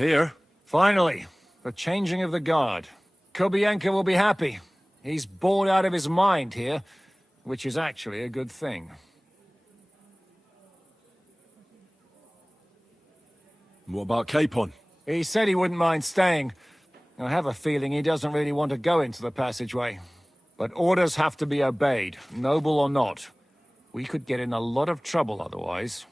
here. Finally, the changing of the guard. Kobienko will be happy. He's bored out of his mind here, which is actually a good thing. What about Capon? He said he wouldn't mind staying. I have a feeling he doesn't really want to go into the passageway. But orders have to be obeyed, noble or not. We could get in a lot of trouble otherwise.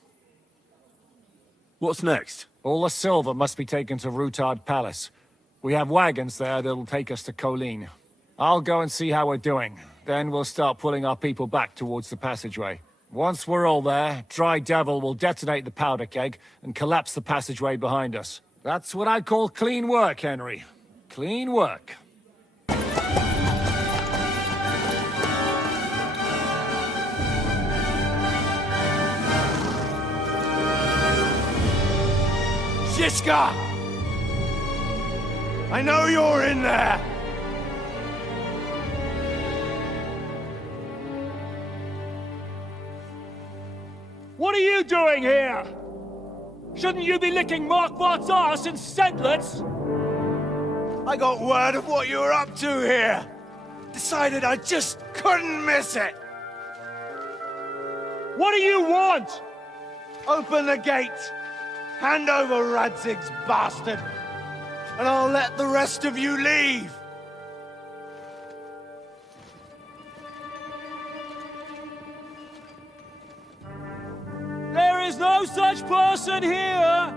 What's next? All the silver must be taken to Rutard Palace. We have wagons there that'll take us to Colleen. I'll go and see how we're doing. Then we'll start pulling our people back towards the passageway. Once we're all there, Dry Devil will detonate the powder keg and collapse the passageway behind us. That's what I call clean work, Henry. Clean work. Shiska! I know you're in there! What are you doing here? Shouldn't you be licking Markvart's arse in Sedlitz? I got word of what you were up to here. Decided I just couldn't miss it. What do you want? Open the gate. Hand over Radzig's bastard. And I'll let the rest of you leave. There is no such person here!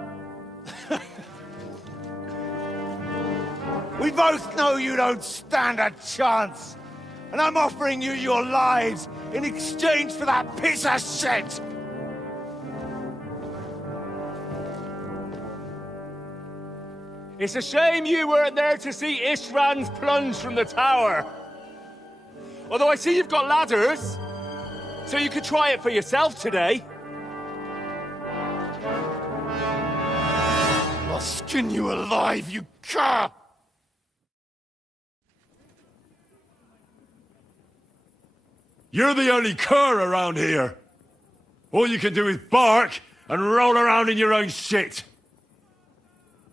We both know you don't stand a chance. And I'm offering you your lives in exchange for that piece of shit! It's a shame you weren't there to see Ishtvan's plunge from the tower. Although I see you've got ladders, so you could try it for yourself today. I'll skin you alive, you cur! You're the only cur around here. All you can do is bark and roll around in your own shit.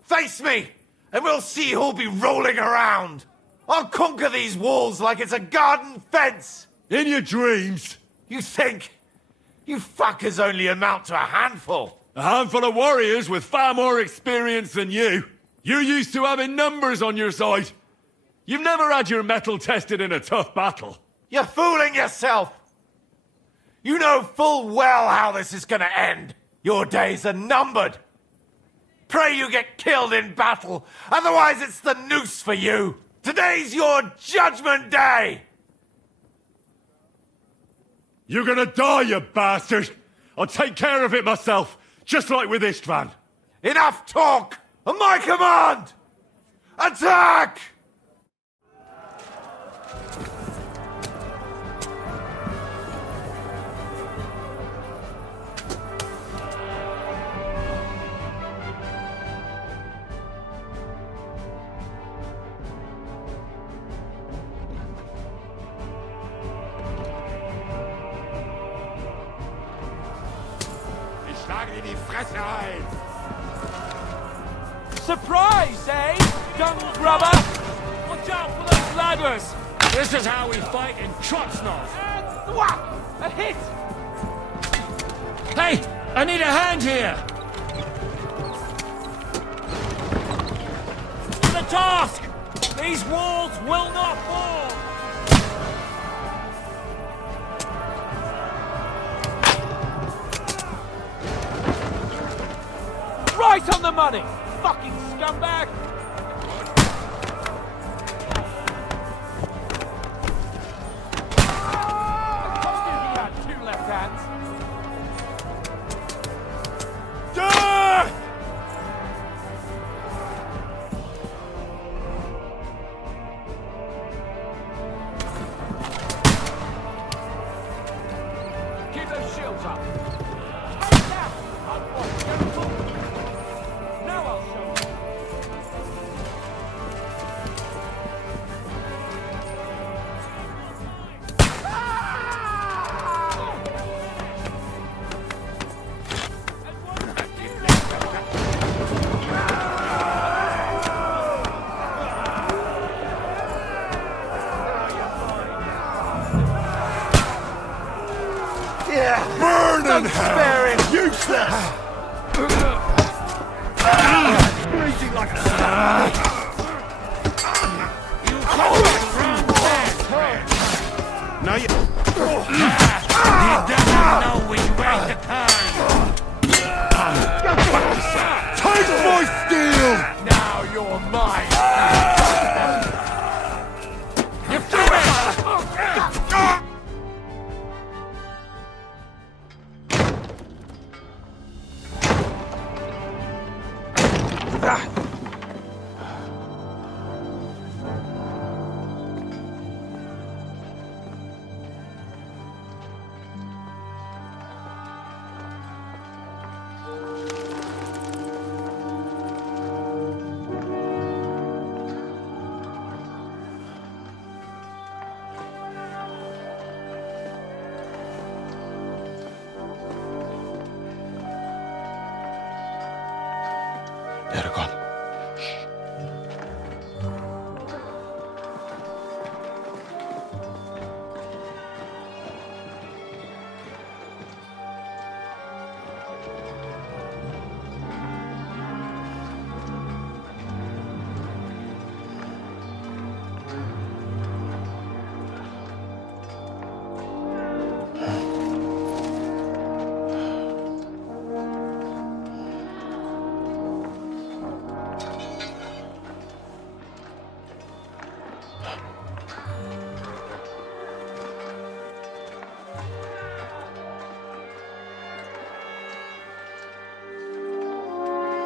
Face me, and we'll see who'll be rolling around. I'll conquer these walls like it's a garden fence. In your dreams. You think? You fuckers only amount to a handful. A handful of warriors with far more experience than you. You're used to having numbers on your side. You've never had your mettle tested in a tough battle. You're fooling yourself. You know full well how this is gonna end. Your days are numbered. Pray you get killed in battle, otherwise it's the noose for you. Today's your judgment day. You're gonna die, you bastard! I'll take care of it myself, just like with Istvan. Enough talk! On my command! Attack! Schlag dir die Fresse ein! Surprise, eh? Dung grubber! Watch out for those ladders! This is how we fight in Trotsnov. And whack! A hit! Hey, I need a hand here. To the task! These walls will not fall! Right on the money! Fucking scumbag! I told you he had two left hands. Keep those shields up. Take that! I'll watch you. Now I'll show you. Breathing like a snake. You come from there. Now you doesn't know which way to turn. Take my steel! Now you're mine. You're finished! Eragon.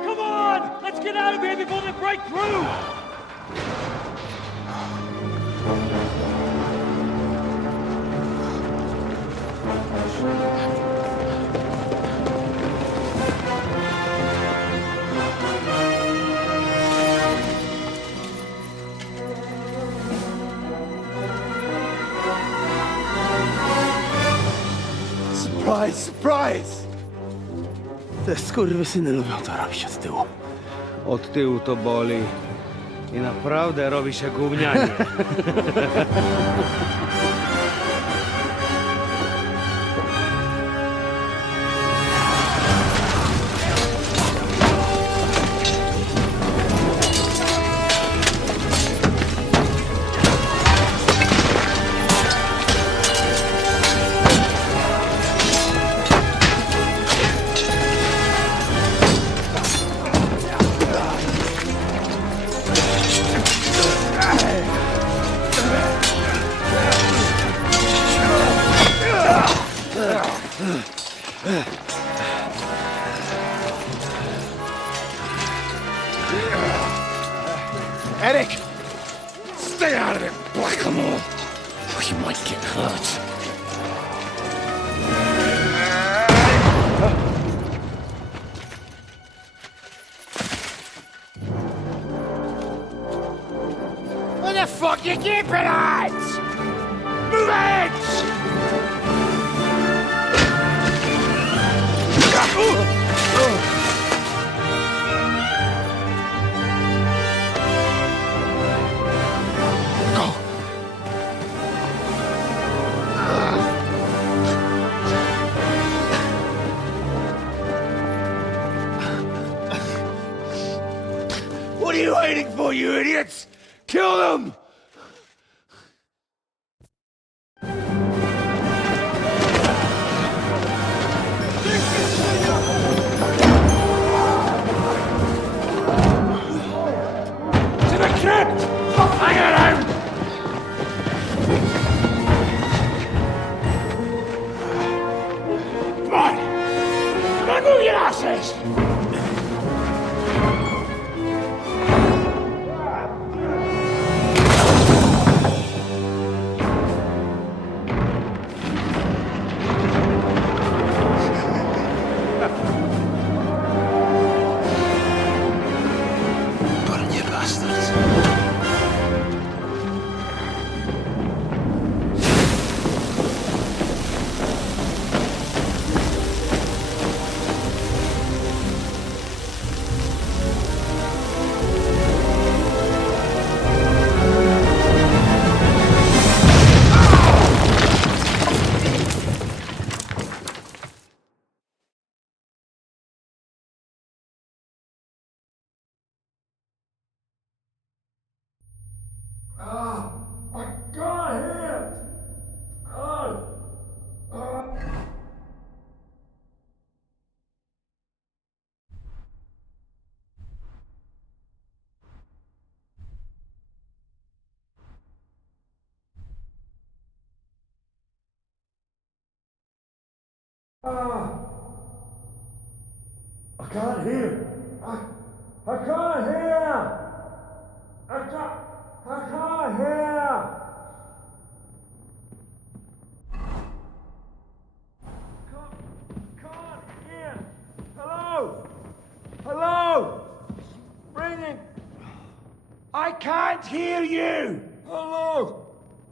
Come on! Let's get out of here before they break through! Surprise, surprise! Te skurwysyny lubią to robić od tyłu. Od tyłu to boli i naprawdę robi się gównianie. Eric! Stay out of it, Blackamoor! Or you might get hurt. What the fuck you keeping at? Move it! What are you waiting for, you idiots? Kill them! To the crypt! Hang it out! Come on! Come on, move your asses! Burn bastards. I can't hear! I can't hear! I can't hear! I can't hear! Can't hear! Hello? Hello? Ringing! I can't hear you! Hello?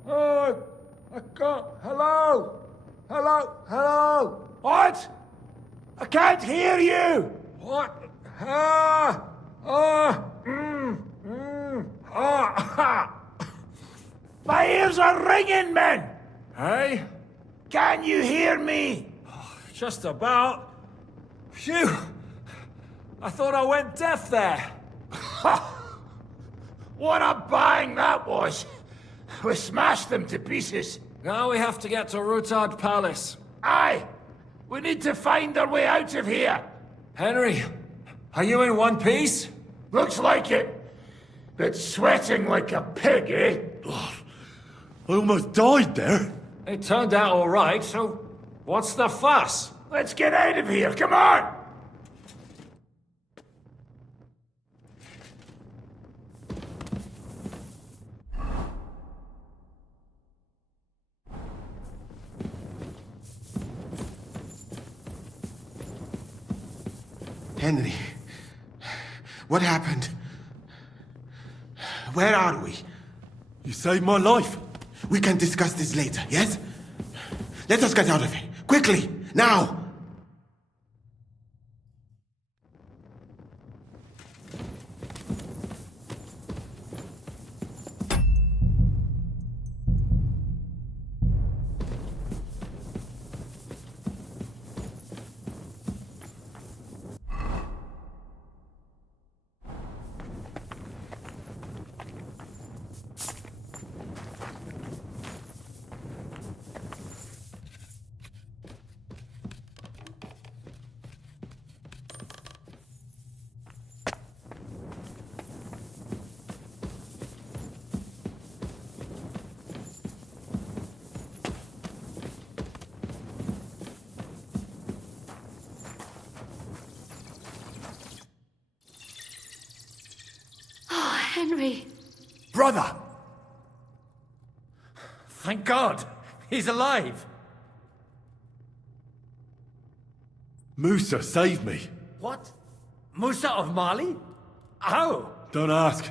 I can't... Hello? Hello? Hello? What? I can't hear you! What? My ears are ringing, men! Hey? Can you hear me? Just about. Phew! I thought I went deaf there. What a bang that was! We smashed them to pieces. Now we have to get to Rutard Palace. Aye! We need to find our way out of here. Henry, are you in one piece? Looks like it. But sweating like a pig, eh? I almost died there. It turned out all right, so what's the fuss? Let's get out of here, come on! Henry, what happened? Where are we? You saved my life. We can discuss this later, yes? Let us get out of here. Quickly, now! Henry. Brother! Thank God, he's alive. Musa saved me. What? Musa of Mali? How? Don't ask.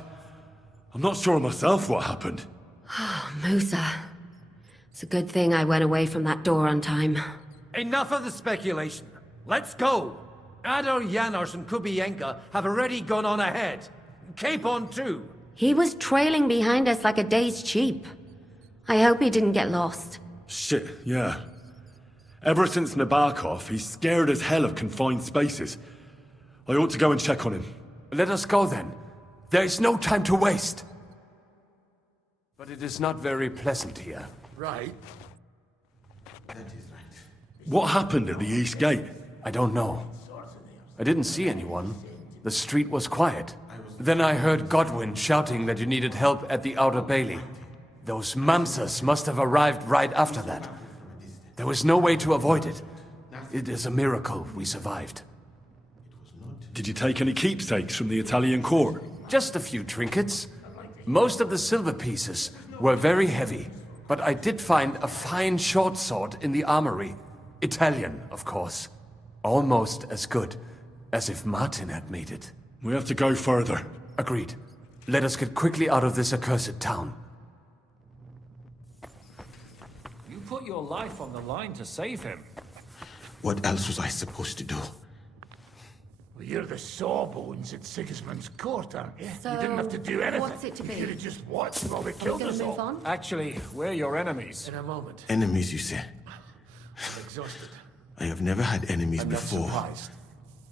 I'm not sure myself what happened. Musa. It's a good thing I went away from that door on time. Enough of the speculation. Let's go. Adar Janos and Kubienka have already gone on ahead. Capon too. He was trailing behind us like a dazed sheep. I hope he didn't get lost. Shit, yeah. Ever since Nabokov, he's scared as hell of confined spaces. I ought to go and check on him. Let us go then. There is no time to waste. But it is not very pleasant here. Right. What happened at the East Gate? I don't know. I didn't see anyone. The street was quiet. Then I heard Godwin shouting that you needed help at the Outer Bailey. Those Mamsas must have arrived right after that. There was no way to avoid it. It is a miracle we survived. Did you take any keepsakes from the Italian court? Just a few trinkets. Most of the silver pieces were very heavy, but I did find a fine short sword in the armory. Italian, of course. Almost as good as if Martin had made it. We have to go further. Agreed. Let us get quickly out of this accursed town. You put your life on the line to save him. What else was I supposed to do? Well, you're the sawbones at Sigismund's court, aren't you? So, you didn't have to do anything. what's it to be? You could have just watched while they Are we killed gonna us move all. on? Actually, we're your enemies. In a moment. Enemies, you say? I'm exhausted. I have never had enemies I'm not before. surprised.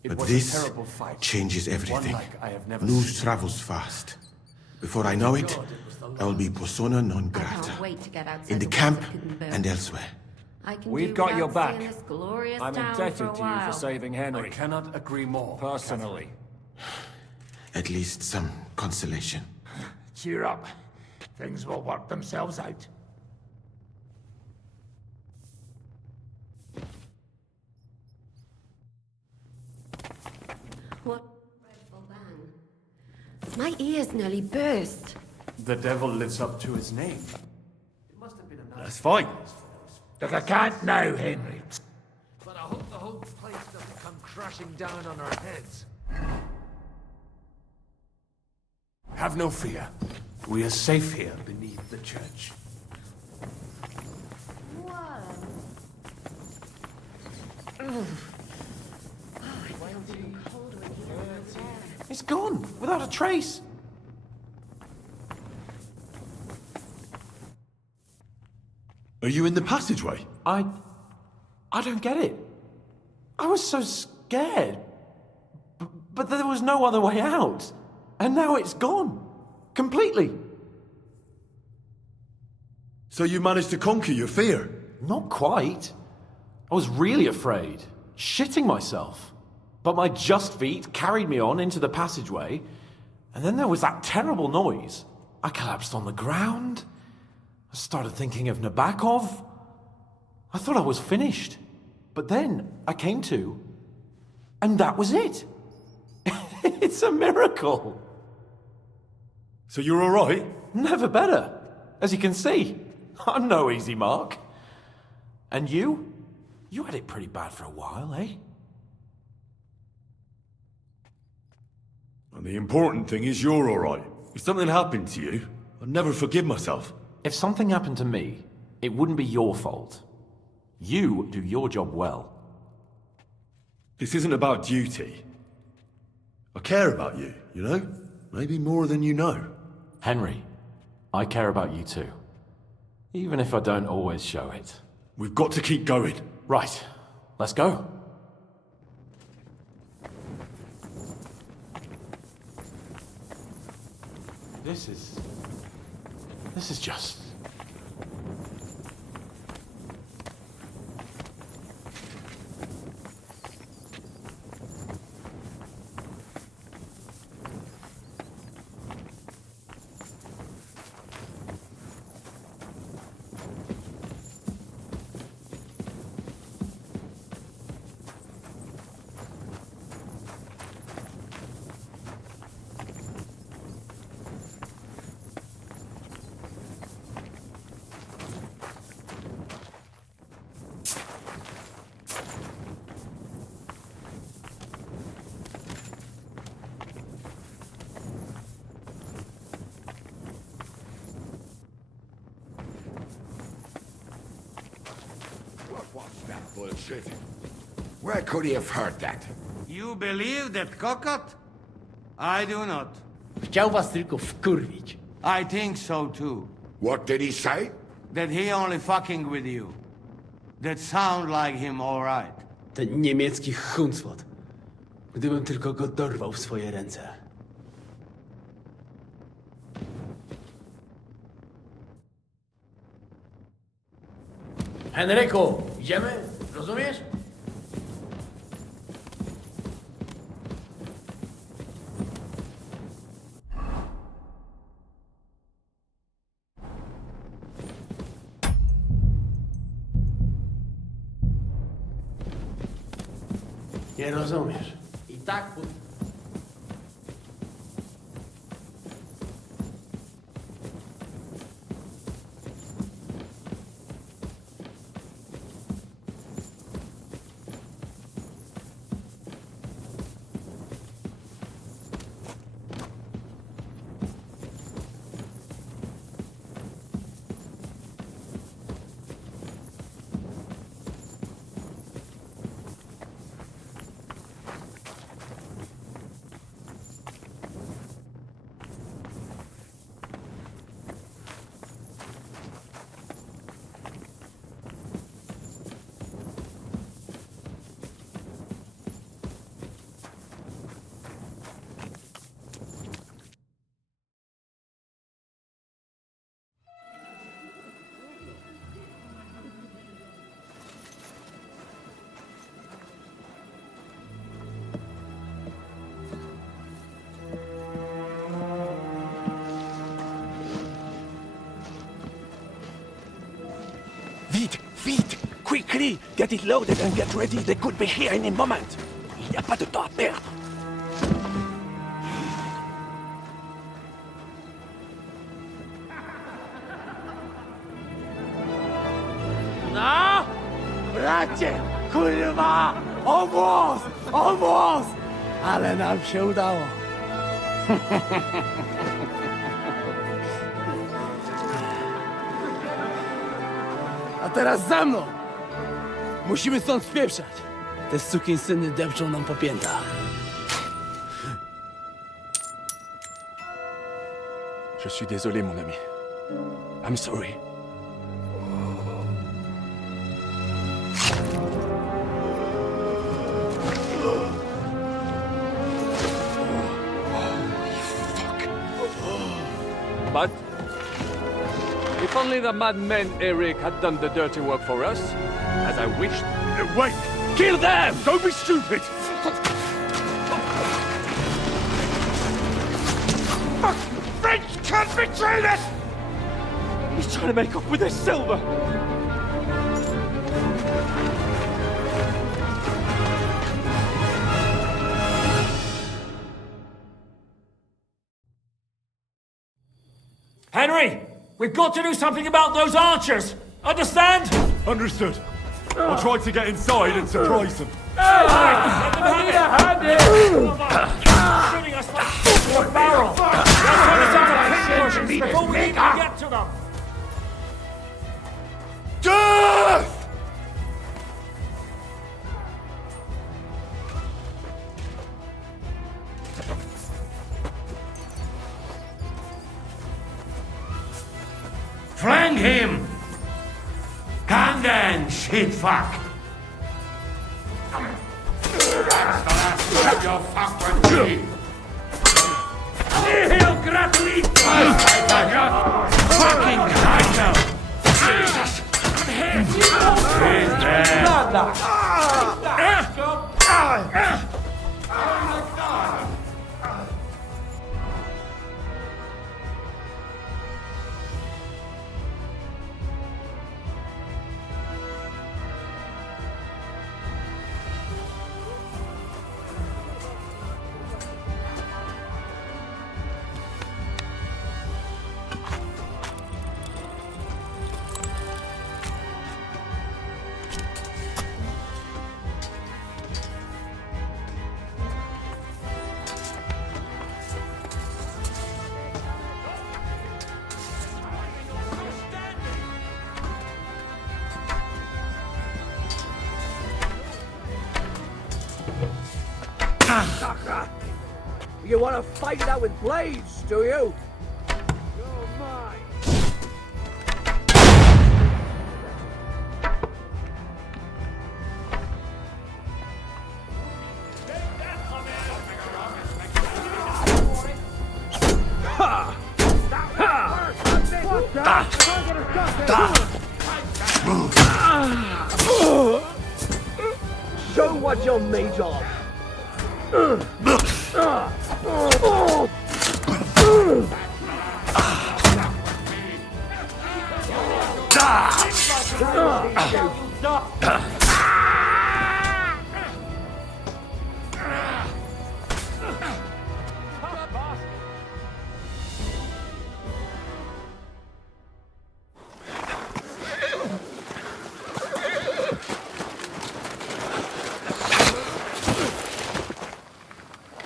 It But was this a terrible fight. changes everything. One like I have never News seen. travels fast. Before I know it, I will be persona non I grata. can't wait to get outside In the walls camp of Kuttenberg. and elsewhere. I can We've do got your without back. seeing this glorious I'm town indebted for a to you while. for saving I Henry. cannot agree more. Personally. At least some consolation. Cheer up. Things will work themselves out. What dreadful bang. My ears nearly burst. The devil lives up to his name. That's fine. Look, I can't now, Henry. But I hope the whole place doesn't come crashing down on our heads. Have no fear. We are safe here beneath the church. It's gone, without a trace. Are you in the passageway? I don't get it. I was so scared. But there was no other way out. And now it's gone. Completely. So you managed to conquer your fear? Not quite. I was really afraid. Shitting myself. But my just feet carried me on into the passageway. And then there was that terrible noise. I collapsed on the ground. I started thinking of Nabokov. I thought I was finished. But then I came to. And that was it. It's a miracle. So you're alright? Never better. As you can see, I'm no easy mark. And you? You had it pretty bad for a while, eh? And the important thing is you're alright. If something happened to you, I'd never forgive myself. If something happened to me, it wouldn't be your fault. You do your job well. This isn't about duty. I care about you, you know? Maybe more than you know. Henry, I care about you too. Even if I don't always show it. We've got to keep going. Right, let's go. This is just... What's that bullshit? Where could he have heard that? You believe that cockot? I do not. Chciał was tylko wkurwić. I think so too. What did he say? That he only fucking with you. That sound like him alright. Ten niemiecki chuncwot. Gdybym tylko go dorwał w swoje ręce. Henryku, idziemy? Rozumiesz? Nie rozumiesz. I tak... Vite! Quickly! Get it loaded and get ready. They could be here any moment. Il n'y a pas de temps à perdre. No! Bracie! Kurwa! Almost! Almost! Ale nam się udało. A teraz za mną! Musimy stąd spieprzać. Te sukinsyny depczą nam po piętach. Je suis désolé, mon ami. I'm sorry. But if only the madman Eric had done the dirty work for us, as I wished. Wait! Kill them! Don't be stupid! French can't betray us! He's trying to make up with his silver. Henry! We've got to do something about those archers! Understand? Understood. I'll try to get inside and surprise them. Shooting us like fish in a barrel! They'll turn us into pincushions before we even get to them! Death! Flank him! Come then, shitfuck! That's the last time you'll fuck with me! Nihil gratuit! Fucking Kaiser! Jesus! He's dead! You want to fight it out with blades, do you? You're mine. Show what you're made of.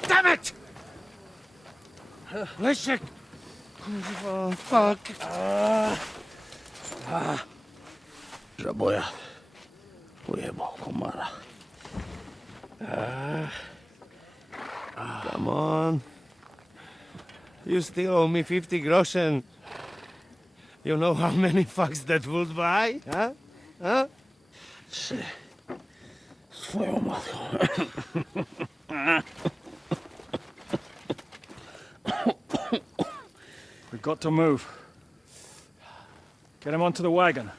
Damn it! Leszek! Kurwa, fuck. Żaboja. Ujebał komara. Come on. You still owe me 50 groschen. You know how many fucks that would buy? Huh? Huh? Swoją matką. We've got to move. Get him onto the wagon.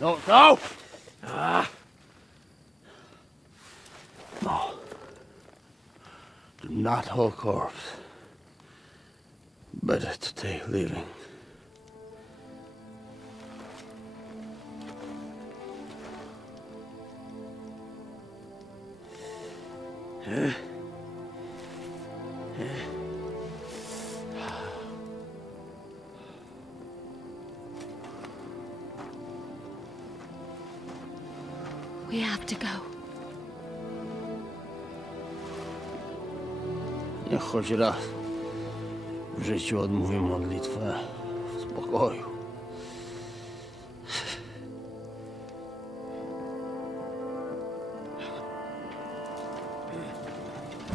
No, no! No. Do not hold corpse. Better to take living. We have to go. Niech choć raz w życiu odmówię modlitwę w spokoju.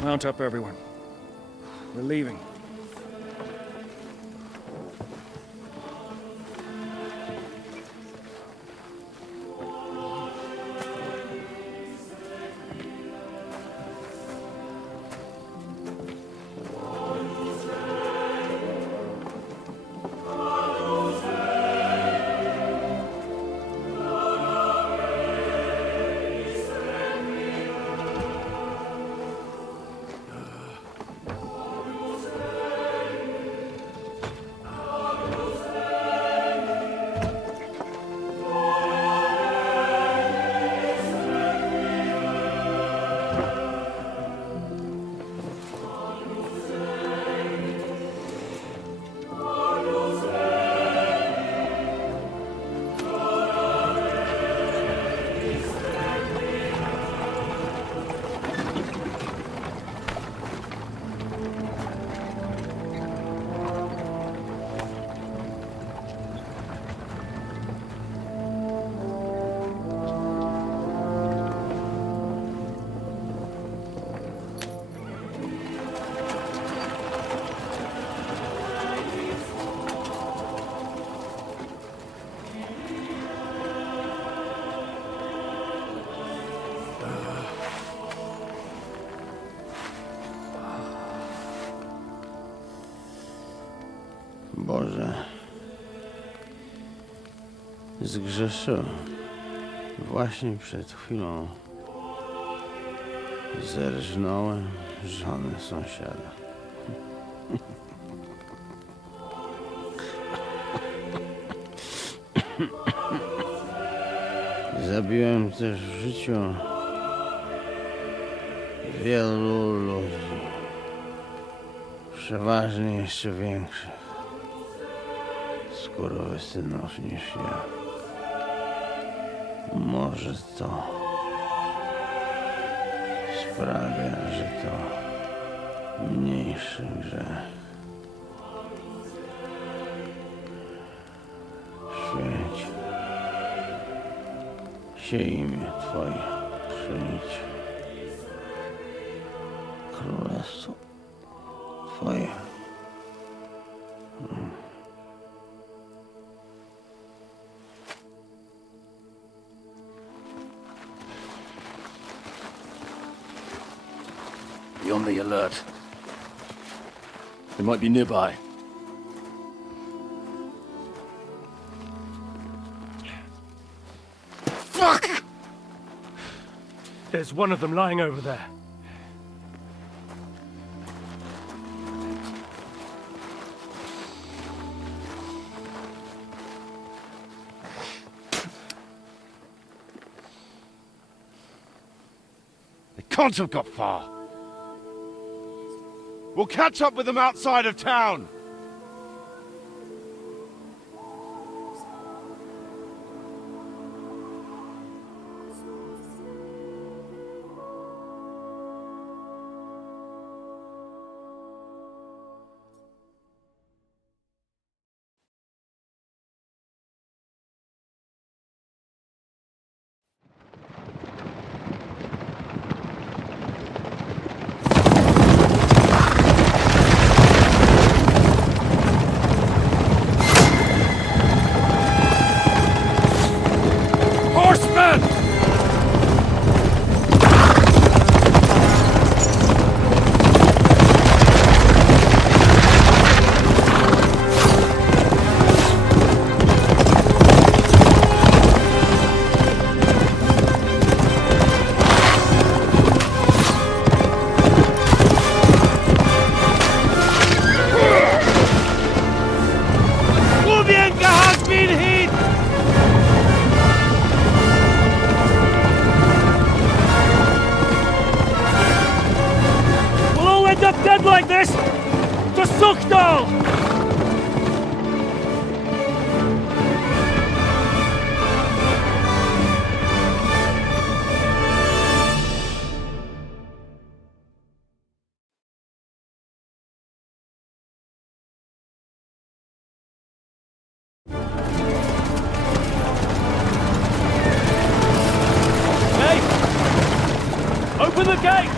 Mount up, everyone. We're leaving. Boże, zgrzeszyłem. Właśnie przed chwilą zerżnąłem żonę sąsiada. Zabiłem też w życiu wielu ludzi, przeważnie jeszcze większych skurwysynów niż ja. Może to sprawia, że to mniejszy grzech. Święć się imię Twoje, przyjdź królestwo Twoje. Be on the alert. They might be nearby. Fuck! There's one of them lying over there. They can't have got far. We'll catch up with them outside of town. Sukdal! Open the gate!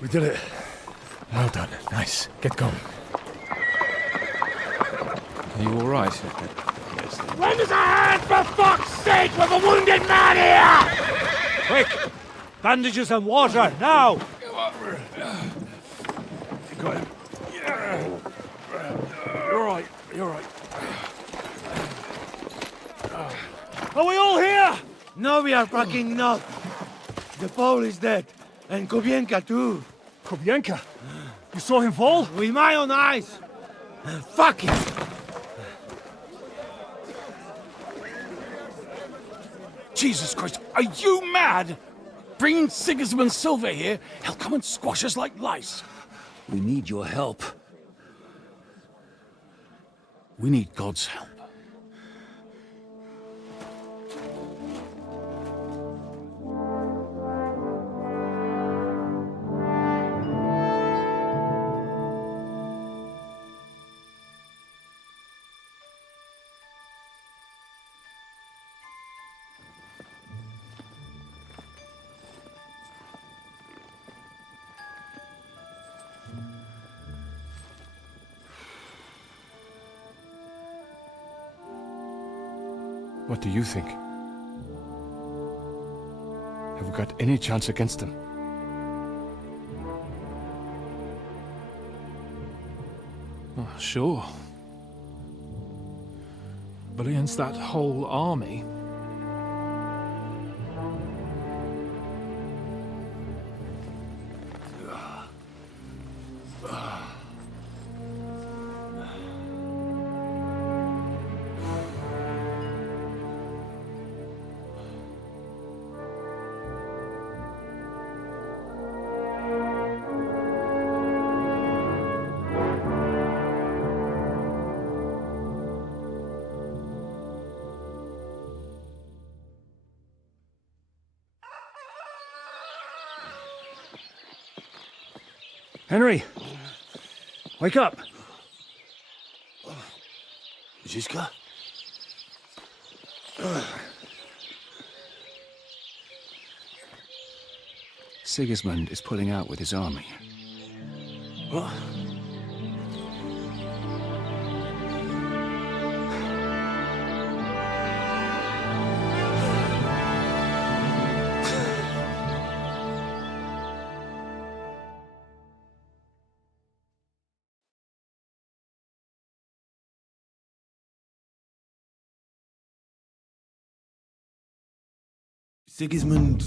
We did it. Well done. Nice. Get going. Are you all right? Lend us a hand, for fuck's sake! With a wounded man here! Quick! Bandages and water, now! Got him. You're right, you're right. Are we all here? No, we are fucking not. The Pole is dead. And Kobienka too. Kobienka? You saw him fall? With my own eyes. Fuck him. Jesus Christ, are you mad? Bringing Sigismund Silva here, he'll come and squash us like lice. We need your help. We need God's help. What do you think? Have we got any chance against them? Oh, sure. But against that whole army... Henry! Wake up! Ziska? Sigismund is pulling out with his army. What? Sigismund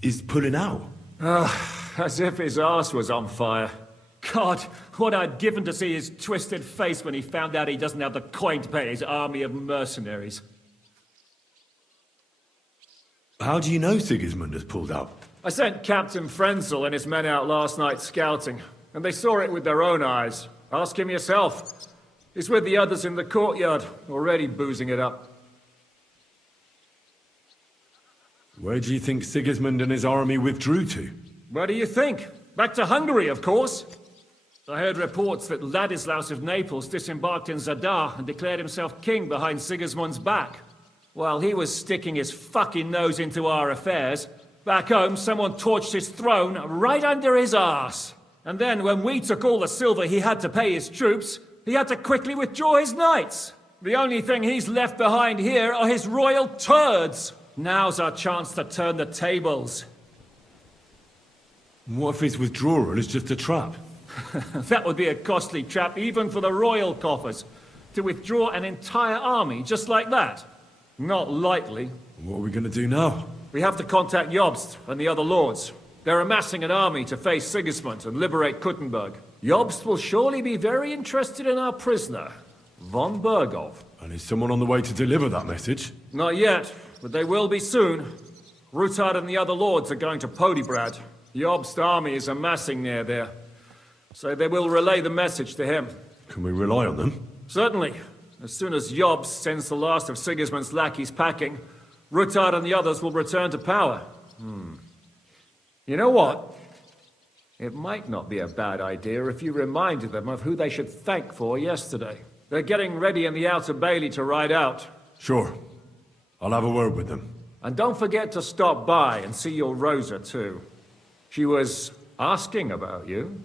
is pulling out. As if his arse was on fire. God, what I'd given to see his twisted face when he found out he doesn't have the coin to pay his army of mercenaries. How do you know Sigismund has pulled out? I sent Captain Frenzel and his men out last night scouting, and they saw it with their own eyes. Ask him yourself. He's with the others in the courtyard, already boozing it up. Where do you think Sigismund and his army withdrew to? Where do you think? Back to Hungary, of course. I heard reports that Ladislaus of Naples disembarked in Zadar and declared himself king behind Sigismund's back. While he was sticking his fucking nose into our affairs, back home someone torched his throne right under his arse. And then when we took all the silver he had to pay his troops, he had to quickly withdraw his knights. The only thing he's left behind here are his royal turds. Now's our chance to turn the tables. What if his withdrawal is just a trap? That would be a costly trap even for the royal coffers. To withdraw an entire army just like that. Not likely. What are we going to do now? We have to contact Jobst and the other lords. They're amassing an army to face Sigismund and liberate Kuttenberg. Jobst will surely be very interested in our prisoner. Von Bergov. And is someone on the way to deliver that message? Not yet, but they will be soon. Rutard and the other lords are going to Podybrad. Jobst army is amassing near there. So they will relay the message to him. Can we rely on them? Certainly. As soon as Jobst sends the last of Sigismund's lackeys packing, Rutard and the others will return to power. You know what? It might not be a bad idea if you reminded them of who they should thank for yesterday. They're getting ready in the Outer Bailey to ride out. Sure. I'll have a word with them. And don't forget to stop by and see your Rosa, too. She was asking about you.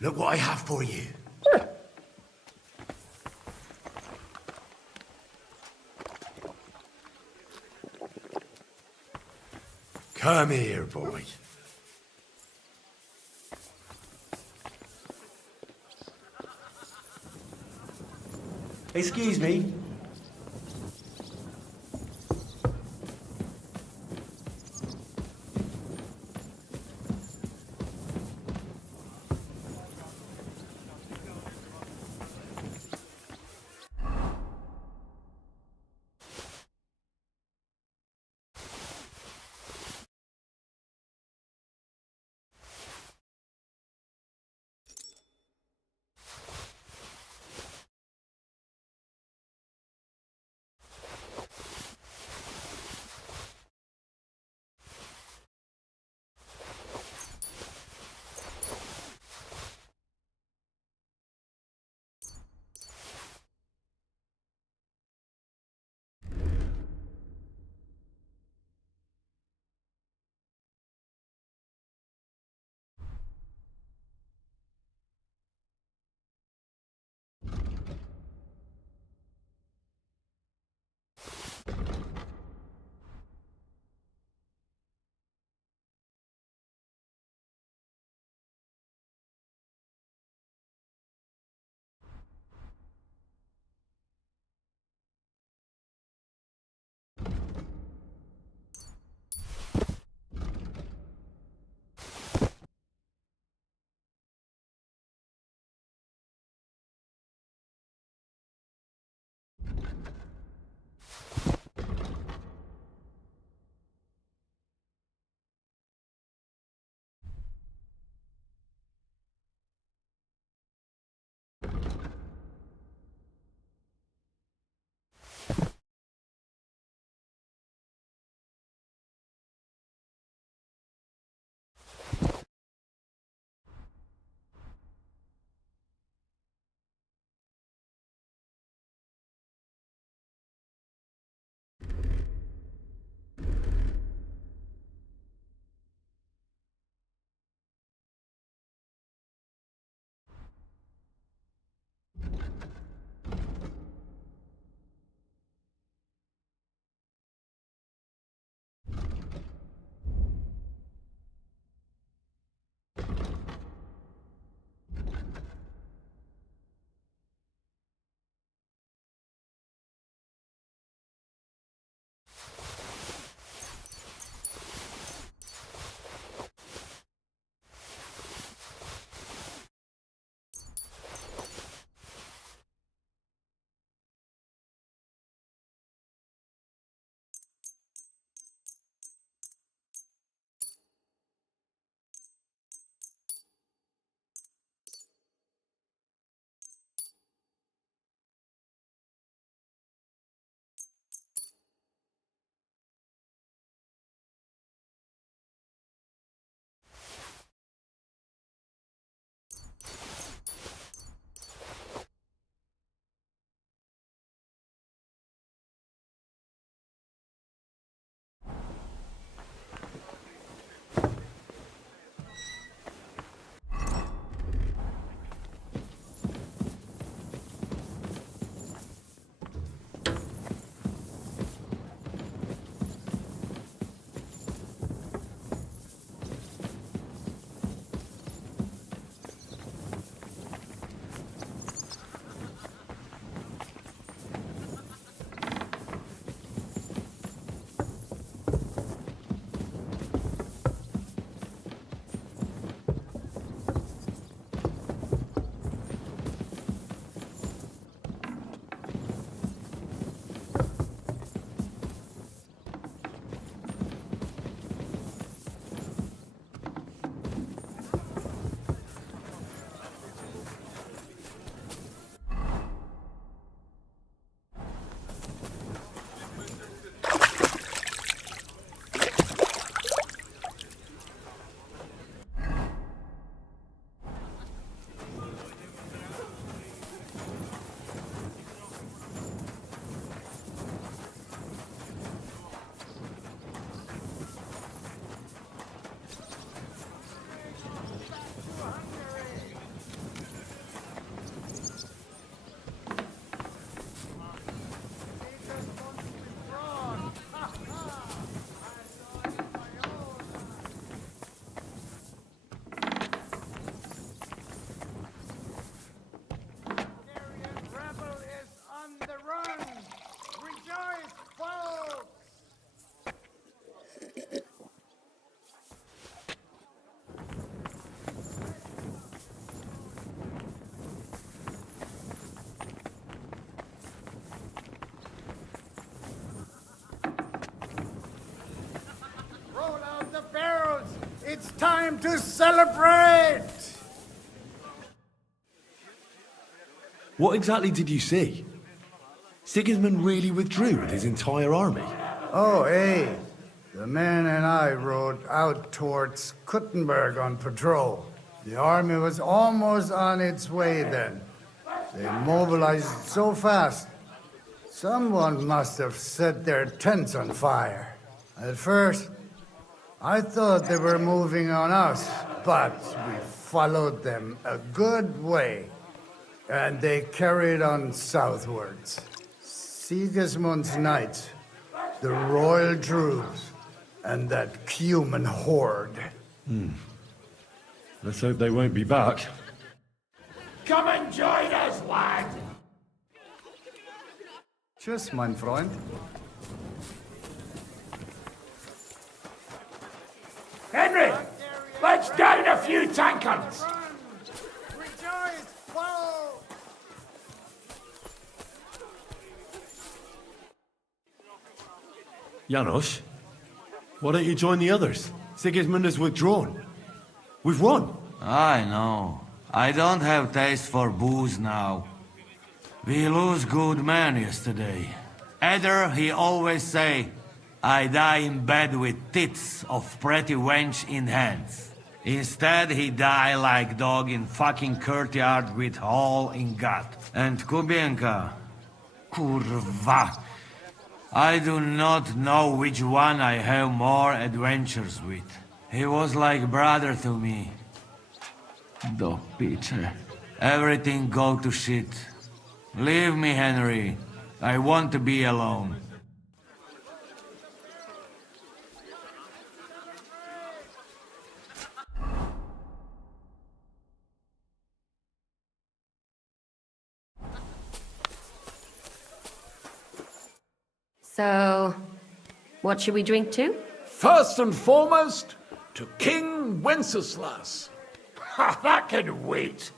Look what I have for you. Come here, boy. Excuse me. time to celebrate! What exactly did you see? Sigismund really withdrew with his entire army? Oh, hey. The men and I rode out towards Kuttenberg on patrol. The army was almost on its way then. They mobilized so fast. Someone must have set their tents on fire. At first, I thought they were moving on us, but we followed them a good way, and they carried on southwards. Sigismund's knights, the royal troops, and that human horde. Let's hope they won't be back. Come and join us, lad! Tschüss, mein Freund. Henry! Let's down a few tankards! Rejoice! Follow! Janos, why don't you join the others? Sigismund has withdrawn. We've won. I know. I don't have taste for booze now. We lose good men yesterday. Eder, he always say, I die in bed with tits of pretty wench in hands. Instead, he die like dog in fucking courtyard with hole in gut. And Kubienka, kurwa. I do not know which one I have more adventures with. He was like brother to me. Do Peter. Everything go to shit. Leave me, Henry. I want to be alone. So, what should we drink to? First and foremost, to King Wenceslas. Ha, that can wait.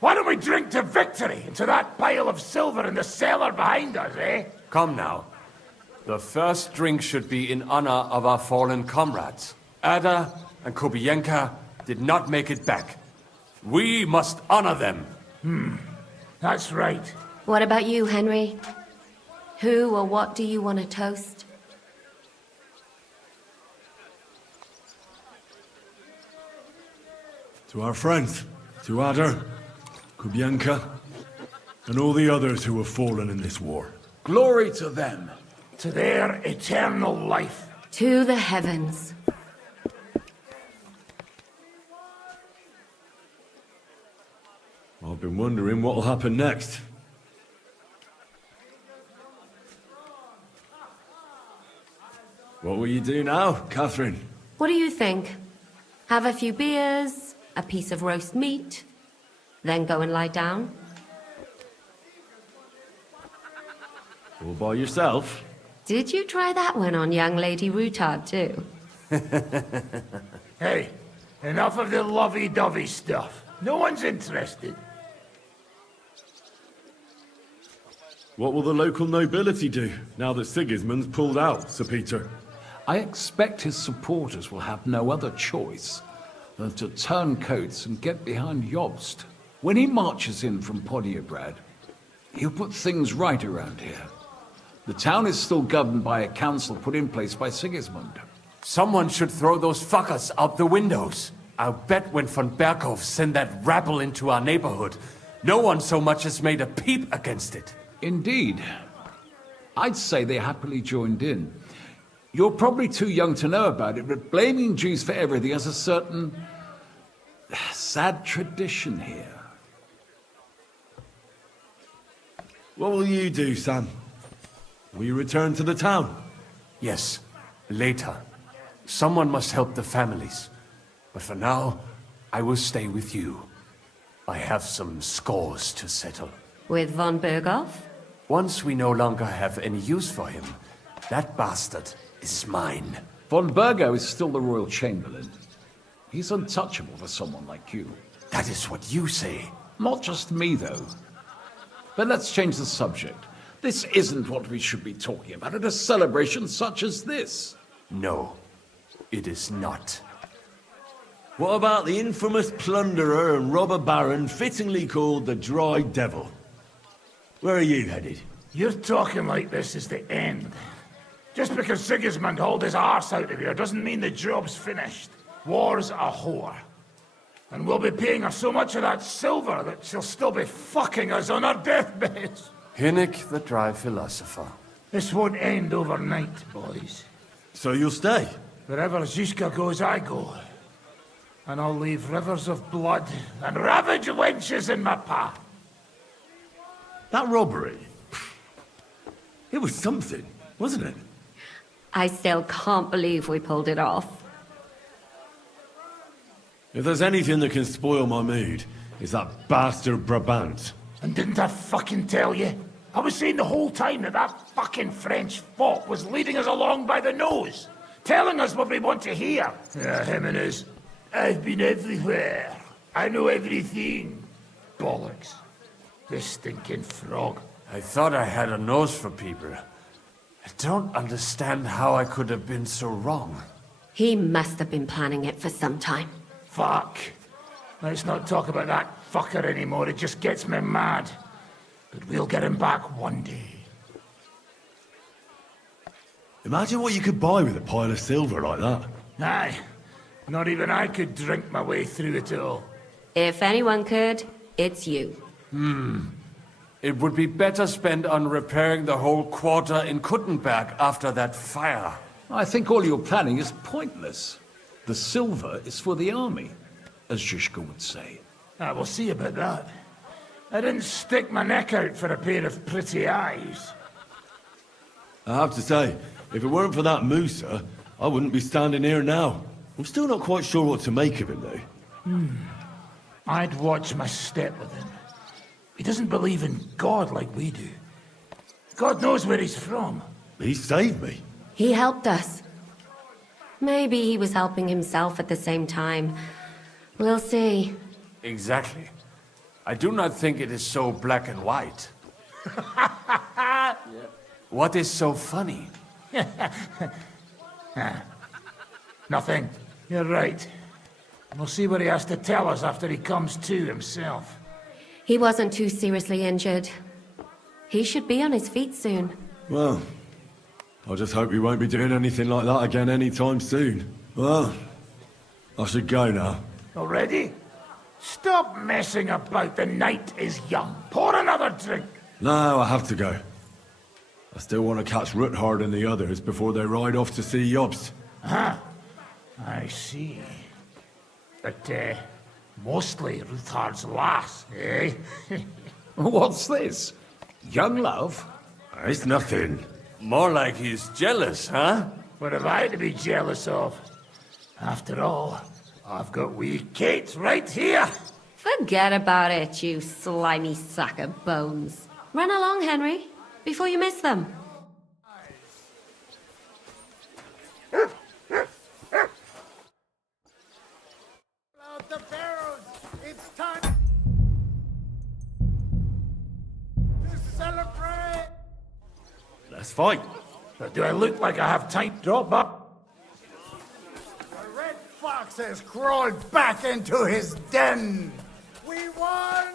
Why don't we drink to victory and to that pile of silver in the cellar behind us, eh? Come now. The first drink should be in honor of our fallen comrades. Ada and Kubienka did not make it back. We must honor them. That's right. What about you, Henry? Who or what do you want to toast? To our friends, to Ada, Kubienka, and all the others who have fallen in this war. Glory to them. To their eternal life. To the heavens. I've been wondering what'll happen next. What will you do now, Catherine? What do you think? Have a few beers, a piece of roast meat, then go and lie down? All by yourself? Did you try that one on young Lady Rutard, too? Hey, enough of the lovey-dovey stuff. No one's interested. What will the local nobility do now that Sigismund's pulled out, Sir Peter? I expect his supporters will have no other choice than to turn coats and get behind Jobst. When he marches in from Podiebrad, he'll put things right around here. The town is still governed by a council put in place by Sigismund. Someone should throw those fuckers out the windows. I'll bet when von Berkhof sent that rabble into our neighborhood, no one so much as made a peep against it. Indeed. I'd say they happily joined in. You're probably too young to know about it, but blaming Jews for everything has a certain sad tradition here. What will you do, Sam? Will you return to the town? Yes, later. Someone must help the families. But for now, I will stay with you. I have some scores to settle. With von Berghoff? Once we no longer have any use for him, that bastard is mine. Von Bergo is still the Royal Chamberlain. He's untouchable for someone like you. That is what you say. Not just me, though. But let's change the subject. This isn't what we should be talking about at a celebration such as this. No, it is not. What about the infamous plunderer and robber baron fittingly called the Dry Devil? Where are you headed? You're talking like this is the end. Just because Sigismund hauled his arse out of here doesn't mean the job's finished. War's a whore. And we'll be paying her so much of that silver that she'll still be fucking us on her deathbeds. Hinnick the Dry Philosopher. This won't end overnight, boys. So you'll stay? Wherever Zizka goes, I go. And I'll leave rivers of blood and ravaged wenches in my path. That robbery? It was something, wasn't it? I still can't believe we pulled it off. If there's anything that can spoil my mood, it's that bastard Brabant. And didn't I fucking tell you? I was saying the whole time that that fucking French fop was leading us along by the nose, telling us what we want to hear. Yeah, him and his, I've been everywhere. I know everything. Bollocks. This stinking frog. I thought I had a nose for people. I don't understand how I could have been so wrong. He must have been planning it for some time. Fuck. Let's not talk about that fucker anymore. It just gets me mad. But we'll get him back one day. Imagine what you could buy with a pile of silver like that. Aye. Not even I could drink my way through it all. If anyone could, it's you. It would be better spent on repairing the whole quarter in Kuttenberg after that fire. I think all your planning is pointless. The silver is for the army, as Zizka would say. We'll see about that. I didn't stick my neck out for a pair of pretty eyes. I have to say, if it weren't for that Musa, I wouldn't be standing here now. I'm still not quite sure what to make of him, though. I'd watch my step with him. He doesn't believe in God like we do. God knows where he's from. He saved me. He helped us. Maybe he was helping himself at the same time. We'll see. Exactly. I do not think it is so black and white. What is so funny? Nothing. You're right. We'll see what he has to tell us after he comes to himself. He wasn't too seriously injured. He should be on his feet soon. Well, I just hope we won't be doing anything like that again anytime soon. Well, I should go now. Already? Stop messing about. The night is young. Pour another drink. No, I have to go. I still want to catch Ruthard and the others before they ride off to see Jobst. I see. But, mostly Ruthard's lass, eh? What's this? Young love? It's nothing. More like he's jealous, huh? What have I to be jealous of? After all, I've got wee Kate right here. Forget about it, you slimy sack of bones. Run along, Henry, before you miss them. Out the barrels! It's time to celebrate! Let's fight. But do I look like I have time? Drop up. The red fox has crawled back into his den! We won!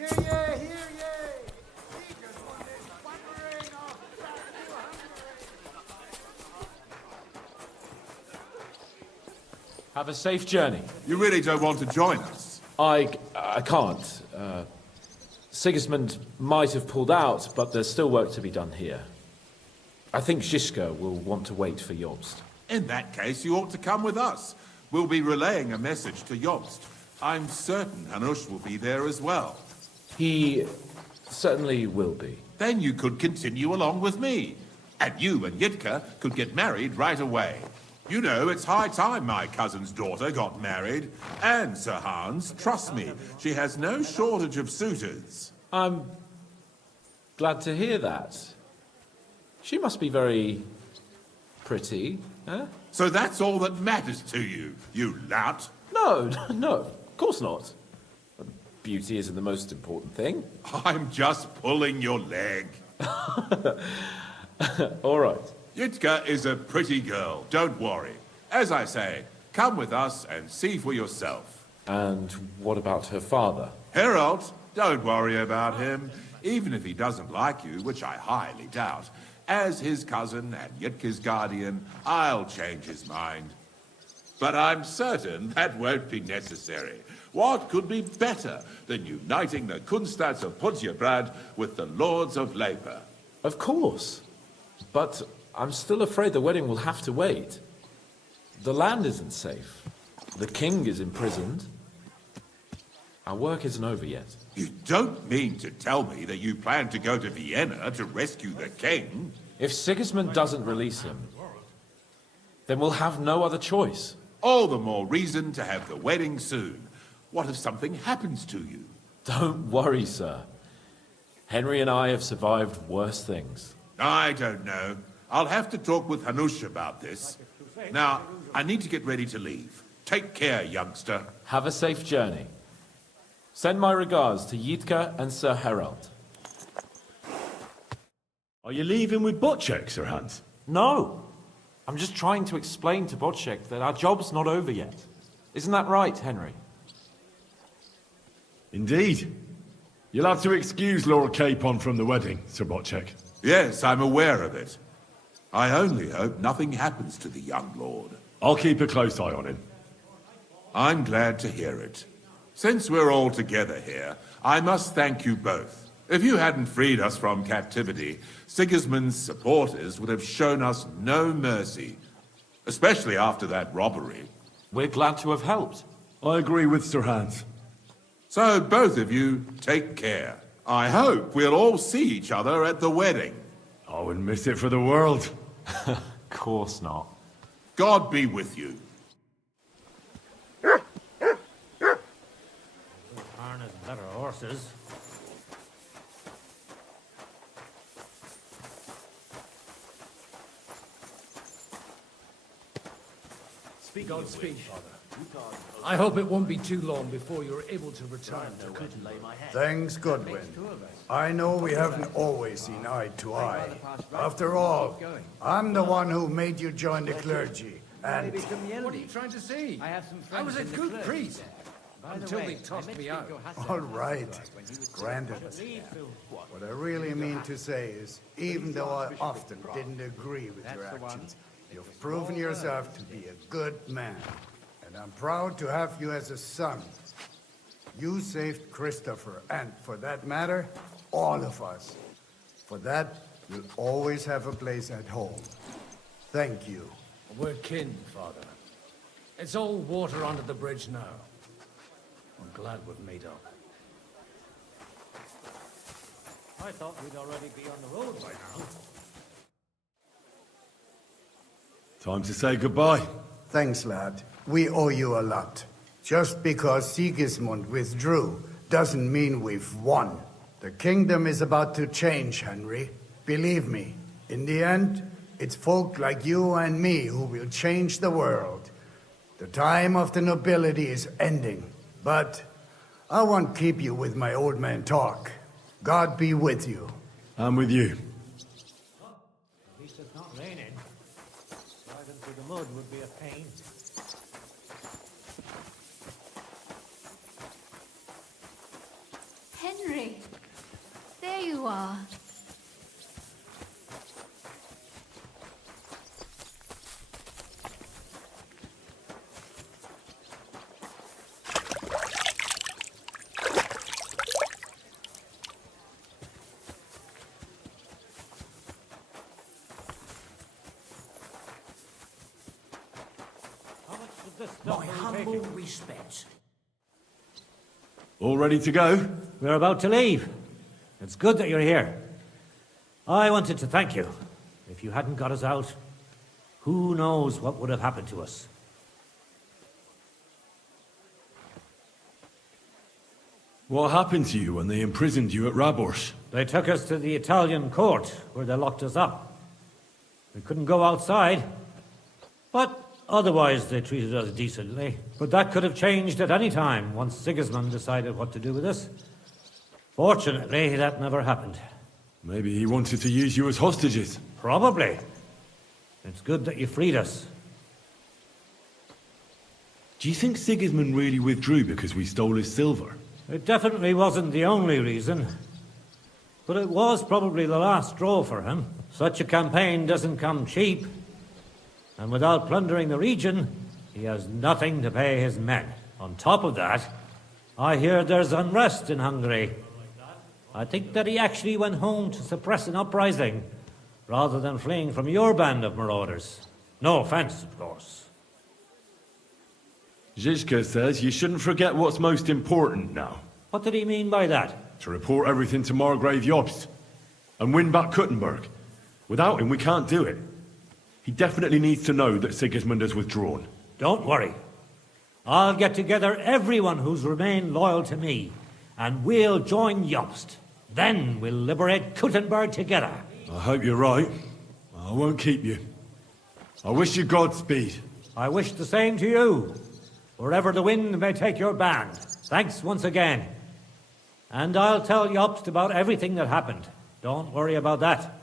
Hear ye, hear ye! Sigismund is thundering off back to Hungary! Have a safe journey. You really don't want to join us? I can't. Sigismund might have pulled out, but there's still work to be done here. I think Žižka will want to wait for Jobst. In that case, you ought to come with us. We'll be relaying a message to Jobst. I'm certain Hanush will be there as well. He certainly will be. Then you could continue along with me. And you and Yitka could get married right away. You know, it's high time my cousin's daughter got married. And, Sir Hans, trust me, she has no shortage of suitors. I'm glad to hear that. She must be very pretty, eh? So that's all that matters to you, you lout? No, no, of course not. Beauty isn't the most important thing. I'm just pulling your leg. All right. Yitka is a pretty girl, don't worry. As I say, come with us and see for yourself. And what about her father? Herald, don't worry about him. Even if he doesn't like you, which I highly doubt, as his cousin and Yitka's guardian, I'll change his mind. But I'm certain that won't be necessary. What could be better than uniting the Kunstads of Podjebrad with the Lords of Leper? Of course. But I'm still afraid the wedding will have to wait. The land isn't safe. The king is imprisoned. Our work isn't over yet. You don't mean to tell me that you plan to go to Vienna to rescue the king? If Sigismund doesn't release him, then we'll have no other choice. All the more reason to have the wedding soon. What if something happens to you? Don't worry, sir. Henry and I have survived worse things. I don't know. I'll have to talk with Hanush about this. Now, I need to get ready to leave. Take care, youngster. Have a safe journey. Send my regards to Yitka and Sir Herald. Are you leaving with Bocek, Sir Hans? No. I'm just trying to explain to Bocek that our job's not over yet. Isn't that right, Henry? Indeed. You'll have to excuse Lord Capon from the wedding, Sir Bocek. Yes, I'm aware of it. I only hope nothing happens to the young lord. I'll keep a close eye on him. I'm glad to hear it. Since we're all together here, I must thank you both. If you hadn't freed us from captivity, Sigismund's supporters would have shown us no mercy, especially after that robbery. We're glad to have helped. I agree with Sir Hans. So both of you, take care. I hope we'll all see each other at the wedding. I wouldn't miss it for the world. Of course not. God be with you. Harness better horses. Godspeed, Father. I hope it won't be too long before you're able to return to it. Thanks, Goodwin. I know we haven't always seen eye to eye. After all, I'm the one who made you join the clergy. And What are you trying to say? I was a good priest until they tossed me out. all right, granted. What I really mean to say is, even though I often didn't agree with your actions, you've proven yourself to be a good man. And I'm proud to have you as a son. You saved Christopher, and for that matter, all of us. For that, you'll always have a place at home. Thank you. We're kin, Father. It's all water under the bridge now. I'm glad we've made up. I thought we'd already be on the road by now. Time to say goodbye. Thanks, lad. We owe you a lot. Just because Sigismund withdrew doesn't mean we've won. The kingdom is about to change, Henry. Believe me, in the end, it's folk like you and me who will change the world. The time of the nobility is ending, but I won't keep you with my old man talk. God be with you. I'm with you. At least it's not raining. Driving through the mud would be a pain. Henry, there you are. My humble respects. All ready to go? We're about to leave. It's good that you're here. I wanted to thank you. If you hadn't got us out, who knows what would have happened to us. What happened to you when they imprisoned you at Rabors? They took us to the Italian court, where they locked us up. We couldn't go outside, but otherwise they treated us decently. But that could have changed at any time, once Sigismund decided what to do with us. Fortunately, that never happened. Maybe he wanted to use you as hostages. Probably. It's good that you freed us. Do you think Sigismund really withdrew because we stole his silver? It definitely wasn't the only reason. But it was probably the last straw for him. Such a campaign doesn't come cheap. And without plundering the region, he has nothing to pay his men. On top of that, I hear there's unrest in Hungary. I think that he actually went home to suppress an uprising, rather than fleeing from your band of marauders. No offense, of course. Zizka says you shouldn't forget what's most important now. What did he mean by that? To report everything to Margrave Jobst and win back Kuttenberg. Without him, we can't do it. He definitely needs to know that Sigismund has withdrawn. Don't worry. I'll get together everyone who's remained loyal to me, and we'll join Jobst. Then we'll liberate Kuttenberg together. I hope you're right. I won't keep you. I wish you Godspeed. I wish the same to you, wherever the wind may take your band. Thanks once again. And I'll tell Jobst about everything that happened. Don't worry about that.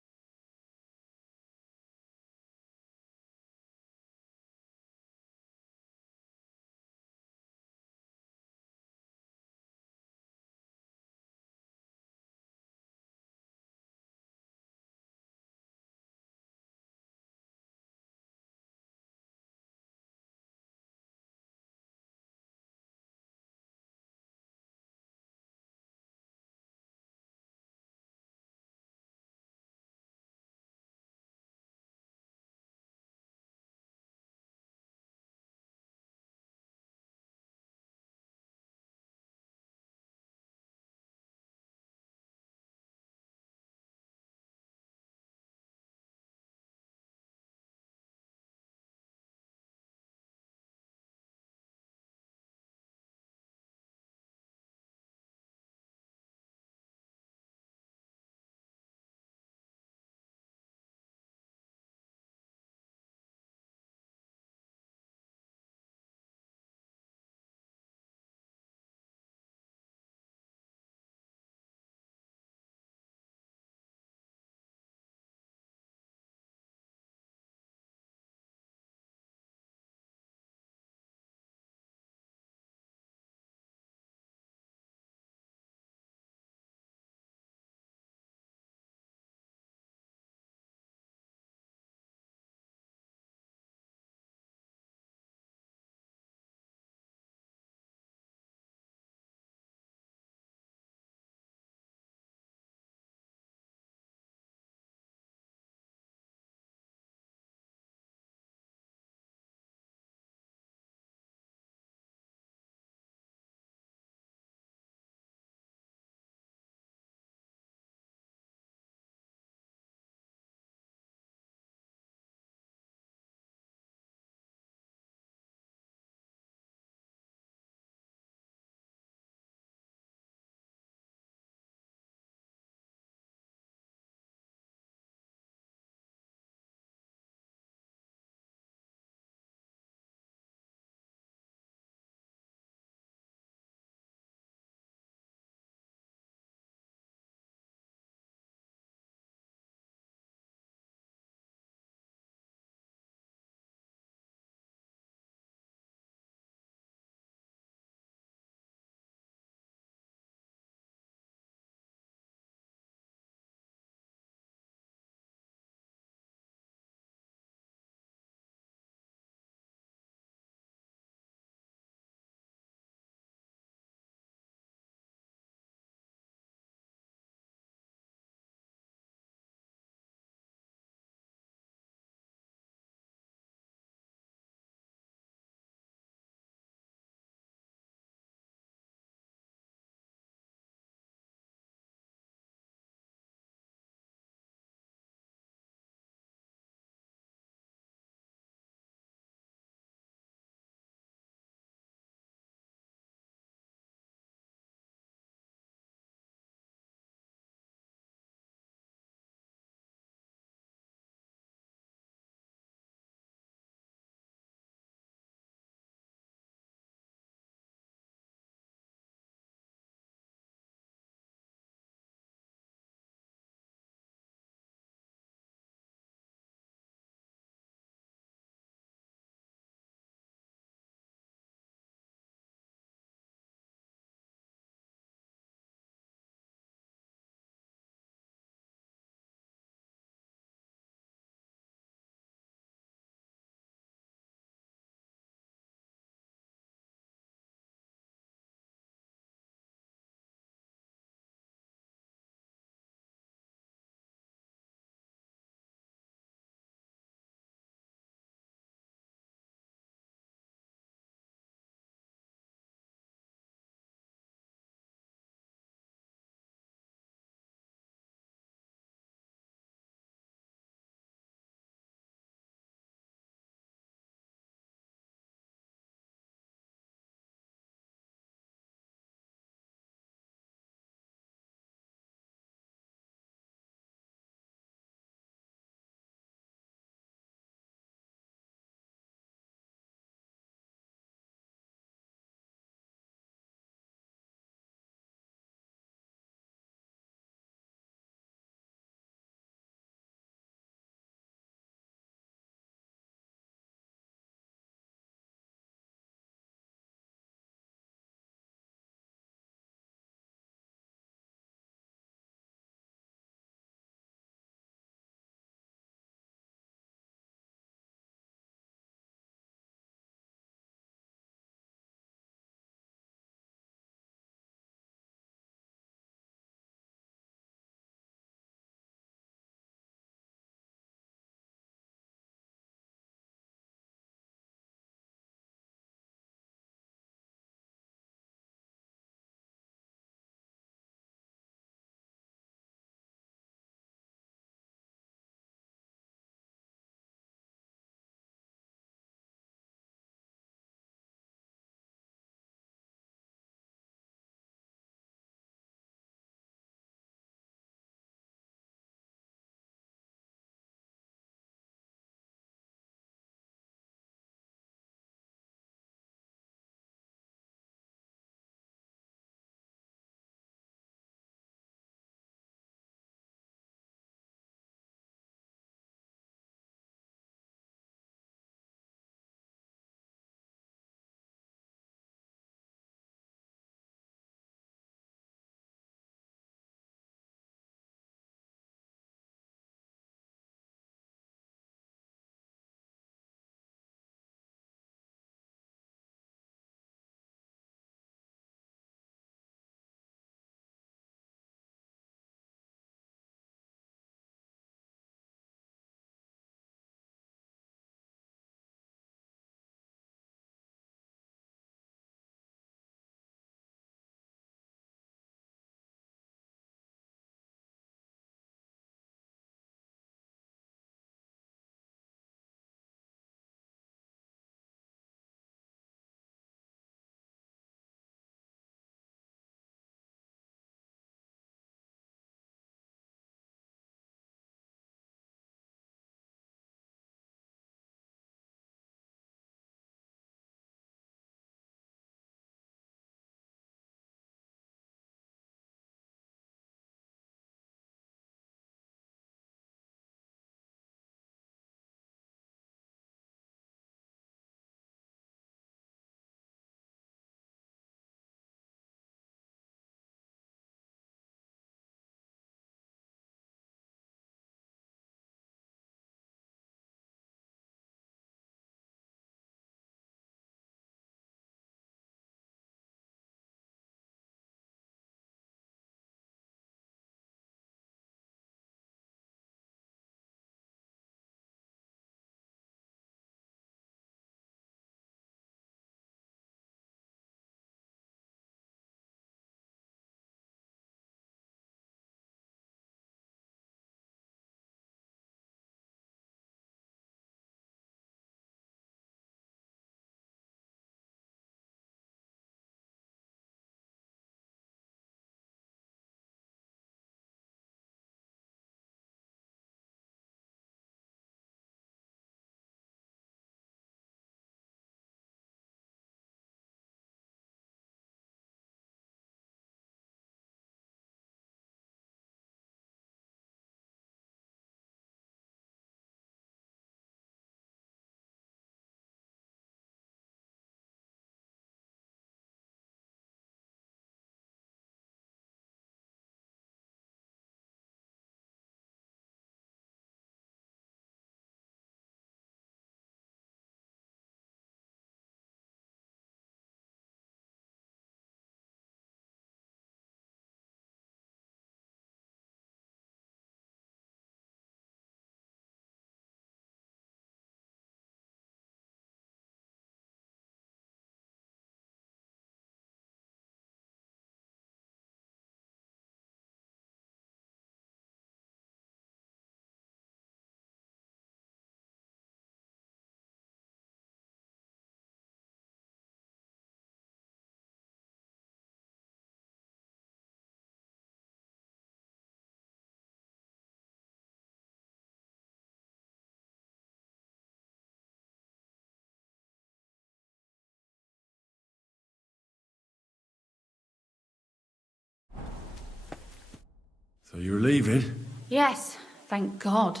So you're leaving? Yes, thank God.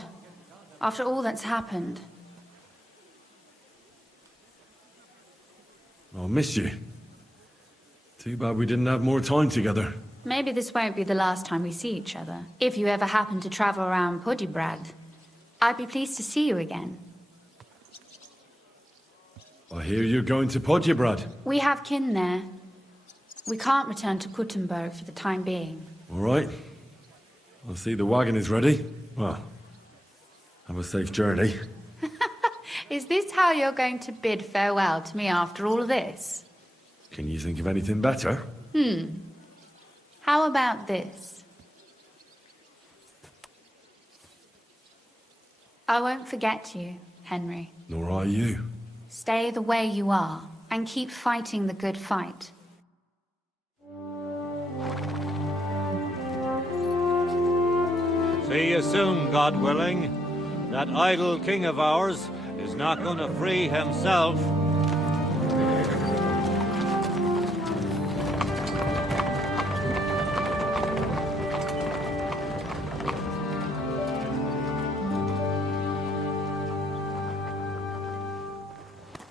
After all that's happened. I'll miss you. Too bad we didn't have more time together. Maybe this won't be the last time we see each other. If you ever happen to travel around Podiebrad, I'd be pleased to see you again. I hear you're going to Podiebrad. We have kin there. We can't return to Kuttenberg for the time being. All right. I see the wagon is ready. Well, have a safe journey. Is this how you're going to bid farewell to me after all of this? Can you think of anything better? How about this? I won't forget you, Henry. Nor are you. Stay the way you are, and keep fighting the good fight. See you soon, God willing. That idle king of ours is not going to free himself.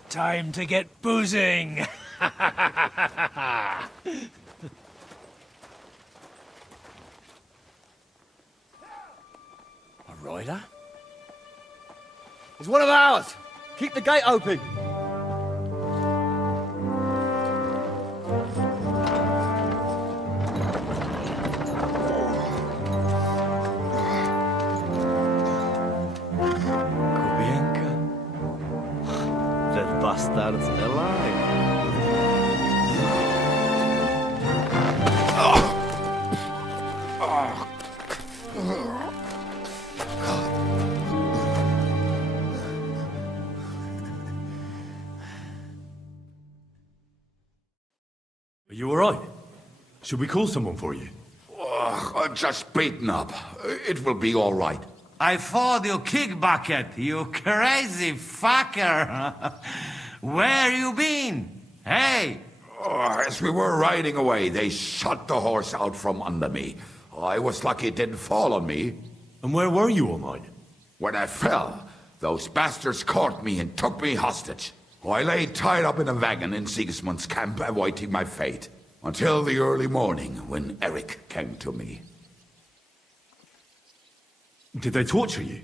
Time to get boozing! A rider? It's one of ours! Keep the gate open! Kubienka? That bastard's alive. Are you all right? Should we call someone for you? I'm just beaten up. It will be all right. I fought you, kick bucket, you crazy fucker. Where you been? Hey! As we were riding away, they shot the horse out from under me. I was lucky it didn't fall on me. And where were you all night? When I fell, those bastards caught me and took me hostage. I lay tied up in a wagon in Sigismund's camp, awaiting my fate. Until the early morning, when Eric came to me. Did they torture you?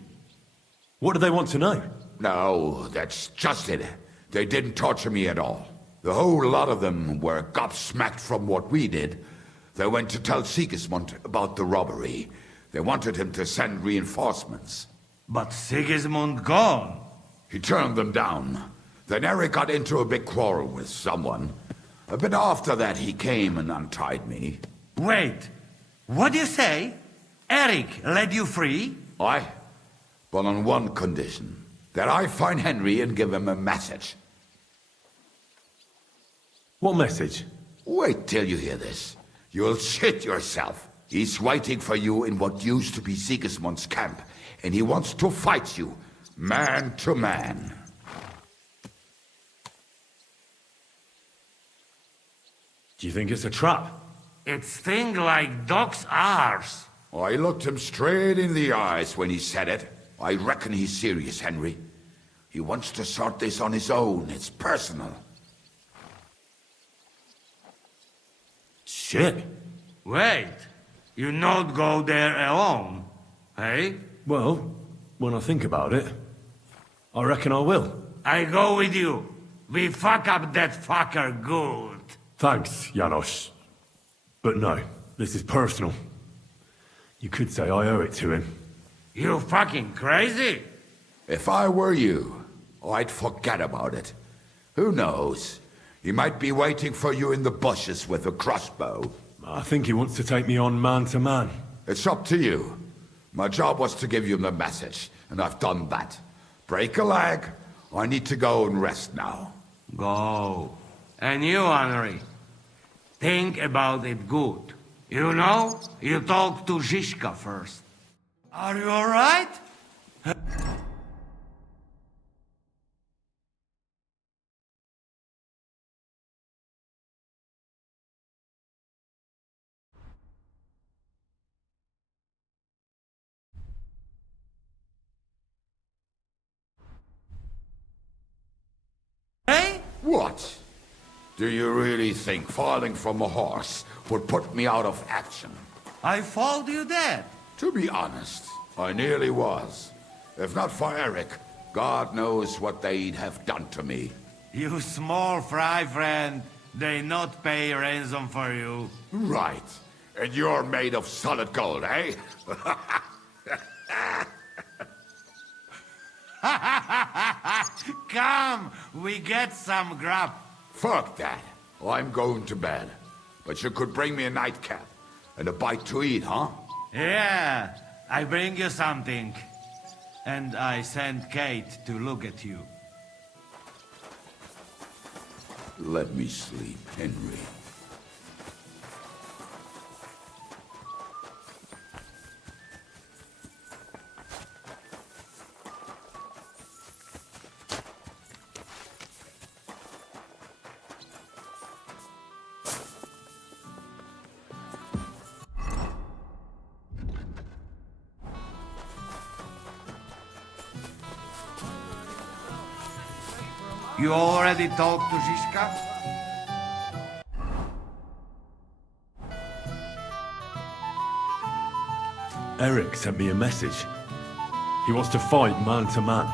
What do they want to know? No, that's just it. They didn't torture me at all. The whole lot of them were gobsmacked from what we did. They went to tell Sigismund about the robbery. They wanted him to send reinforcements. But Sigismund gone. He turned them down. Then Eric got into a big quarrel with someone. A bit after that, he came and untied me. Wait, what do you say? Eric let you free? Aye, but on one condition. That I find Henry and give him a message. What message? Wait till you hear this. You'll shit yourself. He's waiting for you in what used to be Sigismund's camp, and he wants to fight you, man to man. Do you think it's a trap? It's thing like dog's arse. I looked him straight in the eyes when he said it. I reckon he's serious, Henry. He wants to sort this on his own. It's personal. Shit. Wait, you not go there alone, hey? Well, when I think about it, I reckon I will. I go with you. We fuck up that fucker good. Thanks, Janos. But no, this is personal. You could say I owe it to him. You fucking crazy? If I were you, I'd forget about it. Who knows? He might be waiting for you in the bushes with a crossbow. I think he wants to take me on man to man. It's up to you. My job was to give you the message, and I've done that. Break a leg. I need to go and rest now. Go. And you, Henry, think about it good. You know, you talk to Zizka first. Are you all right? What? Do you really think falling from a horse would put me out of action? I followed you dead. To be honest, I nearly was. If not for Eric, God knows what they'd have done to me. You small fry, friend. They not pay ransom for you. Right. And you're made of solid gold, eh? Come, we get some grub. Fuck that. I'm going to bed. But you could bring me a nightcap and a bite to eat, huh? Yeah, I bring you something. And I send Kate to look at you. Let me sleep, Henry. You already talked to Zizka? Eric sent me a message. He wants to fight man to man.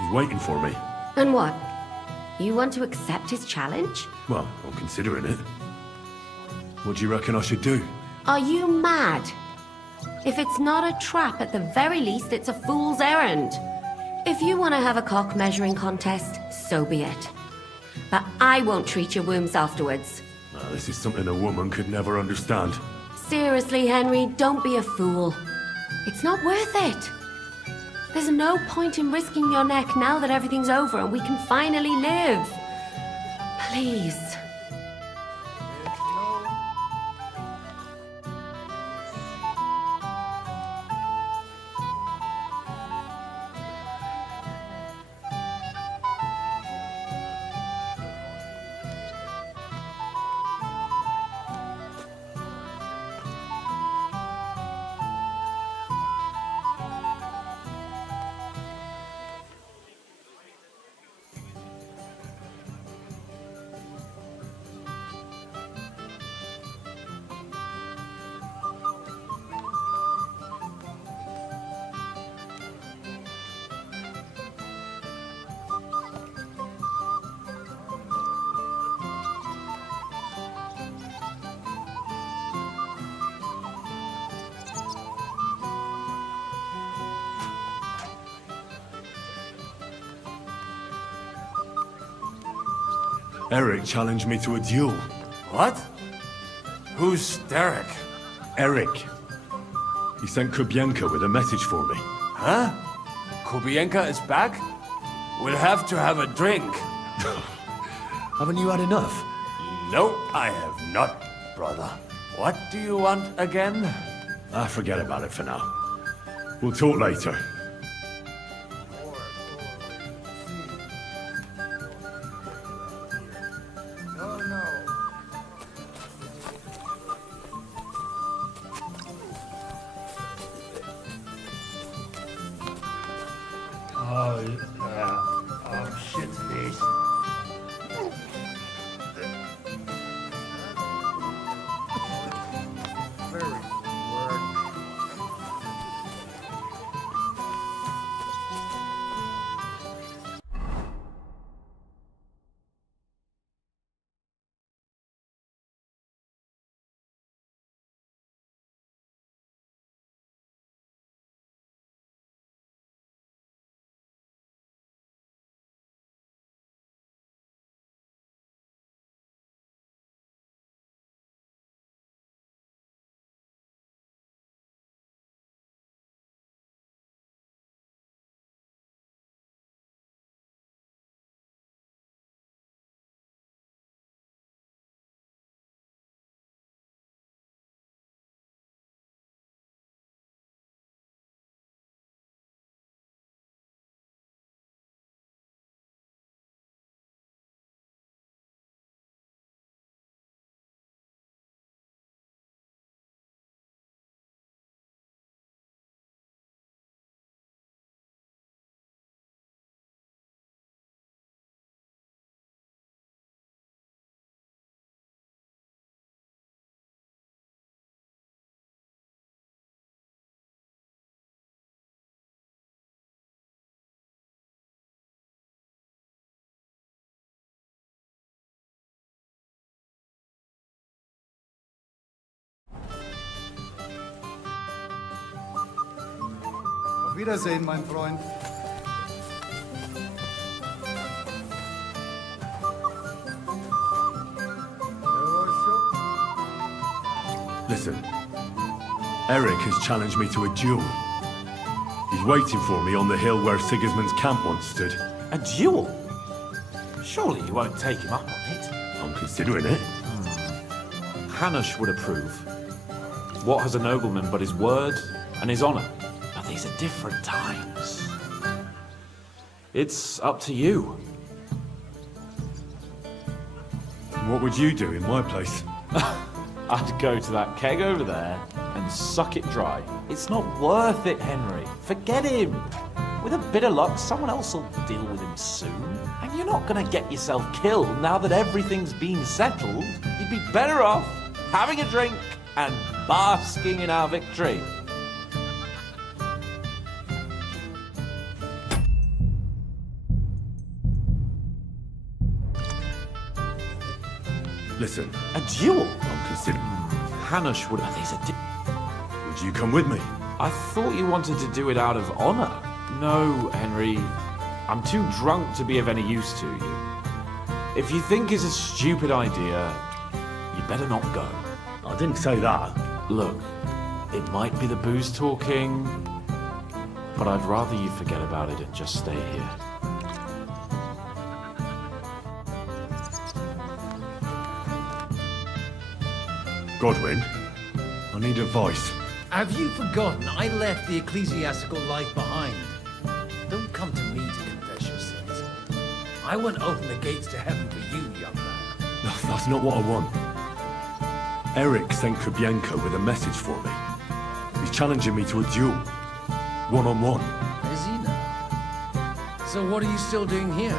He's waiting for me. And what? You want to accept his challenge? Well, I'm considering it. What do you reckon I should do? Are you mad? If it's not a trap, at the very least, it's a fool's errand. If you want to have a cock measuring contest, so be it. But I won't treat your wounds afterwards. This is something a woman could never understand. Seriously, Henry, don't be a fool. It's not worth it. There's no point in risking your neck now that everything's over and we can finally live. Please. Eric challenged me to a duel. What? Who's Derek? Eric. He sent Kubienka with a message for me. Huh? Kubienka is back? We'll have to have a drink. Haven't you had enough? No, I have not, brother. What do you want again? Forget about it for now. We'll talk later. Oh, shit's this. Very word. Wiedersehen, mein Freund. Listen, Eric has challenged me to a duel. He's waiting for me on the hill where Sigismund's camp once stood. A duel? Surely you won't take him up on it. I'm considering it. Hanush would approve. What has a nobleman but his word and his honor? But these are different times. It's up to you. What would you do in my place? I'd go to that keg over there and suck it dry. It's not worth it, Henry. Forget him. With a bit of luck, someone else will deal with him soon. And you're not gonna get yourself killed now that everything's been settled. You'd be better off having a drink and basking in our victory. Listen, a duel? I'm considering. Hanush would. Would you come with me? I thought you wanted to do it out of honor. No, Henry. I'm too drunk to be of any use to you. If you think it's a stupid idea, you better not go. I didn't say that. Look, it might be the booze talking, but I'd rather you forget about it and just stay here. Godwin, I need advice. Have you forgotten I left the ecclesiastical life behind? Don't come to me to confess your sins. I won't open the gates to heaven for you, young man. No, that's not what I want. Eric sent Kubienko with a message for me. He's challenging me to a duel. One-on-one. Is he now? So what are you still doing here?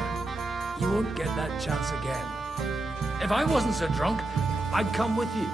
You won't get that chance again. If I wasn't so drunk, I'd come with you.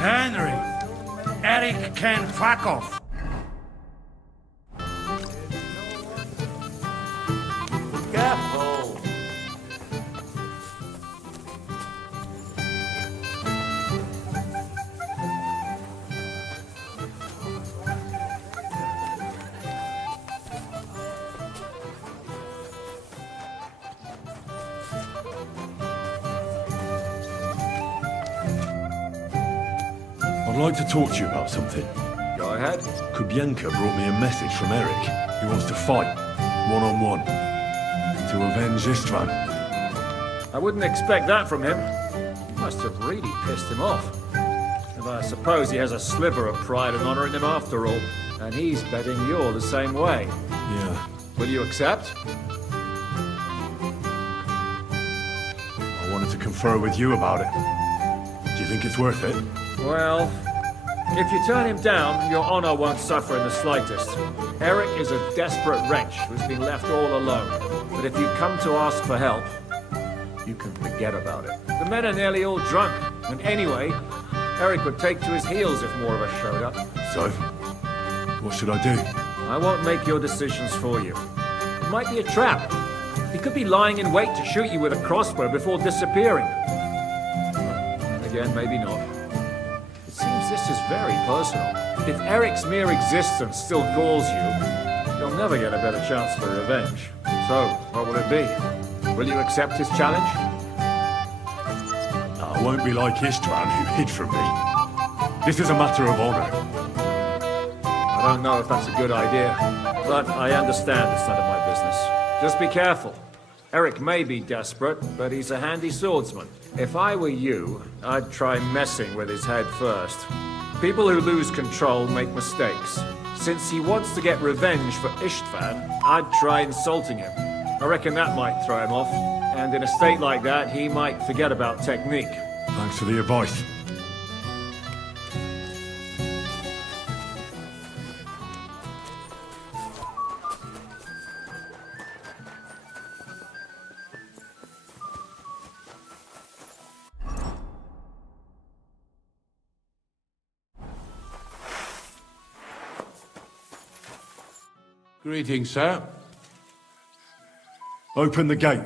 Henry, Eric can fuck off. Careful. I'd like to talk to you about something. Go ahead. Kubienko brought me a message from Eric. He wants to fight, one-on-one, to avenge Istvan. I wouldn't expect that from him. You must have really pissed him off. And I suppose he has a sliver of pride and honor in him after all. And he's betting you're the same way. Yeah. Will you accept? I wanted to confer with you about it. Do you think it's worth it? Well, if you turn him down, your honor won't suffer in the slightest. Eric is a desperate wretch who's been left all alone. But if you come to ask for help, you can forget about it. The men are nearly all drunk, and anyway, Eric would take to his heels if more of us showed up. So, what should I do? I won't make your decisions for you. It might be a trap. He could be lying in wait to shoot you with a crossbow before disappearing. And again, maybe not. It seems this is very personal. If Eric's mere existence still galls you, you'll never get a better chance for revenge. So, what will it be? Will you accept his challenge? I won't be like Istvan, who hid from me. This is a matter of honor. I don't know if that's a good idea, but I understand it's none of my business. Just be careful. Eric may be desperate, but he's a handy swordsman. If I were you, I'd try messing with his head first. People who lose control make mistakes. Since he wants to get revenge for Istvan, I'd try insulting him. I reckon that might throw him off, and in a state like that, he might forget about technique. Thanks for the advice. Greetings, sir. Open the gate.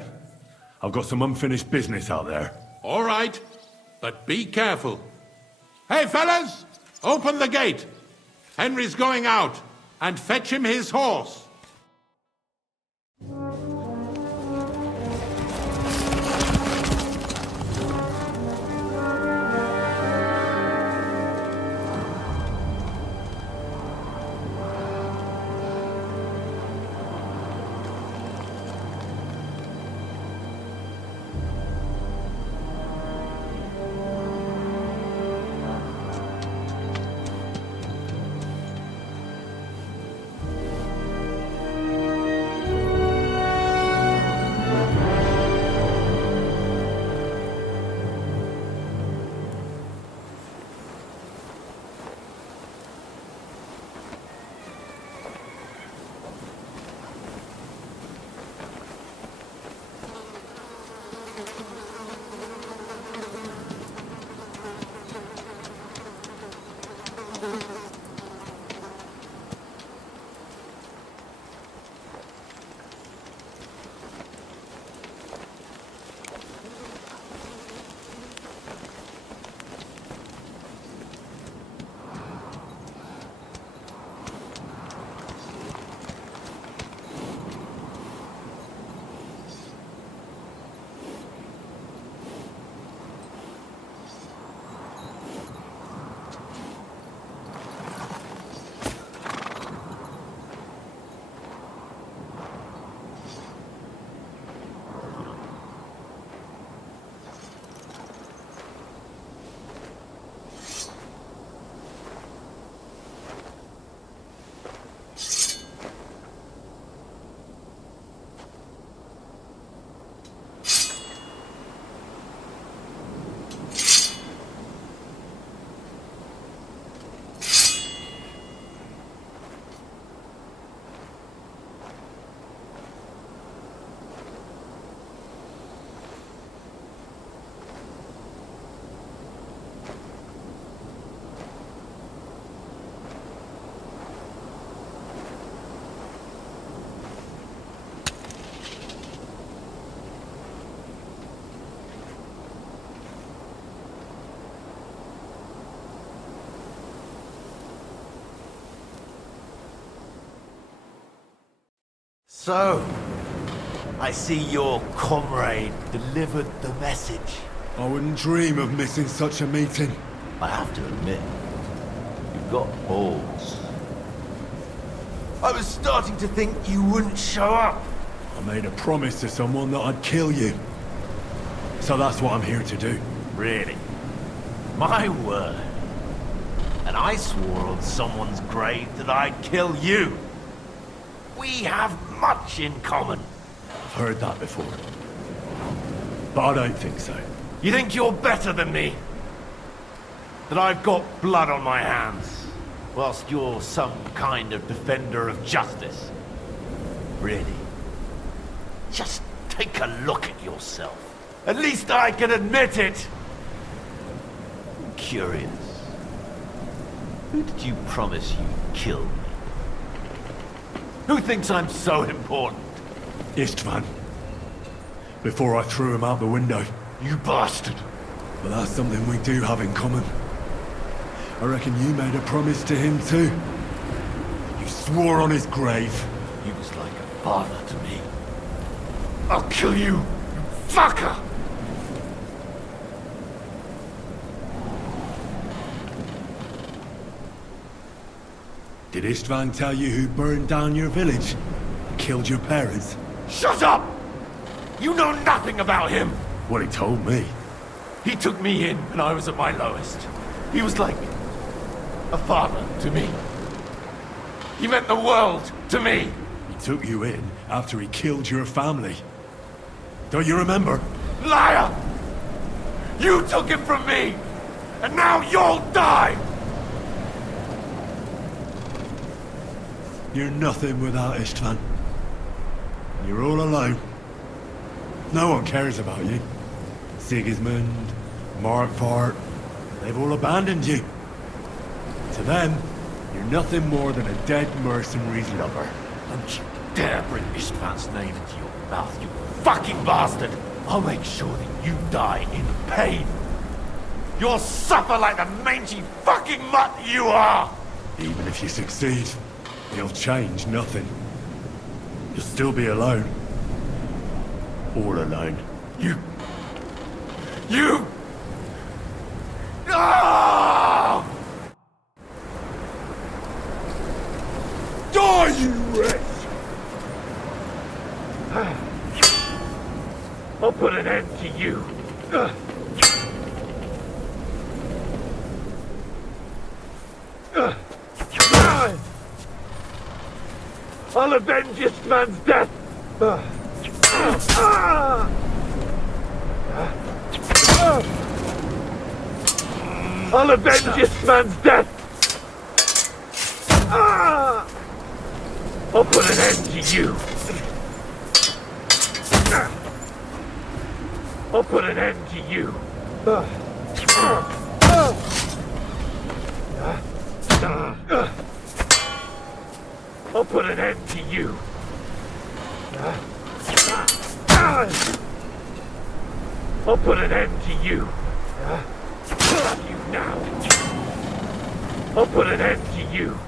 I've got some unfinished business out there. All right, but be careful. Hey, fellas! Open the gate! Henry's going out, and fetch him his horse. So, I see your comrade delivered the message. I wouldn't dream of missing such a meeting. I have to admit, you've got balls. I was starting to think you wouldn't show up. I made a promise to someone that I'd kill you. So that's what I'm here to do. Really? My word. And I swore on someone's grave that I'd kill you. We have much in common. I've heard that before. But I don't think so. You think you're better than me? That I've got blood on my hands, whilst you're some kind of defender of justice? Really? Just take a look at yourself. At least I can admit it. I'm curious. Who did you promise you'd kill me? Who thinks I'm so important? Istvan. Before I threw him out the window. You bastard! But that's something we do have in common. I reckon you made a promise to him too. You swore on his grave. He was like a father to me. I'll kill you fucker! Did Istvan tell you who burned down your village? Killed your parents? Shut up! You know nothing about him! What he told me. He took me in when I was at my lowest. He was like a father to me. He meant the world to me. He took you in after he killed your family. Don't you remember? Liar! You took him from me! And now you'll die! You're nothing without Istvan. You're all alone. No one cares about you. Sigismund, Markvart, they've all abandoned you. To them, you're nothing more than a dead mercenary's lover. Don't you dare bring Istvan's name into your mouth, you fucking bastard! I'll make sure that you die in pain. You'll suffer like the mangy fucking mutt you are! Even if you succeed, you'll change nothing. You'll still be alone. All alone. You... Ah! Die, you wretch! I'll put an end to you. I'll avenge Istvan's death! I'll avenge Istvan's death! I'll put an end to you! I'll put an end to you! I'll put an end to you! I'll put an end to you! You now! I'll put an end to you!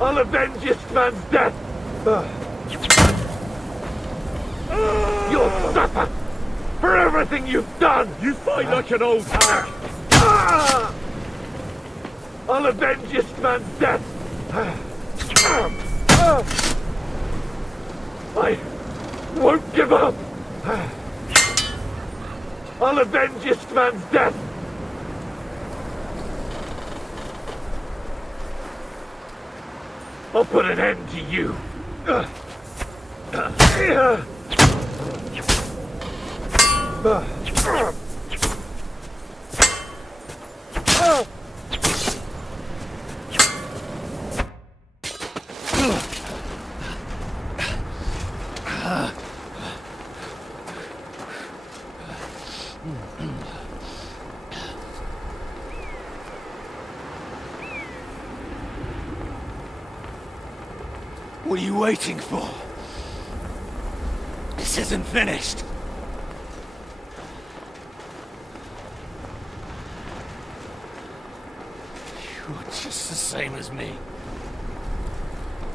I'll avenge Istvan's death! You'll suffer for everything you've done! You fight like an old hag! I'll avenge Istvan's death! I won't give up! I'll avenge Istvan's death! I'll put an end to you! What are you waiting for? This isn't finished. You're just the same as me.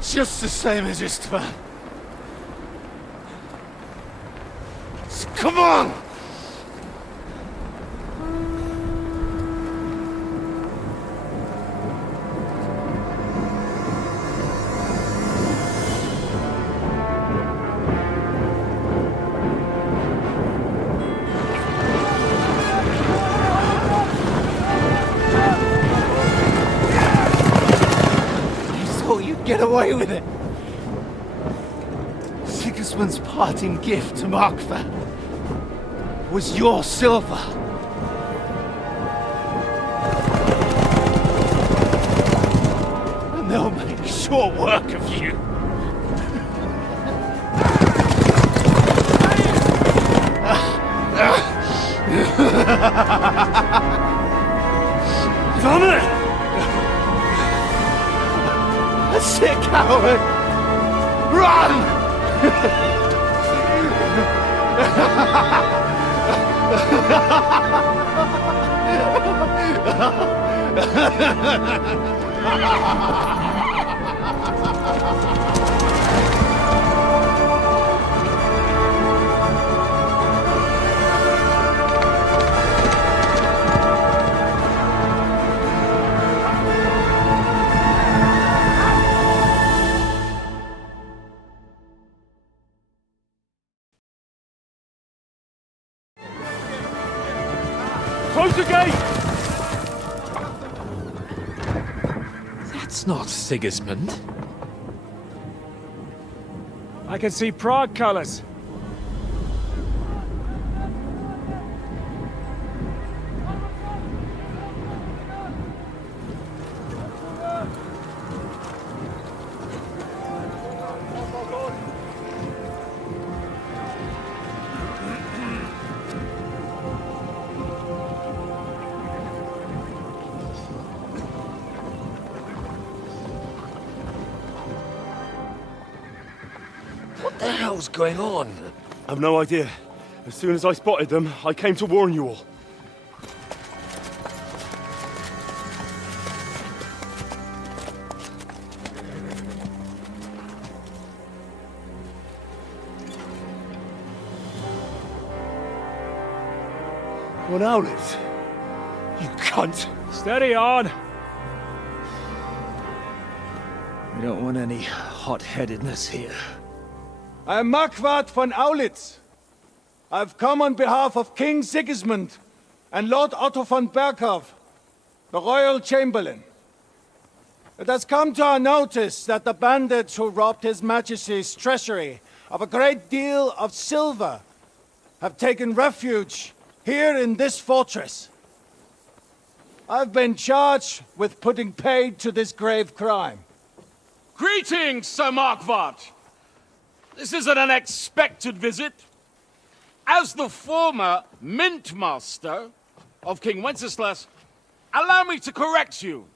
Just the same as Istvan. So come on! Get away with it! Sigismund's parting gift to Markvart was your silver. And they'll make short work of you. Damn it! That's it, coward! Run! Close the gate! That's not Sigismund. I can see Prague colors. What the hell's going on? I've no idea. As soon as I spotted them, I came to warn you all. What Owlets? You cunt! Steady on! We don't want any hot-headedness here. I am Marquard von Aulitz. I've come on behalf of King Sigismund and Lord Otto von Berghoff, the Royal Chamberlain. It has come to our notice that the bandits who robbed His Majesty's treasury of a great deal of silver have taken refuge here in this fortress. I've been charged with putting paid to this grave crime. Greetings, Sir Marquard! This is an unexpected visit. As the former Mint Master of King Wenceslas, allow me to correct you.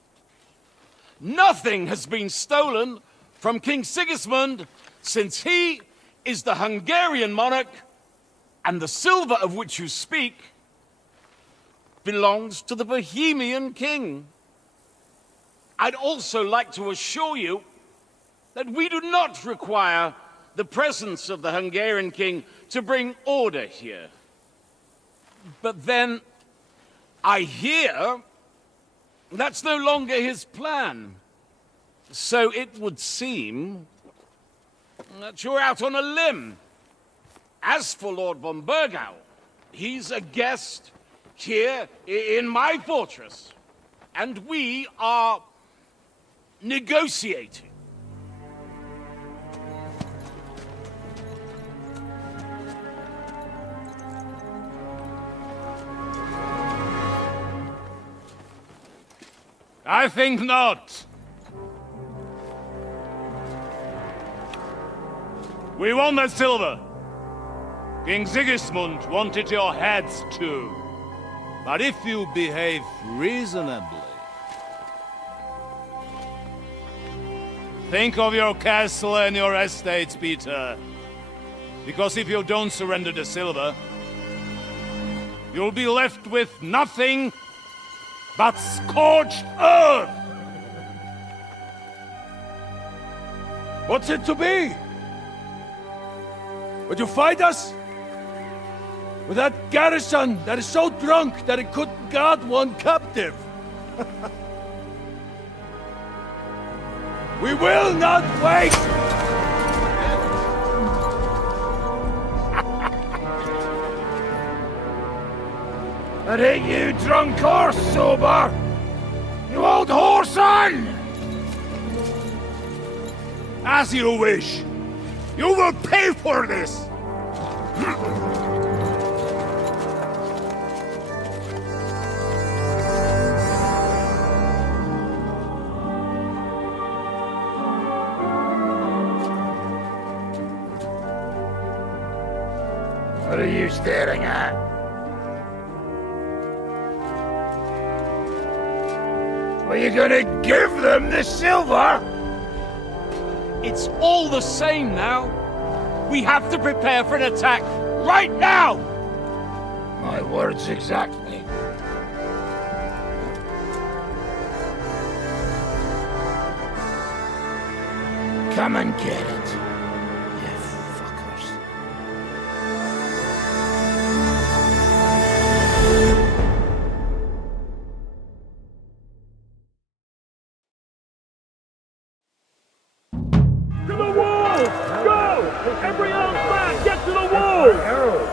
Nothing has been stolen from King Sigismund since he is the Hungarian monarch, and the silver of which you speak belongs to the Bohemian king. I'd also like to assure you that we do not require the presence of the Hungarian king to bring order here. But then, I hear that's no longer his plan. So it would seem that you're out on a limb. As for Lord von Bergau, he's a guest here in my fortress, and we are negotiating. I think not. We want the silver. King Sigismund wanted your heads too. But if you behave reasonably, think of your castle and your estates, Peter. Because if you don't surrender the silver, you'll be left with nothing but scorched earth! What's it to be? Would you fight us? With that garrison that is so drunk that it couldn't guard one captive? We will not wait! That ain't you drunk or sober, you old whoreson! As you wish. You will pay for this! What are you staring at? Are you gonna give them the silver? It's all the same now. We have to prepare for an attack right now! My words exactly. Come and get it, you fuckers. To the walls! Go! Every old man, get to the walls!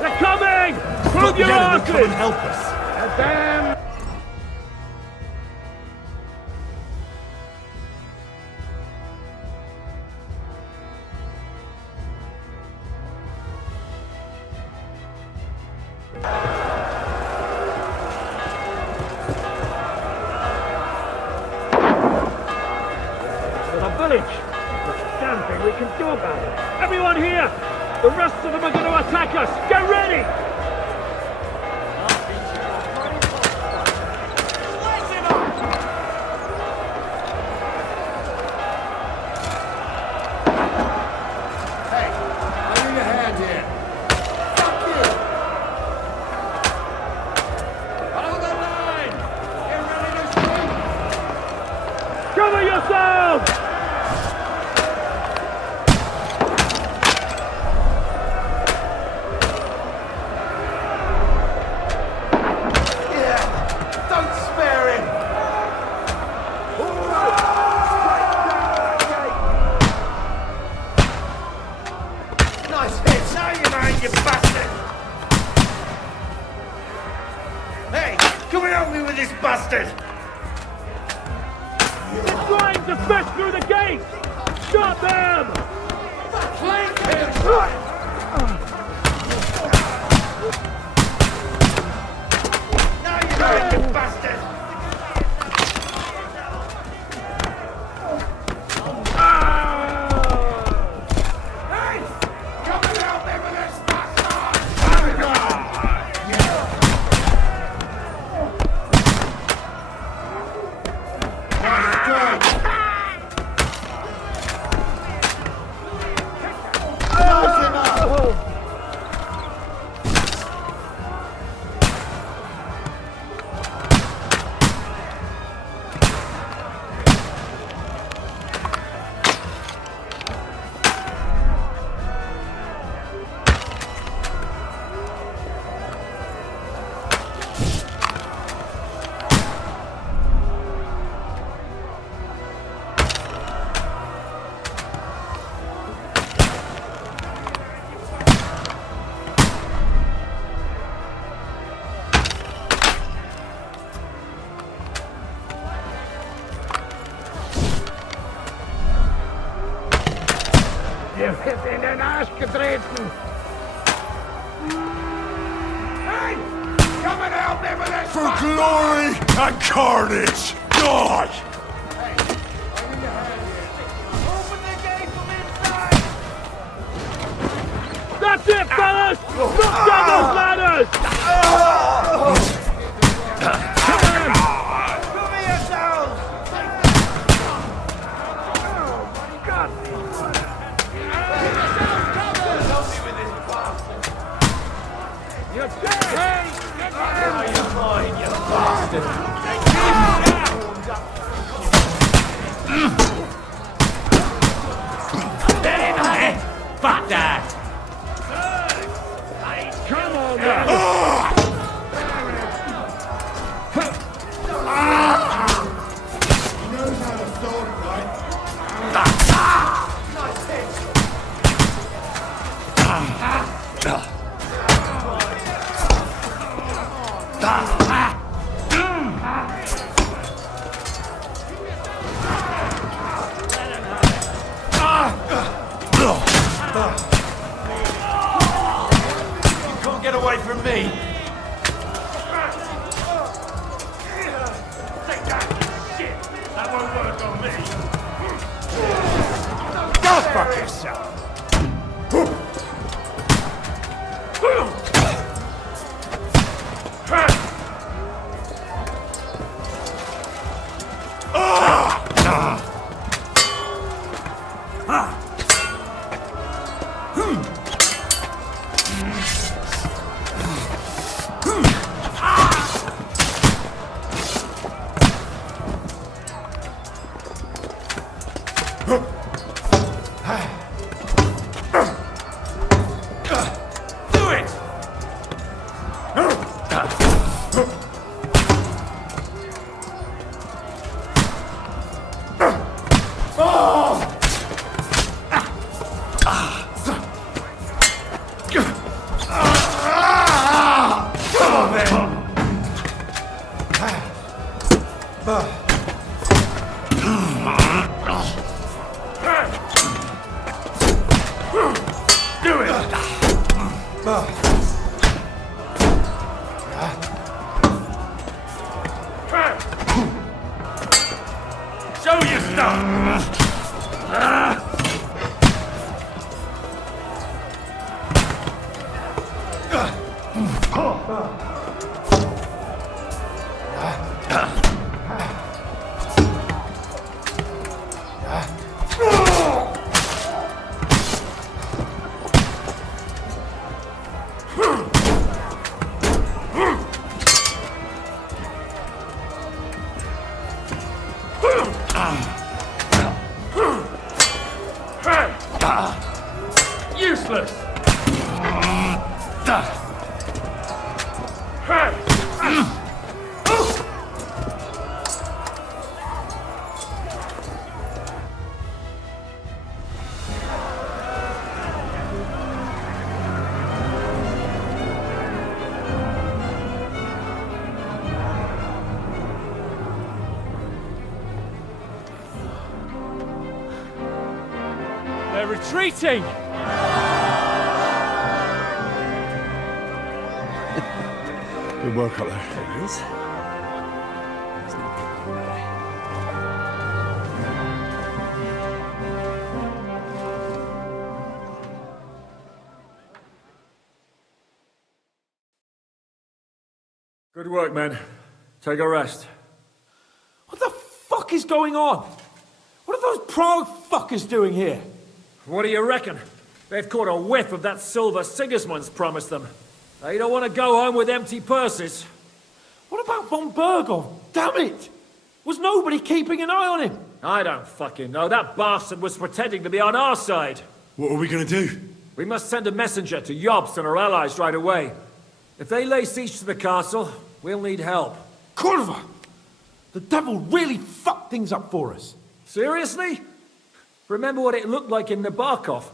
They're coming! Prove your asses! Come and help us. Damn! The village! There's a damn thing we can do about it! Everyone here! The rest of them are going to attack us! Get ready! Cover yourselves! Don't spare him! Nice hit! Now you mind, you bastard! Hey, come and help me with this bastard! They're trying to fish through the gate! Stop them! Flank him! Now you mind, you bastard! Hey! Come and help me with this Je hebt in den Arsch getreten. Hey! Come and help me with this! For glory and carnage! Die! That's it, fellas! Knock down those ladders! Come on! Cover yourselves! You're dead! Hey! You're mine, you bastard! Fuck that! Come on, guys! He knows how to sword fight. You can't get away from me! Take that! Shit! That won't work on me! Go fuck yourself! Show your stuff! Useless! They're retreating! Good work up there. There he is. Good work, men. Take a rest. What the fuck is going on? What are those Prague fuckers doing here? What do you reckon? They've caught a whiff of that silver Sigismund's promised them. They don't want to go home with empty purses. What about von Bergov? Damn it! Was nobody keeping an eye on him? I don't fucking know. That bastard was pretending to be on our side. What are we gonna do? We must send a messenger to Jobst and our allies right away. If they lay siege to the castle, we'll need help. Kurva! The devil really fucked things up for us. Seriously? Remember what it looked like in Nabokov.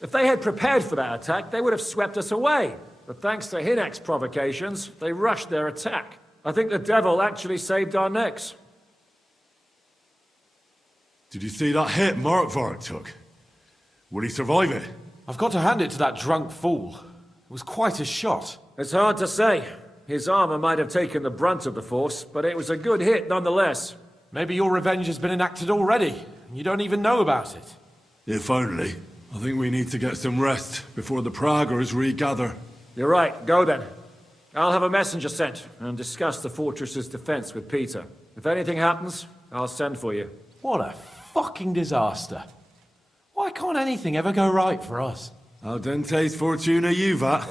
If they had prepared for that attack, they would have swept us away. But thanks to Hinek's provocations, they rushed their attack. I think the devil actually saved our necks. Did you see that hit Markvark took? Would he survive it? I've got to hand it to that drunk fool. It was quite a shot. It's hard to say. His armor might have taken the brunt of the force, but it was a good hit nonetheless. Maybe your revenge has been enacted already, and you don't even know about it. If only. I think we need to get some rest before the Praggers regather. You're right. Go then. I'll have a messenger sent and discuss the fortress's defense with Peter. If anything happens, I'll send for you. What a fucking disaster. Why can't anything ever go right for us? Al dente's fortuna juvat.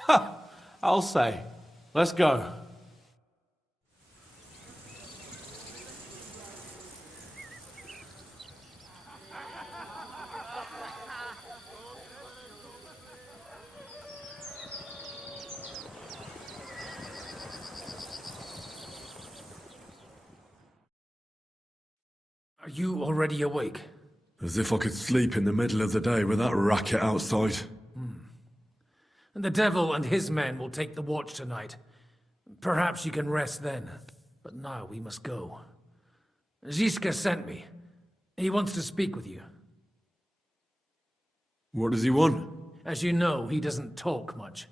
Ha! I'll say. Let's go. Are you already awake? As if I could sleep in the middle of the day with that racket outside. And the devil and his men will take the watch tonight. Perhaps you can rest then. But now we must go. Ziska sent me. He wants to speak with you. What does he want? As you know, he doesn't talk much.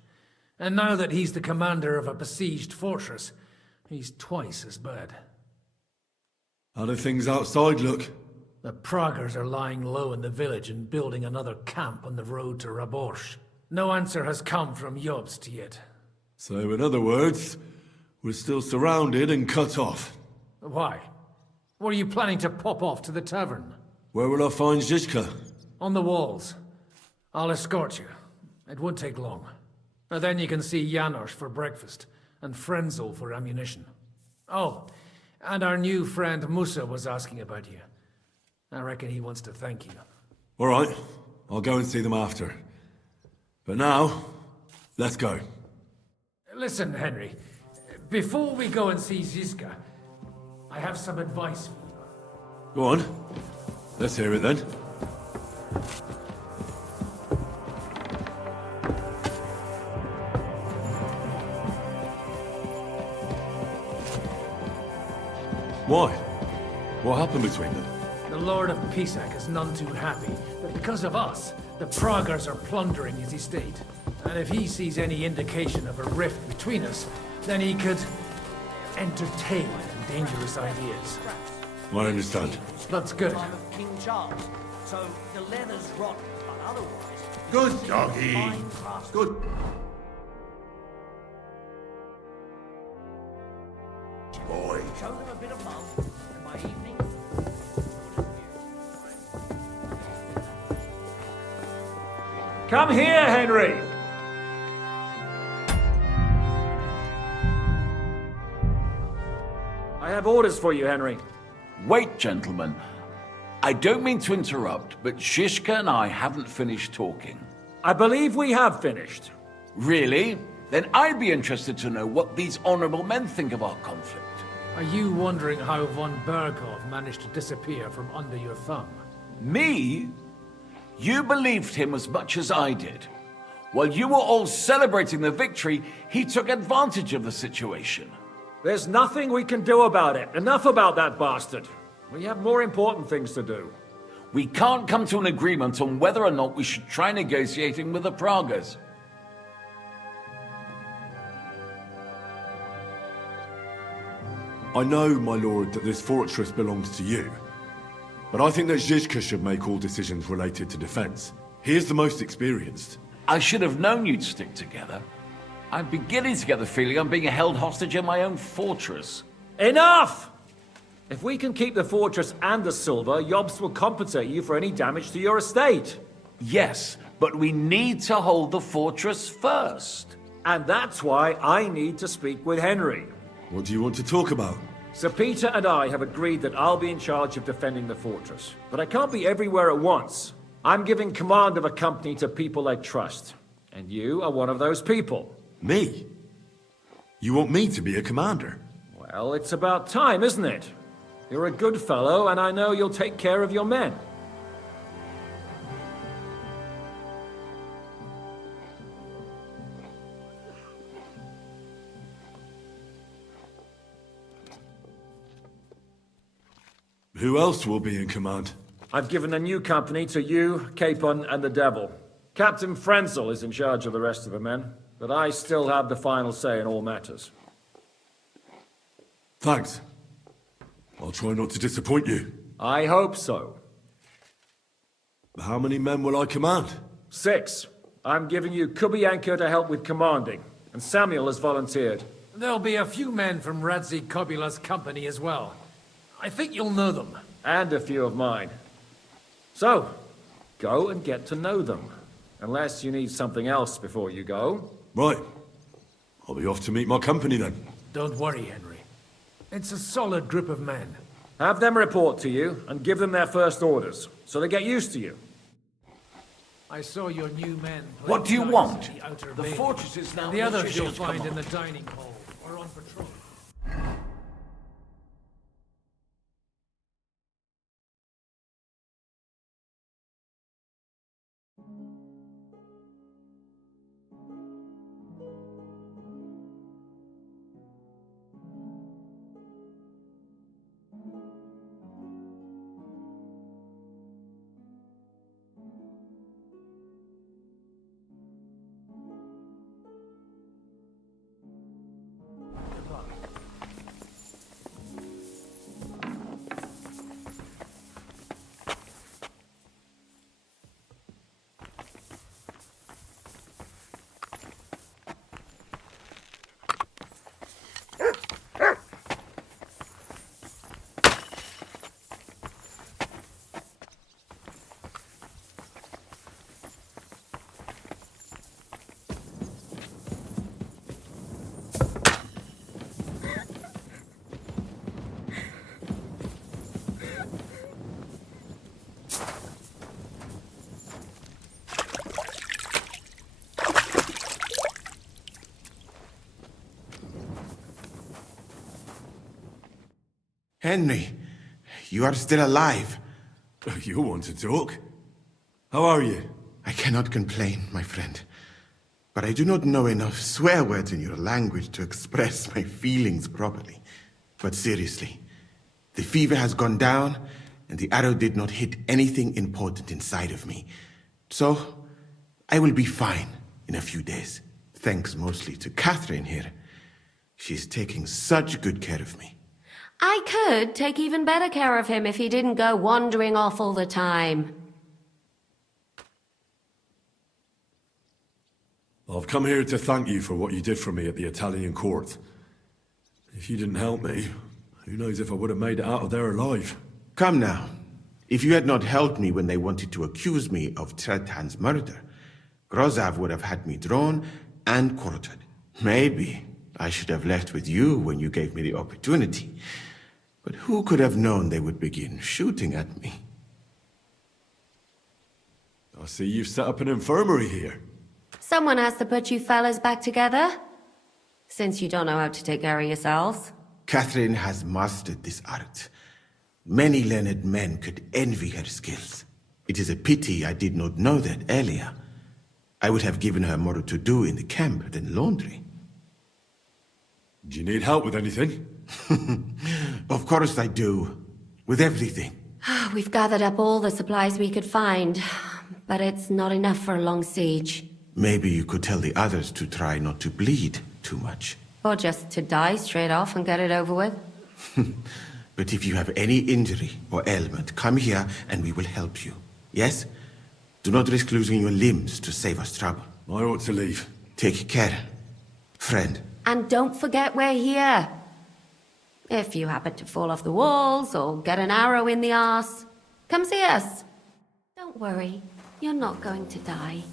And now that he's the commander of a besieged fortress, he's twice as bad. How do things outside look? The Praggers are lying low in the village and building another camp on the road to Raborsh. No answer has come from Jobst yet. So, in other words, we're still surrounded and cut off. Why? What are you planning to pop off to the tavern? Where will I find Zizka? On the walls. I'll escort you. It won't take long. And then you can see Janos for breakfast, and Frenzel for ammunition. Oh, and our new friend Musa was asking about you. I reckon he wants to thank you. All right, I'll go and see them after. But now, let's go. Listen, Henry. Before we go and see Ziska, I have some advice for you. Go on. Let's hear it then. Why? What happened between them? The Lord of Pisak is none too happy that because of us, the Praggers are plundering his estate. And if he sees any indication of a rift between us, then he could entertain dangerous ideas. I understand. That's good. King Charles. So the leather's rotten, but otherwise... Good doggy. Good. Boy. Show them a bit of love, and by evening... Come here, Henry! I have orders for you, Henry. Wait, gentlemen. I don't mean to interrupt, but Shishka and I haven't finished talking. I believe we have finished. Really? Then I'd be interested to know what these honorable men think of our conflict. Are you wondering how von Berkov managed to disappear from under your thumb? Me? You believed him as much as I did. While you were all celebrating the victory, he took advantage of the situation. There's nothing we can do about it. Enough about that bastard. We have more important things to do. We can't come to an agreement on whether or not we should try negotiating with the Pragas. I know, my lord, that this fortress belongs to you. But I think that Zizka should make all decisions related to defense. He is the most experienced. I should have known you'd stick together. I'm beginning to get the feeling I'm being held hostage in my own fortress. Enough! If we can keep the fortress and the silver, Yobst will compensate you for any damage to your estate. Yes, but we need to hold the fortress first. And that's why I need to speak with Henry. What do you want to talk about? Sir Peter and I have agreed that I'll be in charge of defending the fortress. But I can't be everywhere at once. I'm giving command of a company to people I trust. And you are one of those people. Me? You want me to be a commander? Well, it's about time, isn't it? You're a good fellow, and I know you'll take care of your men. Who else will be in command? I've given a new company to you, Capon, and the Devil. Captain Frenzel is in charge of the rest of the men, but I still have the final say in all matters. Thanks. I'll try not to disappoint you. I hope so. How many men will I command? 6. I'm giving you Kubianka to help with commanding, and Samuel has volunteered. There'll be a few men from Radzi Kobula's company as well. I think you'll know them. And a few of mine. So, go and get to know them. Unless you need something else before you go. Right. I'll be off to meet my company then. Don't worry, Henry. It's a solid group of men. Have them report to you, and give them their first orders, so they get used to you. I saw your new men. What do you want? The fortress is now... The others you'll find in the dining hall, or on patrol. Henry, you are still alive. You want to talk? How are you? I cannot complain, my friend. But I do not know enough swear words in your language to express my feelings properly. But seriously, the fever has gone down, and the arrow did not hit anything important inside of me. So, I will be fine in a few days. Thanks mostly to Catherine here. She's taking such good care of me. I could take even better care of him if he didn't go wandering off all the time. I've come here to thank you for what you did for me at the Italian court. If you didn't help me, who knows if I would have made it out of there alive. Come now. If you had not helped me when they wanted to accuse me of Tretan's murder, Grozav would have had me drawn and quartered. Maybe I should have left with you when you gave me the opportunity. But who could have known they would begin shooting at me? I see you've set up an infirmary here. Someone has to put you fellas back together. Since you don't know how to take care of yourselves. Catherine has mastered this art. Many learned men could envy her skills. It is a pity I did not know that earlier. I would have given her more to do in the camp than laundry. Do you need help with anything? Of course I do. With everything. We've gathered up all the supplies we could find, but it's not enough for a long siege. Maybe you could tell the others to try not to bleed too much. Or just to die straight off and get it over with. But if you have any injury or ailment, come here and we will help you. Yes? Do not risk losing your limbs to save us trouble. I ought to leave. Take care, friend. And don't forget we're here. If you happen to fall off the walls or get an arrow in the arse, come see us. Don't worry, you're not going to die.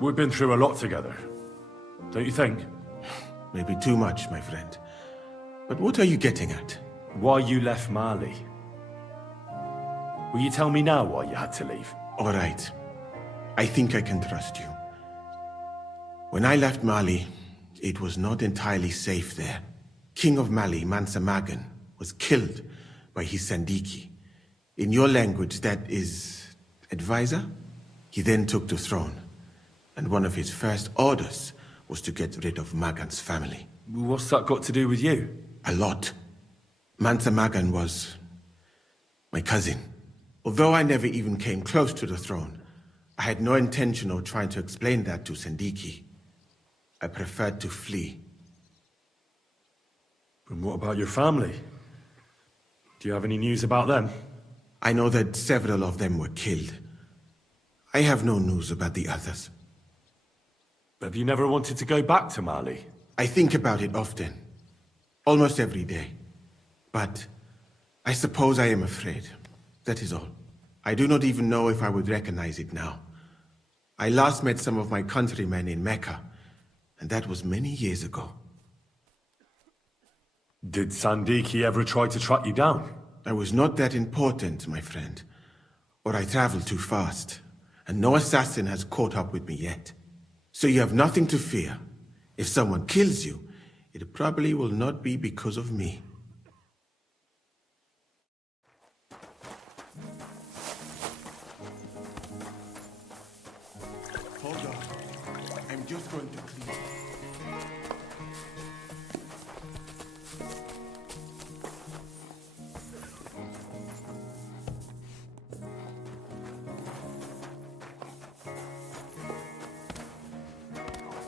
We've been through a lot together. Don't you think? Maybe too much, my friend. But what are you getting at? Why you left Mali. Will you tell me now why you had to leave? All right. I think I can trust you. When I left Mali, it was not entirely safe there. King of Mali, Mansa Magan, was killed by his Sandiki. In your language, that is... advisor? He then took the throne, and one of his first orders was to get rid of Magan's family. What's that got to do with you? A lot. Mansa Magan was... my cousin. Although I never even came close to the throne, I had no intention of trying to explain that to Sandiki. I preferred to flee. And what about your family? Do you have any news about them? I know that several of them were killed. I have no news about the others. Have you never wanted to go back to Mali? I think about it often. Almost every day. But I suppose I am afraid. That is all. I do not even know if I would recognize it now. I last met some of my countrymen in Mecca, and that was many years ago. Did Sandiki ever try to track you down? I was not that important, my friend. Or I traveled too fast, and no assassin has caught up with me yet. So you have nothing to fear. If someone kills you, it probably will not be because of me. Hold on. I'm just going to clean.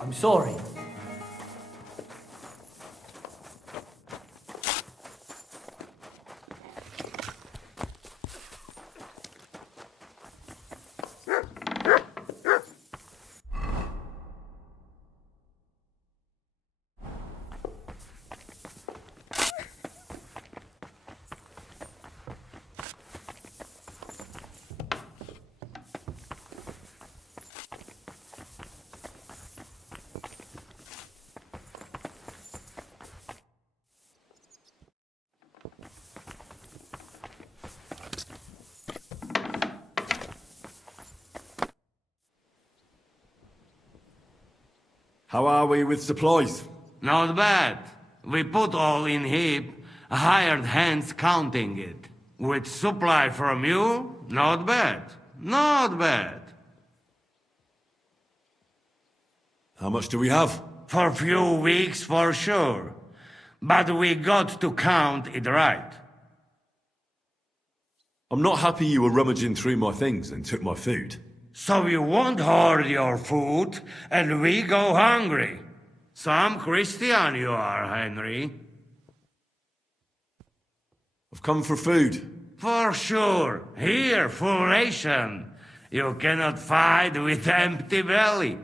I'm sorry. How are we with supplies? Not bad. We put all in heap, hired hands counting it. With supply from you, not bad. Not bad. How much do we have? For a few weeks, for sure. But we got to count it right. I'm not happy you were rummaging through my things and took my food. So you won't hoard your food, and we go hungry. Some Christian you are, Henry. I've come for food. For sure. Here, full ration. You cannot fight with empty belly.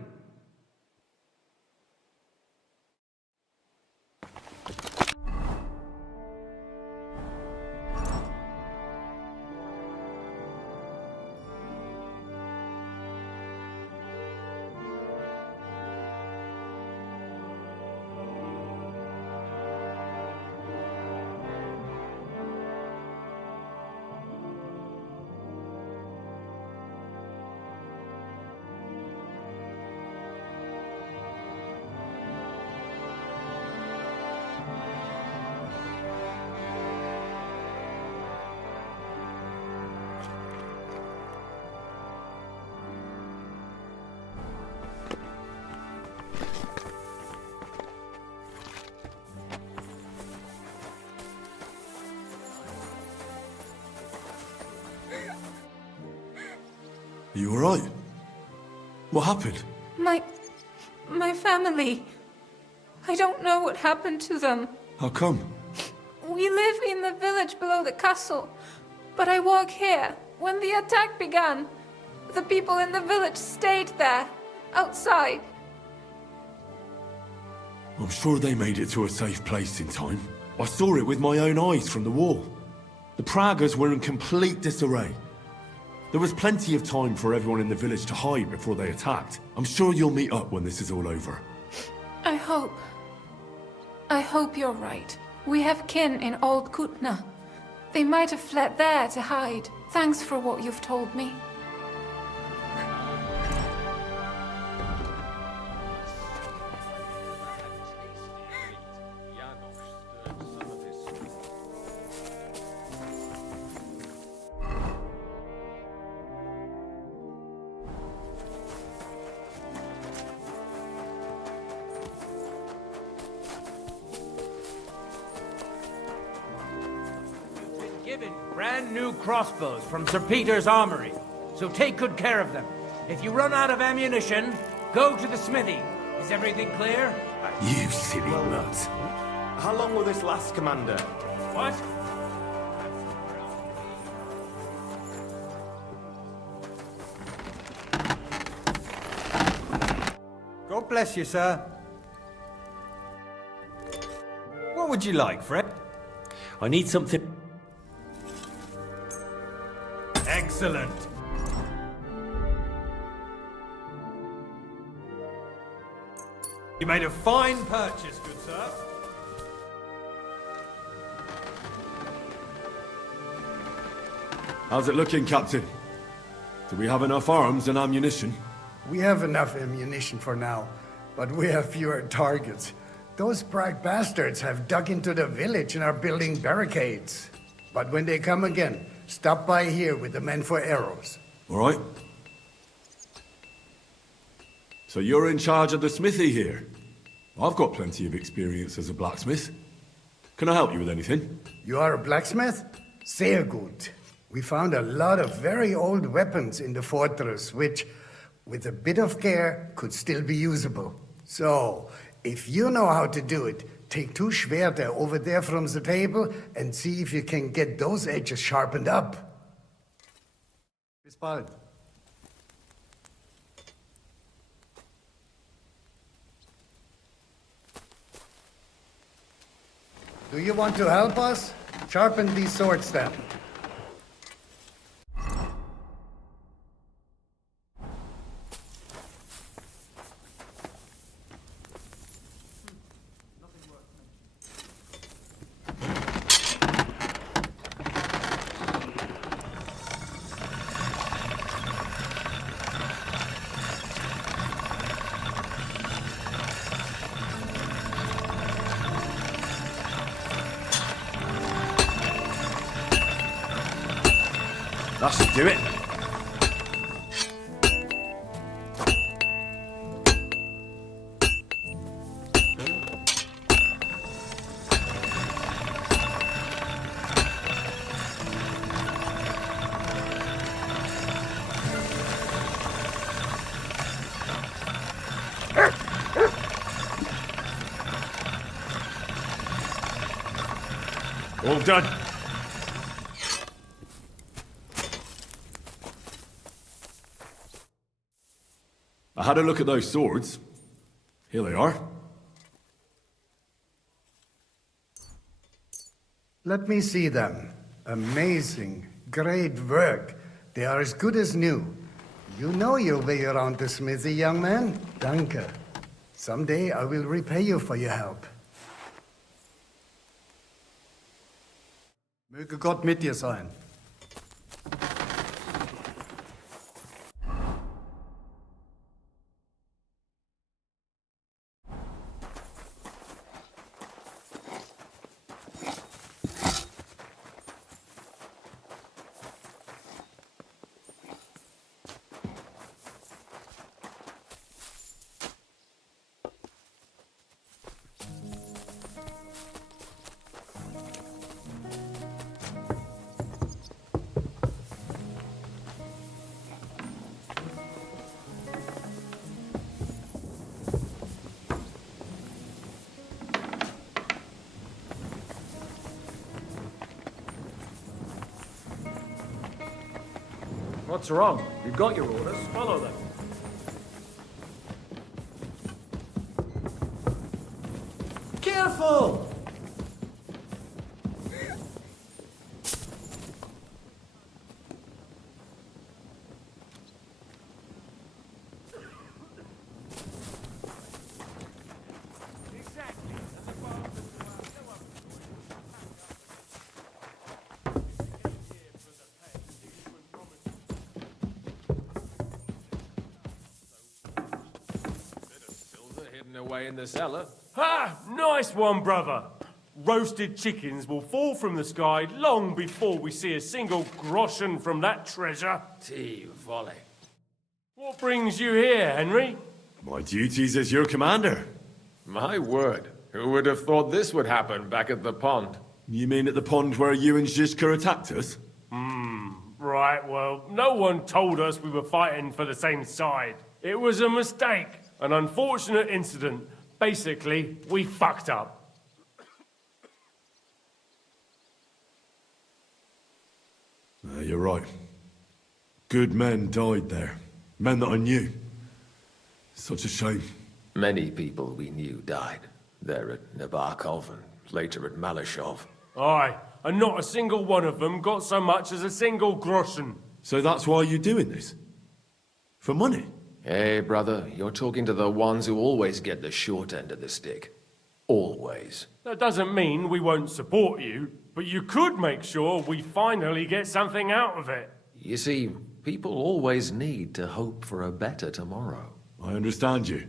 Are you alright? What happened? My family. I don't know what happened to them. How come? We live in the village below the castle, but I work here. When the attack began, the people in the village stayed there, outside. I'm sure they made it to a safe place in time. I saw it with my own eyes from the wall. The Pragas were in complete disarray. There was plenty of time for everyone in the village to hide before they attacked. I'm sure you'll meet up when this is all over. I hope you're right. We have kin in Old Kutna. They might have fled there to hide. Thanks for what you've told me. Given brand new crossbows from Sir Peter's armory, so take good care of them. If you run out of ammunition, go to the smithy. Is everything clear? You silly nut. How long will this last, Commander? What? God bless you, sir. What would you like, Fred? I need something... Excellent. You made a fine purchase, good sir. How's it looking, Captain? Do we have enough arms and ammunition? We have enough ammunition for now, but we have fewer targets. Those bright bastards have dug into the village and are building barricades. But when they come again, stop by here with the men for arrows. All right. So you're in charge of the smithy here? I've got plenty of experience as a blacksmith. Can I help you with anything? You are a blacksmith? Sehr gut. We found a lot of very old weapons in the fortress, which, with a bit of care, could still be usable. So, if you know how to do it, take 2 Schwerter over there from the table and see if you can get those edges sharpened up. Bis bald. Do you want to help us? Sharpen these swords then. That should do it. All done. I had a look at those swords. Here they are. Let me see them. Amazing. Great work. They are as good as new. You know your way around the smithy, young man. Danke. Someday I will repay you for your help. Möge Gott mit dir sein. What's wrong? You've got your orders. Follow them. Careful! Away in the cellar. Ha! Nice one, brother. Roasted chickens will fall from the sky long before we see a single groschen from that treasure. Ti volley. What brings you here, Henry? My duties as your commander. My word. Who would have thought this would happen back at the pond? You mean at the pond where you and Zizka attacked us? Right, well, no one told us we were fighting for the same side. It was a mistake. An unfortunate incident. Basically, we fucked up. You're right. Good men died there. Men that I knew. Such a shame. Many people we knew died. There at Nabokov and later at Malashov. Aye, and not a single one of them got so much as a single groschen. So that's why you're doing this? For money? Hey, brother, you're talking to the ones who always get the short end of the stick. Always. That doesn't mean we won't support you, but you could make sure we finally get something out of it. You see, people always need to hope for a better tomorrow. I understand you.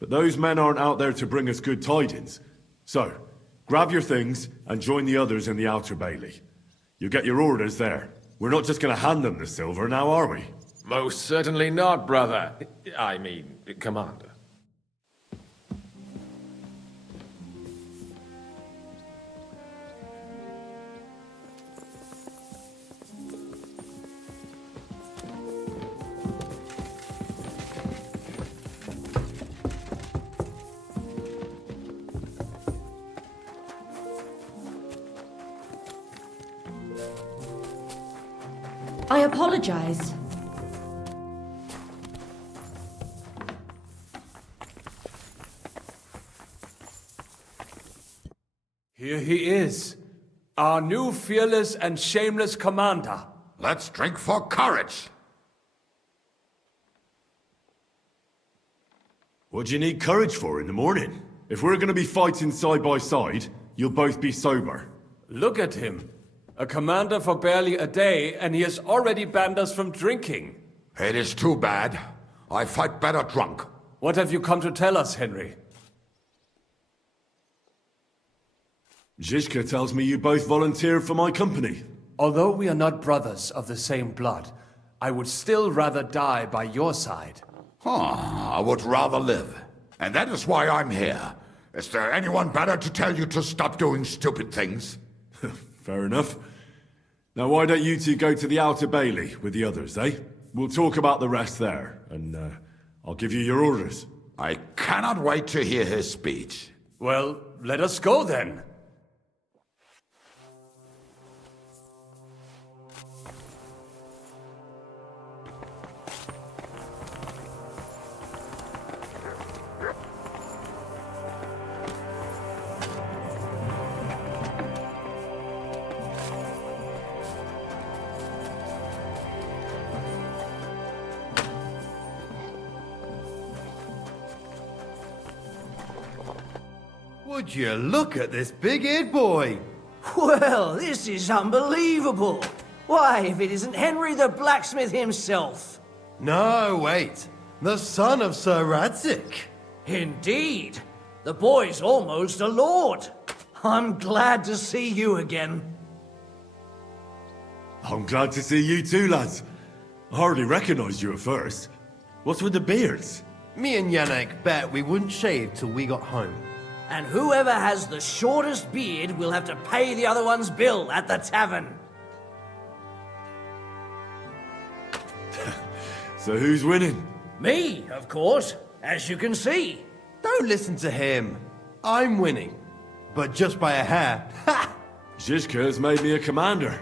But those men aren't out there to bring us good tidings. So, grab your things and join the others in the Outer Bailey. You get your orders there. We're not just gonna hand them the silver now, are we? Most certainly not, brother. I mean, Commander. I apologize. Here he is, our new fearless and shameless commander. Let's drink for courage. What do you need courage for in the morning? If we're gonna be fighting side by side, you'll both be sober. Look at him. A commander for barely a day, and he has already banned us from drinking. It is too bad. I fight better drunk. What have you come to tell us, Henry? Zizka tells me you both volunteered for my company. Although we are not brothers of the same blood, I would still rather die by your side. I would rather live. And that is why I'm here. Is there anyone better to tell you to stop doing stupid things? Fair enough. Now why don't you two go to the Outer Bailey with the others, eh? We'll talk about the rest there, and I'll give you your orders. I cannot wait to hear his speech. Well, let us go then. Would you look at this big-eared boy? Well, this is unbelievable. Why, if it isn't Henry the blacksmith himself. No, wait. The son of Sir Radzik. Indeed. The boy's almost a lord. I'm glad to see you again. I'm glad to see you too, lads. I hardly recognized you at first. What's with the beards? Me and Yannick bet we wouldn't shave till we got home. And whoever has the shortest beard will have to pay the other one's bill at the tavern. So who's winning? Me, of course, as you can see. Don't listen to him. I'm winning. But just by a hair. Ha! Zizka has made me a commander.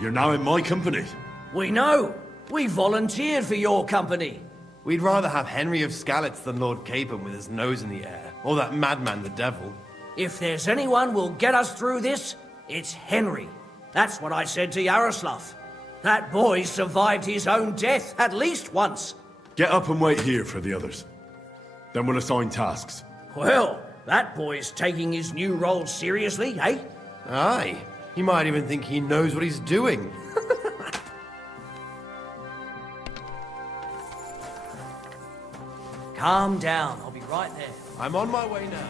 You're now in my company. We know. We volunteered for your company. We'd rather have Henry of Skalitz than Lord Capon with his nose in the air. Or that madman, the devil. If there's anyone will get us through this, it's Henry. That's what I said to Yaroslav. That boy survived his own death at least once. Get up and wait here for the others. Then we'll assign tasks. Well, that boy's taking his new role seriously, eh? Aye. He might even think he knows what he's doing. Calm down. I'll be right there. I'm on my way now.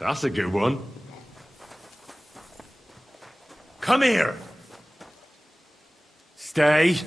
That's a good one. Come here. Stay.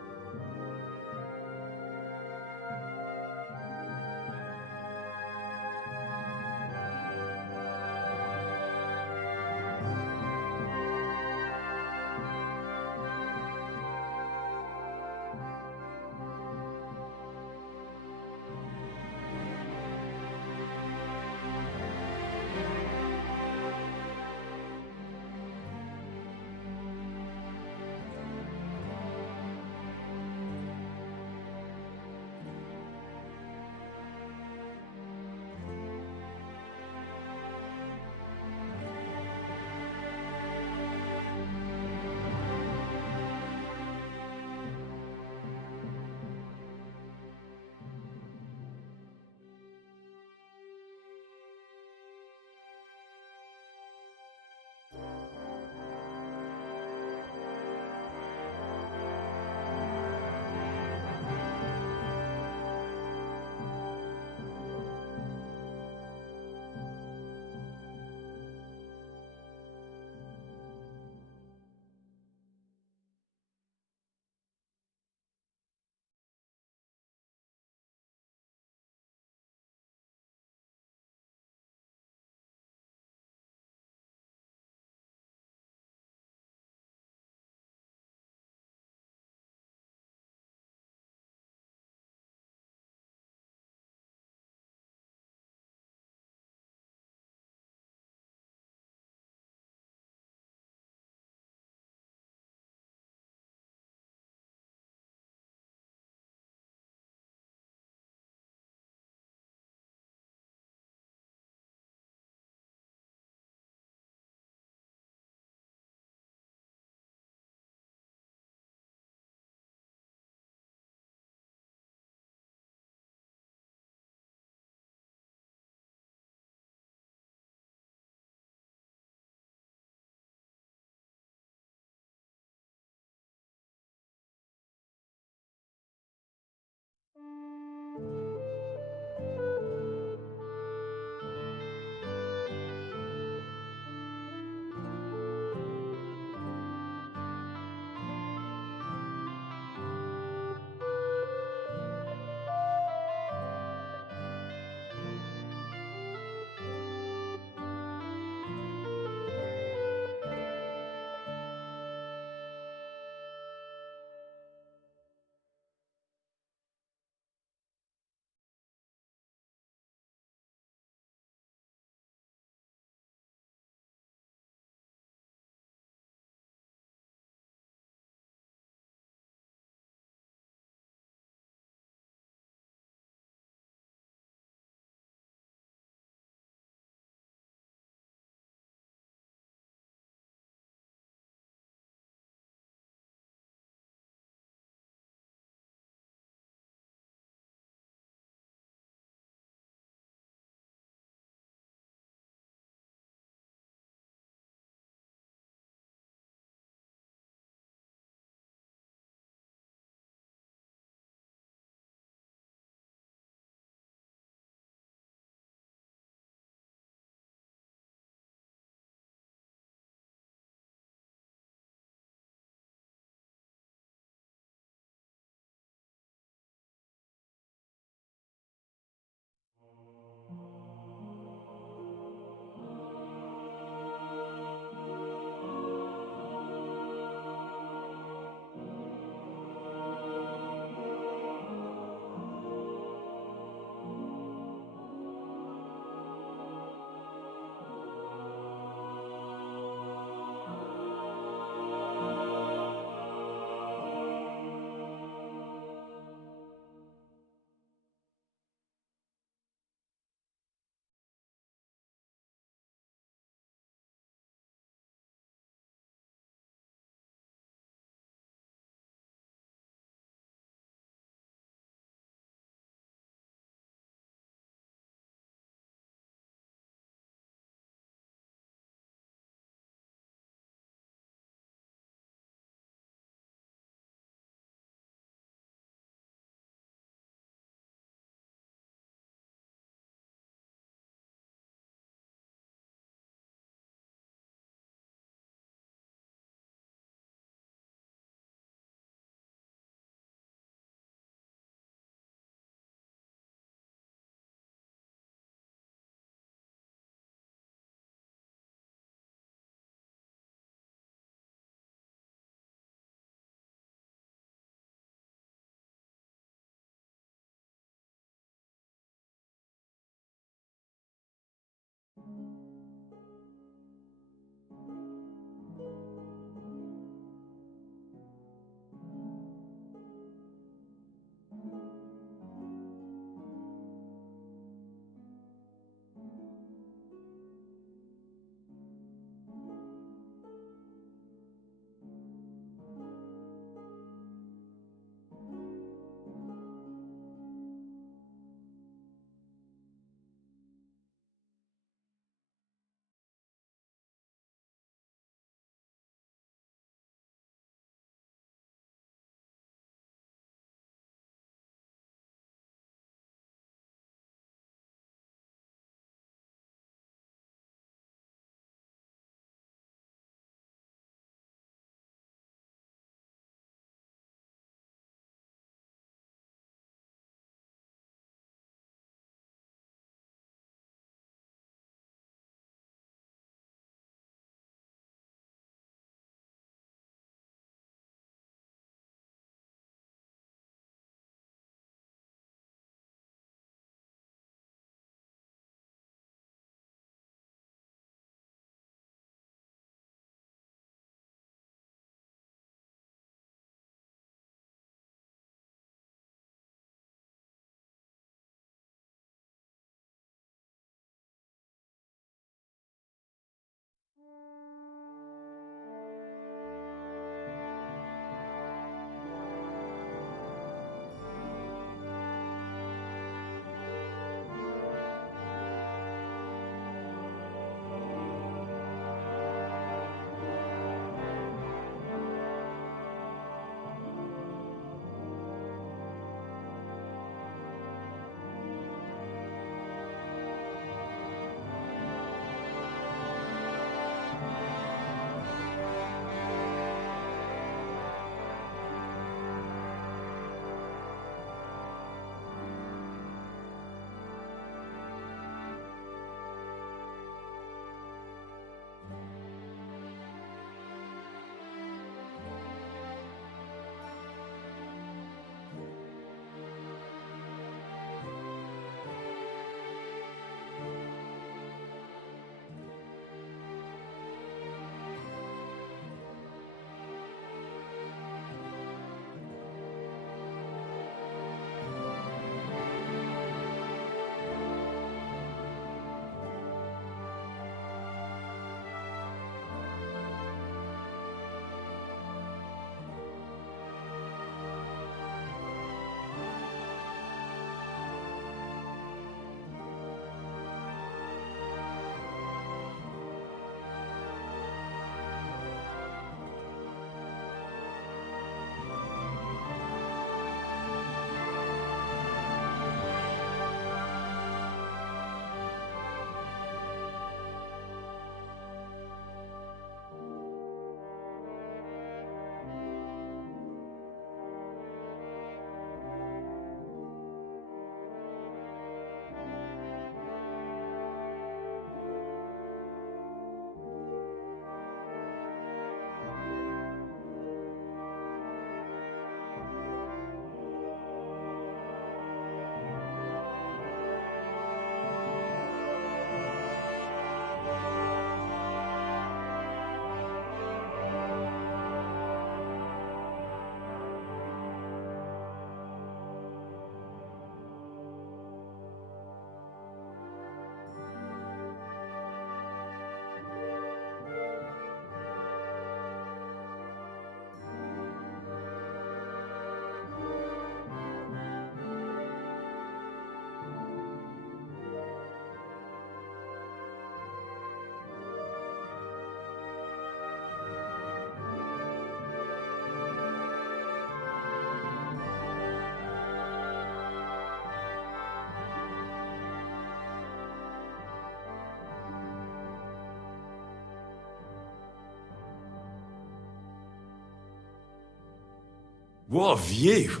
What a view!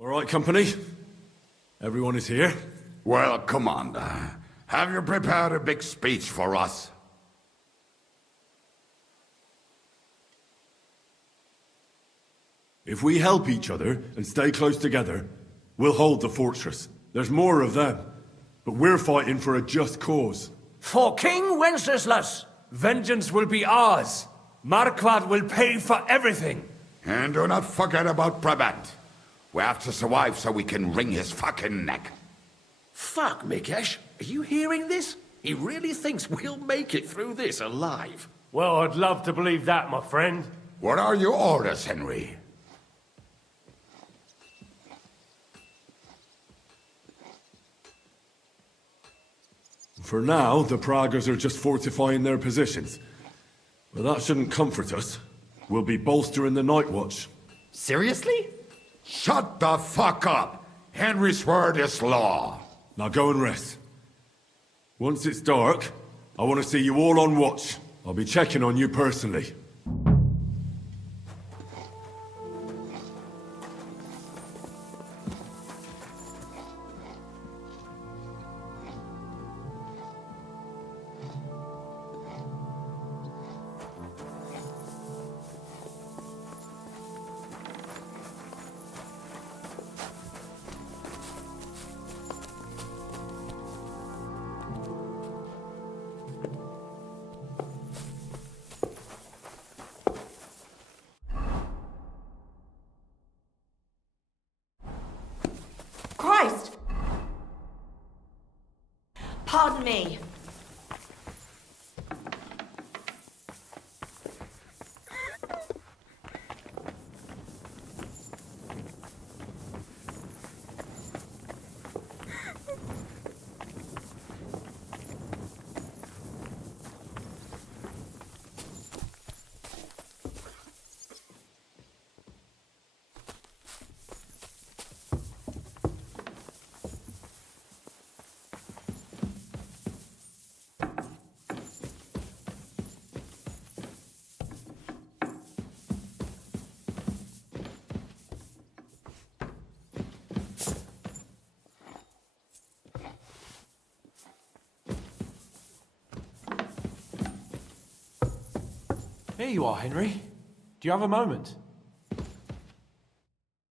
All right, company. Everyone is here? Well, Commander, have you prepared a big speech for us? If we help each other and stay close together, we'll hold the fortress. There's more of them, but we're fighting for a just cause. For King Wenceslas! Vengeance will be ours. Marquardt will pay for everything. And do not forget about Brabant. We have to survive so we can wring his fucking neck. Fuck, Mikesh. Are you hearing this? He really thinks we'll make it through this alive. Well, I'd love to believe that, my friend. What are your orders, Henry? For now, the Pragas are just fortifying their positions. But that shouldn't comfort us. We'll be bolstering the Night Watch. Seriously? Shut the fuck up! Henry's word is law. Now go and rest. Once it's dark, I want to see you all on watch. I'll be checking on you personally. Christ! Pardon me. Here you are, Henry. Do you have a moment?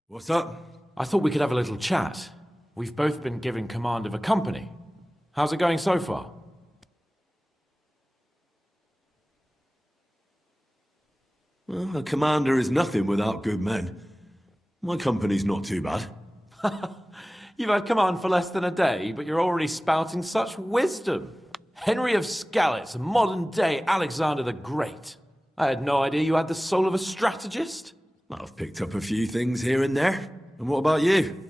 What's up? I thought we could have a little chat. We've both been given command of a company. How's it going so far? Well, a commander is nothing without good men. My company's not too bad. You've had command for less than a day, but you're already spouting such wisdom. Henry of Skalitz, a modern-day Alexander the Great. I had no idea you had the soul of a strategist. I've picked up a few things here and there. And what about you?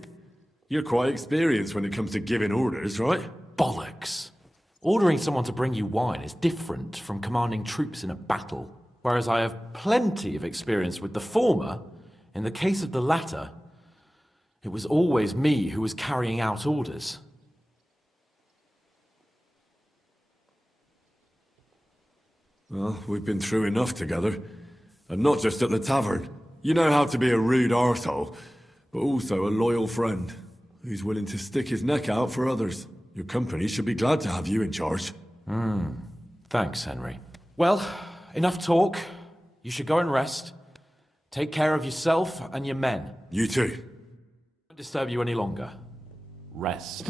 You're quite experienced when it comes to giving orders, right? Bollocks. Ordering someone to bring you wine is different from commanding troops in a battle. Whereas I have plenty of experience with the former, in the case of the latter, it was always me who was carrying out orders. Well, we've been through enough together. And not just at the tavern. You know how to be a rude arsehole, but also a loyal friend, who's willing to stick his neck out for others. Your company should be glad to have you in charge. Thanks, Henry. Well, enough talk. You should go and rest. Take care of yourself and your men. You too. Won't disturb you any longer. Rest.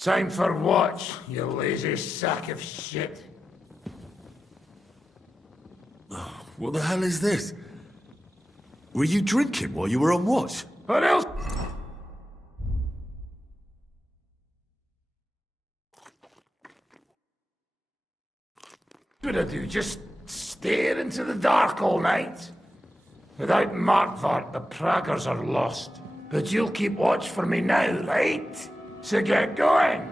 Time for watch, you lazy sack of shit. What the hell is this? Were you drinking while you were on watch? What else? What would I do? Just stare into the dark all night? Without Marquardt, the Praggers are lost. But you'll keep watch for me now, right? So get going!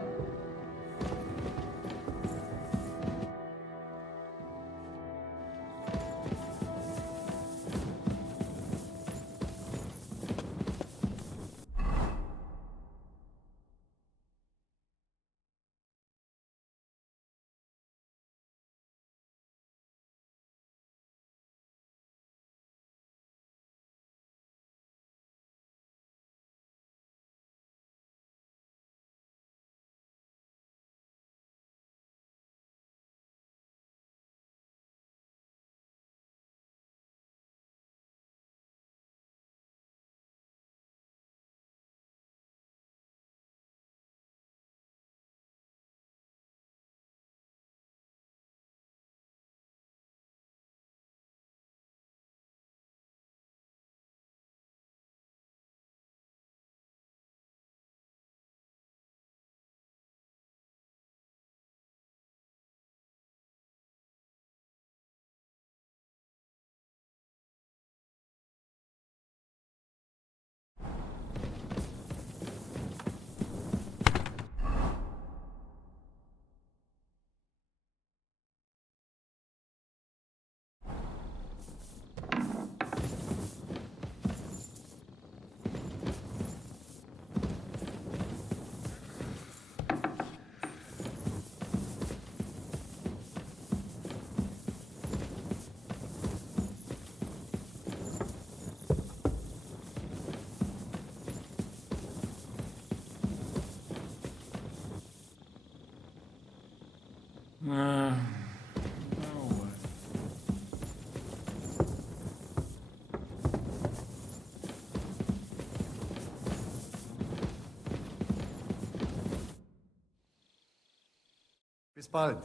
Bis bald.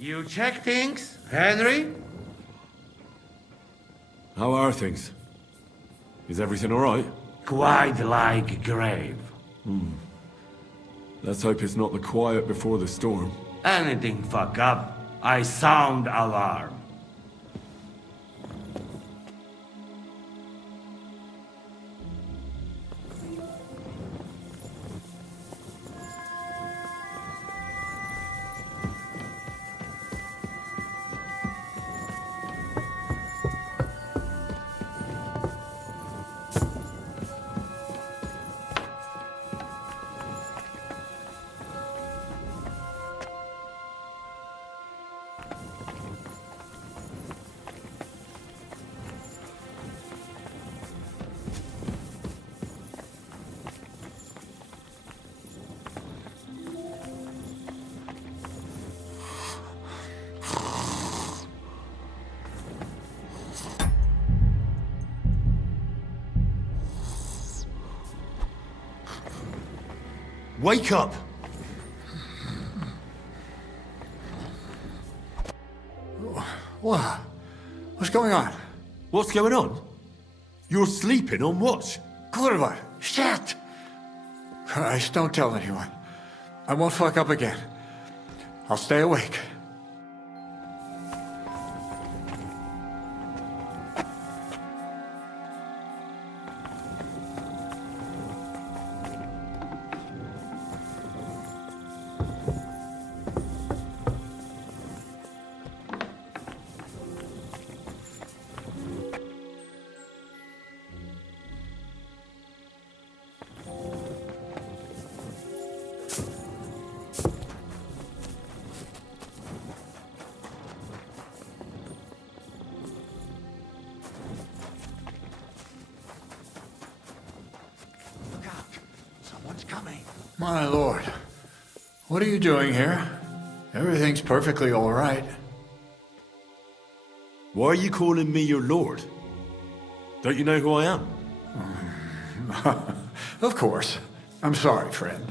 You check things, Henry? How are things? Is everything all right? Quite like grave. Let's hope it's not the quiet before the storm. Anything fuck up, I sound alarm. Wake up! What? What's going on? What's going on? You're sleeping on watch. Kurva! Shit! Christ, don't tell anyone. I won't fuck up again. I'll stay awake. My lord, what are you doing here? Everything's perfectly all right. Why are you calling me your lord? Don't you know who I am? Of course. I'm sorry, friend.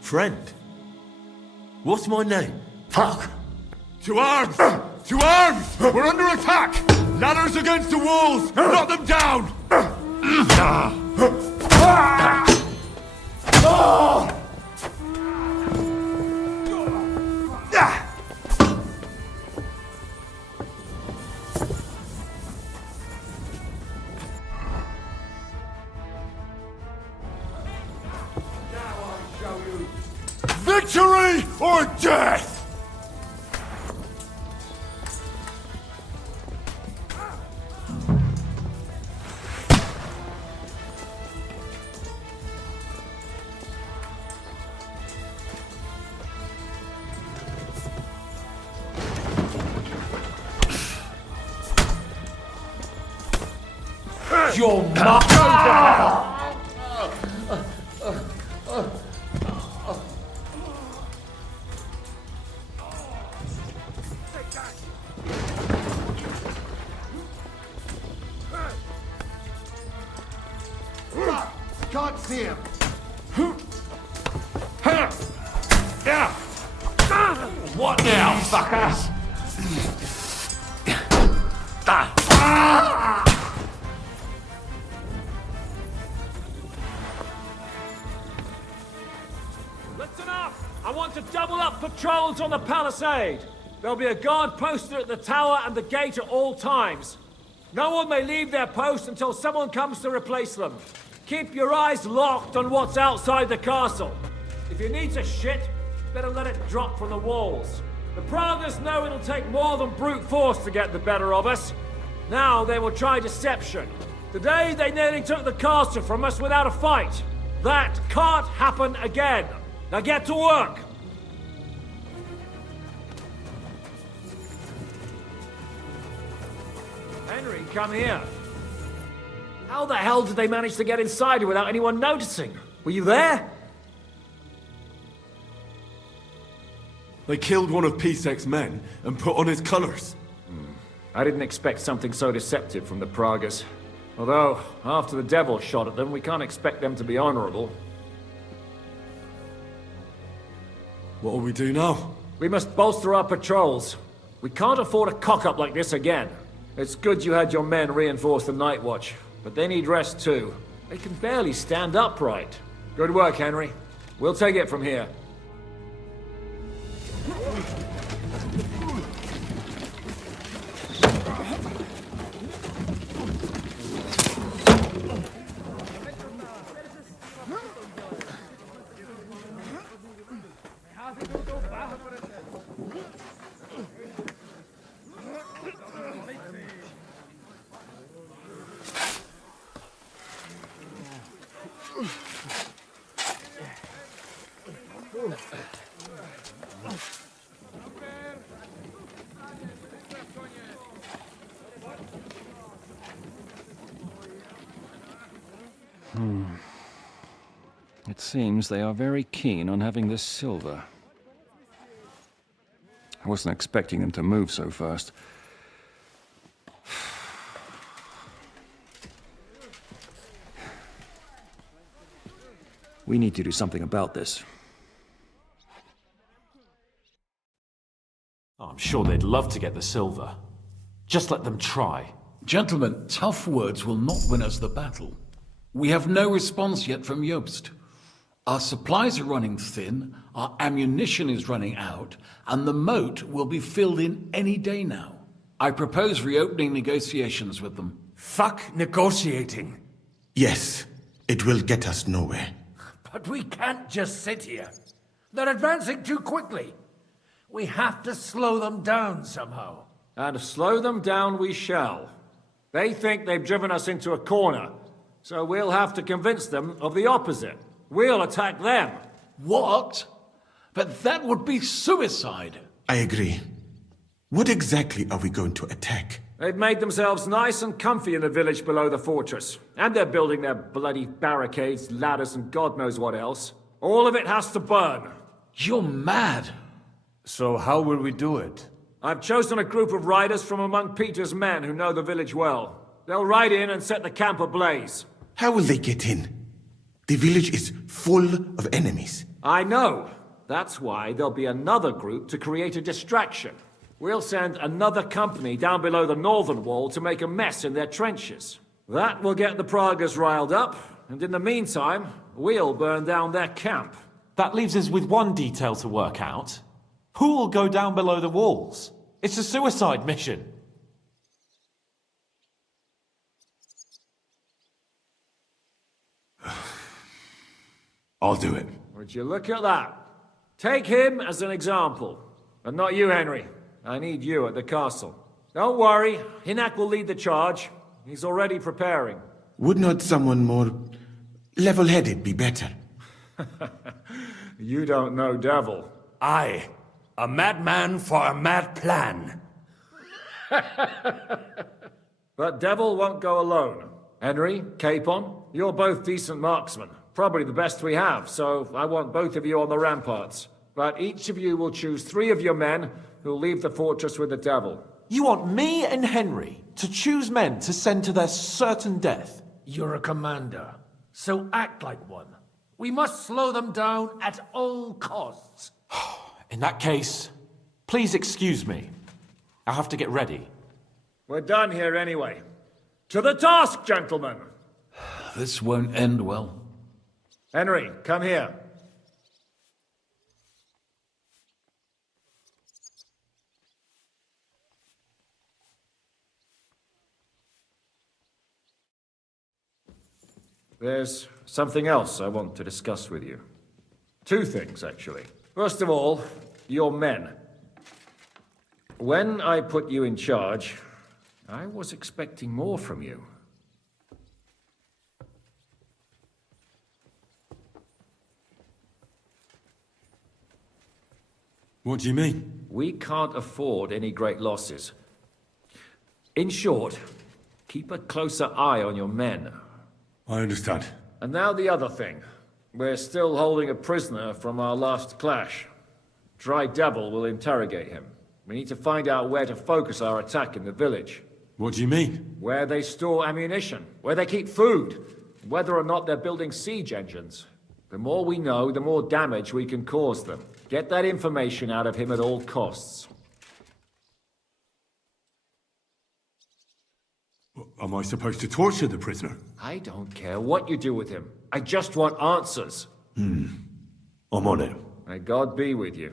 Friend? What's my name? Fuck! To arms! To arms! We're under attack! Ladders against the walls! Knock them down! Victory or death! Your mother! Can't see him. What now, fuckers? Listen up! I want to double up patrols on the palisade. There'll be a guard posted at the tower and the gate at all times. No one may leave their post until someone comes to replace them. Keep your eyes locked on what's outside the castle. If you need to shit, better let it drop from the walls. The Pragas know it'll take more than brute force to get the better of us. Now they will try deception. Today they nearly took the castle from us without a fight. That can't happen again. Now get to work! Henry, come here. How the hell did they manage to get inside here without anyone noticing? Were you there? They killed one of Pisek's men and put on his colours. I didn't expect something so deceptive from the Pragas. Although, after the devil shot at them, we can't expect them to be honorable. What will we do now? We must bolster our patrols. We can't afford a cock-up like this again. It's good you had your men reinforce the Night Watch, but they need rest too. They can barely stand upright. Good work, Henry. We'll take it from here. It seems they are very keen on having this silver. I wasn't expecting them to move so fast. We need to do something about this. Oh, I'm sure they'd love to get the silver. Just let them try. Gentlemen, tough words will not win us the battle. We have no response yet from Jobst. Our supplies are running thin, our ammunition is running out, and the moat will be filled in any day now. I propose reopening negotiations with them. Fuck negotiating. Yes, it will get us nowhere. But we can't just sit here. They're advancing too quickly. We have to slow them down somehow. And slow them down we shall. They think they've driven us into a corner, so we'll have to convince them of the opposite. We'll attack them. What? But that would be suicide. I agree. What exactly are we going to attack? They've made themselves nice and comfy in the village below the fortress. And they're building their bloody barricades, ladders, and God knows what else. All of it has to burn. You're mad. So how will we do it? I've chosen a group of riders from among Peter's men who know the village well. They'll ride in and set the camp ablaze. How will they get in? The village is full of enemies. I know. That's why there'll be another group to create a distraction. We'll send another company down below the northern wall to make a mess in their trenches. That will get the Pragas riled up, and in the meantime, we'll burn down their camp. That leaves us with one detail to work out. Who will go down below the walls? It's a suicide mission. I'll do it. Would you look at that? Take him as an example. And not you, Henry. I need you at the castle. Don't worry, Hinak will lead the charge. He's already preparing. Would not someone more level-headed be better? You don't know Devil. Aye. A madman for a mad plan. But Devil won't go alone. Henry, Capon, you're both decent marksmen. Probably the best we have, so I want both of you on the ramparts. But each of you will choose 3 of your men who'll leave the fortress with the Devil. You want me and Henry to choose men to send to their certain death? You're a commander, so act like one. We must slow them down at all costs. In that case, please excuse me. I'll have to get ready. We're done here anyway. To the task, gentlemen! This won't end well. Henry, come here. There's something else I want to discuss with you. 2 things, actually. First of all, your men. When I put you in charge, I was expecting more from you. What do you mean? We can't afford any great losses. In short, keep a closer eye on your men. I understand. And now the other thing. We're still holding a prisoner from our last clash. Dry Devil will interrogate him. We need to find out where to focus our attack in the village. What do you mean? Where they store ammunition, where they keep food, whether or not they're building siege engines. The more we know, the more damage we can cause them. Get that information out of him at all costs. Am I supposed to torture the prisoner? I don't care what you do with him. I just want answers. I'm on it. May God be with you.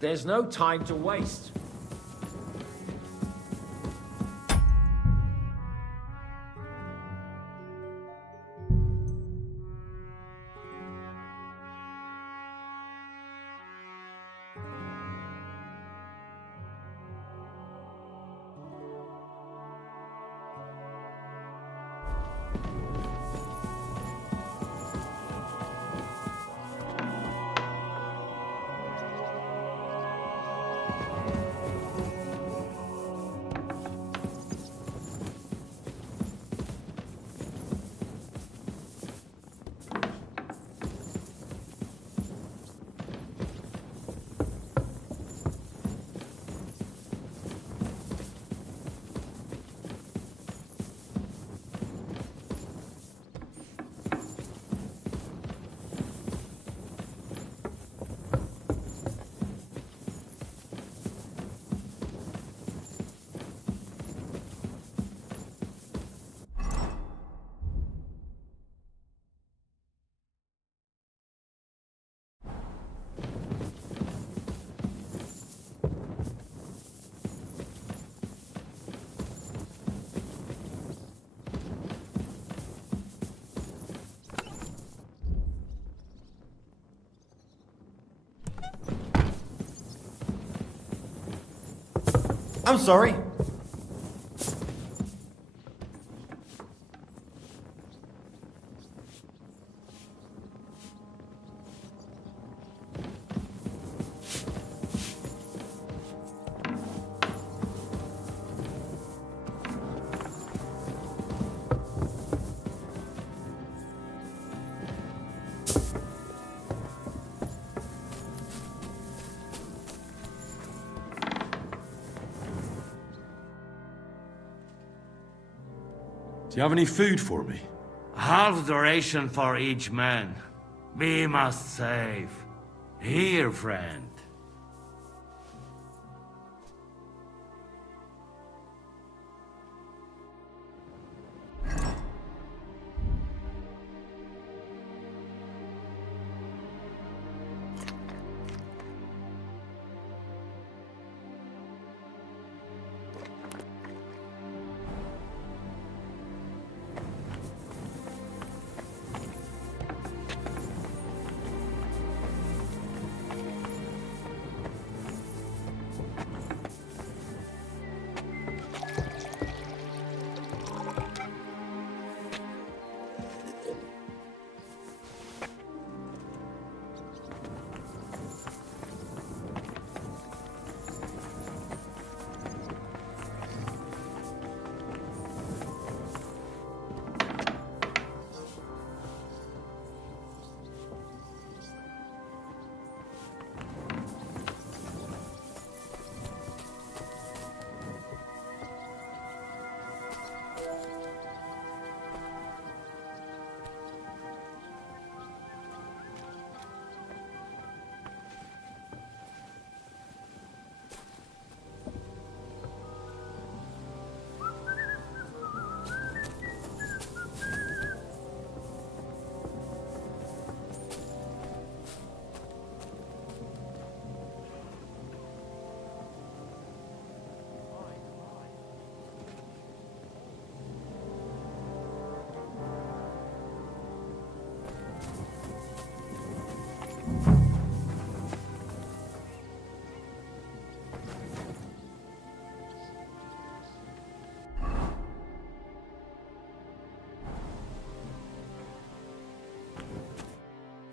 There's no time to waste. I'm sorry. Do you have any food for me? Half the ration for each man. We must save. Here, friend.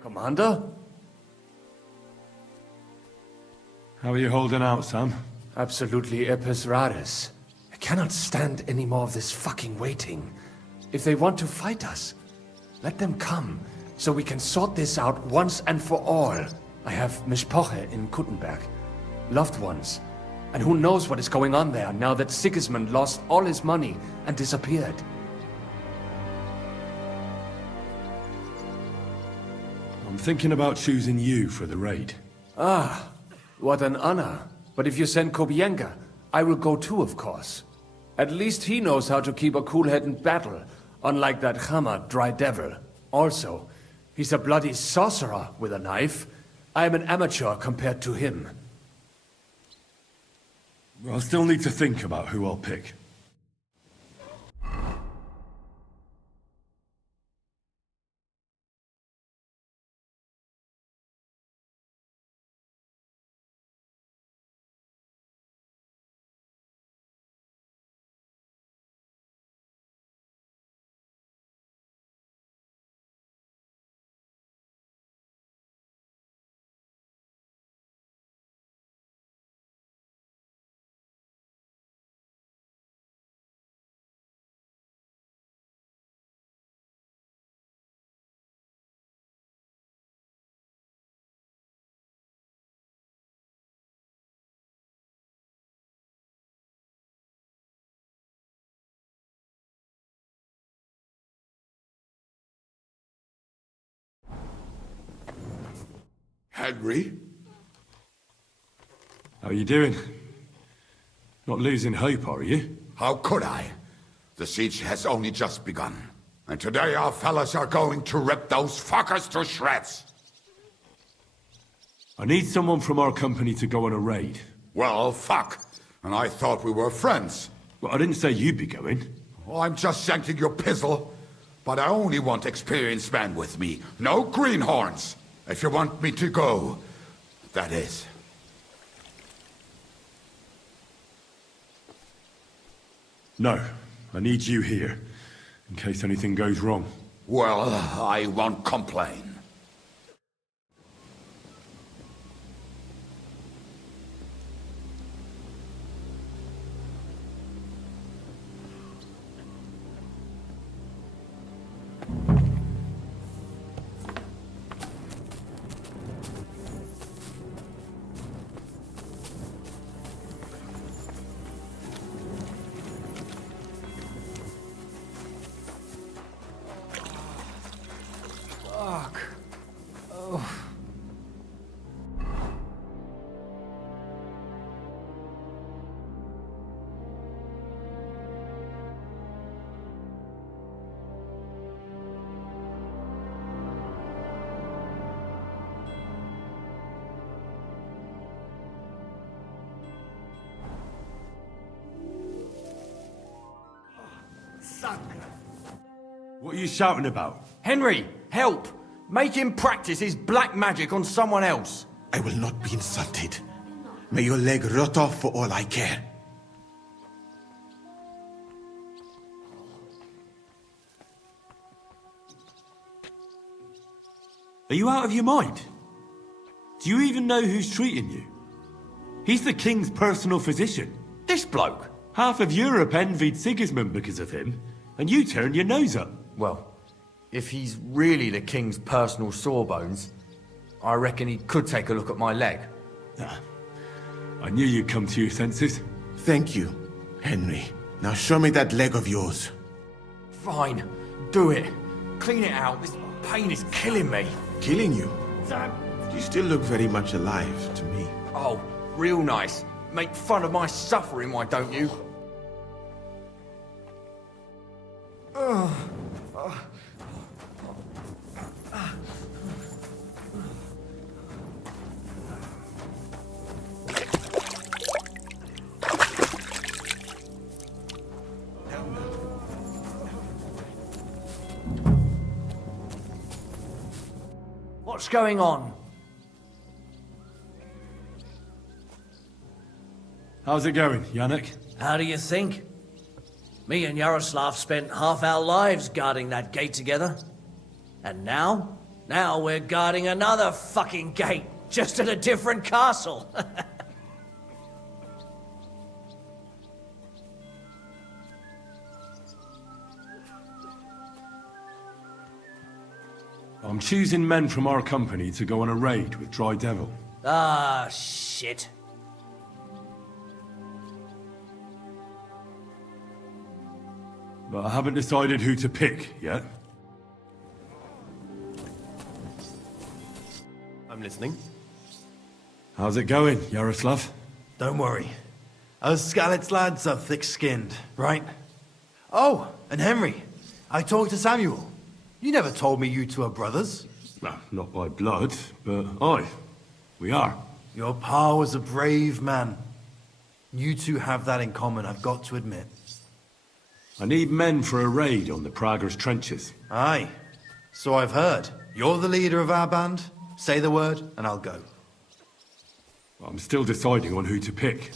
Commander? How are you holding out, Sam? Absolutely epis raris. I cannot stand any more of this fucking waiting. If they want to fight us, let them come, so we can sort this out once and for all. I have Mishpoche in Kuttenberg, loved ones, and who knows what is going on there now that Sigismund lost all his money and disappeared. I'm thinking about choosing you for the raid. Ah, what an honor. But if you send Kobienka, I will go too, of course. At least he knows how to keep a cool head in battle, unlike that Hammer dry devil. Also, he's a bloody sorcerer with a knife. I am an amateur compared to him. I'll still need to think about who I'll pick. Henry? How are you doing? Not losing hope, are you? How could I? The siege has only just begun. And today our fellas are going to rip those fuckers to shreds. I need someone from our company to go on a raid. Well, fuck. And I thought we were friends. Well, I didn't say you'd be going. Oh, I'm just sending your pizzle. But I only want experienced men with me. No greenhorns. If you want me to go, that is. No, I need you here, in case anything goes wrong. Well, I won't complain. Fuck. Oh. What are you shouting about? Henry, help! Make him practice his black magic on someone else. I will not be insulted. May your leg rot off for all I care. Are you out of your mind? Do you even know who's treating you? He's the king's personal physician. This bloke? Half of Europe envied Sigismund because of him, and you turned your nose up. Well, if he's really the king's personal sawbones, I reckon he could take a look at my leg. I knew you'd come to your senses. Thank you, Henry. Now show me that leg of yours. Fine, do it. Clean it out. This pain is killing me. Killing you? You still look very much alive to me. Oh, real nice. Make fun of my suffering, why don't you? What's going on? How's it going, Yannick? How do you think? Me and Yaroslav spent half our lives guarding that gate together. And now? Now we're guarding another fucking gate, just at a different castle. I'm choosing men from our company to go on a raid with Dry Devil. Ah, shit. But I haven't decided who to pick yet. I'm listening. How's it going, Yaroslav? Don't worry. Us Skalitz lads are thick-skinned, right? Oh, and Henry. I talked to Samuel. You never told me you two are brothers. No, not by blood, but aye, we are. Your pa was a brave man. You two have that in common, I've got to admit. I need men for a raid on the Prager's trenches. Aye, so I've heard. You're the leader of our band. Say the word, and I'll go. I'm still deciding on who to pick.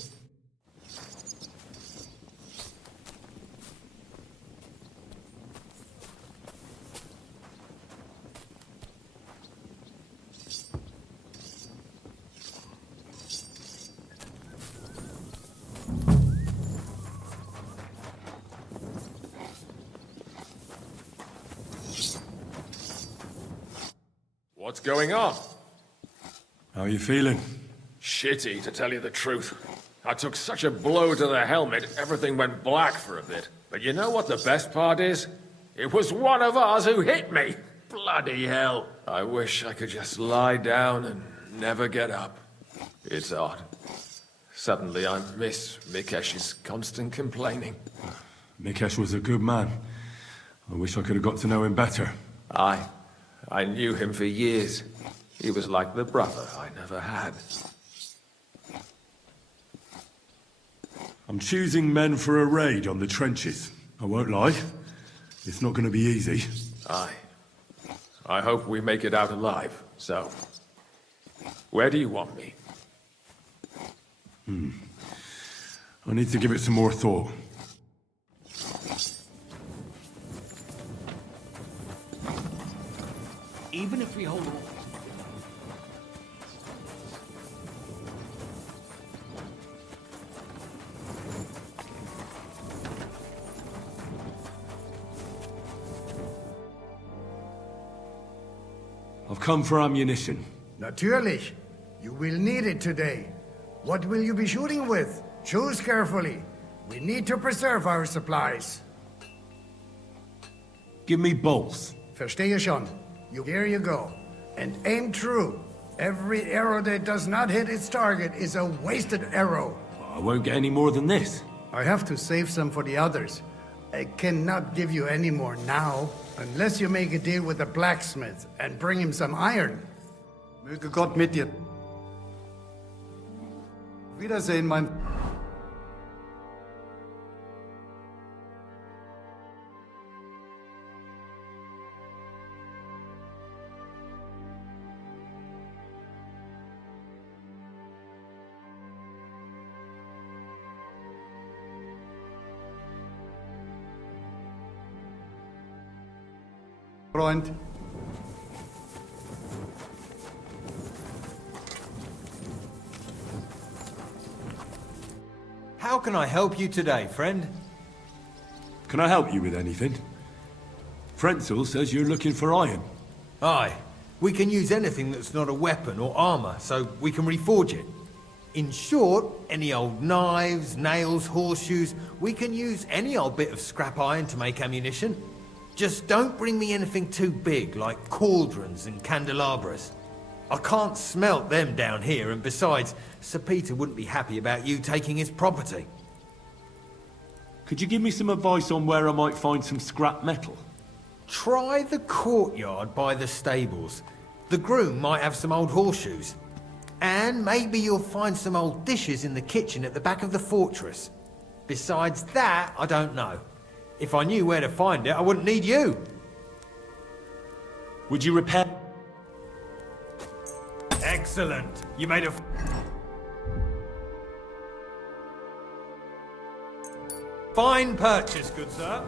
What's going on? How are you feeling? Shitty, to tell you the truth. I took such a blow to the helmet, everything went black for a bit. But you know what the best part is? It was one of ours who hit me. Bloody hell. I wish I could just lie down and never get up. It's odd. Suddenly I miss Mikesh's constant complaining. Mikesh was a good man. I wish I could have got to know him better. I knew him for years. He was like the brother I never had. I'm choosing men for a raid on the trenches. I won't lie. It's not going to be easy. I hope we make it out alive. So, where do you want me? I need to give it some more thought. Even if we hold on. I've come for ammunition. Natürlich. You will need it today. What will you be shooting with? Choose carefully. We need to preserve our supplies. Give me bolts. Verstehe schon. Here you go. And aim true. Every arrow that does not hit its target is a wasted arrow. I won't get any more than this. I have to save some for the others. I cannot give you any more now, unless you make a deal with the blacksmith and bring him some iron. Möge Gott mit dir. Wiedersehen, mein... Freund. How can I help you today, friend? Can I help you with anything? Frenzel says you're looking for iron. Aye. We can use anything that's not a weapon or armor, so we can reforge it. In short, any old knives, nails, horseshoes, we can use any old bit of scrap iron to make ammunition. Just don't bring me anything too big, like cauldrons and candelabras. I can't smelt them down here, and besides, Sir Peter wouldn't be happy about you taking his property. Could you give me some advice on where I might find some scrap metal? Try the courtyard by the stables. The groom might have some old horseshoes. And maybe you'll find some old dishes in the kitchen at the back of the fortress. Besides that, I don't know. If I knew where to find it, I wouldn't need you. Would you repair... Excellent. You made a... fine purchase, good sir.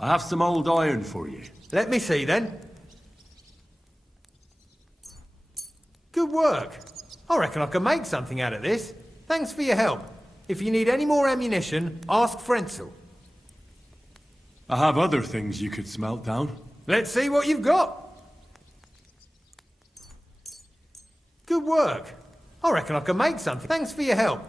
I have some old iron for you. Let me see then. Good work. I reckon I can make something out of this. Thanks for your help. If you need any more ammunition, ask Frenzel. I have other things you could smelt down. Let's see what you've got. Good work. I reckon I can make something. Thanks for your help.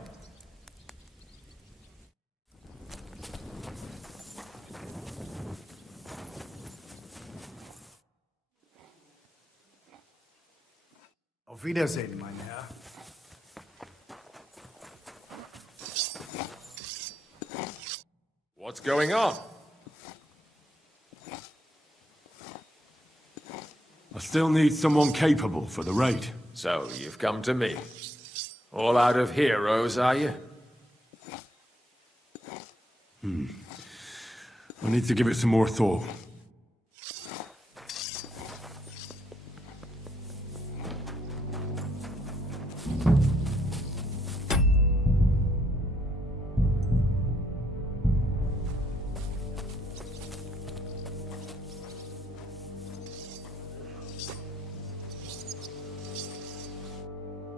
Auf Wiedersehen, mein Herr. What's going on? I still need someone capable for the raid. So, you've come to me. All out of heroes, are you? I need to give it some more thought.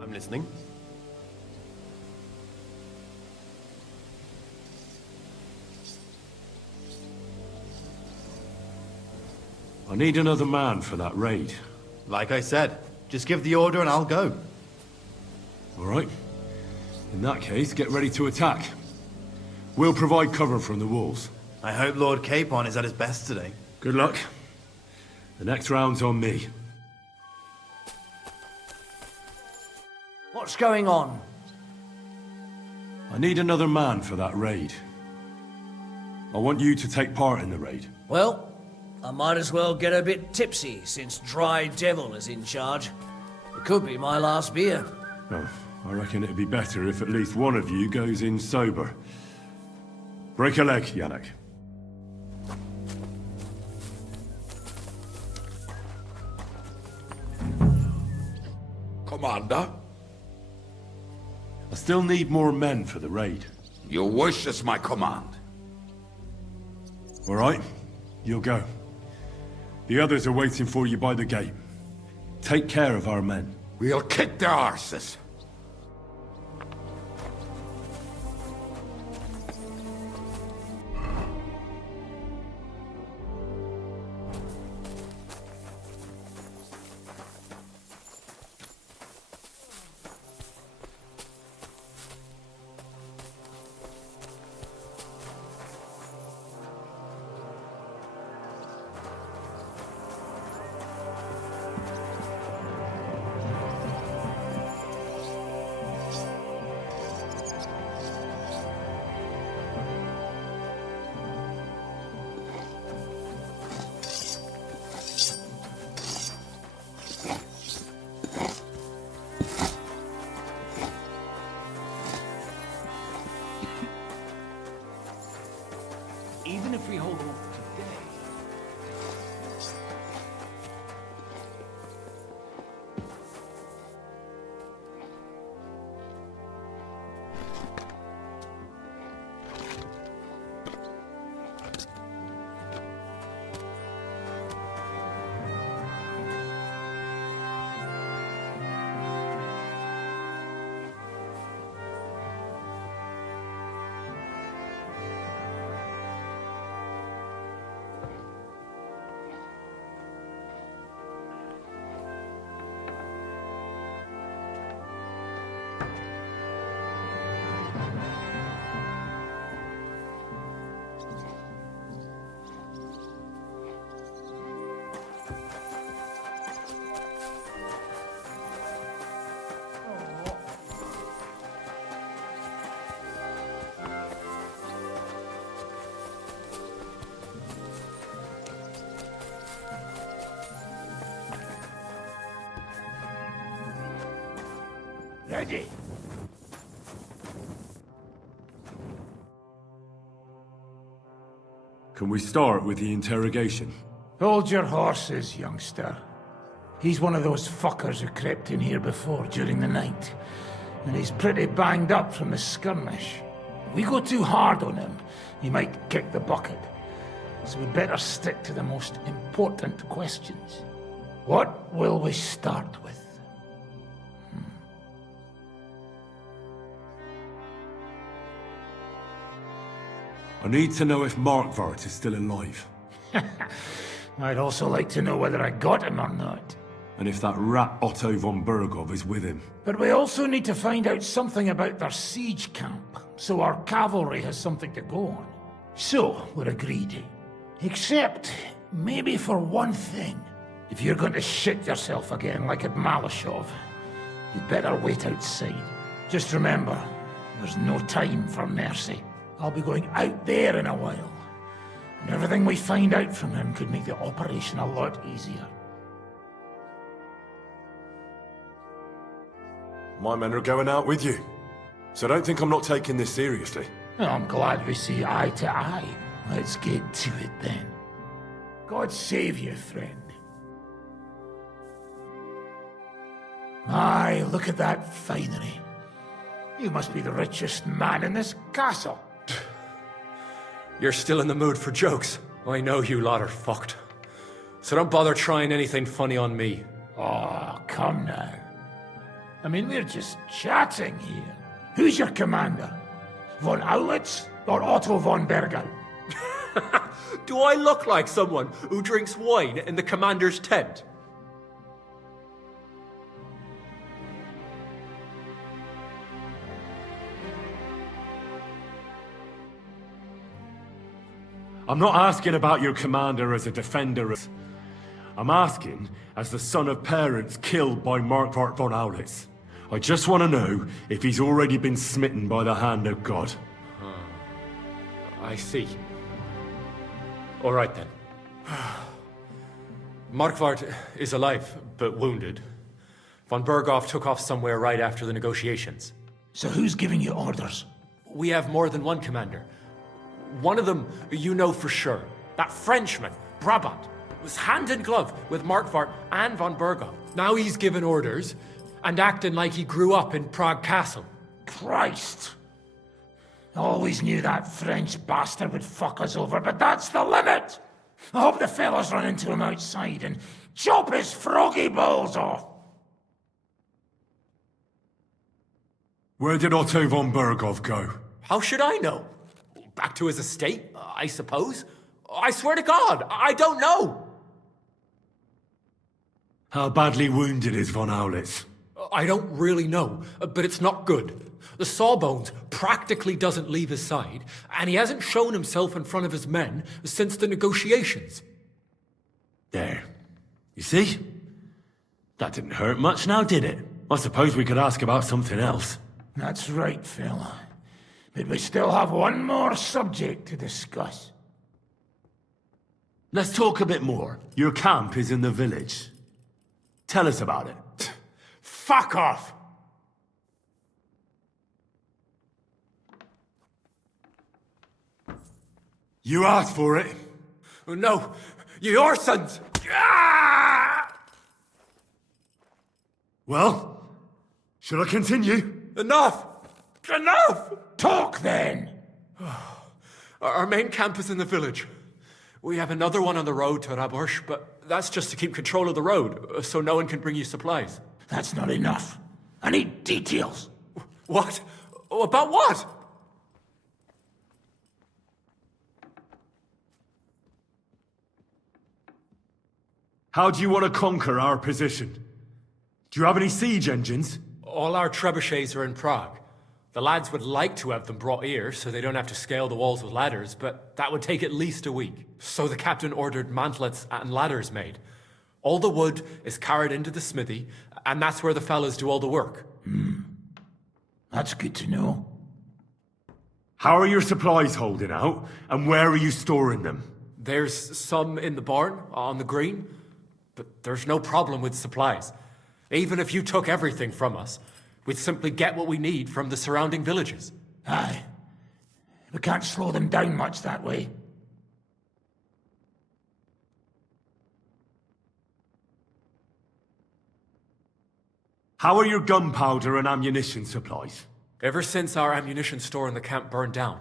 I'm listening. I need another man for that raid. Like I said, just give the order and I'll go. All right. In that case, get ready to attack. We'll provide cover from the walls. I hope Lord Capon is at his best today. Good luck. The next round's on me. What's going on? I need another man for that raid. I want you to take part in the raid. Well, I might as well get a bit tipsy since Dry Devil is in charge. It could be my last beer. Oh, I reckon it'd be better if at least one of you goes in sober. Break a leg, Yannick. Commander? I still need more men for the raid. Your wish is my command. All right, you'll go. The others are waiting for you by the gate. Take care of our men. We'll kick their arses. Even if we hold off today... Ready. Can we start with the interrogation? Hold your horses, youngster. He's one of those fuckers who crept in here before during the night. And he's pretty banged up from the skirmish. If we go too hard on him, he might kick the bucket. so we'd better stick to the most important questions. What will we start with? I need to know if Markvart is still alive. I'd also like to know whether I got him or not. And if that rat Otto von Bergov is with him. But we also need to find out something about their siege camp, so our cavalry has something to go on. So, we're agreed. Except, maybe for one thing. If you're going to shit yourself again like at Malashov, you'd better wait outside. Just remember, there's no time for mercy. I'll be going out there in a while, and everything we find out from him could make the operation a lot easier. My men are going out with you, so don't think I'm not taking this seriously. Well, I'm glad we see eye to eye. Let's get to it then. God save you, friend. My, look at that finery. You must be the richest man in this castle. You're still in the mood for jokes. I know you lot are fucked. So don't bother trying anything funny on me. Oh, come now. I mean, we're just chatting here. Who's your commander? Von Aulitz or Otto von Bergau? Do I look like someone who drinks wine in the commander's tent? I'm not asking about your commander as a defender. I'm asking as the son of parents killed by Markvart von Aulitz. I just want to know if he's already been smitten by the hand of God. I see. All right then. Markvart is alive, but wounded. Von Berghoff took off somewhere right after the negotiations. So who's giving you orders? We have more than one commander. One of them you know for sure. That Frenchman, Brabant, was hand in glove with Markvart and von Berghoff. Now he's given orders and acting like he grew up in Prague Castle. Christ! I always knew that French bastard would fuck us over, but that's the limit! I hope the fellas run into him outside and chop his froggy balls off! Where did Otto von Berghoff go? How should I know? Back to his estate, I suppose? I swear to God, I don't know! How badly wounded is von Aulitz? I don't really know, but it's not good. The sawbones practically doesn't leave his side, and he hasn't shown himself in front of his men since the negotiations. There. You see? That didn't hurt much now, did it? I suppose we could ask about something else. That's right, fella. But we still have one more subject to discuss. Let's talk a bit more. Your camp is in the village. Tell us about it. Fuck off! You asked for it. No, your sons! Well, should I continue? Enough! Enough! Talk then! Our main camp is in the village. We have another one on the road to Raborsh, but that's just to keep control of the road, so no one can bring you supplies. That's not enough. I need details. What? About what? How do you want to conquer our position? Do you have any siege engines? All our trebuchets are in Prague. The lads would like to have them brought here, so they don't have to scale the walls with ladders, but that would take at least a week. So the captain ordered mantlets and ladders made. All the wood is carried into the smithy, and that's where the fellas do all the work. That's good to know. How are your supplies holding out, and where are you storing them? There's some in the barn, on the green, but there's no problem with supplies. Even if you took everything from us, we'd simply get what we need from the surrounding villages. Aye. We can't slow them down much that way. How are your gunpowder and ammunition supplies? Ever since our ammunition store in the camp burned down,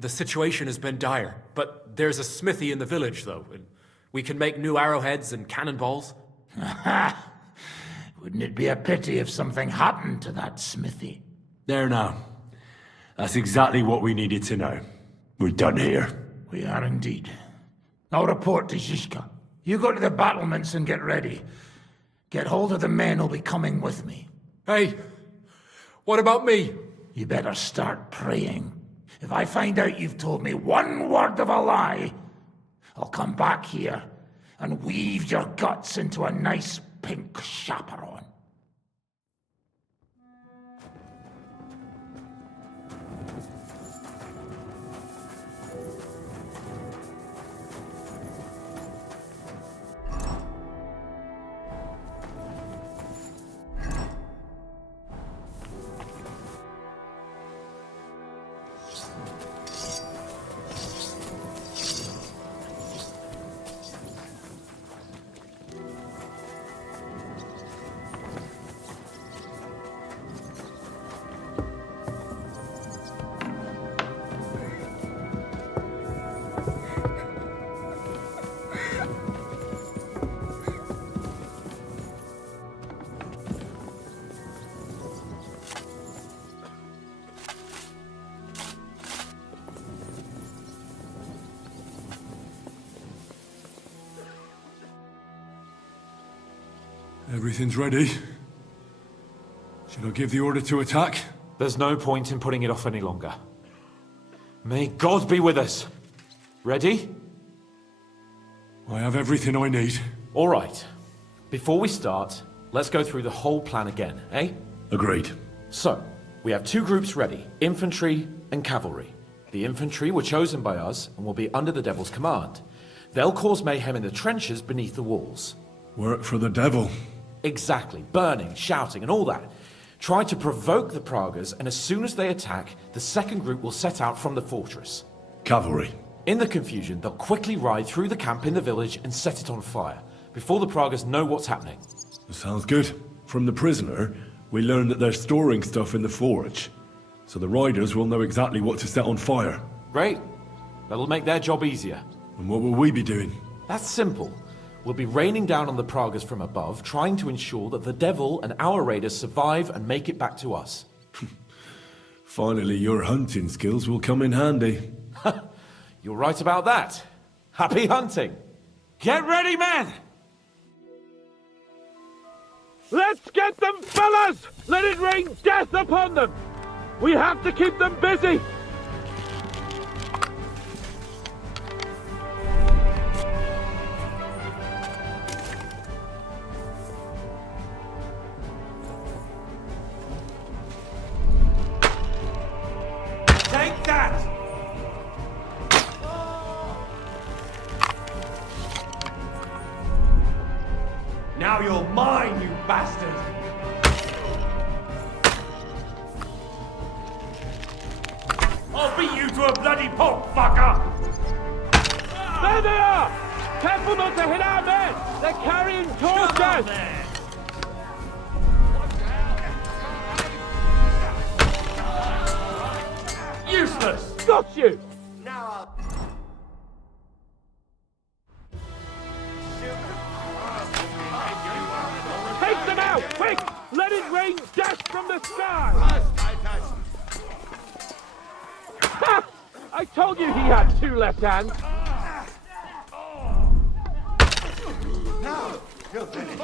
The situation has been dire, but there's a smithy in the village, though, and we can make new arrowheads and cannonballs. Wouldn't it be a pity if something happened to that smithy? There now. That's exactly what we needed to know. We're done here. We are indeed. I'll report to Zizka. You go to the battlements and get ready. Get hold of the men who'll be coming with me. Hey, what about me? You better start praying. If I find out you've told me one word of a lie, I'll come back here and weave your guts into a nice pink chaperon. Everything's ready. Should I give the order to attack? There's no point in putting it off any longer. May God be with us. Ready? I have everything I need. All right. Before we start, let's go through the whole plan again, eh? Agreed. So, we have two groups ready, infantry and cavalry. The infantry were chosen by us and will be under the Devil's command. They'll cause mayhem in the trenches beneath the walls. Work for the Devil. Exactly. Burning, shouting, and all that. Try to provoke the Pragas, and as soon as they attack, the second group will set out from the fortress. Cavalry. In the confusion, they'll quickly ride through the camp in the village and set it on fire, before the Pragas know what's happening. Sounds good. From the prisoner, we learned that they're storing stuff in the forge, so the riders will know exactly what to set on fire. Great. That'll make their job easier. And what will we be doing? That's simple. We'll be raining down on the Pragas from above, trying to ensure that the Devil and our raiders survive and make it back to us. Finally, your hunting skills will come in handy. You're right about that. Happy hunting! Get ready, men! Let's get them, fellas! Let it rain death upon them! We have to keep them busy! Take that! Now you're mine, you bastard! I'll beat you to a bloody pulp, fucker! There they are! Careful not to hit our men! They're carrying torches! Useless! Got you! Now Take them out! Quick! Let it rain death from the sky! Ha! I told you he had two left hands! Now, you're finished.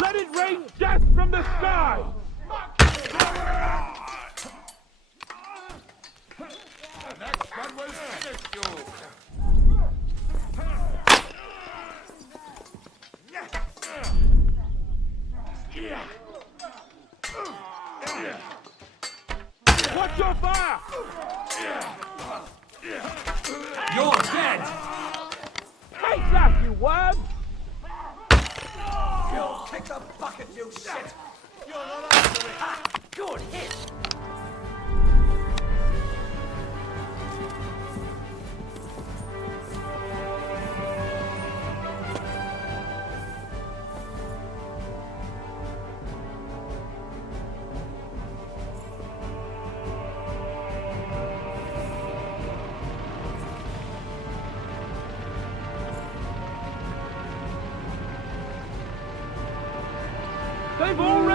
Let it rain death from the sky! The next one will finish you. Watch your fire! You're dead! Take that, you worm! You'll take the bucket, you shit! Good hit!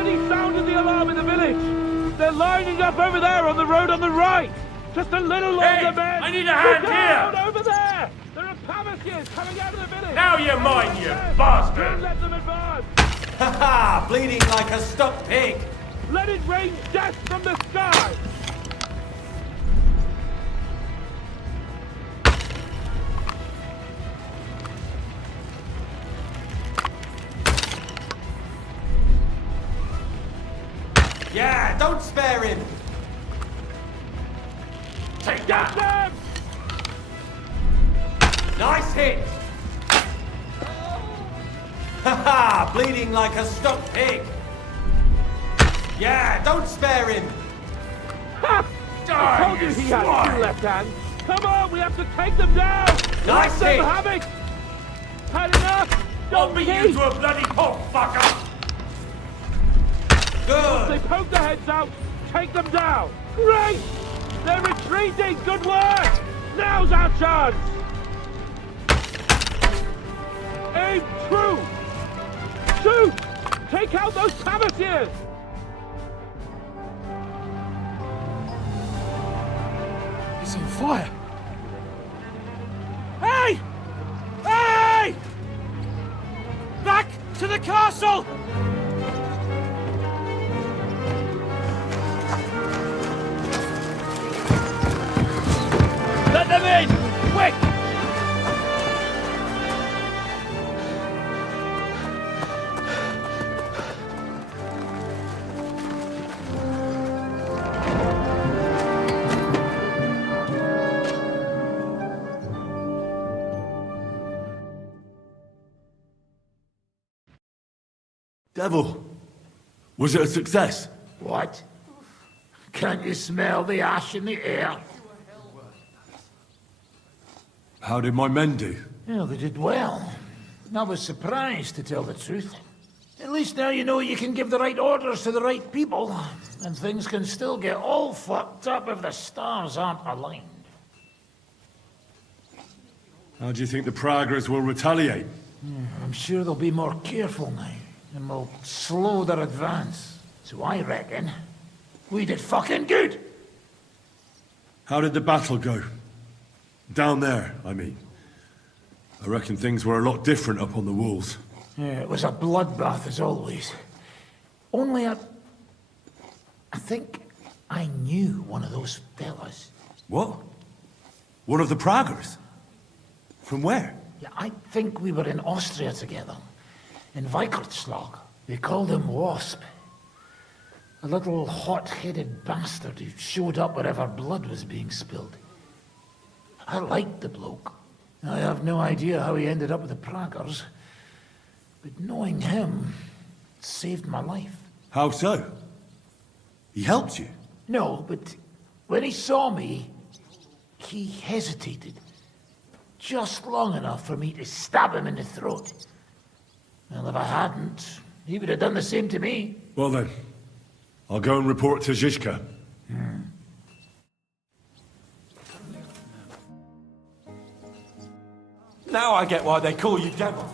Somebody sounded the alarm in the village! They're lining up over there on the road on the right! Just a little longer, men! I need a hand Look here! out, over there! There are Pavasiers coming out of the village! Now you're mine, you bastard! Don't let them advance! Ha ha! Bleeding like a stuck pig! Let it rain death from the sky! Yeah, don't spare him! Take that! Nice hit! Ha ha! Bleeding like a stuck pig! Yeah, don't spare him! Ha! I told you he had two left hands! Come on, we have to take them down! Nice Let hit! them have it! Had enough! I'll beat you to a bloody pulp, fucker! Good! They poke their heads out! Take them down! Great! They're retreating! Good work! Now's our chance! Aim true! Shoot! Take out those Pavasiers! It's on fire! Hey! Hey! Back to the castle! Let them in! Quick! Devil, was it a success? What? Can't you smell the ash in the air? How did my men do? Yeah, they did well. I was surprised, to tell the truth. At least now you know you can give the right orders to the right people, and things can still get all fucked up if the stars aren't aligned. How do you think the Praggers will retaliate? I'm sure they'll be more careful now, and will slow their advance. So I reckon we did fucking good! How did the battle go? Down there, I mean. I reckon things were a lot different up on the walls. Yeah, it was a bloodbath as always. Only I think I knew one of those fellas. What? One of the Praggers? From where? Yeah, I think we were in Austria together. In Weikertslag. They called him Wasp. A little hot-headed bastard who showed up wherever blood was being spilled. I liked the bloke. I have no idea how he ended up with the Praggers. But knowing him saved my life. How so? He helped you? No, but when he saw me, he hesitated. Just long enough for me to stab him in the throat. Well, if I hadn't, he would have done the same to me. Well then, I'll go and report to Zizka. Now I get why they call you Devil.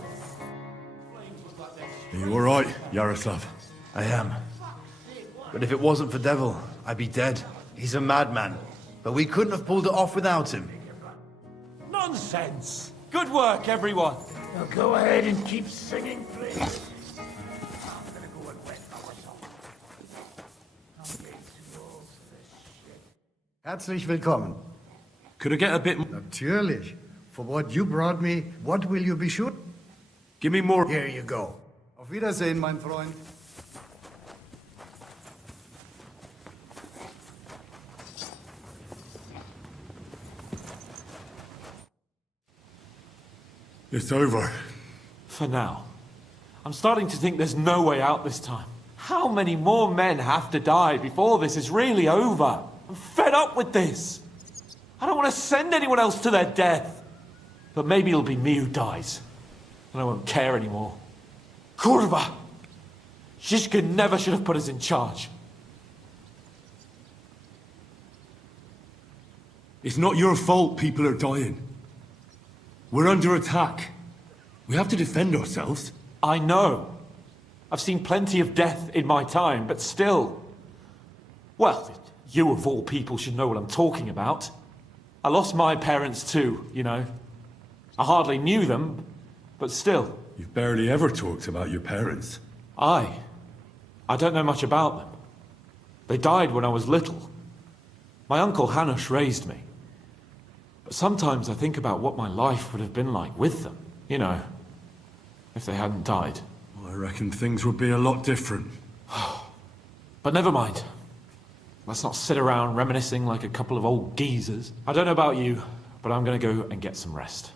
Are you alright, Yaroslav? I am. But if it wasn't for Devil, I'd be dead. He's a madman. But we couldn't have pulled it off without him. Nonsense! Good work, everyone! Now go ahead and keep singing, please. Herzlich willkommen. Could I get a bit more? Natürlich. For what you brought me, what will you be shooting? Give me more. Here you go. Auf Wiedersehen, mein Freund. It's over. For now. I'm starting to think there's no way out this time. How many more men have to die before this is really over? I'm fed up with this. I don't want to send anyone else to their death. But maybe it'll be me who dies. And I won't care anymore. Kurva! Zizka never should have put us in charge. It's not your fault people are dying. We're under attack. We have to defend ourselves. I know. I've seen plenty of death in my time, but still... Well, you of all people should know what I'm talking about. I lost my parents too, you know. I hardly knew them, but still. You've barely ever talked about your parents. I don't know much about them. They died when I was little. My uncle Hanush raised me. But sometimes I think about what my life would have been like with them, you know, if they hadn't died. I reckon things would be a lot different. But never mind. Let's not sit around reminiscing like a couple of old geezers. I don't know about you, but I'm gonna go and get some rest.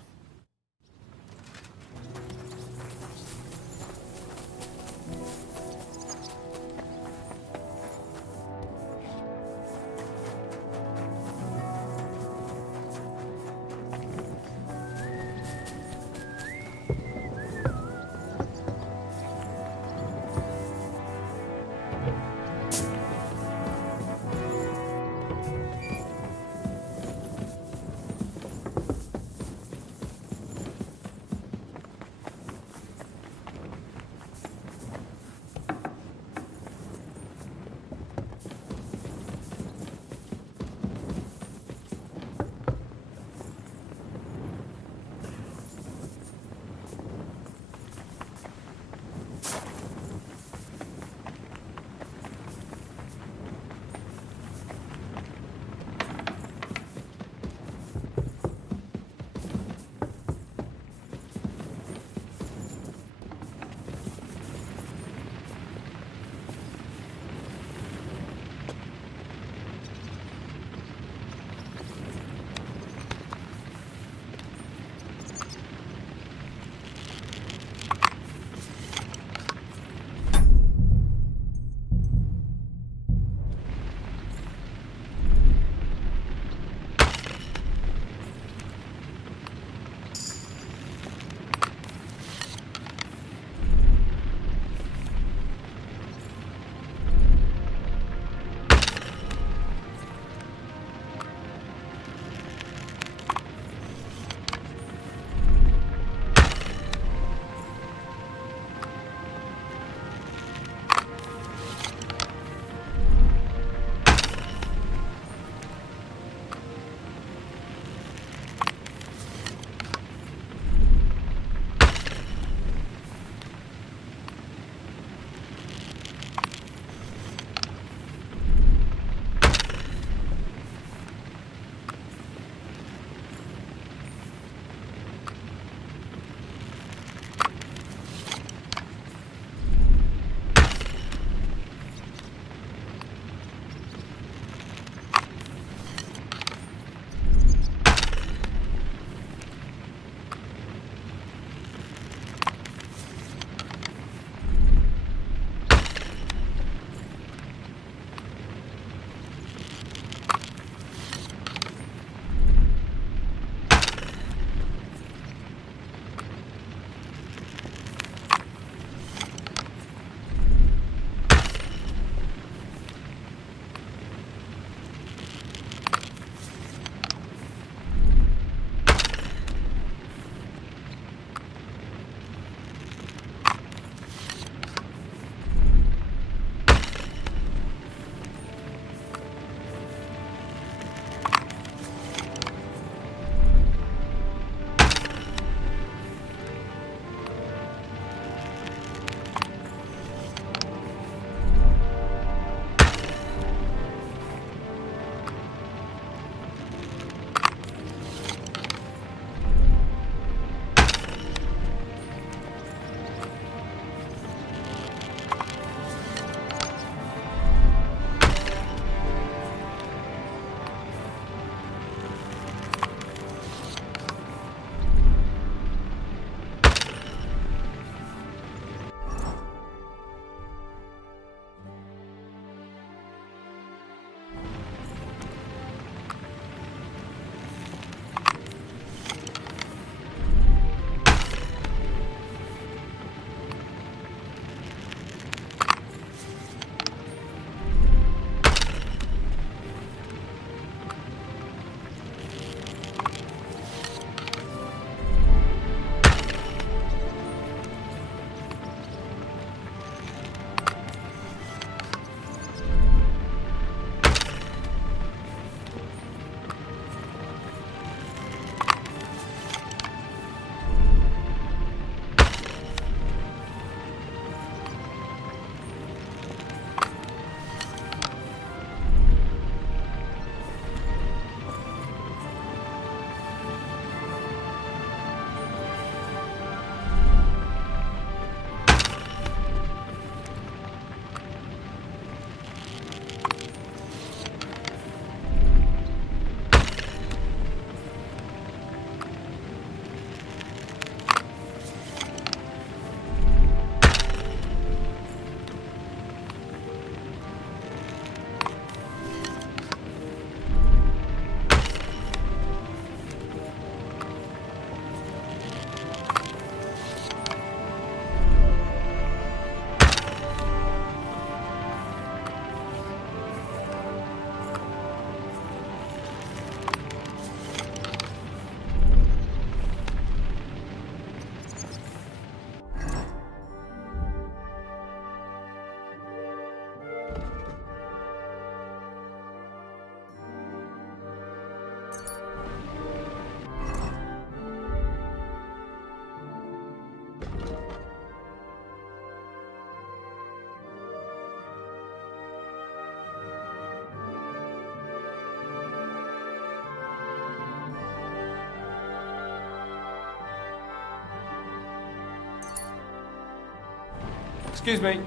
Excuse me.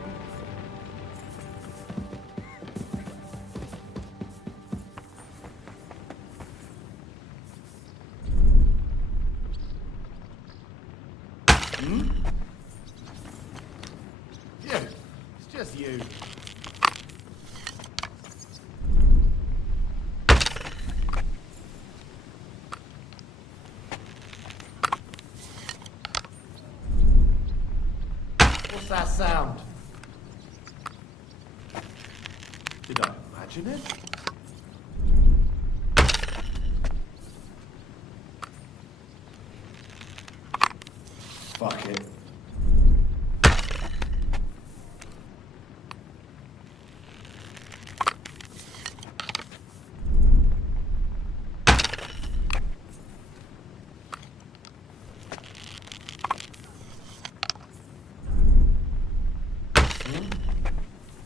Yeah, it's just you. What's that sound? Did I imagine it? Fuck it.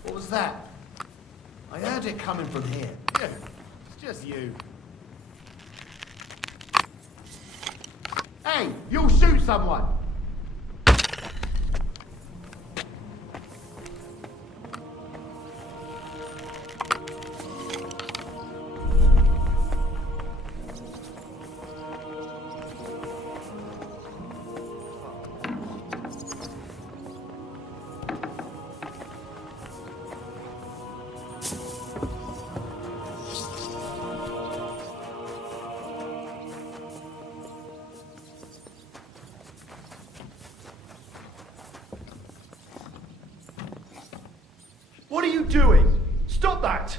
What was that? I heard it coming from here. Yeah, it's just you. Hey, you'll shoot someone! What are you doing? Stop that!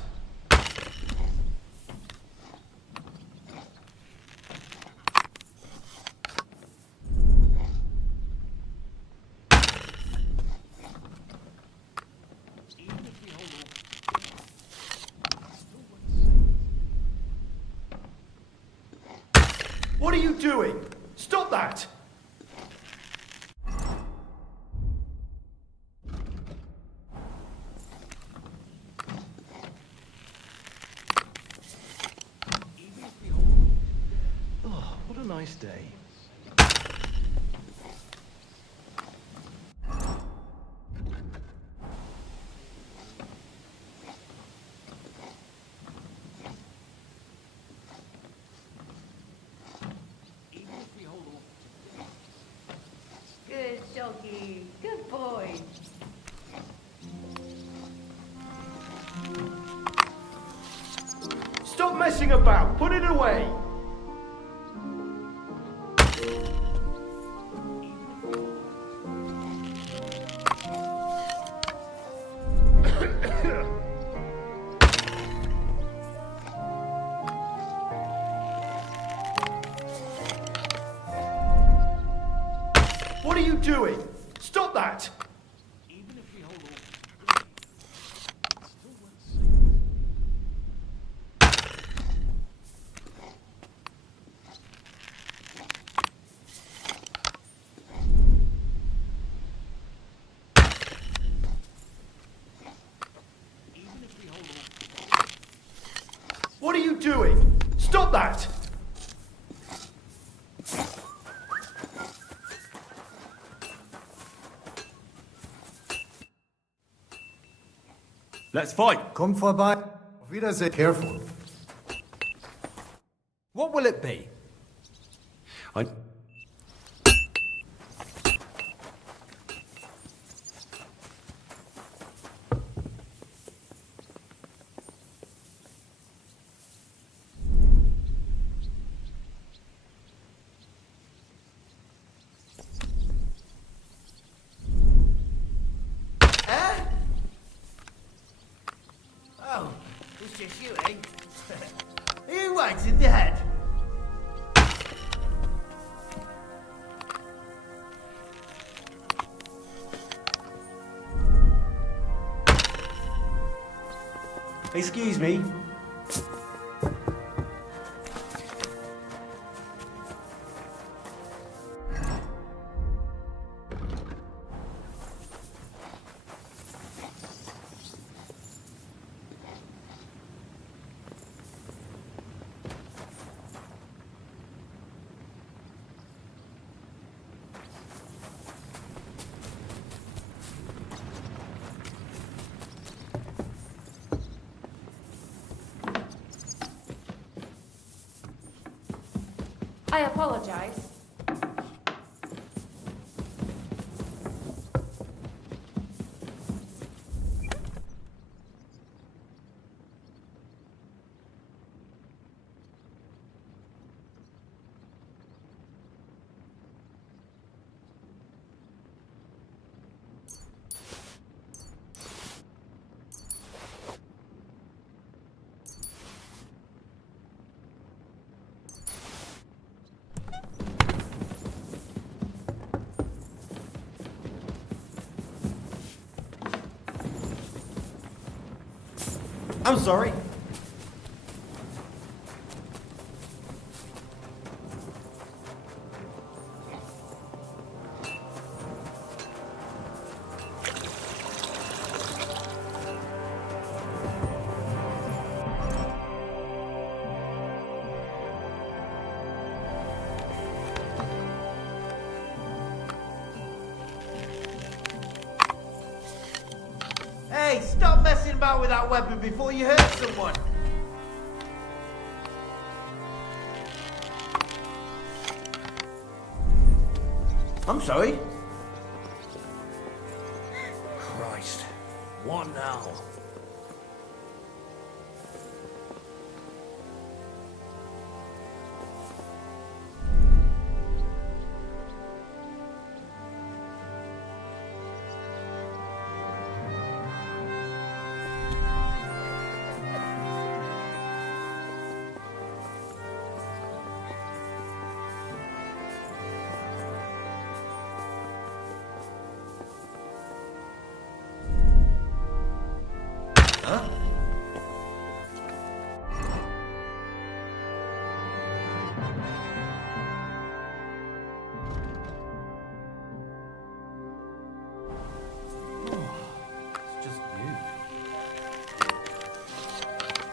What are you doing? Stop that! Oh, what a nice day. Good doggy. Good boy. Stop messing about! Put it away! What are you doing? Stop that! What are you doing? Stop that! Let's fight. Come vorbei. Auf Wiedersehen. Careful. What will it be? I... Oh, it's just you, eh? Who waits in the head? Excuse me. I apologize. I'm sorry. Hey, stop messing about with that weapon before you hurt someone. I'm sorry. Christ. What now?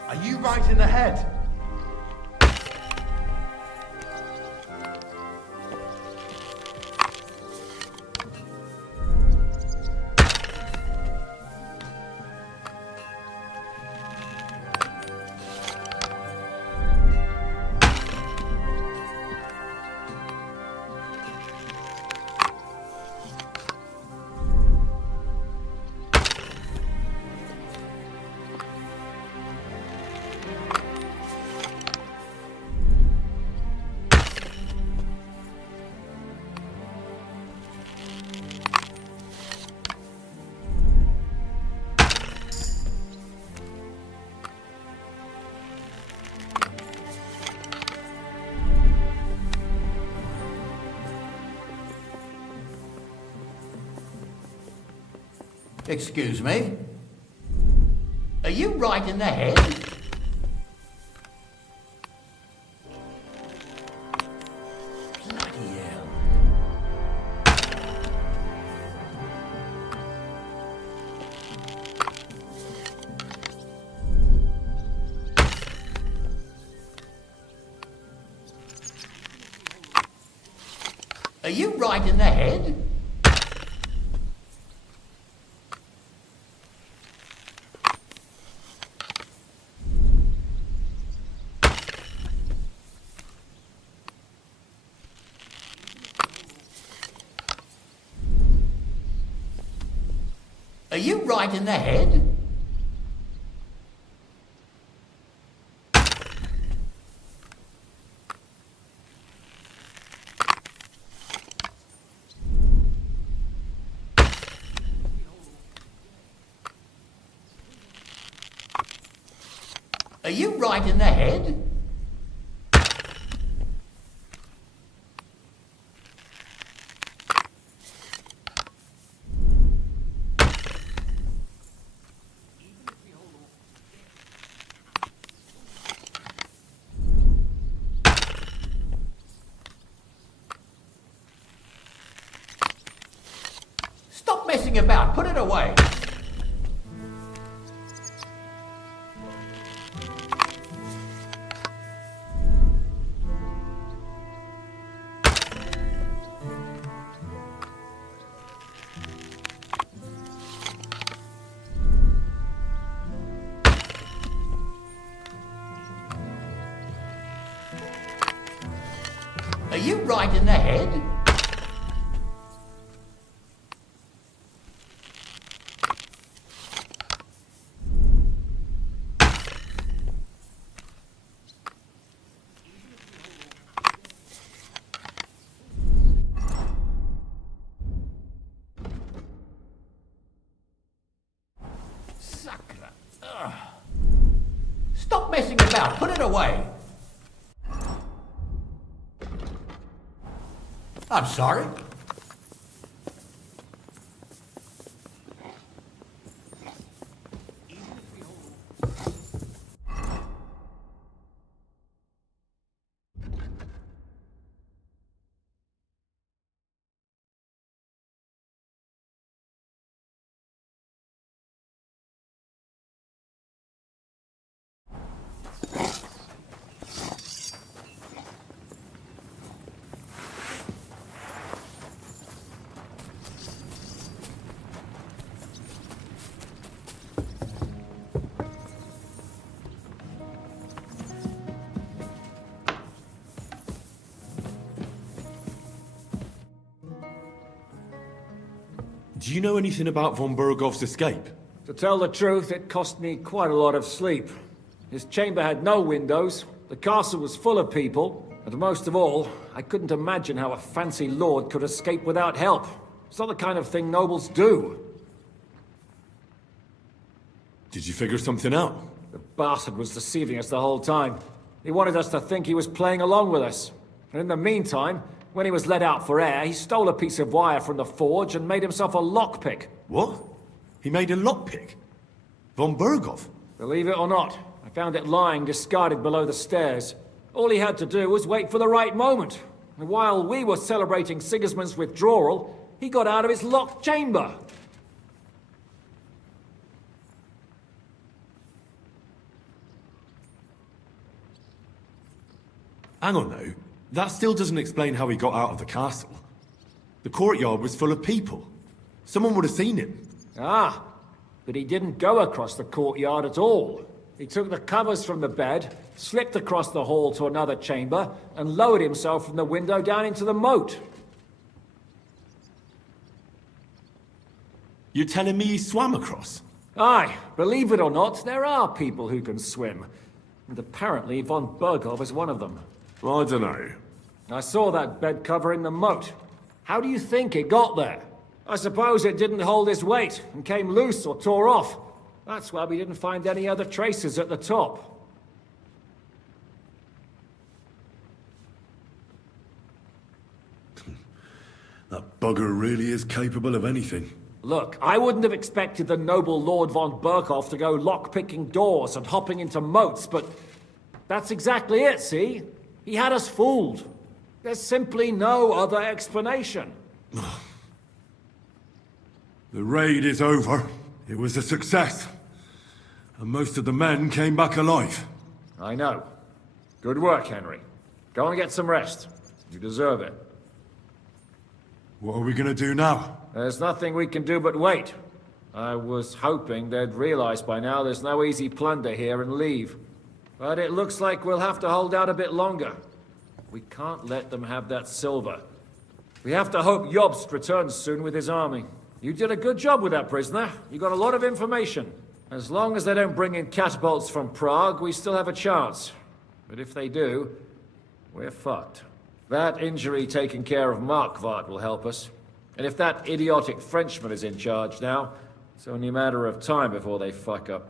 Are you right in the head? Excuse me? Are you right in the head? Bloody hell. Are you right in the head? Are you right in the head? Are you right in the head? Stop messing about. Put it away. you right in the head? Stop messing about. Put it away. I'm sorry. Do you know anything about von Bergov's escape? To tell the truth, it cost me quite a lot of sleep. His chamber had no windows, the castle was full of people, and most of all, I couldn't imagine how a fancy lord could escape without help. It's not the kind of thing nobles do. Did you figure something out? The bastard was deceiving us the whole time. He wanted us to think he was playing along with us. And in the meantime, when he was let out for air, he stole a piece of wire from the forge and made himself a lockpick. What? He made a lockpick? Von Bergov? Believe it or not, I found it lying discarded below the stairs. All he had to do was wait for the right moment. And while we were celebrating Sigismund's withdrawal, he got out of his locked chamber. Hang on now. That still doesn't explain how he got out of the castle. The courtyard was full of people. Someone would have seen him. Ah, but he didn't go across the courtyard at all. He took the covers from the bed, slipped across the hall to another chamber, and lowered himself from the window down into the moat. You're telling me he swam across? Aye, believe it or not, there are people who can swim. And apparently von Bergov is one of them. Well, I don't know. I saw that bed cover in the moat. How do you think it got there? I suppose it didn't hold its weight and came loose or tore off. That's why we didn't find any other traces at the top. That bugger really is capable of anything. Look, I wouldn't have expected the noble Lord von Berkhoff to go lock-picking doors and hopping into moats, but that's exactly it, see? He had us fooled. There's simply no other explanation. The raid is over. It was a success. And most of the men came back alive. I know. Good work, Henry. Go and get some rest. You deserve it. What are we gonna do now? There's nothing we can do but wait. I was hoping they'd realize by now there's no easy plunder here and leave. But it looks like we'll have to hold out a bit longer. We can't let them have that silver. We have to hope Jobst returns soon with his army. You did a good job with that prisoner. You got a lot of information. As long as they don't bring in catapults from Prague, we still have a chance. But if they do, we're fucked. That injury taking care of Markvart will help us. And if that idiotic Frenchman is in charge now, it's only a matter of time before they fuck up.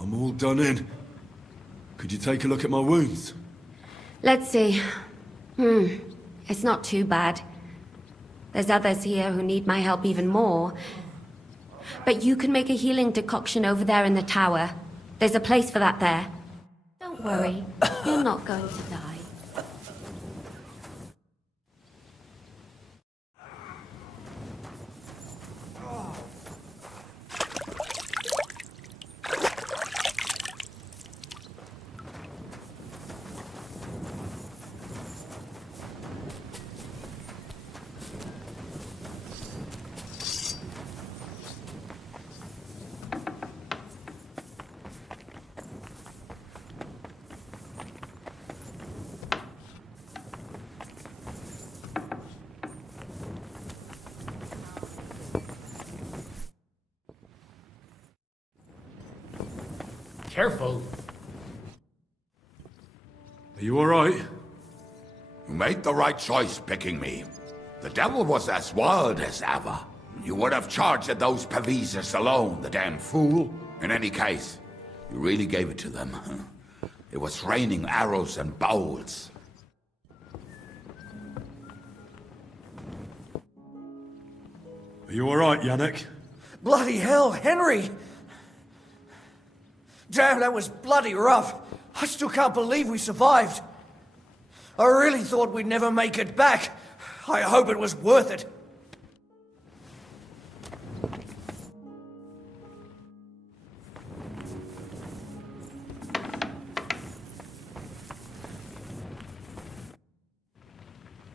I'm all done in. Could you take a look at my wounds? Let's see. It's not too bad. There's others here who need my help even more. But you can make a healing decoction over there in the tower. There's a place for that there. Don't worry. You're not going to die. Careful. Are you alright? You made the right choice picking me. The devil was as wild as ever. You would have charged at those Pavisas alone, the damn fool. In any case, you really gave it to them. It was raining arrows and bolts. Are you alright, Yannick? Bloody hell, Henry! Damn, that was bloody rough. I still can't believe we survived. I really thought we'd never make it back. I hope it was worth it.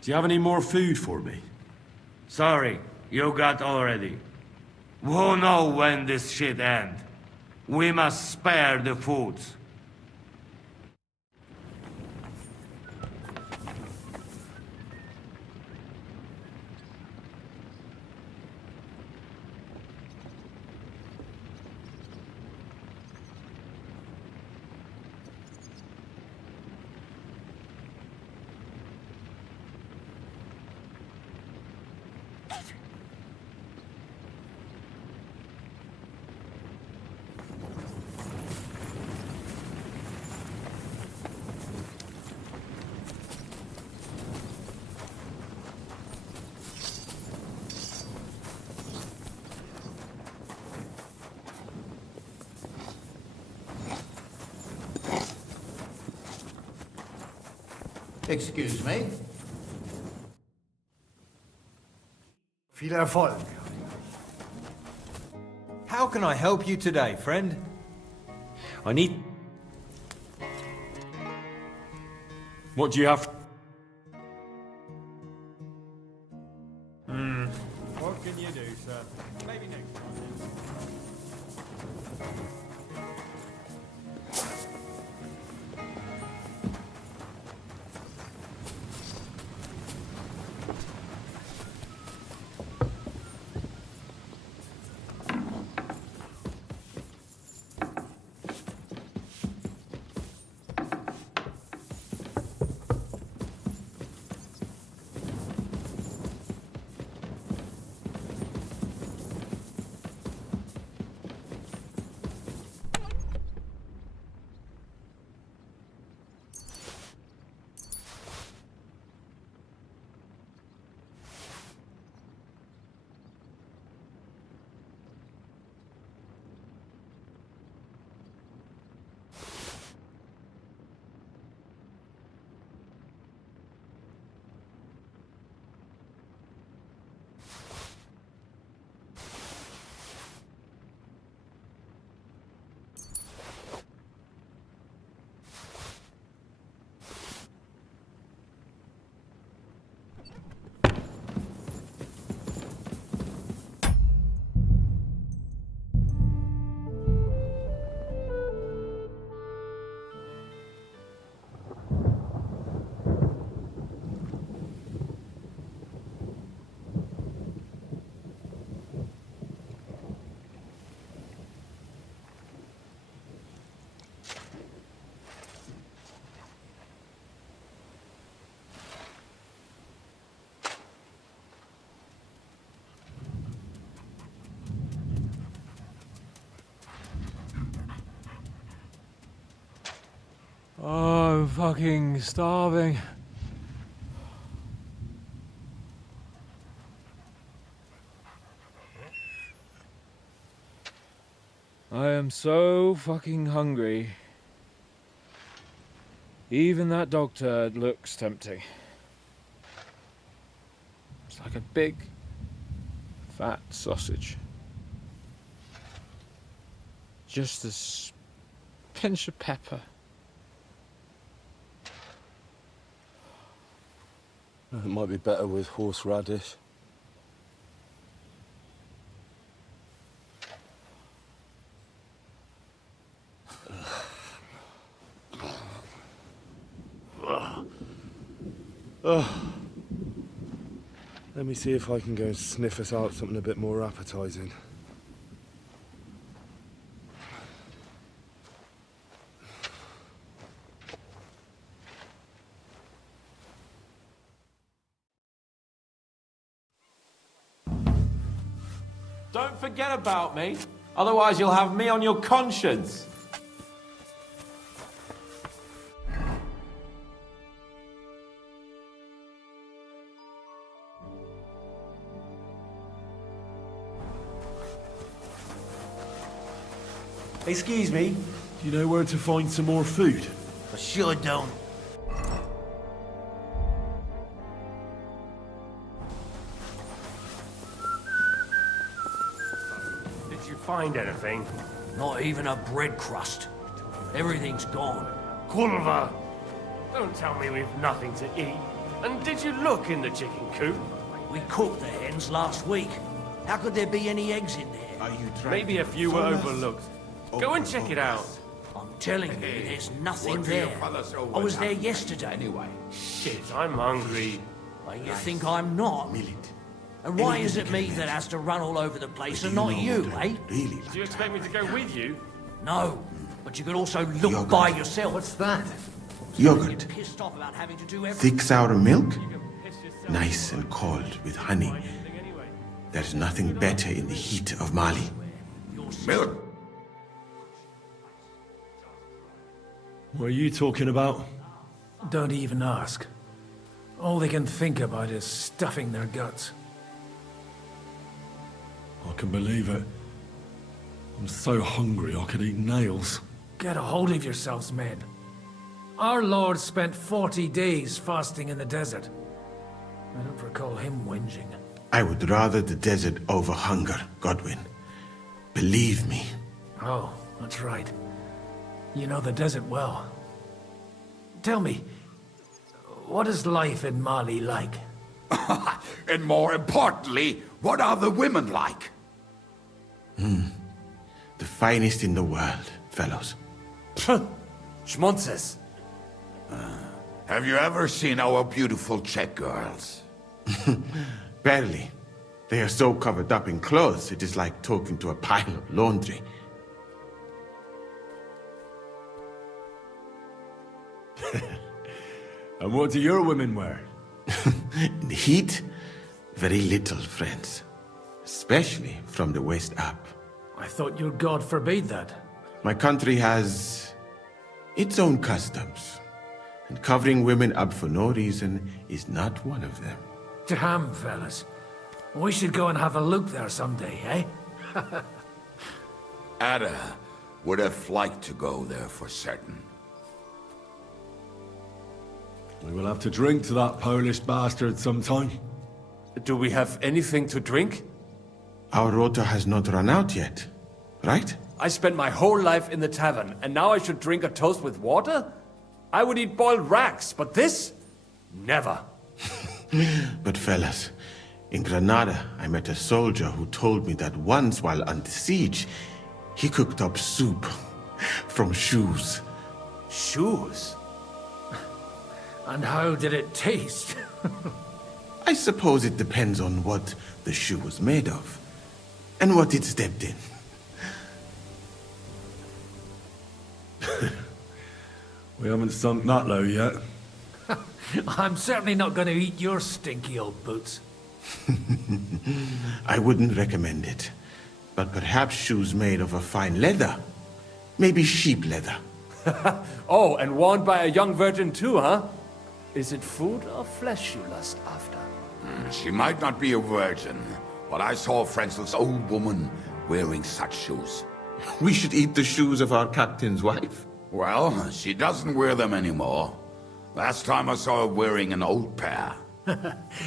Do you have any more food for me? Sorry, you got already. Who know when this shit end? We must spare the foods. Excuse me? Viel Erfolg. How can I help you today, friend? I need... What do you have? What can you do, sir? Maybe next time. Oh, I'm fucking starving. I am so fucking hungry. Even that dog turd looks tempting. It's like a big, fat sausage. Just a pinch of pepper. It might be better with horseradish. Let me see if I can go and sniff us out something a bit more appetizing. Don't forget about me. Otherwise you'll have me on your conscience. Excuse me? Do you know where to find some more food? I sure don't. Did you find anything? Not even a bread crust. Everything's gone. Culver! Don't tell me we've nothing to eat. And did you look in the chicken coop? We cooked the hens last week. How could there be any eggs in there? Are you trying Maybe a few were overlooked. Go and check it out. I'm telling you, there's nothing What do you there. fellas I always was there have? yesterday. Anyway. Shit, I'm hungry. Well, you think I'm not? And why is it me that has to run all over the place and not you, eh? Really? Do you expect me to go with you? No, but you could also look by yourself. What's that? Yogurt. Pissed off about having to do everything. Thick sour milk? Nice and cold with honey. There's nothing better in the heat of Mali. Milk? What are you talking about? Don't even ask. All they can think about is stuffing their guts. I can believe it. I'm so hungry I could eat nails. Get a hold of yourselves, men. Our Lord spent 40 days fasting in the desert. I don't recall him whinging. I would rather the desert over hunger, Godwin. Believe me. Oh, that's right. You know the desert well. Tell me, what is life in Mali like? And more importantly, what are the women like? The finest in the world, fellows. Schmonzes. Have you ever seen our beautiful Czech girls? Barely. They are so covered up in clothes, it is like talking to a pile of laundry. And what do your women wear? In the heat, very little, friends. Especially from the waist up. I thought your god forbade that. My country has its own customs. And covering women up for no reason is not one of them. Damn, fellas. We should go and have a look there someday, eh? Ada would have liked to go there for certain. We will have to drink to that Polish bastard sometime. Do we have anything to drink? Our rota has not run out yet, right? I spent my whole life in the tavern, and now I should drink a toast with water? I would eat boiled rats, but this? Never. But fellas, in Granada, I met a soldier who told me that once while under siege, he cooked up soup from shoes. Shoes? And how did it taste? I suppose it depends on what the shoe was made of, and what it stepped in. We haven't sunk that low yet. I'm certainly not going to eat your stinky old boots. I wouldn't recommend it, but perhaps shoes made of a fine leather. Maybe sheep leather. Oh, and worn by a young virgin too, huh? Is it food or flesh you lust after? She might not be a virgin, but I saw Frenzel's old woman wearing such shoes. We should eat the shoes of our captain's wife. Well, she doesn't wear them anymore. Last time I saw her wearing an old pair.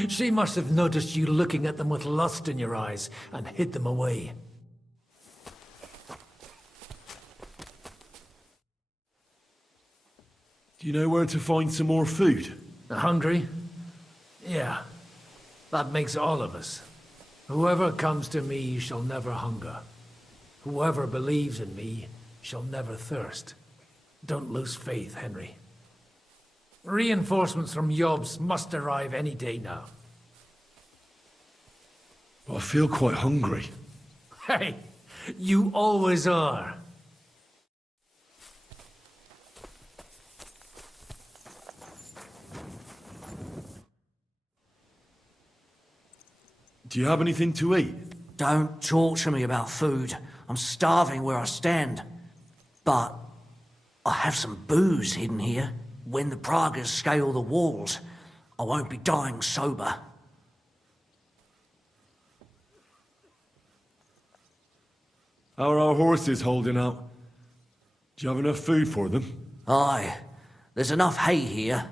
She must have noticed you looking at them with lust in your eyes and hid them away. Do you know where to find some more food? Hungry? Yeah. That makes all of us. Whoever comes to me shall never hunger. Whoever believes in me shall never thirst. Don't lose faith, Henry. Reinforcements from Yobs must arrive any day now. I feel quite hungry. Hey, you always are. Do you have anything to eat? Don't talk to me about food. I'm starving where I stand. But I have some booze hidden here. When the Pragas scale the walls, I won't be dying sober. How are our horses holding out? Do you have enough food for them? Aye, there's enough hay here,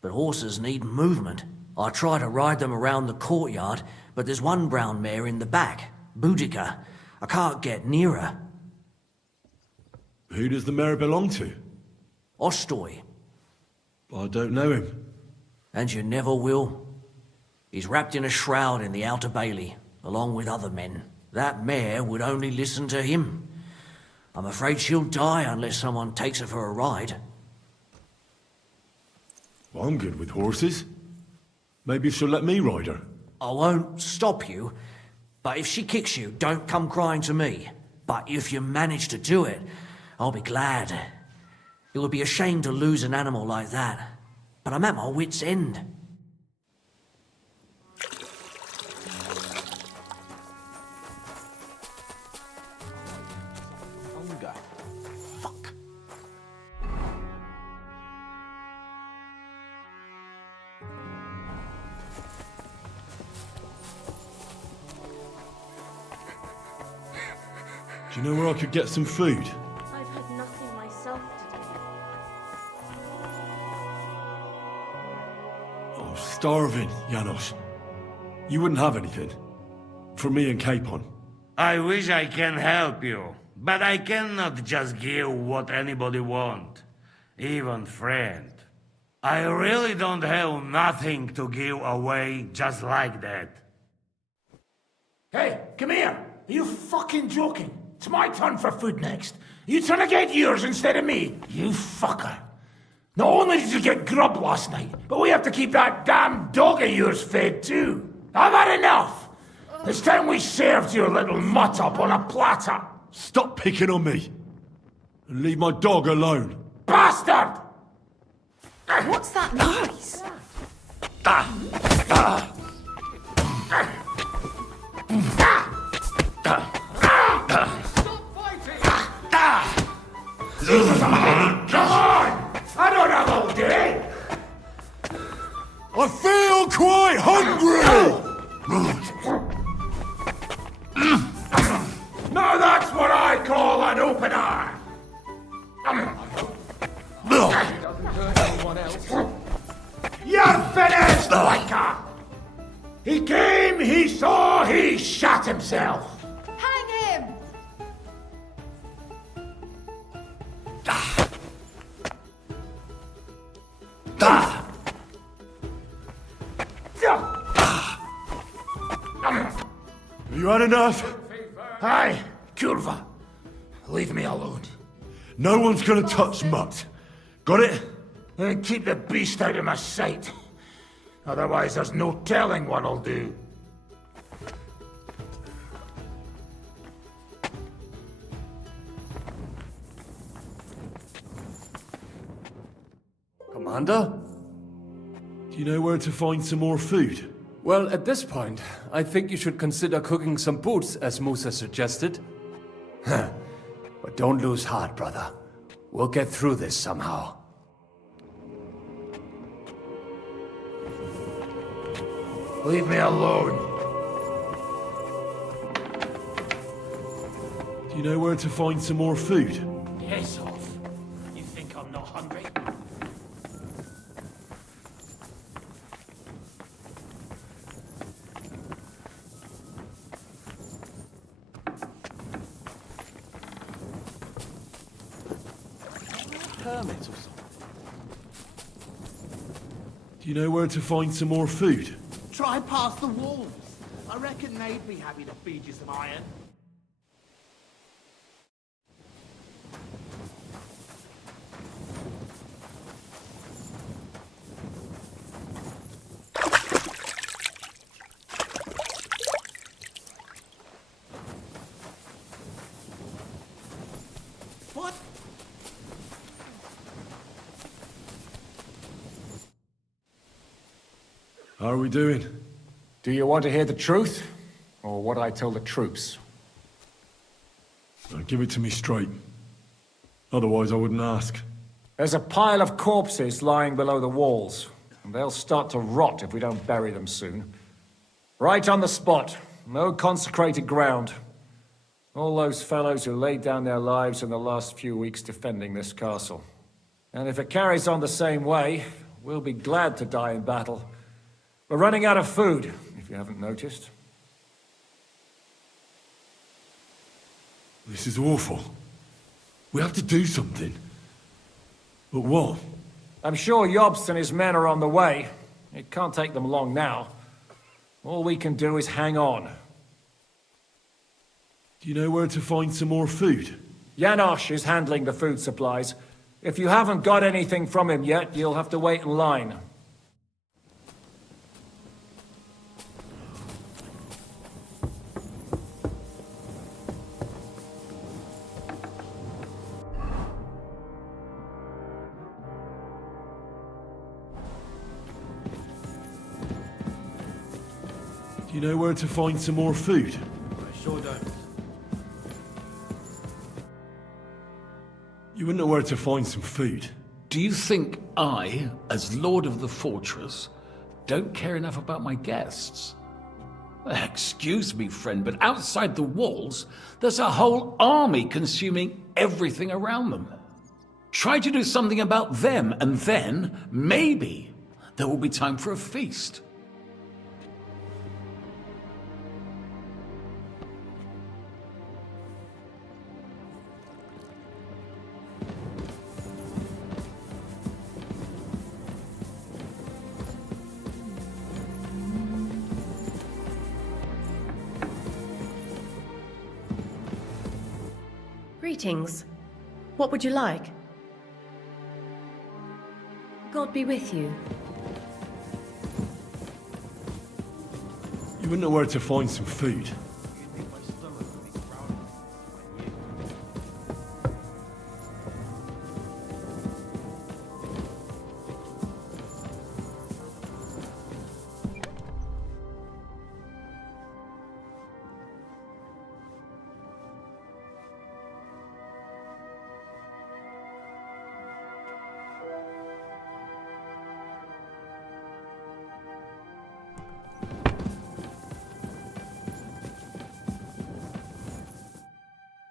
but horses need movement. I try to ride them around the courtyard, but there's one brown mare in the back, Boudica. I can't get near her. Who does the mare belong to? Ostoy. I don't know him. And you never will. He's wrapped in a shroud in the Outer Bailey, along with other men. That mare would only listen to him. I'm afraid she'll die unless someone takes her for a ride. Well, I'm good with horses. Maybe she'll let me ride her. I won't stop you, but if she kicks you, don't come crying to me. But if you manage to do it, I'll be glad. It would be a shame to lose an animal like that, but I'm at my wit's end. Hunger. Fuck. Do you know where I could get some food? I've had nothing myself today. Oh, starving, Janos. You wouldn't have anything? For me and Capon. I wish I can help you, but I cannot just give what anybody want, even friend. I really don't have nothing to give away just like that. Hey, come here! Are you fucking joking? It's my turn for food next. You trying to get yours instead of me? You fucker. Not only did you get grub last night, but we have to keep that damn dog of yours fed too. I've had enough! It's time we served your little mutt up on a platter. Stop picking on me! And leave my dog alone. Bastard! What's that noise? Come on! I don't have all day! I feel quite hungry! Now that's what I call an opener! You're finished, Biker! He came, he saw, he shot himself! Hang him! You had enough? Aye, Curva. Leave me alone. No one's gonna touch Mutt. Got it? And keep the beast out of my sight. Otherwise, there's no telling what'll do. Commander? Do you know where to find some more food? Well, at this point, I think you should consider cooking some boots, as Musa suggested. But don't lose heart, brother. We'll get through this somehow. Leave me alone. Do you know where to find some more food? Piss off. You think I'm not hungry? Hermit or something. Do you know where to find some more food? Try past the wolves. I reckon they'd be happy to feed you some iron. What? How are we doing? Do you want to hear the truth? Or what I tell the troops? Now, give it to me straight. Otherwise, I wouldn't ask. There's a pile of corpses lying below the walls, and they'll start to rot if we don't bury them soon. Right on the spot. No consecrated ground. All those fellows who laid down their lives in the last few weeks defending this castle. And if it carries on the same way, we'll be glad to die in battle. We're running out of food, if you haven't noticed. This is awful. We have to do something. But what? I'm sure Yobst and his men are on the way. It can't take them long now. All we can do is hang on. Do you know where to find some more food? Janosch is handling the food supplies. If you haven't got anything from him yet, you'll have to wait in line. Do you know where to find some more food? I sure don't. You wouldn't know where to find some food. Do you think I, as Lord of the Fortress, don't care enough about my guests? Excuse me, friend, but outside the walls, there's a whole army consuming everything around them. Try to do something about them, and then, maybe, there will be time for a feast. Greetings. What would you like? God be with you. You wouldn't know where to find some food.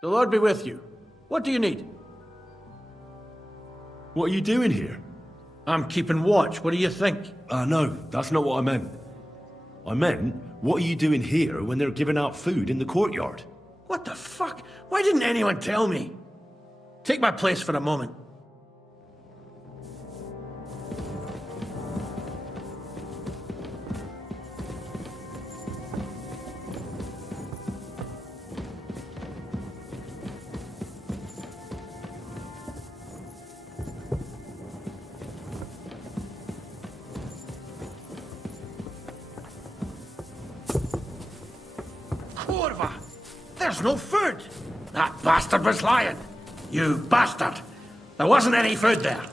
The Lord be with you. What do you need? What are you doing here? I'm keeping watch. What do you think? No, that's not what I meant. I meant, what are you doing here when they're giving out food in the courtyard? What the fuck? Why didn't anyone tell me? Take my place for a moment. Kurva! There's no food! That bastard was lying! You bastard! There wasn't any food there!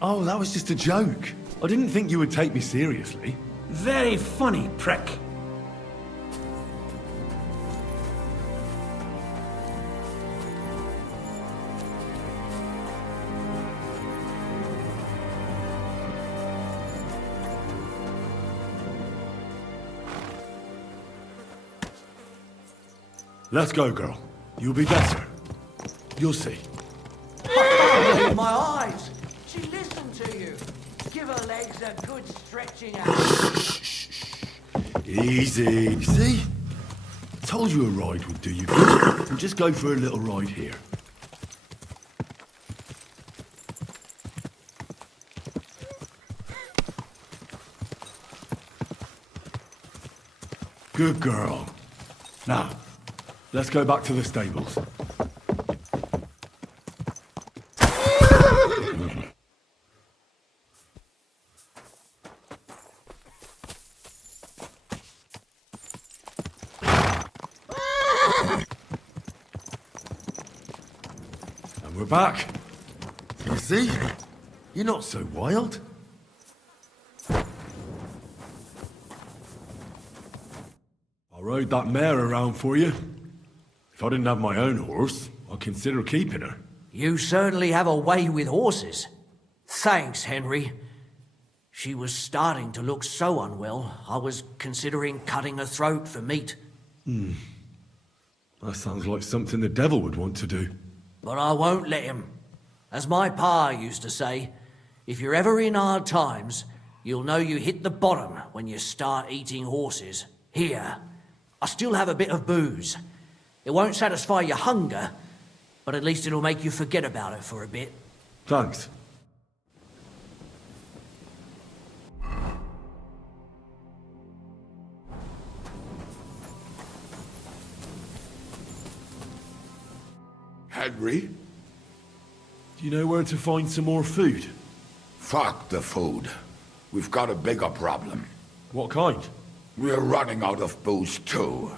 Oh, that was just a joke. I didn't think you would take me seriously. Very funny, prick. Let's go, girl. You'll be better. You'll see. My eyes! She listened to you. Give her legs a good stretching out. Easy. See? Told you a ride would do you good. We'll just go for a little ride here. Good girl. Now, let's go back to the stables. And we're back. You see? You're not so wild. All rode that mare around for you. If I didn't have my own horse, I'd consider keeping her. You certainly have a way with horses. Thanks, Henry. She was starting to look so unwell, I was considering cutting her throat for meat. That sounds like something the devil would want to do. But I won't let him. As my pa used to say, if you're ever in hard times, you'll know you hit the bottom when you start eating horses. Here, I still have a bit of booze. It won't satisfy your hunger, but at least it'll make you forget about it for a bit. Thanks. Henry? Do you know where to find some more food? Fuck the food. We've got a bigger problem. What kind? We're running out of booze too.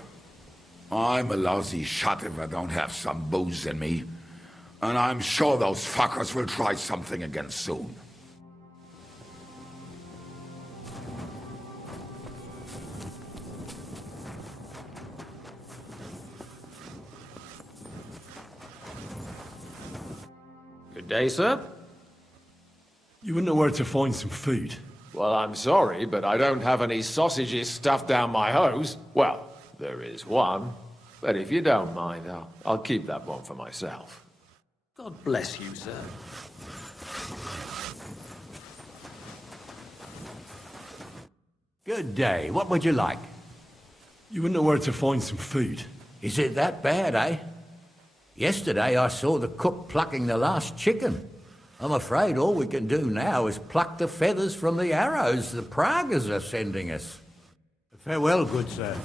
I'm a lousy shot if I don't have some booze in me. And I'm sure those fuckers will try something again soon. Good day, sir. You wouldn't know where to find some food. Well, I'm sorry, but I don't have any sausages stuffed down my hose. Well, there is one. But if you don't mind, I'll keep that one for myself. God bless you, sir. Good day. What would you like? You wouldn't know where to find some food. Is it that bad, eh? Yesterday I saw the cook plucking the last chicken. I'm afraid all we can do now is pluck the feathers from the arrows the Pragas are sending us. Farewell, good sir.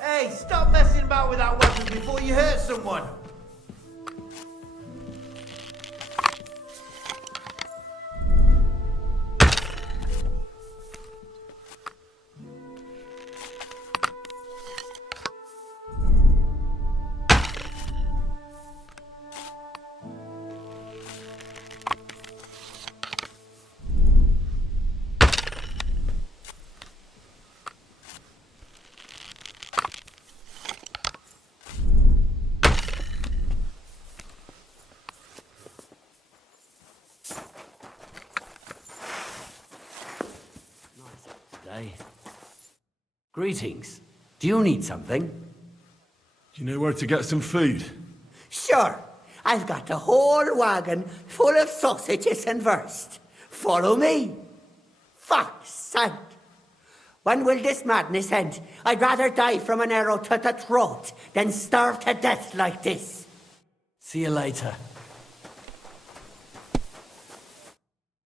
Hey, stop messing about with that weapon before you hurt someone! Greetings. Do you need something? Do you know where to get some food? Sure. I've got a whole wagon full of sausages and wurst. Follow me. Fuck's sake. When will this madness end? I'd rather die from an arrow to the throat than starve to death like this. See you later.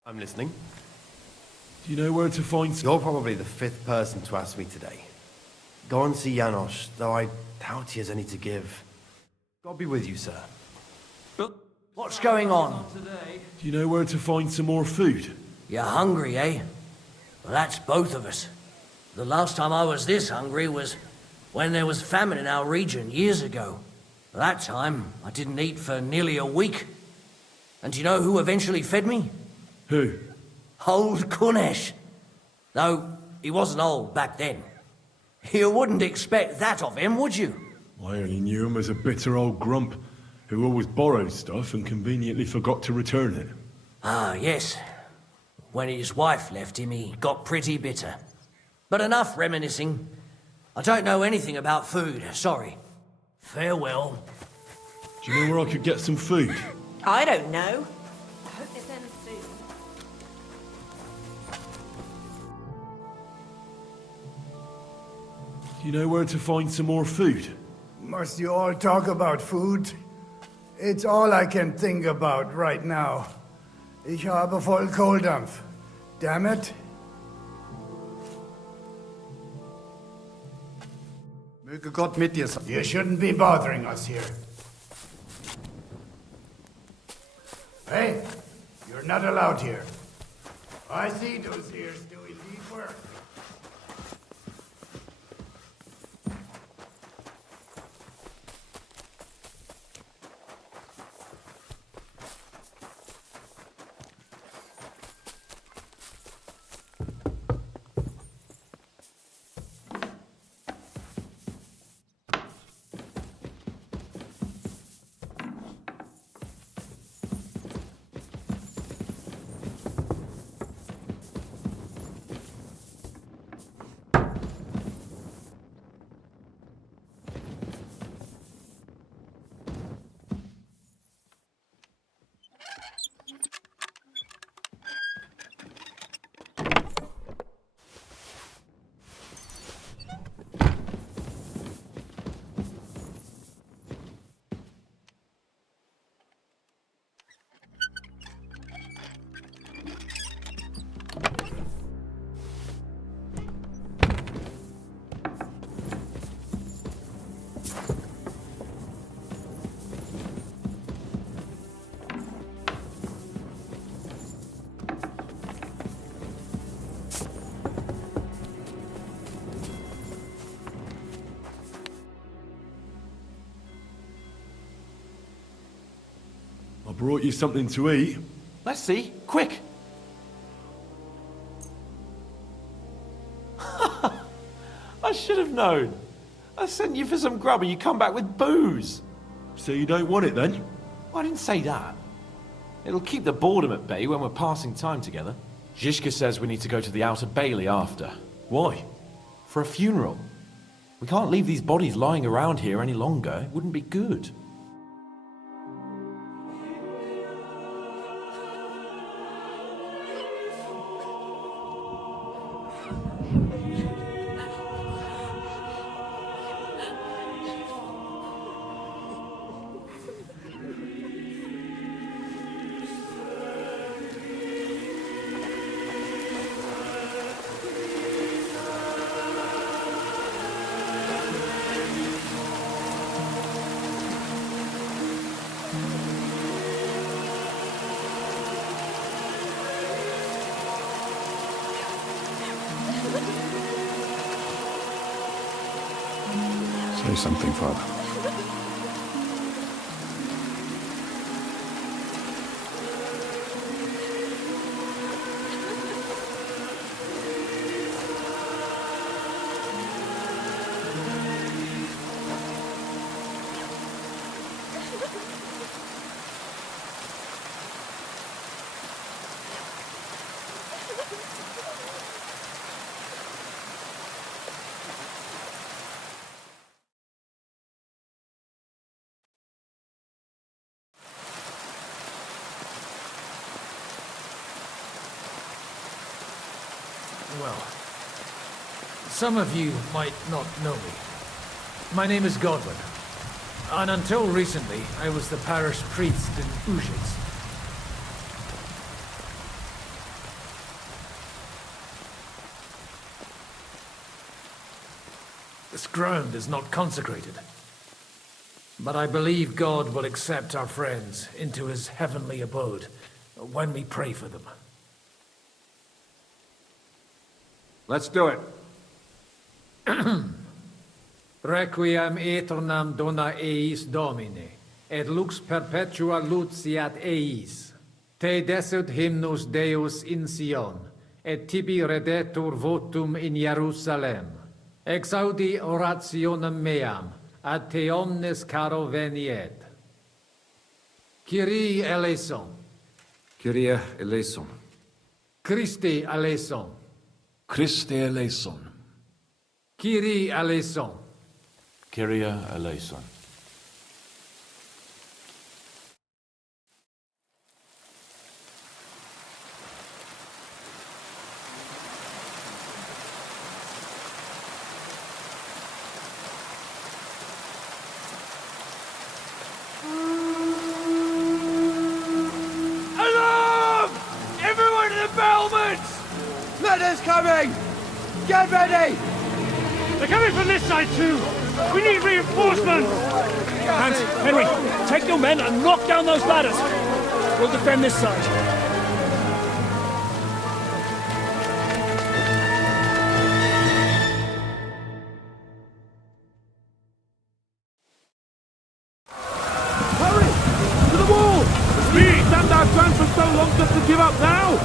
I'm listening. Do you know where to find some... You're probably the fifth person to ask me today. Go and see Janos, though I doubt he has any to give. God be with you, sir. What's going on? Do you know where to find some more food? You're hungry, eh? Well, that's both of us. The last time I was this hungry was when there was famine in our region years ago. That time, I didn't eat for nearly a week. And do you know who eventually fed me? Who? Old Kunesh. Though, he wasn't old back then. You wouldn't expect that of him, would you? I only knew him as a bitter old grump who always borrowed stuff and conveniently forgot to return it. Ah, yes. When his wife left him, he got pretty bitter. But enough reminiscing. I don't know anything about food, sorry. Farewell. Do you know where I could get some food? I don't know. I hope this ends soon. Do you know where to find some more food? Must you all talk about food? It's all I can think about right now. Ich habe voll Kohldampf. Damn it. Möge Gott mit dir sein. You shouldn't be bothering us here. Hey, you're not allowed here. I see those ears doing deep work. I brought you something to eat. Let's see. Quick! I should have known. I sent you for some grub and you come back with booze. So you don't want it then? Well, I didn't say that. It'll keep the boredom at bay when we're passing time together. Zizka says we need to go to the Outer Bailey after. Why? For a funeral. We can't leave these bodies lying around here any longer. It wouldn't be good. Say something, Father. Well, some of you might not know me. My name is Godwin, and until recently, I was the parish priest in Uzhitz. This ground is not consecrated, but I believe God will accept our friends into his heavenly abode when we pray for them. Let's do it. Requiem aeternam dona eis Domine, et lux perpetua luciat eis. Te desut hymnus Deus in Sion, et tibi redetur votum in Jerusalem. Exaudi orationem meam, ad te omnes caro veniet. Kyrie eleison. Kyrie eleison. Christe eleison. Christe eleison. Kyrie eleison. Kyrie eleison. Alarm! Everyone to the battlements! Letters coming! Get ready! They're coming from this side too! We need reinforcements! Hans, Henry, take your men and knock down those ladders. We'll defend this side. Hurry! To the wall! We stand our ground for so long just to give up now!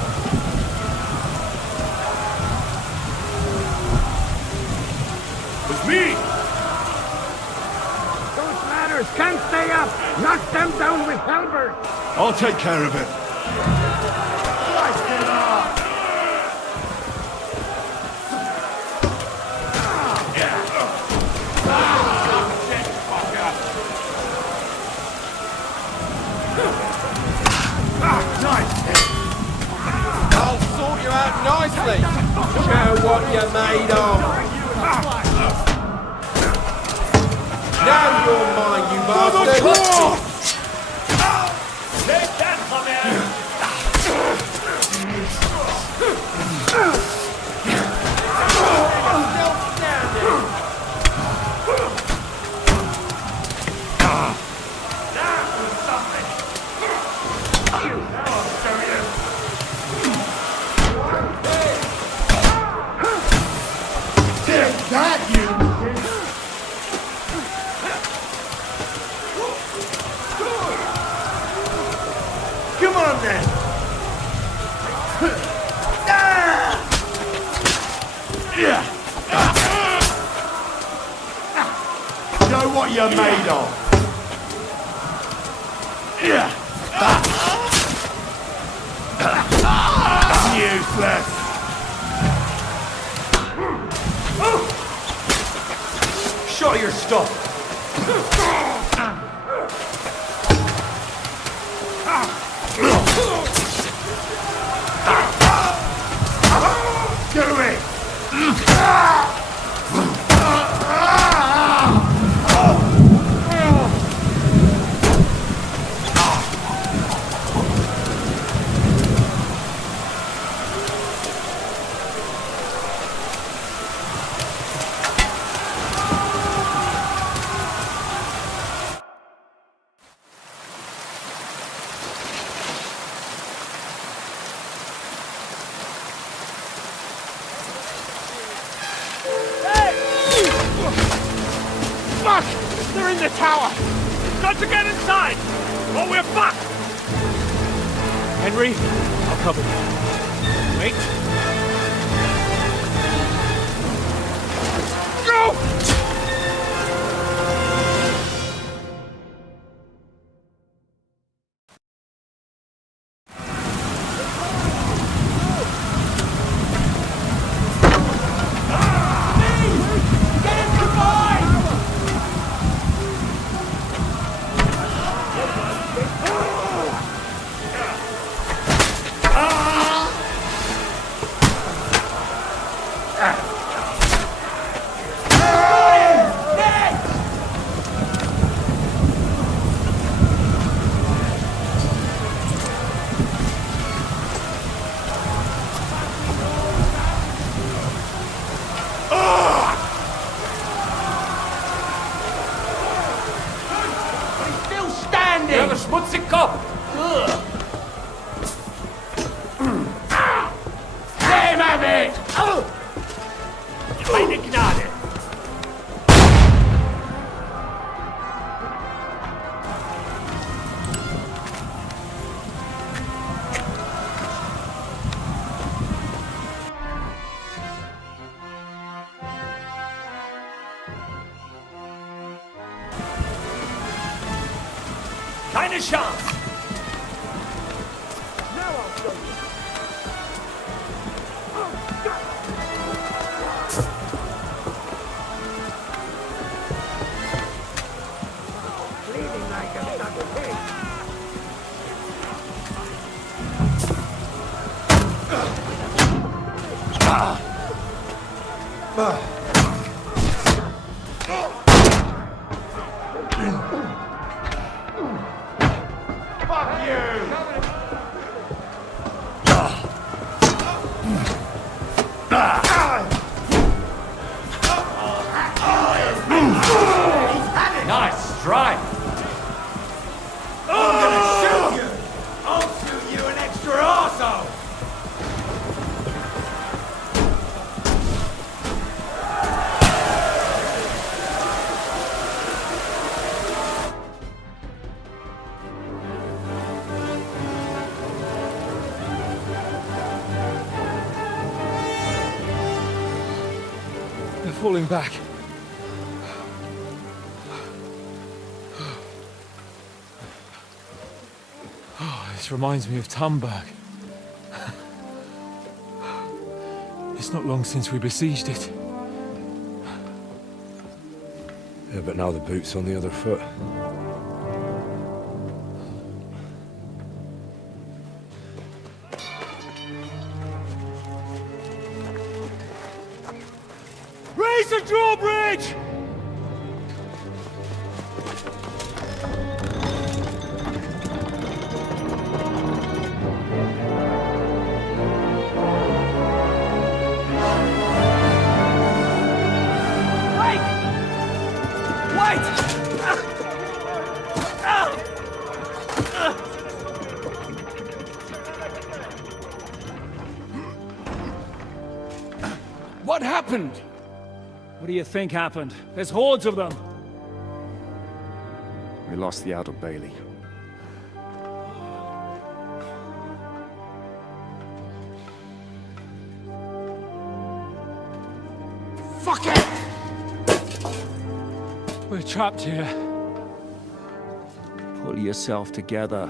With me! Those ladders can't stay up! Knock them down with halberds! I'll take care of it. I'll sort you out nicely. Show what you're made of. Now you're mine, you bastard. Take that, my man! Come on then! Show what you're made of! Useless! Show your stuff! Do it! Fuck! They're in the tower! Got to get inside! Or we're fucked! Henry, I'll cover you. Wait. Go! You're the schmutzig Kopf! Dem av it! Meine Gnade! Keine Chance! Now I'll show you. Bleeding like a stuck pig. Fuck you! falling back. Oh, this reminds me of Tumberg. It's not long since we besieged it. Yeah, but now the boot's on the other foot. Raise the drawbridge! What happened? What do you think happened? There's hordes of them. We lost the Outer Bailey. Fuck it! We're trapped here. Pull yourself together.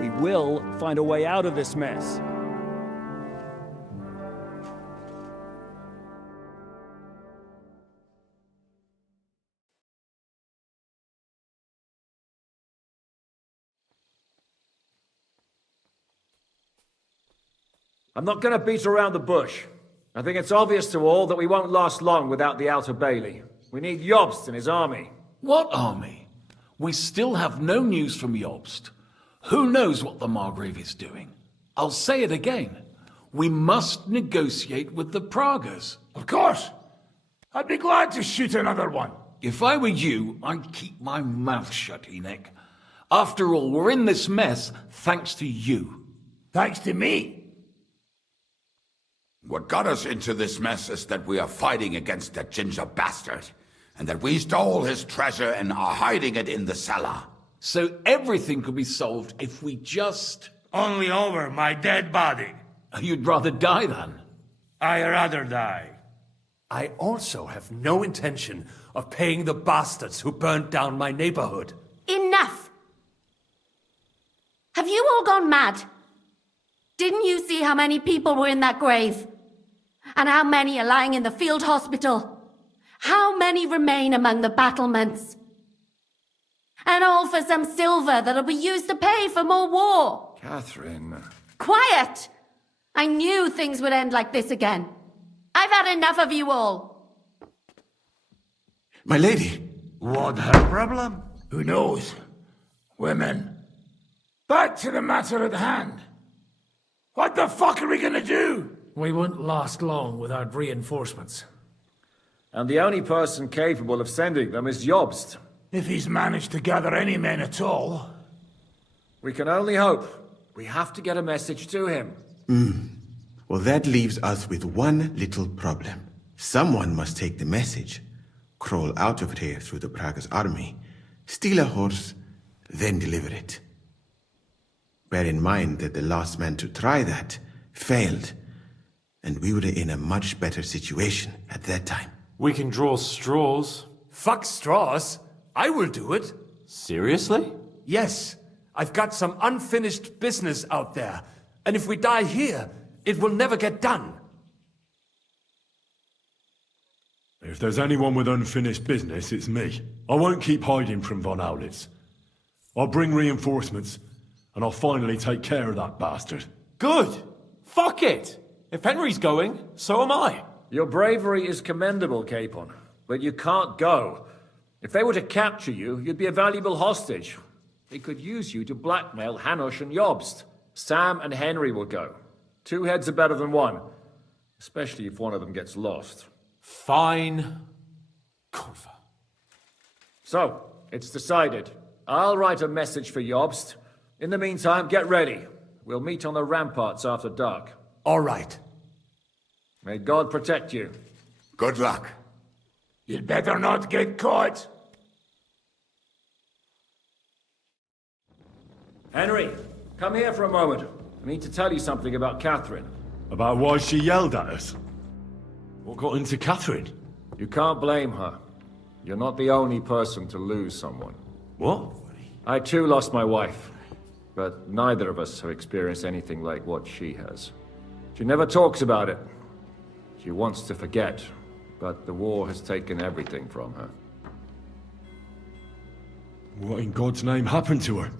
We will find a way out of this mess. I'm not going to beat around the bush. I think it's obvious to all that we won't last long without the Outer Bailey. We need Jobst and his army. What army? We still have no news from Jobst. Who knows what the Margrave is doing? I'll say it again. We must negotiate with the Pragas. Of course. I'd be glad to shoot another one. If I were you, I'd keep my mouth shut, Enoch. After all, we're in this mess thanks to you. Thanks to me? What got us into this mess is that we are fighting against that ginger bastard, and that we stole his treasure and are hiding it in the cellar. So everything could be solved if we just... Only over my dead body. You'd rather die then? I'd rather die. I also have no intention of paying the bastards who burnt down my neighborhood. Enough! Have you all gone mad? Didn't you see how many people were in that grave? And how many are lying in the field hospital? How many remain among the battlements? And all for some silver that'll be used to pay for more war. Catherine. Quiet! I knew things would end like this again. I've had enough of you all. My lady. What her problem? Who knows? Women. Back to the matter at hand. What the fuck are we gonna do? We won't last long without reinforcements. And the only person capable of sending them is Jobst. If he's managed to gather any men at all. We can only hope. We have to get a message to him. Well, that leaves us with one little problem. Someone must take the message, crawl out of here through the Pragas army, steal a horse, then deliver it. Bear in mind that the last man to try that failed, and we were in a much better situation at that time. We can draw straws. Fuck straws. I will do it. Seriously? Yes. I've got some unfinished business out there. And if we die here, it will never get done. If there's anyone with unfinished business, it's me. I won't keep hiding from von Aulitz. I'll bring reinforcements, and I'll finally take care of that bastard. Good. Fuck it. If Henry's going, so am I. Your bravery is commendable, Capon, but you can't go. If they were to capture you, you'd be a valuable hostage. They could use you to blackmail Hanush and Jobst. Sam and Henry will go. 2 heads are better than 1, especially if one of them gets lost. Fine. Kurva. So, it's decided. I'll write a message for Jobst. In the meantime, get ready. We'll meet on the ramparts after dark. All right. May God protect you. Good luck. You'd better not get caught. Henry, come here for a moment. I need to tell you something about Catherine. About why she yelled at us? What got into Catherine? You can't blame her. You're not the only person to lose someone. What? I too lost my wife, but neither of us have experienced anything like what she has. She never talks about it. She wants to forget, but the war has taken everything from her. What in God's name happened to her?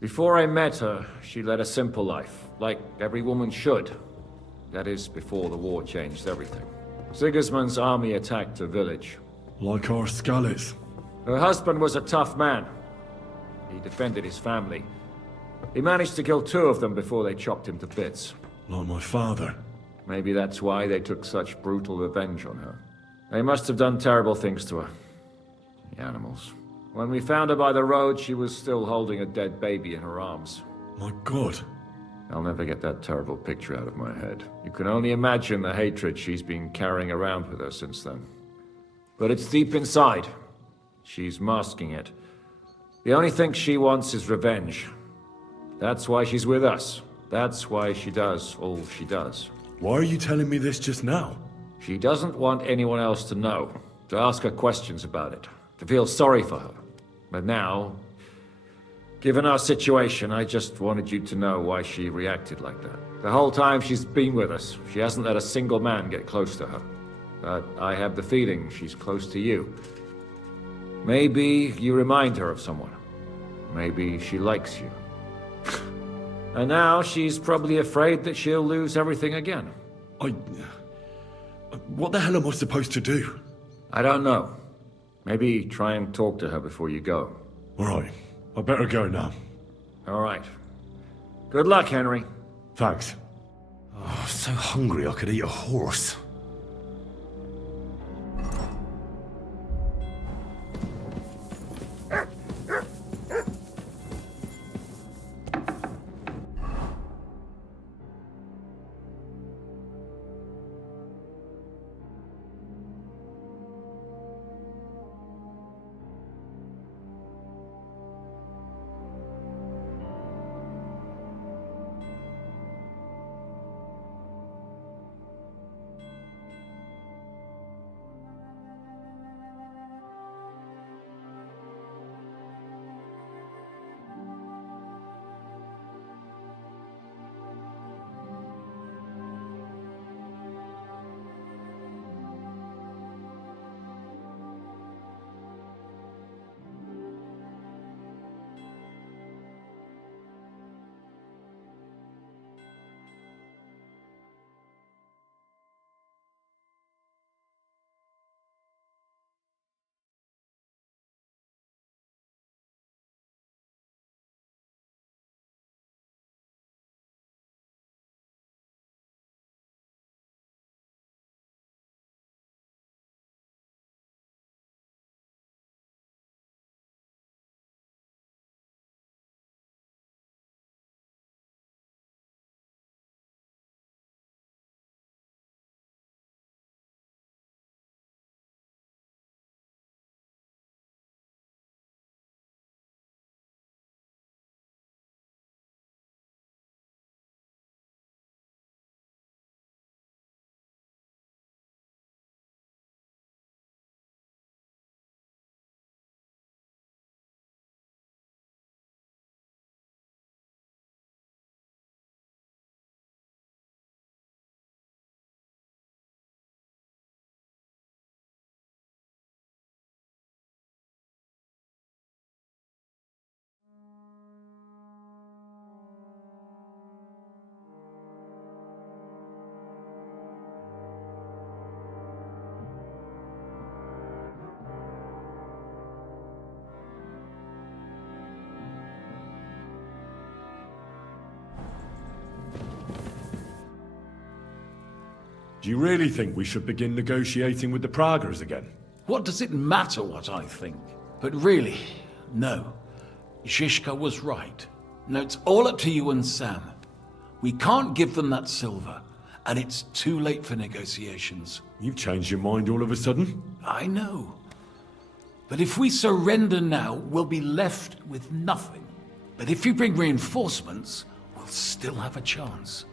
Before I met her, she led a simple life, like every woman should. That is, before the war changed everything. Sigismund's army attacked a village. Like our Skalitz. Her husband was a tough man. He defended his family. He managed to kill 2 of them before they chopped him to bits. Like my father. Maybe that's why they took such brutal revenge on her. They must have done terrible things to her. The animals. When we found her by the road, she was still holding a dead baby in her arms. My God. I'll never get that terrible picture out of my head. You can only imagine the hatred she's been carrying around with her since then. But it's deep inside. She's masking it. The only thing she wants is revenge. That's why she's with us. That's why she does all she does. Why are you telling me this just now? She doesn't want anyone else to know, to ask her questions about it, to feel sorry for her. But now, given our situation, I just wanted you to know why she reacted like that. The whole time she's been with us, she hasn't let a single man get close to her. But I have the feeling she's close to you. Maybe you remind her of someone. Maybe she likes you. And now she's probably afraid that she'll lose everything again. What the hell am I supposed to do? I don't know. Maybe try and talk to her before you go. All right. I better go now. All right. Good luck, Henry. Thanks. Oh, I'm so hungry I could eat a horse. Do you really think we should begin negotiating with the Pragas again? What does it matter what I think? But really, no. Shishka was right. Now it's all up to you and Sam. We can't give them that silver, and it's too late for negotiations. You've changed your mind all of a sudden? I know. But if we surrender now, we'll be left with nothing. But if you bring reinforcements, we'll still have a chance.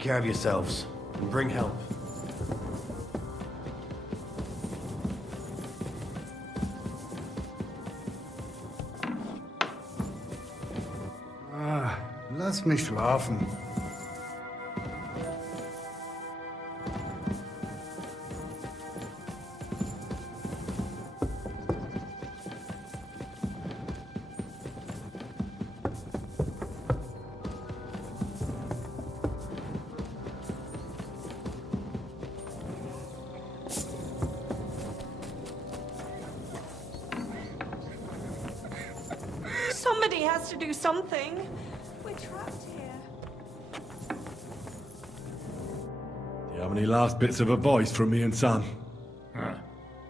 Take care of yourselves, and bring help. Lass mich schlafen. Somebody has to do something. We're trapped here. Do you have any last bits of advice from me and Sam?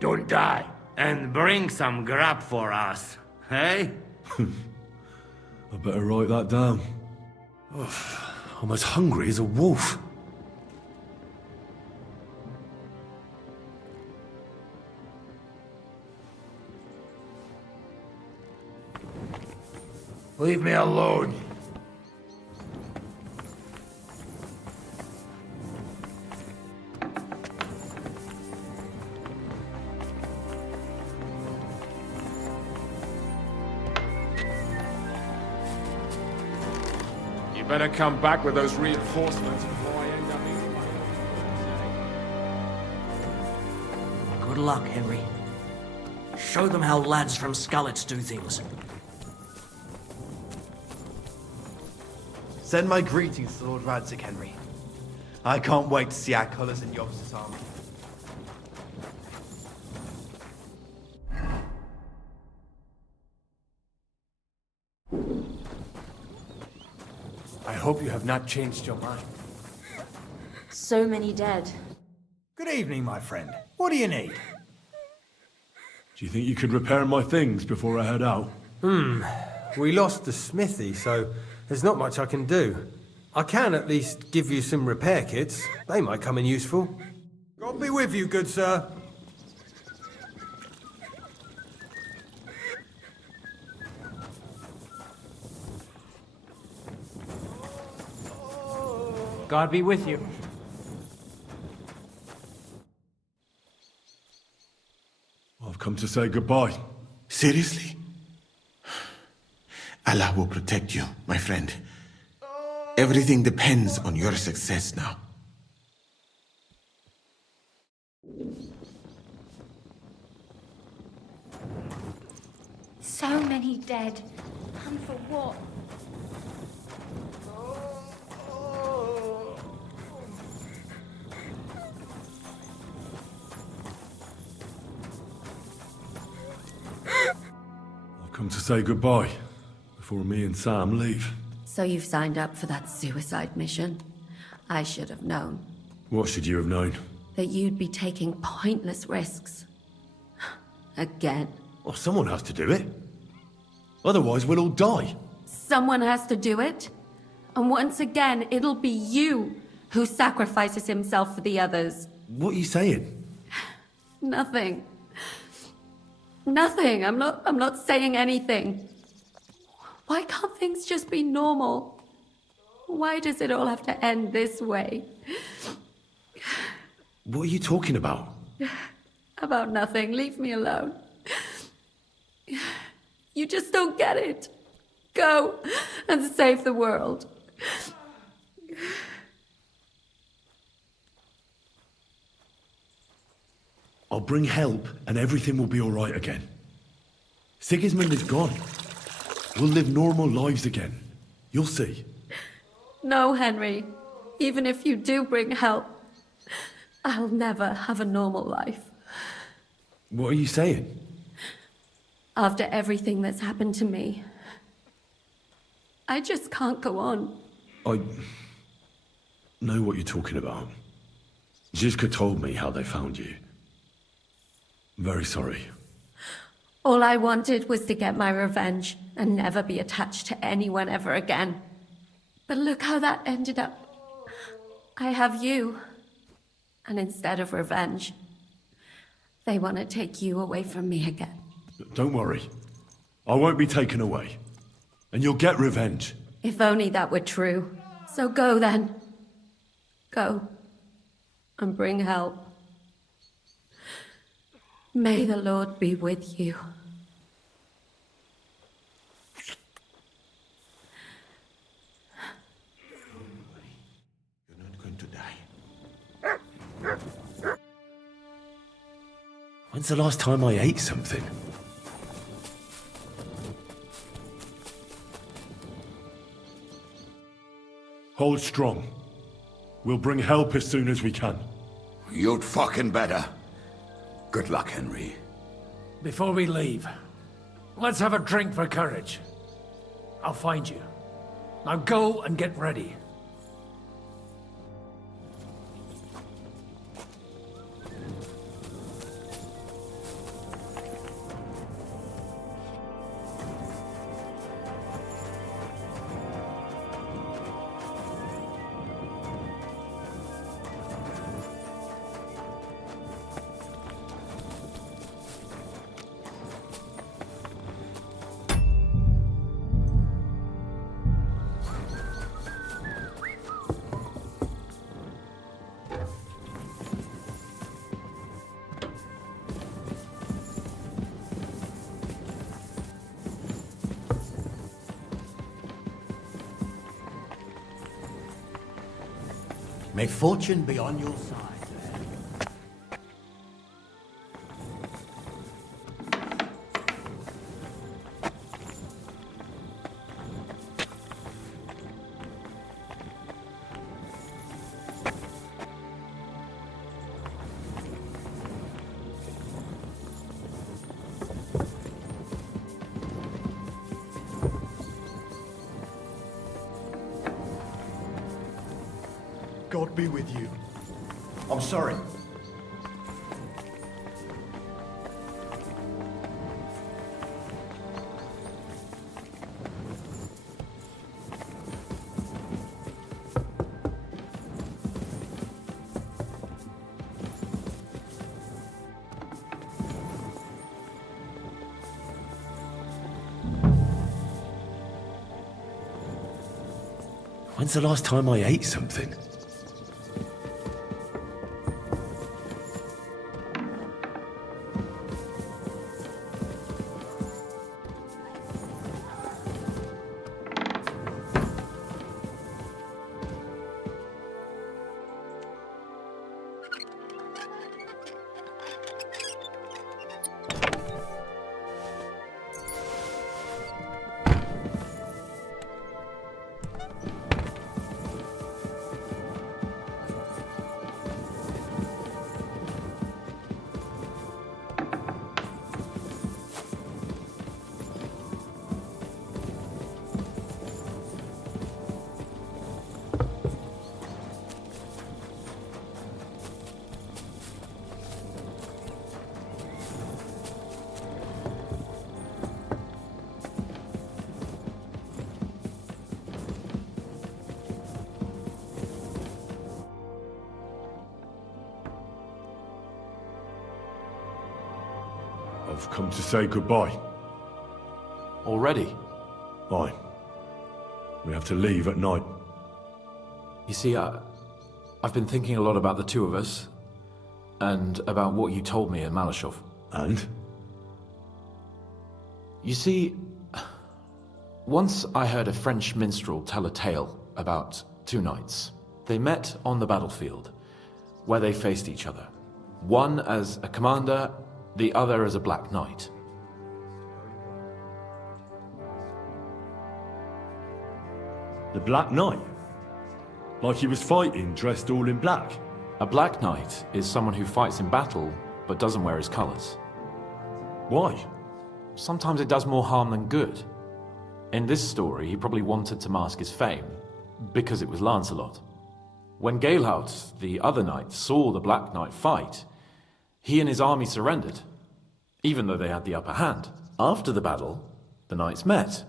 Don't die, and bring some grub for us, hey? I better write that down. I'm as hungry as a wolf. Leave me alone. You better come back with those reinforcements before I end up in my own. Good luck, Henry. Show them how lads from Skullets do things. Send my greetings to Lord Radzig, Henry. I can't wait to see our colours in Yob's army. I hope you have not changed your mind. So many dead. Good evening, my friend. What do you need? Do you think you could repair my things before I head out? We lost the smithy, so there's not much I can do. I can at least give you some repair kits. They might come in useful. God be with you, good sir. God be with you. I've come to say goodbye. Seriously? Allah will protect you, my friend. Everything depends on your success now. So many dead. And for what? I've come to say goodbye before me and Sam leave. So you've signed up for that suicide mission? I should have known What should you have known? that you'd be taking pointless risks. Again. Well, someone has to do it. Otherwise, we'll all die. Someone has to do it. And once again, it'll be you who sacrifices himself for the others. What are you saying? Nothing. Nothing. I'm not saying anything. Why can't things just be normal? Why does it all have to end this way? What are you talking about? About nothing. Leave me alone. You just don't get it. Go and save the world. I'll bring help and everything will be all right again. Sigismund is gone. We'll live normal lives again. You'll see. No, Henry. Even if you do bring help, I'll never have a normal life. What are you saying? After everything that's happened to me, I just can't go on. I know what you're talking about. Zizka told me how they found you. I'm very sorry. All I wanted was to get my revenge and never be attached to anyone ever again. But look how that ended up. I have you. And instead of revenge, they want to take you away from me again. Don't worry. I won't be taken away. And you'll get revenge. If only that were true. So go then. Go and bring help. May the Lord be with you. You're not going to die. When's the last time I ate something? Hold strong. We'll bring help as soon as we can. You'd fucking better. Good luck, Henry. Before we leave, let's have a drink for courage. I'll find you. Now go and get ready. May fortune be on your side. God be with you. I'm sorry. When's the last time I ate something? I've come to say goodbye. Already? Aye. We have to leave at night. You see, I've been thinking a lot about the two of us, and about what you told me in Malashov. And? You see, once I heard a French minstrel tell a tale about two knights. They met on the battlefield, where they faced each other. One as a commander, the other as a Black Knight. The Black Knight? Like he was fighting dressed all in black? A Black Knight is someone who fights in battle, but doesn't wear his colors. Why? Sometimes it does more harm than good. In this story, he probably wanted to mask his fame, because it was Lancelot. When Galehout, the other knight, saw the Black Knight fight, he and his army surrendered, even though they had the upper hand. After the battle, the knights met.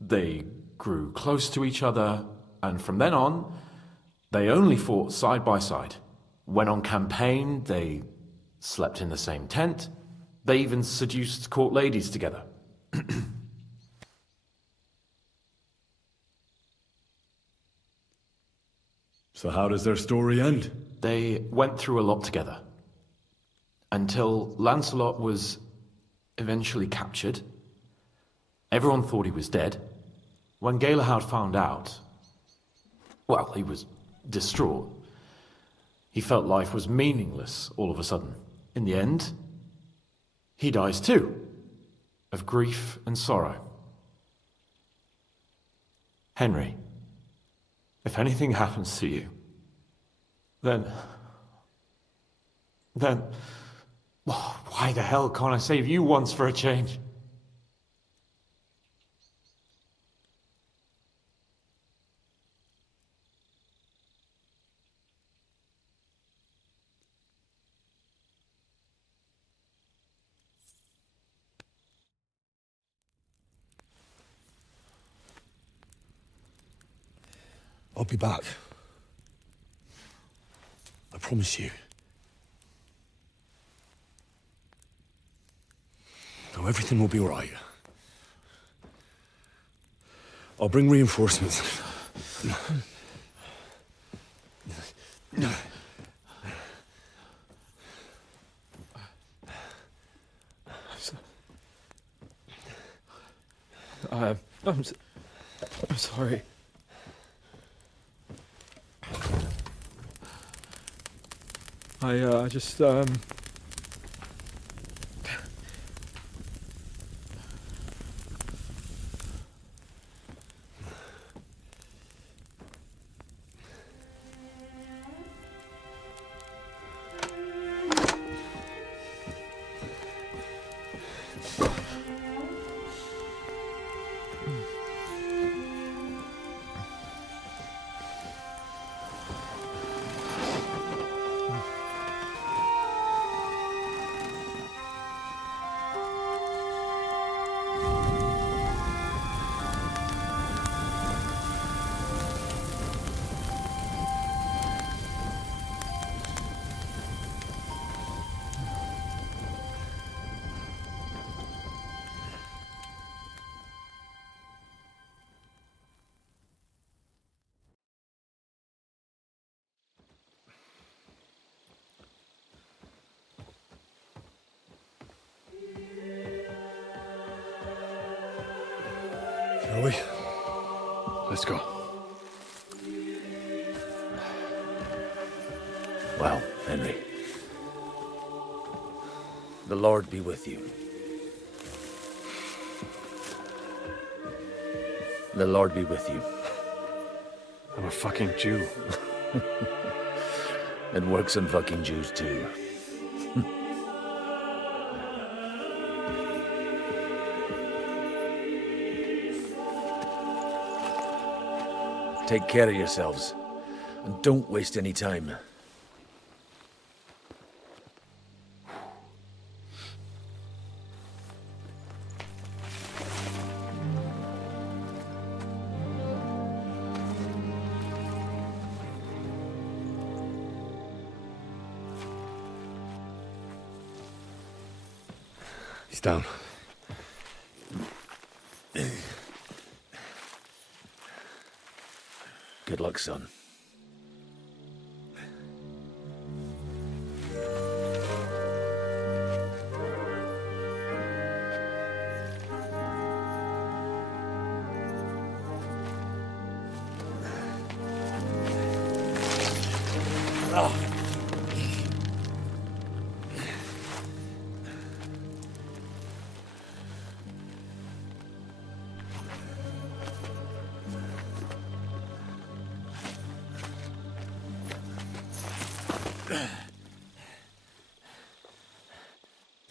They grew close to each other, and from then on, they only fought side by side. When on campaign, they slept in the same tent. They even seduced court ladies together. So how does their story end? They went through a lot together. Until Lancelot was eventually captured. Everyone thought he was dead. When Galahad found out, well, he was distraught. He felt life was meaningless all of a sudden. In the end, he dies too, of grief and sorrow. Henry, if anything happens to you, then, well, why the hell can't I save you once for a change? I'll be back. I promise you. Now everything will be all right. I'll bring reinforcements. I'm sorry. I just, Shall we? Let's go. Well, Henry. The Lord be with you. The Lord be with you. I'm a fucking Jew. It works on fucking Jews too. Take care of yourselves, and don't waste any time. He's down. Good luck, son.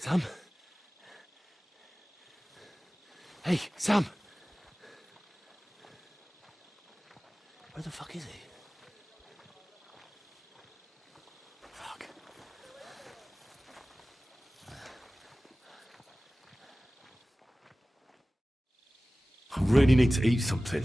Sam? Hey, Sam! Where the fuck is he? Fuck. I really need to eat something.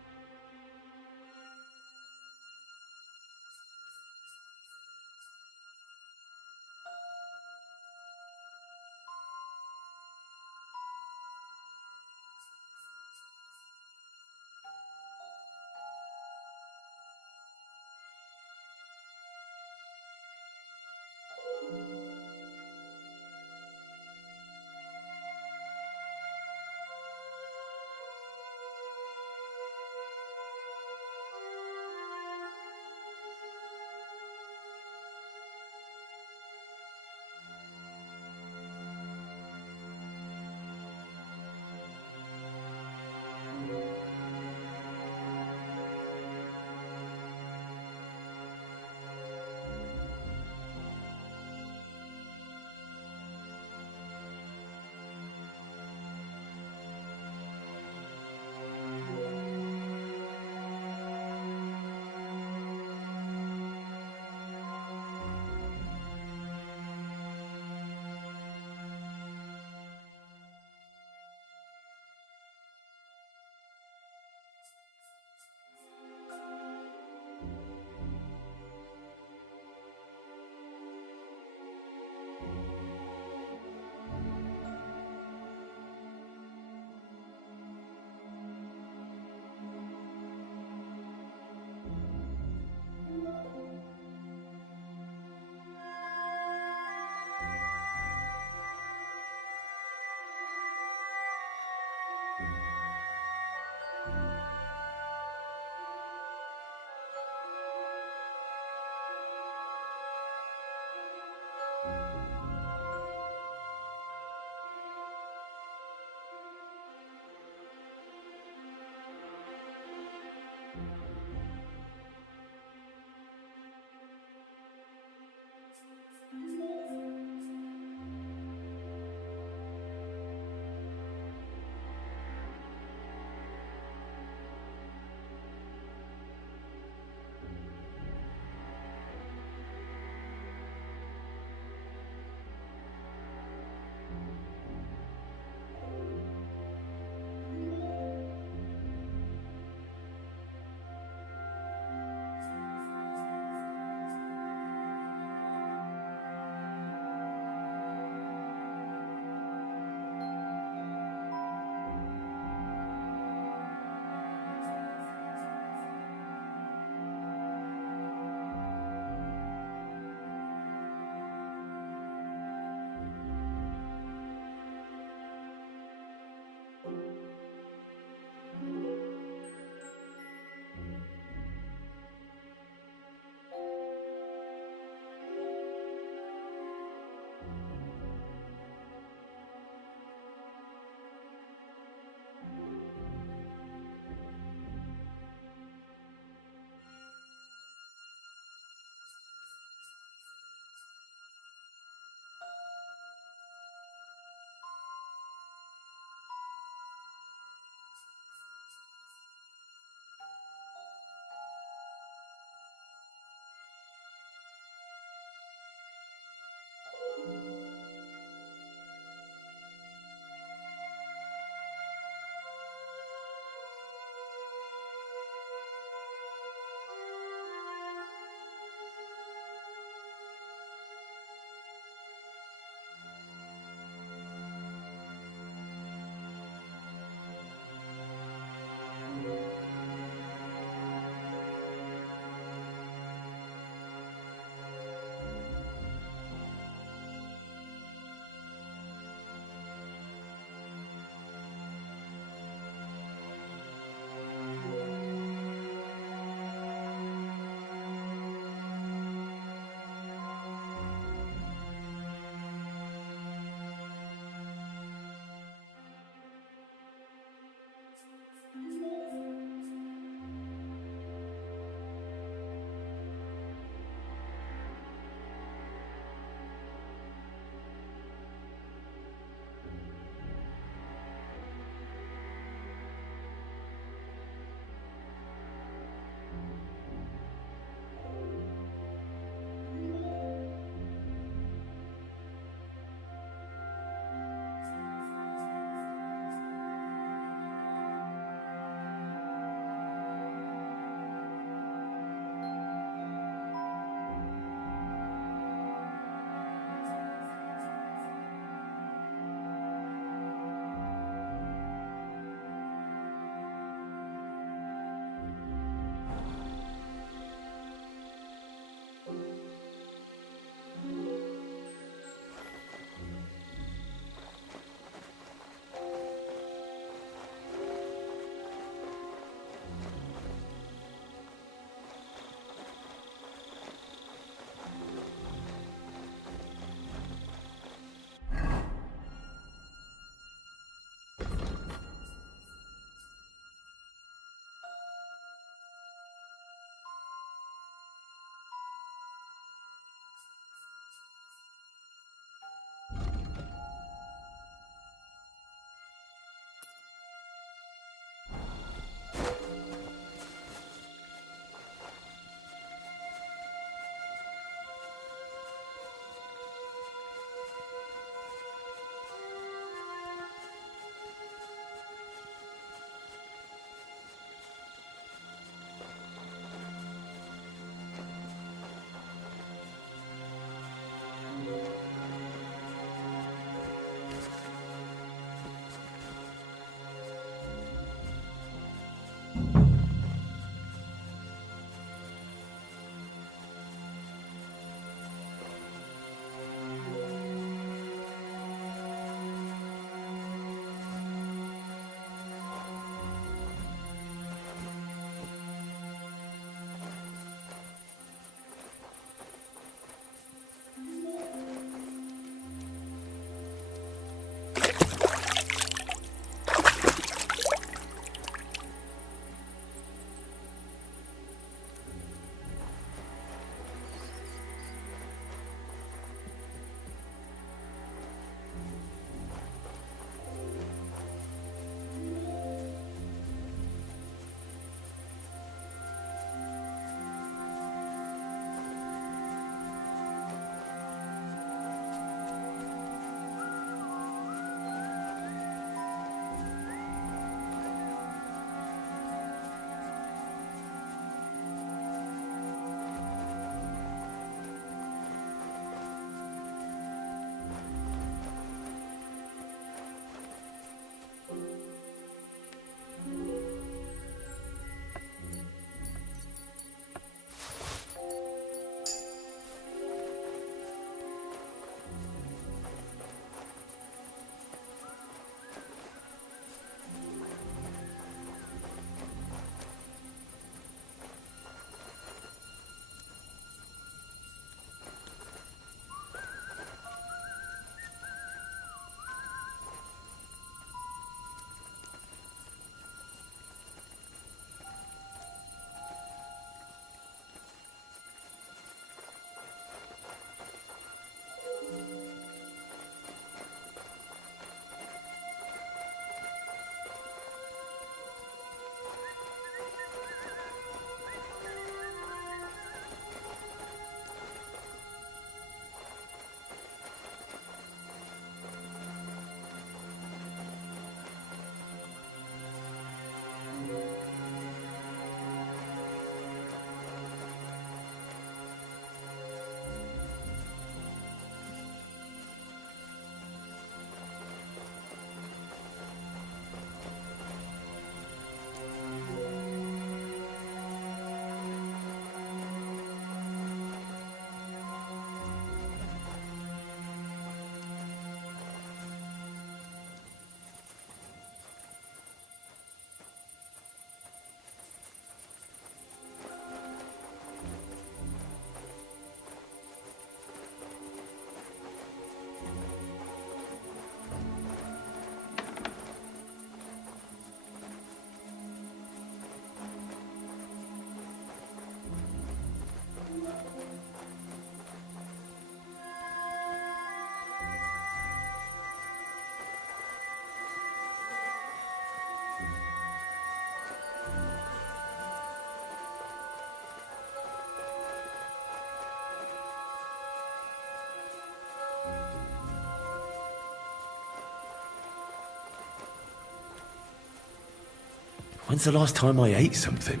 When's the last time I ate something?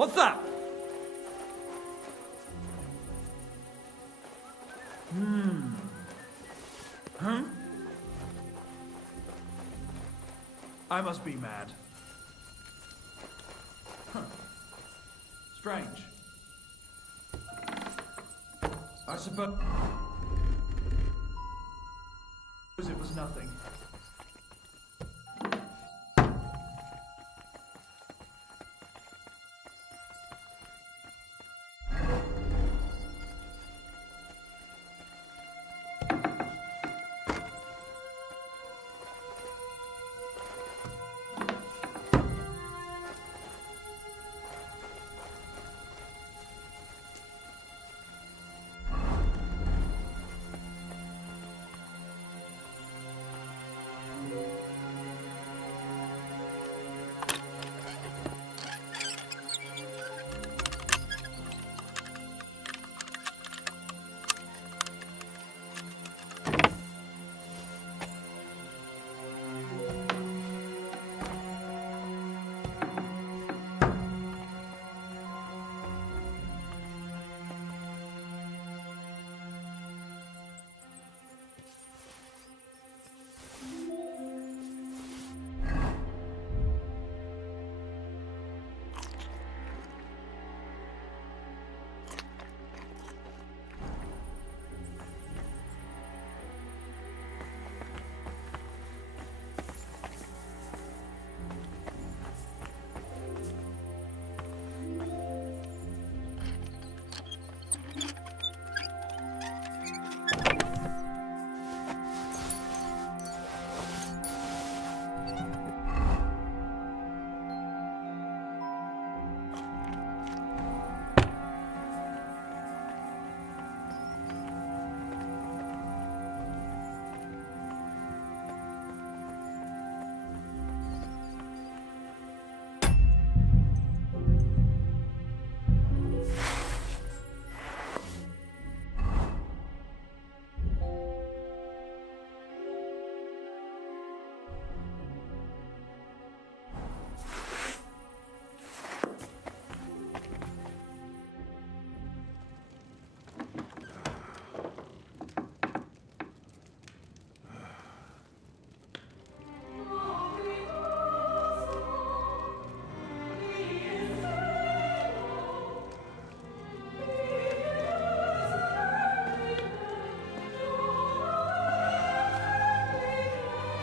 What's that? Huh? I must be mad. Huh. Strange. I suppose it was nothing.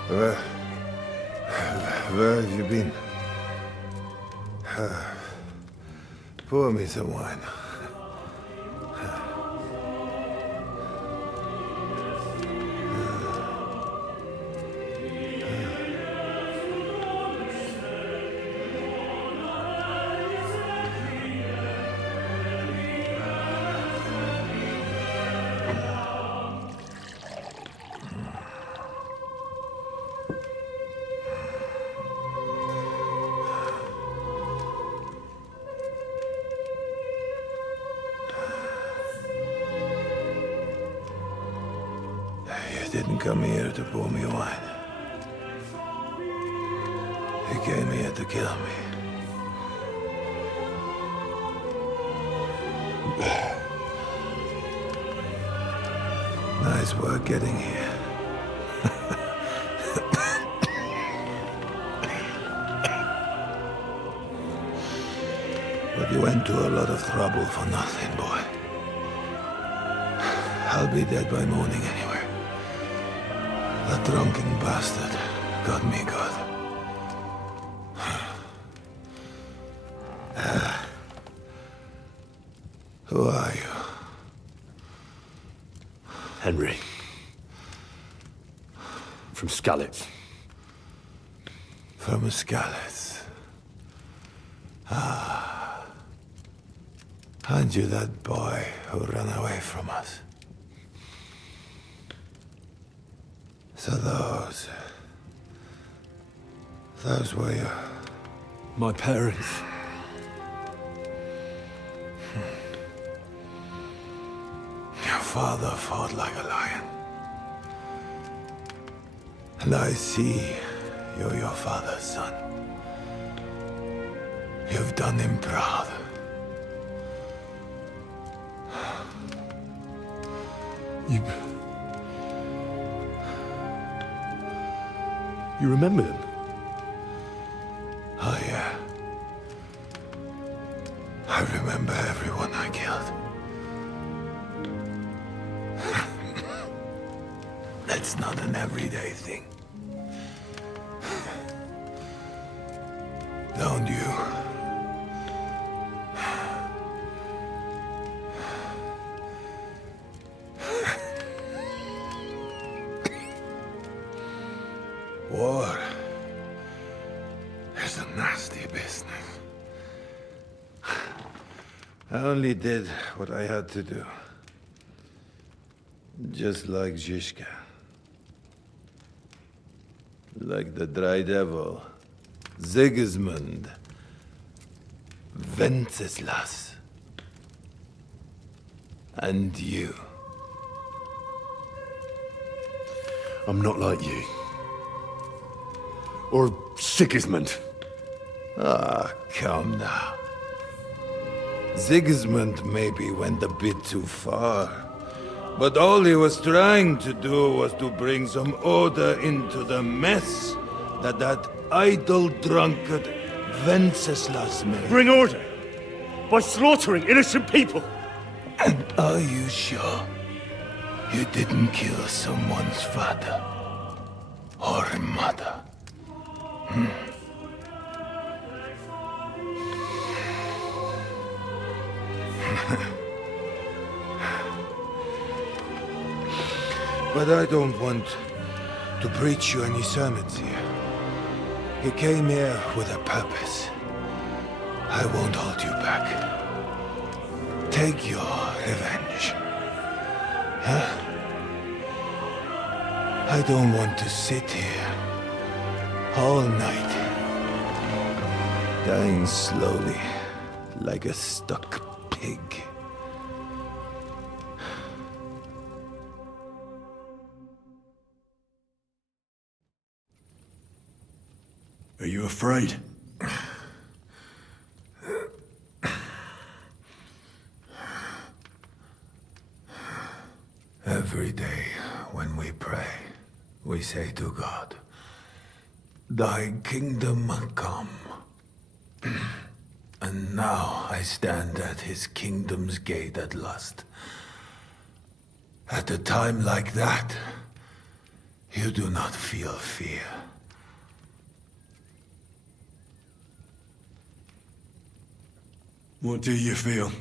Where have you been? Pour me some wine. You didn't come here to pour me wine. You came here to kill me. Nice work getting here. But you went to a lot of trouble for nothing, boy. I'll be dead by morning anyway. That drunken bastard got me good. Who are you? Henry. From Skalitz. From Skalitz. Ah. Aren't you that boy who ran away from us? So those were your... My parents. Your father fought like a lion. And I see you're your father's son. You've done him proud. You remember him? Oh, yeah. I remember everyone I killed. That's not an everyday thing. Don't you? War is a nasty business. I only did what I had to do. Just like Zizka. Like the Dry Devil, Sigismund, Wenceslas, and you. I'm not like you. Or Sigismund. Ah, come now. Sigismund maybe went a bit too far. But all he was trying to do was to bring some order into the mess that idle drunkard Wenceslas made. Bring order? By slaughtering innocent people? And are you sure you didn't kill someone's father or mother? But I don't want to preach you any sermons here. You came here with a purpose. I won't hold you back. Take your revenge. Huh? I don't want to sit here all night, dying slowly like a stuck pig. Are you afraid? Every day when we pray, we say to God, "Thy kingdom come." And now I stand at his kingdom's gate at last. At a time like that, You do not feel fear. What do you feel?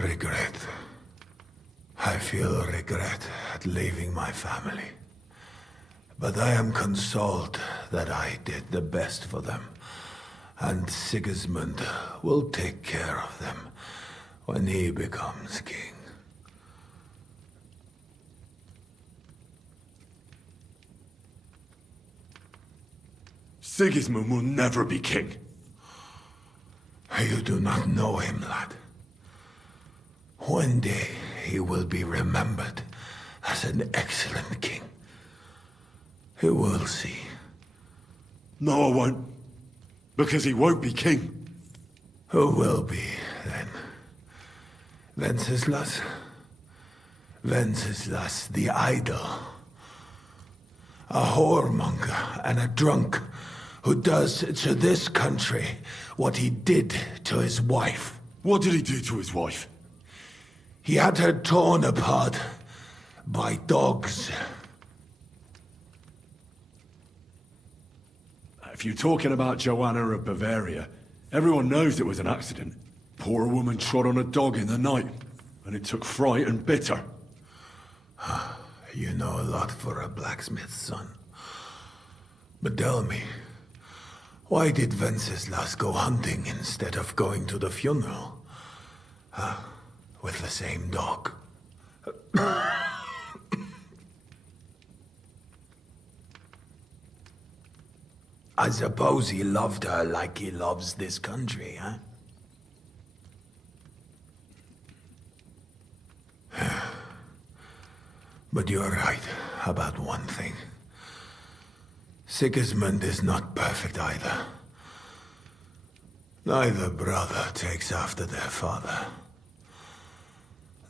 Regret. I feel regret at leaving my family. But I am consoled that I did the best for them, and Sigismund will take care of them when he becomes king. Sigismund will never be king. You do not know him, lad. One day he will be remembered as an excellent king. You will see. No, I won't. Because he won't be king. Who will be, then? Wenceslas? Wenceslas the idol. A whoremonger and a drunk who does to this country what he did to his wife. What did he do to his wife? He had her torn apart by dogs. If you're talking about Joanna of Bavaria, everyone knows it was an accident. Poor woman trod on a dog in the night, and it took fright and bit her. You know a lot for a blacksmith's son. But tell me, why did Wenceslas go hunting instead of going to the funeral? With the same dog. I suppose he loved her like he loves this country, huh? But you're right about one thing. Sigismund is not perfect either. Neither brother takes after their father.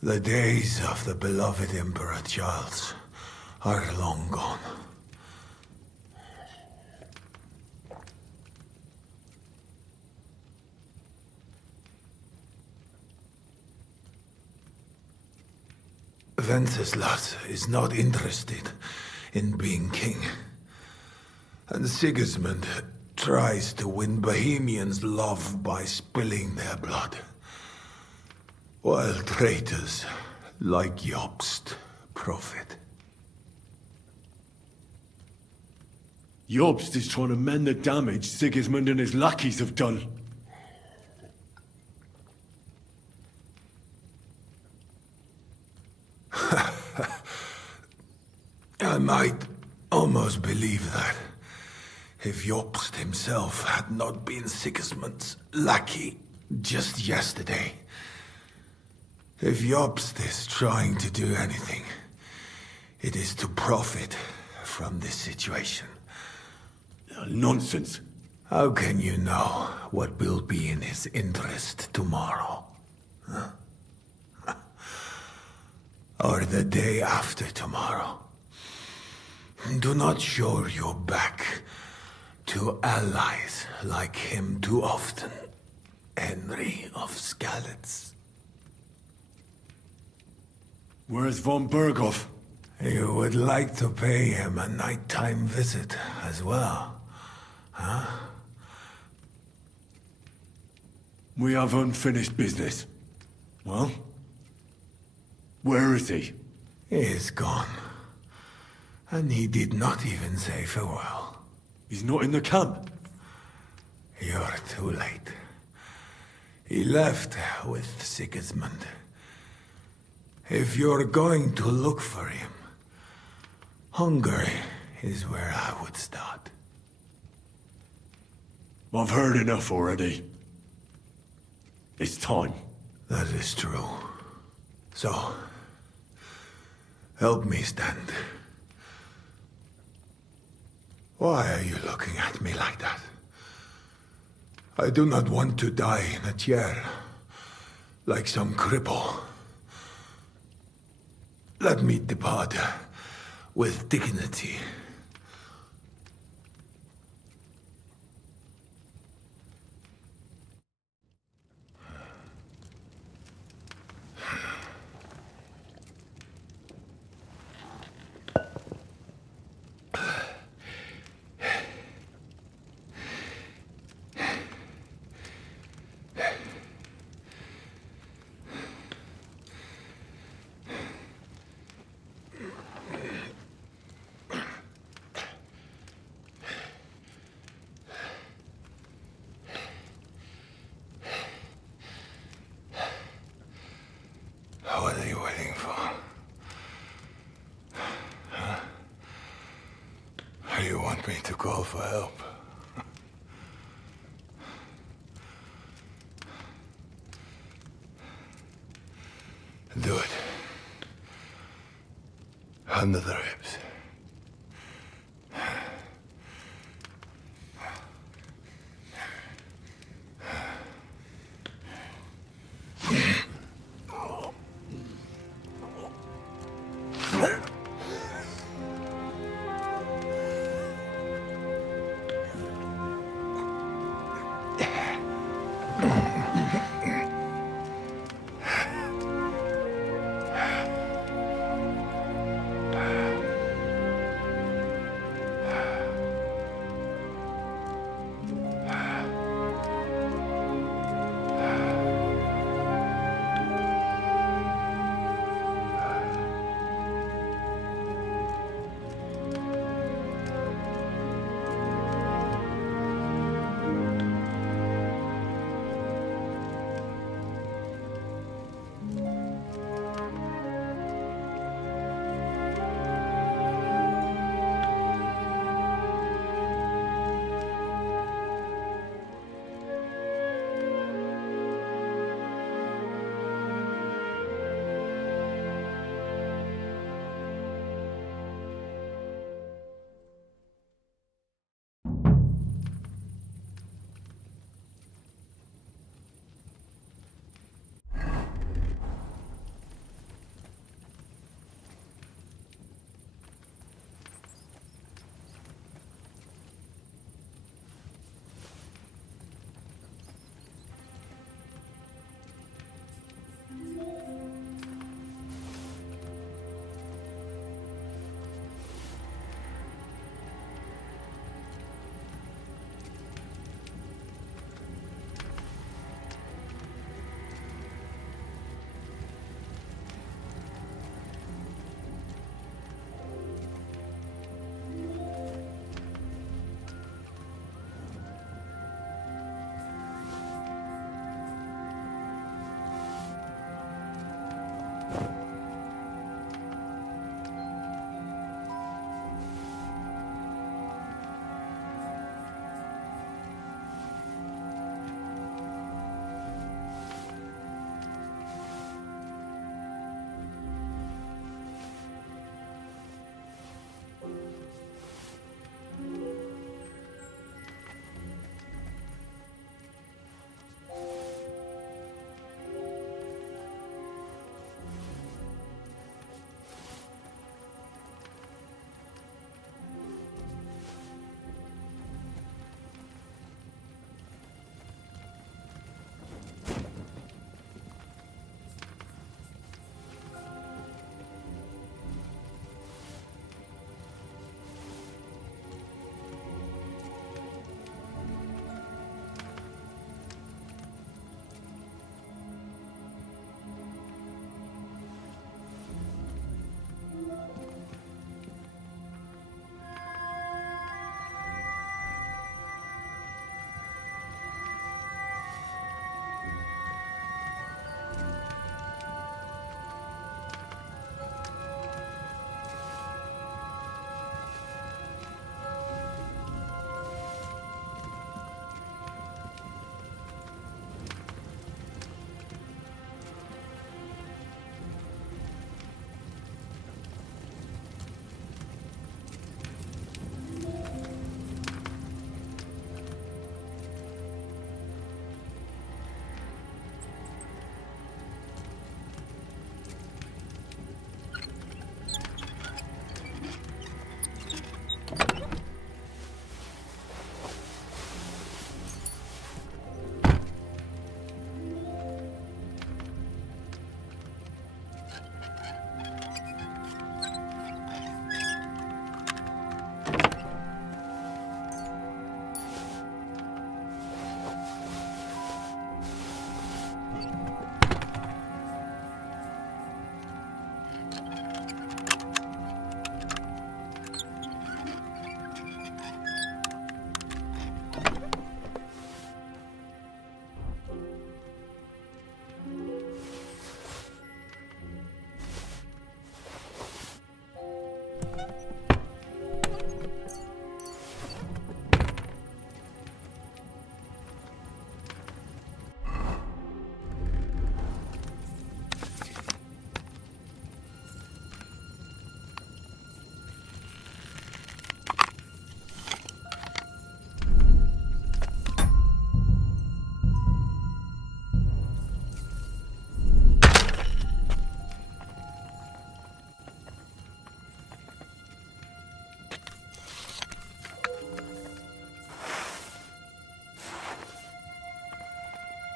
The days of the beloved Emperor Charles are long gone. Wenceslas is not interested in being king. And Sigismund tries to win Bohemians' love by spilling their blood. While traitors like Jobst profit. Jobst is trying to mend the damage Sigismund and his lackeys have done. I might almost believe that, if Jobst himself had not been Sigismund's lackey just yesterday. If Jobst is trying to do anything, it is to profit from this situation. Nonsense. How can you know what will be in his interest tomorrow? Huh? Or the day after tomorrow? Do not show your back to allies like him too often, Henry of Skalitz. Where's von Berghoff? You would like to pay him a nighttime visit as well, huh? We have unfinished business. Well? Where is he? He is gone. And he did not even say farewell. He's not in the camp. You're too late. He left with Sigismund. If you're going to look for him, Hungary is where I would start. I've heard enough already. It's time. That is true. So, help me stand. Why are you looking at me like that? I do not want to die in a chair, like some cripple. Let me depart with dignity. You want me to call for help? Do it. Under the ribs.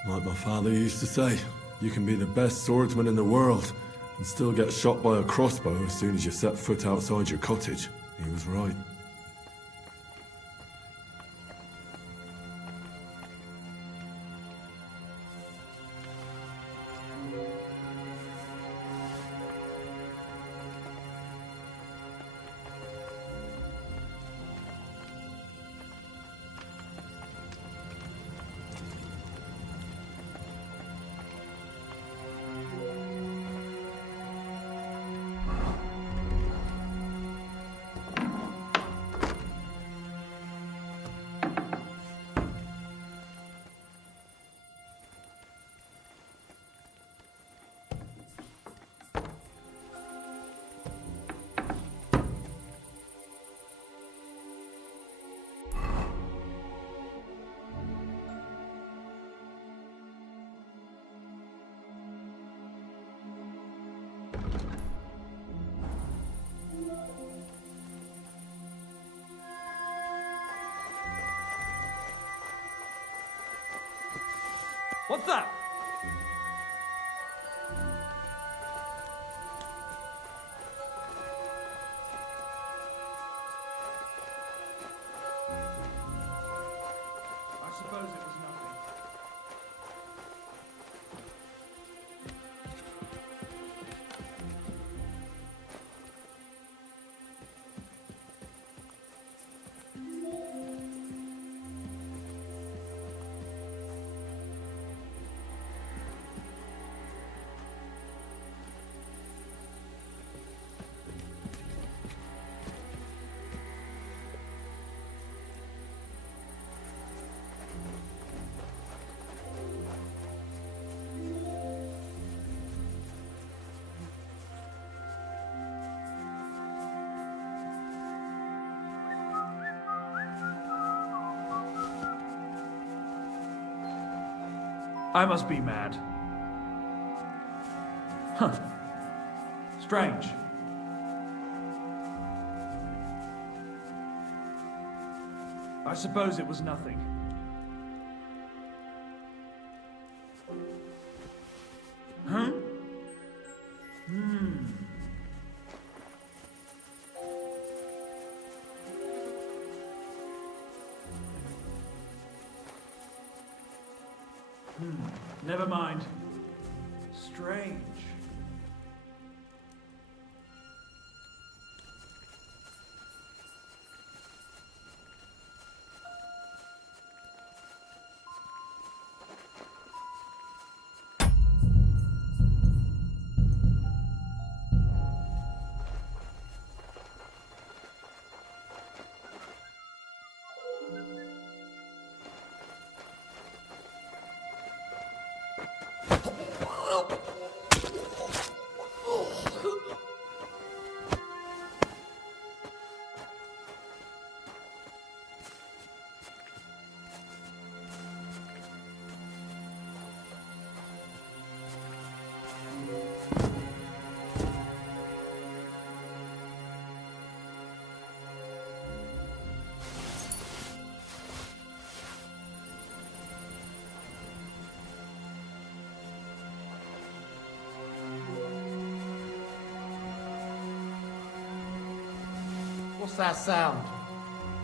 Like my father used to say, you can be the best swordsman in the world and still get shot by a crossbow as soon as you set foot outside your cottage. He was right. What's that? I suppose it was nothing. I must be mad. Huh. Strange. I suppose it was nothing. Huh? Never mind. Strange. What's that sound?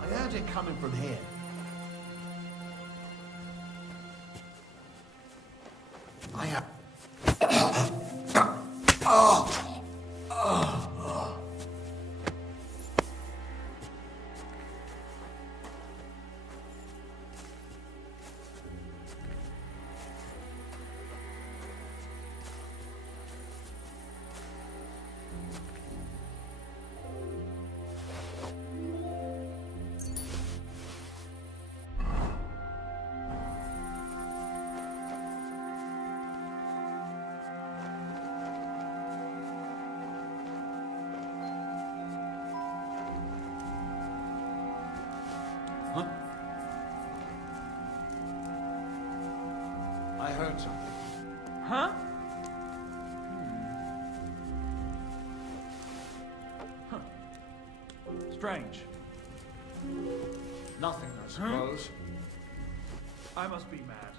I heard it coming from here. I have... I heard something. Huh? Huh. Strange. Nothing, I suppose. I must be mad.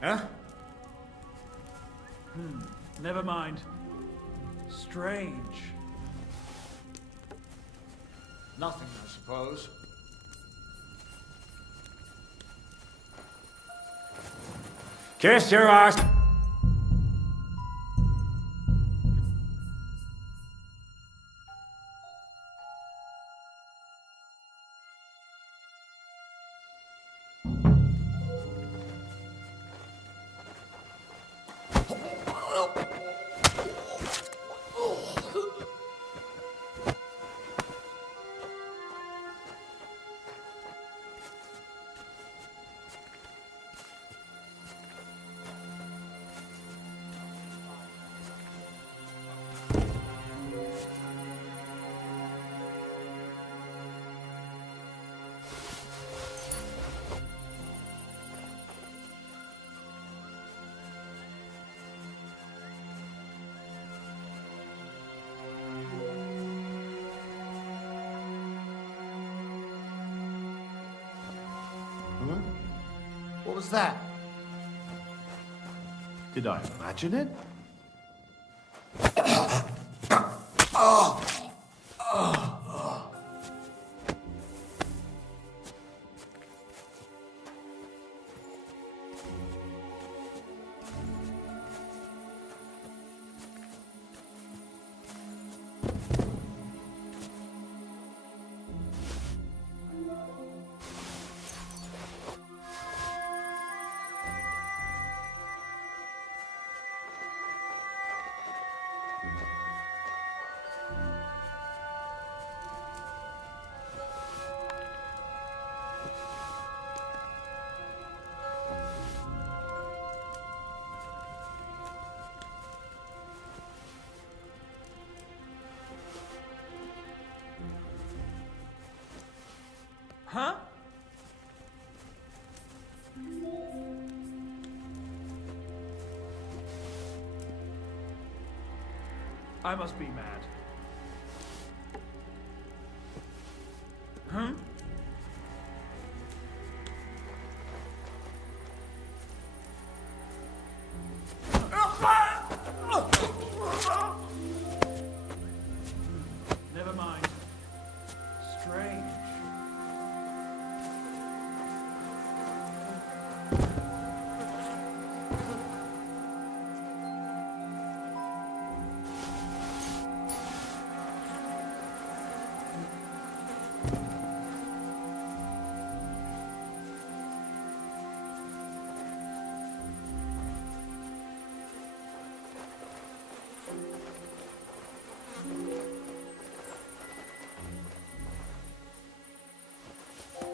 Huh? Never mind. Strange. Nothing, I suppose. Kiss your ass! What was that? Did I imagine it? Huh? I must be mad. Huh? Never mind. Strange.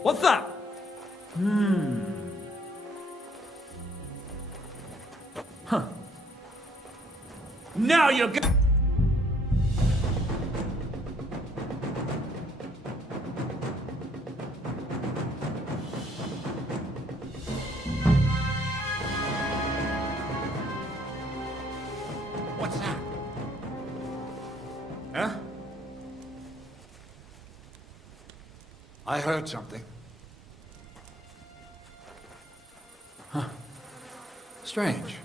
What's that? Huh. Now you're go- What's that? Huh? I heard something. Huh. Strange.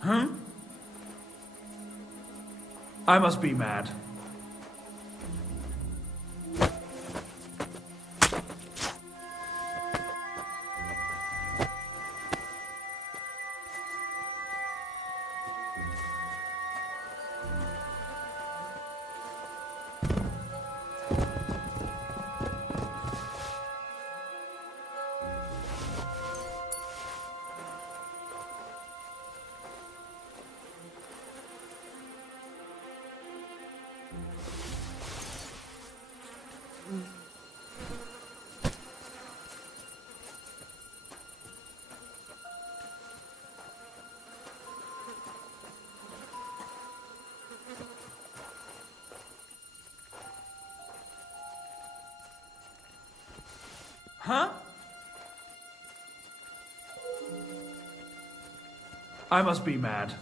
Huh? I must be mad. Huh? I must be mad.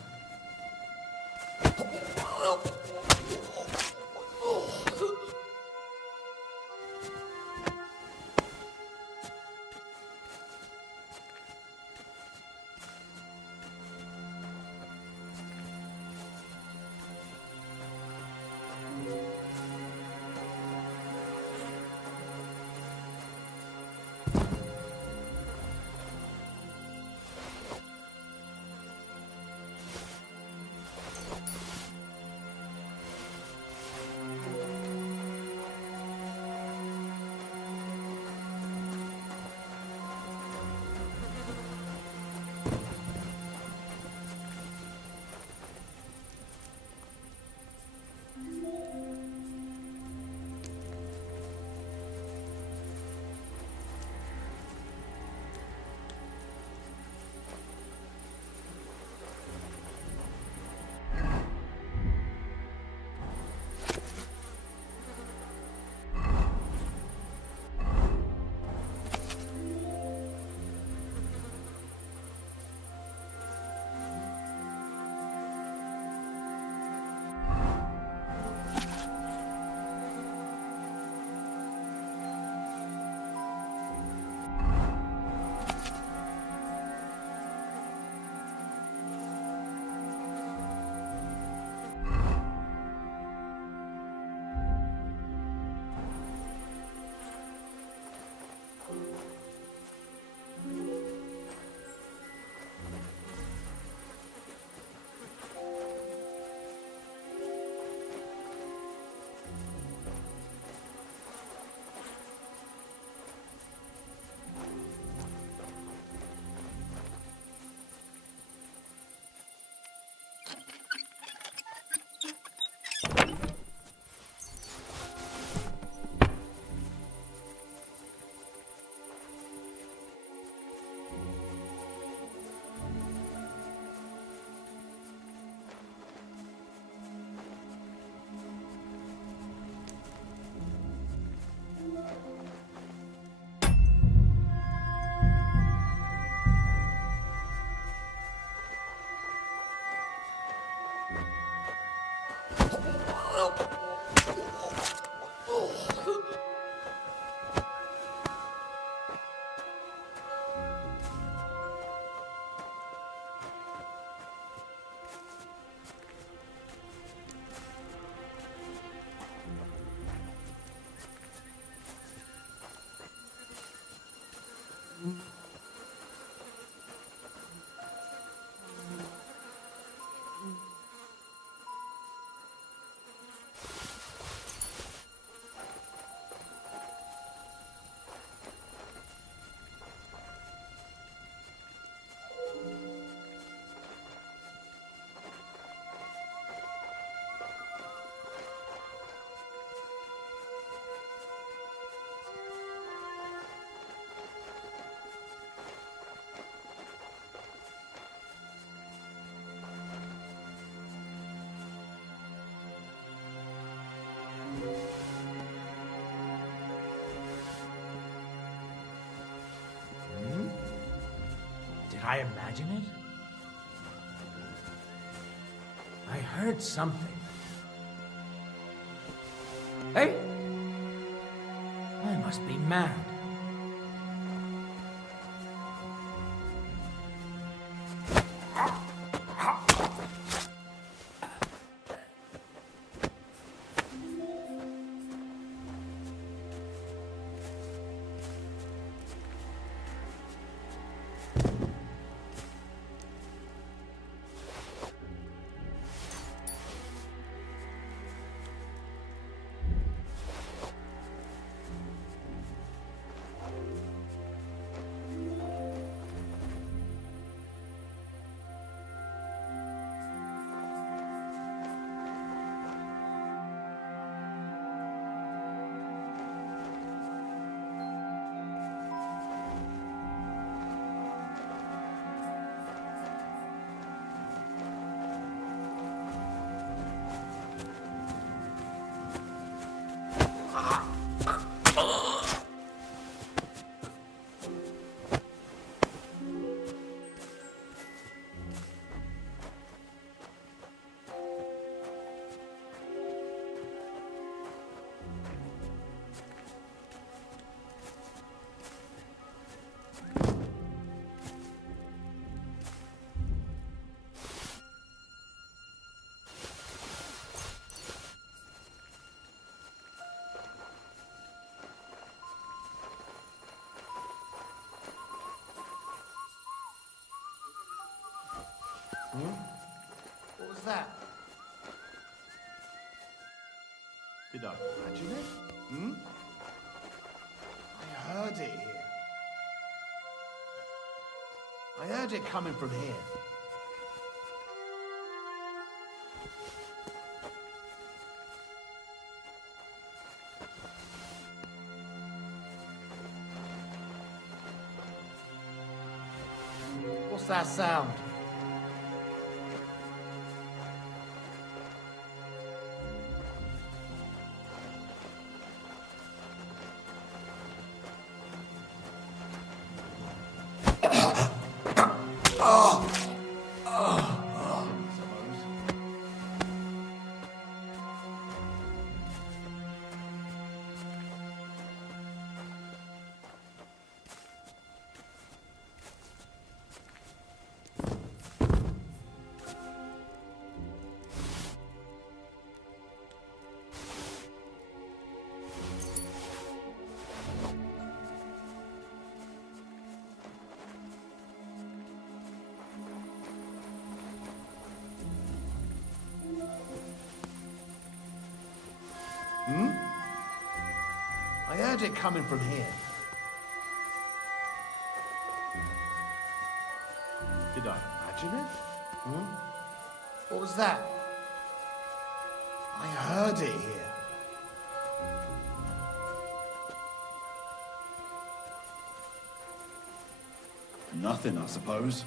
Did I imagine it? I heard something. Hey! I must be mad. What was that? Did I imagine it? I heard it here. I heard it coming from here. What's that sound? I heard it coming from here. Did I imagine it? What was that? I heard it here. Nothing, I suppose.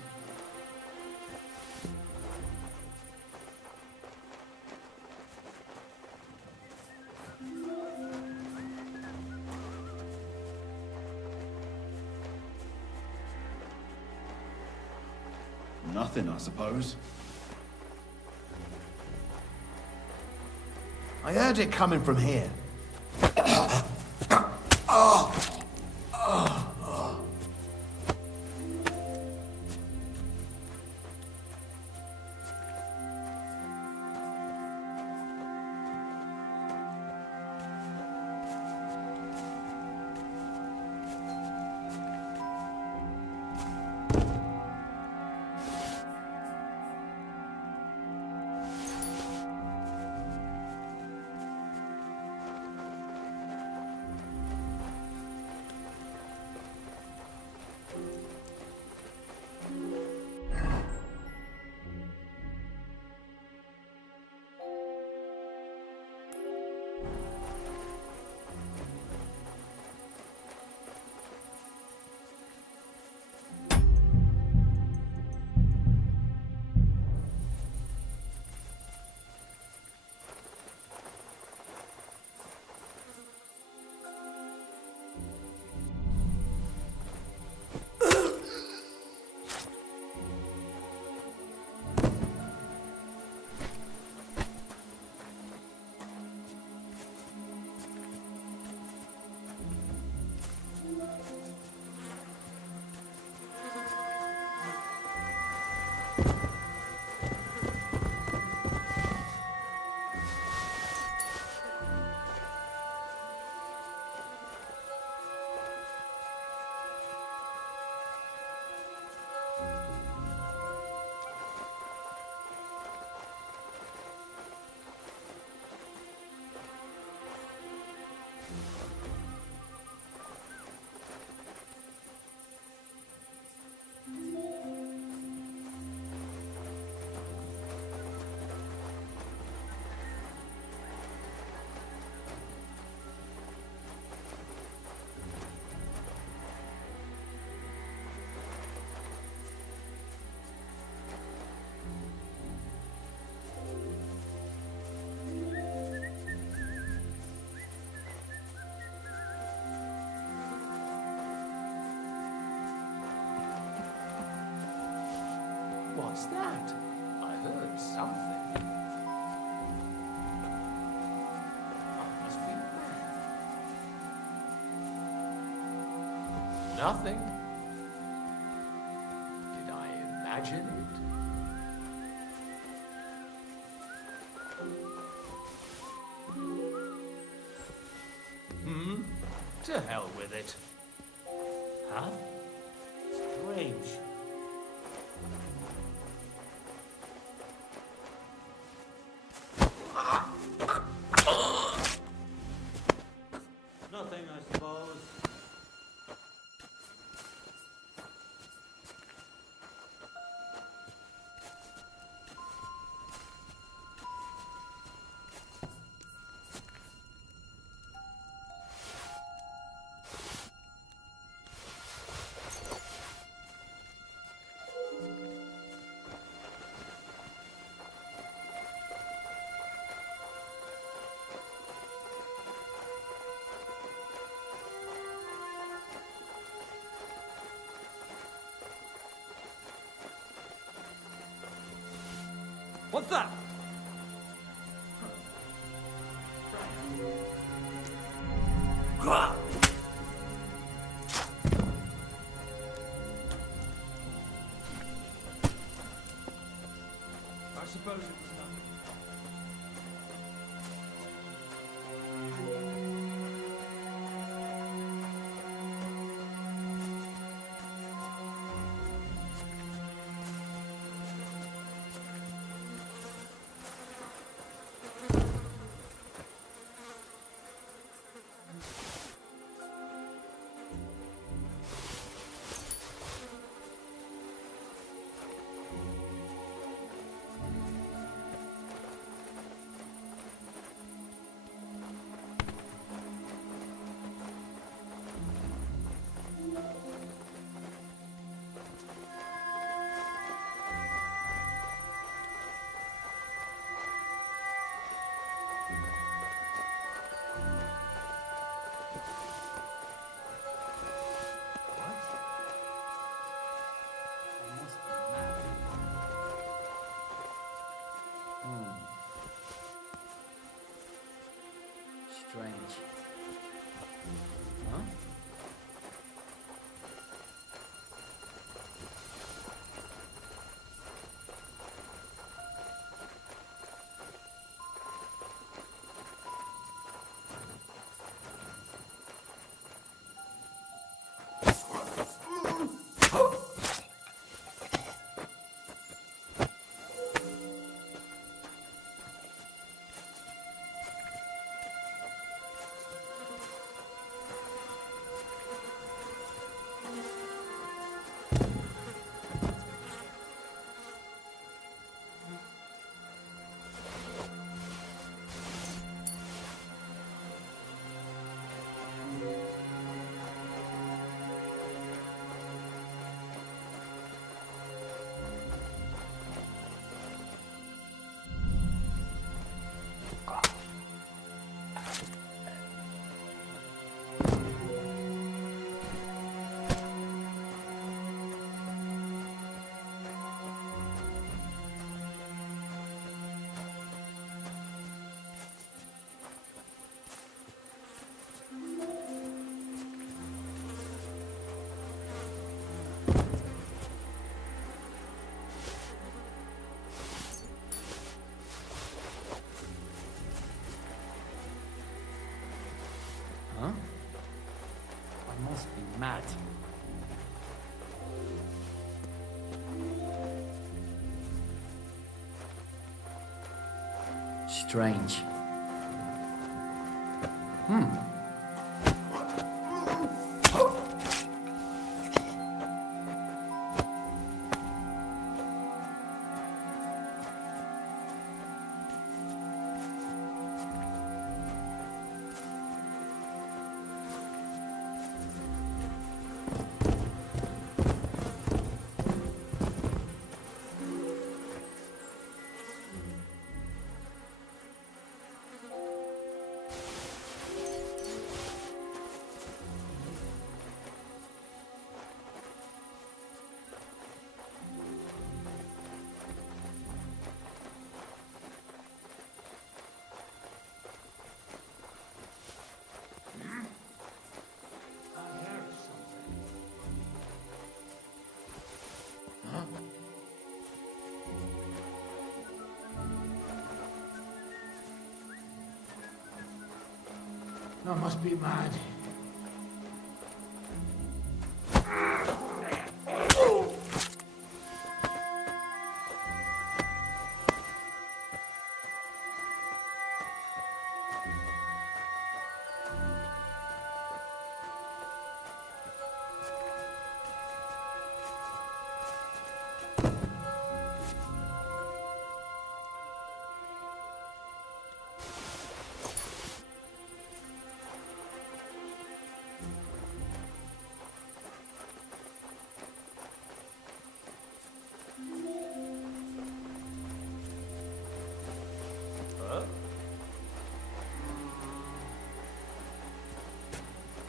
Nothing, I suppose. I heard it coming from here. What's that? I heard something. I must be mad. Nothing. Did I imagine it? To hell with it. Huh? Strange. What's that? I suppose it was nothing. Strange. Huh? Huh? I must be mad. Strange. I must be mad.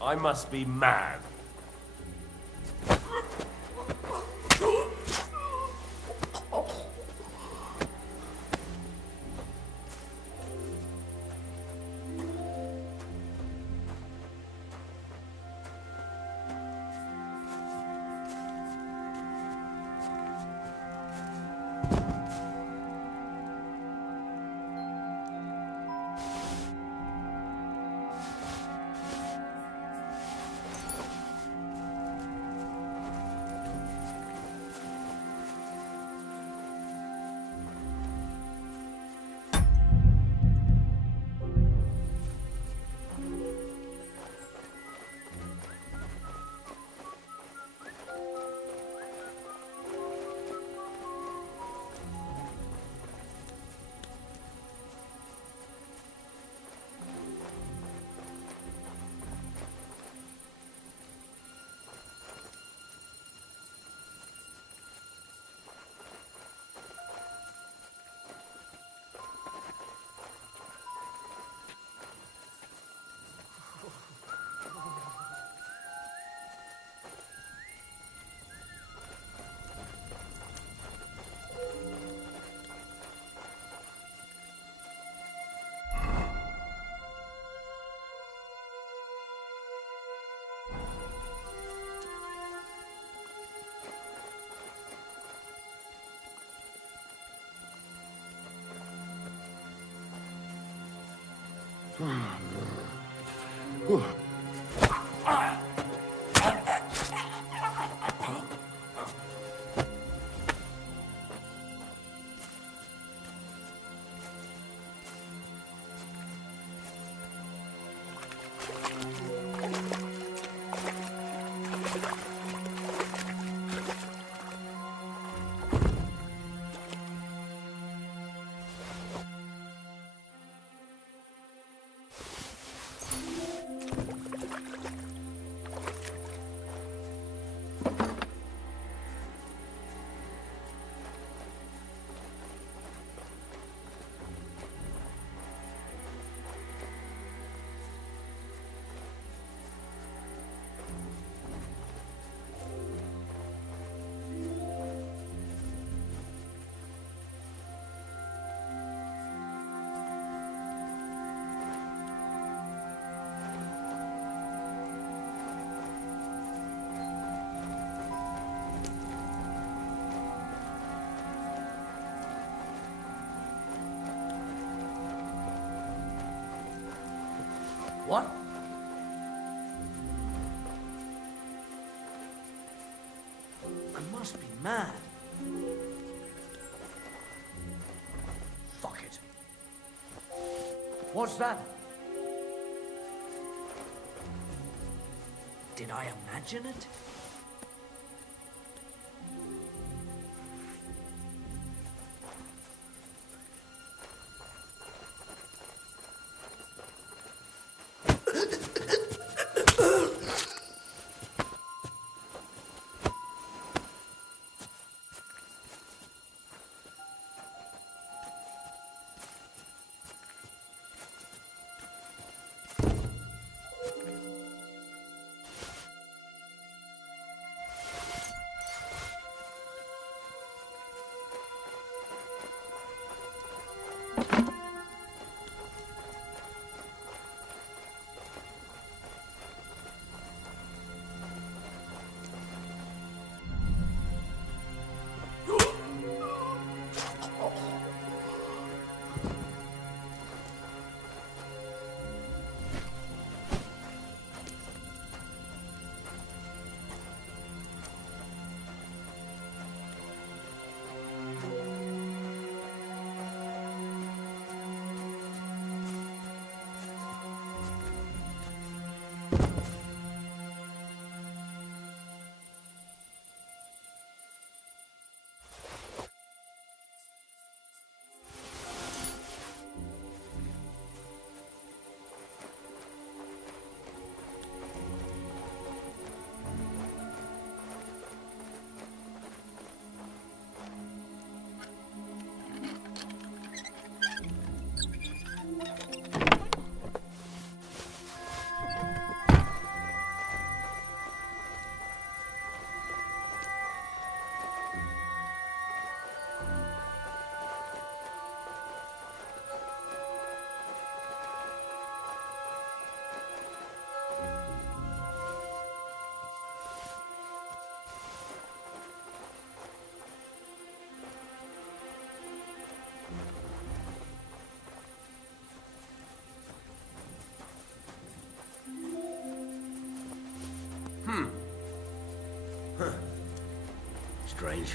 I must be mad. What? I must be mad. Fuck it. What's that? Did I imagine it? Huh. Strange.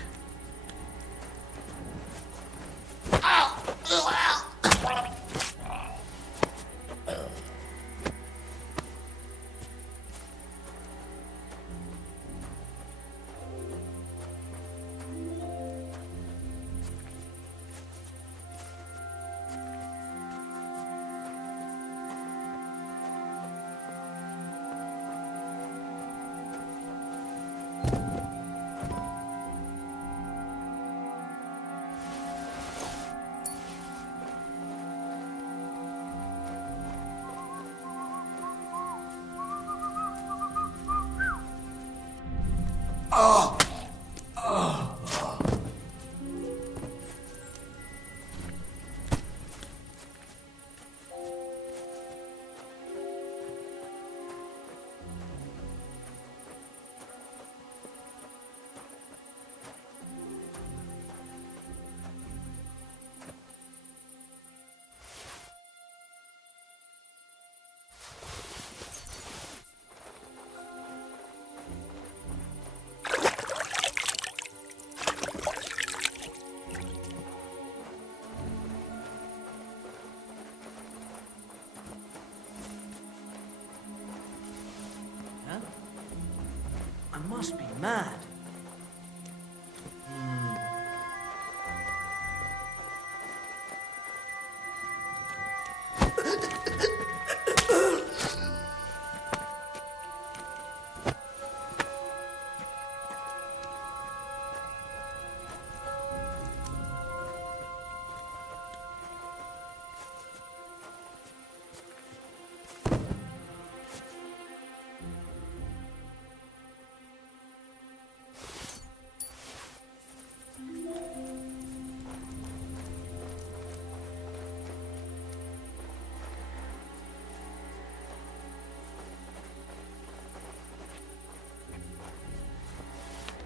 must be mad.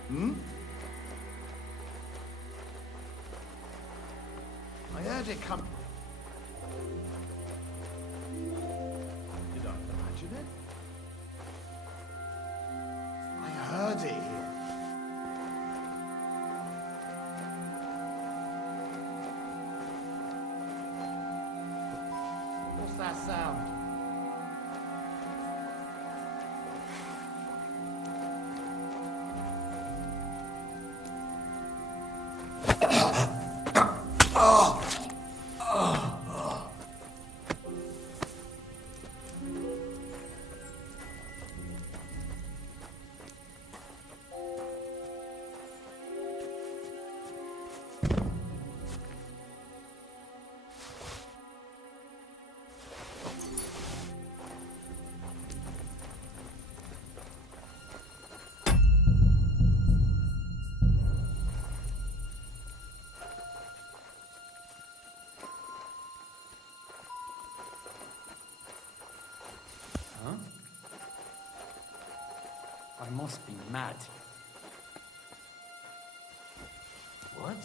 Hmm? I heard it come. Did I imagine it? I heard it here. What's that sound? I must be mad. What?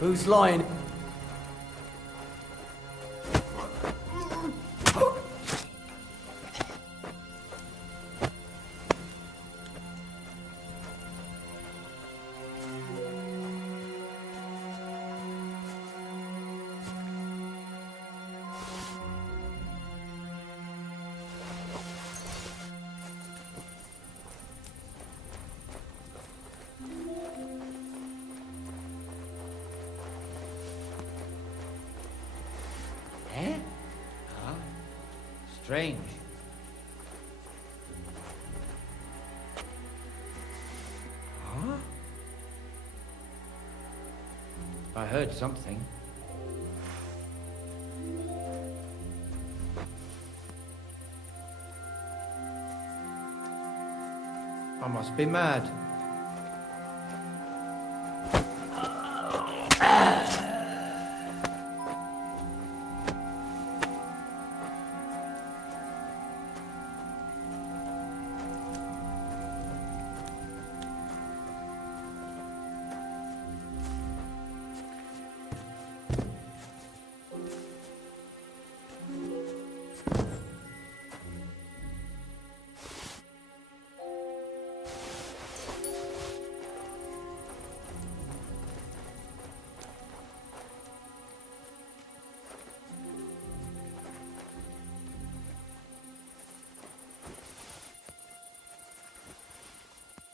Who's lying? Eh? Ah, strange. Huh? I heard something. I must be mad.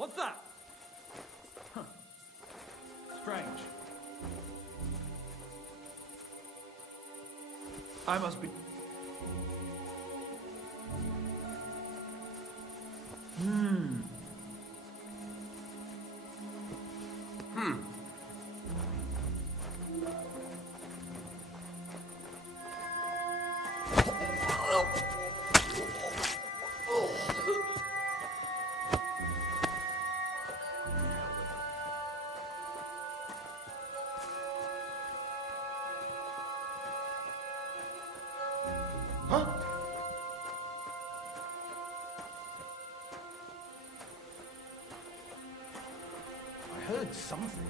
What's that? Huh. Strange. I must be... Huh? I heard something.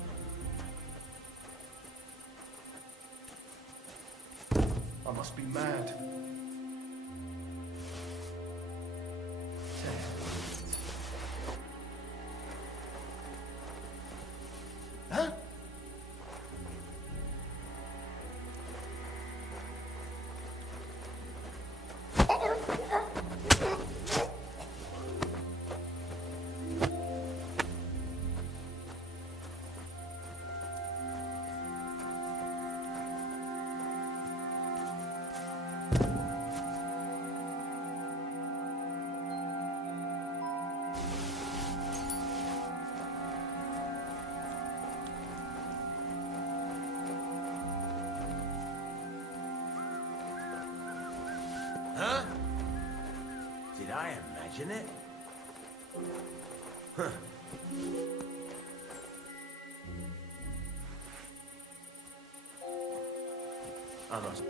I must be mad. Huh? Huh? Did I imagine it? Huh. I must...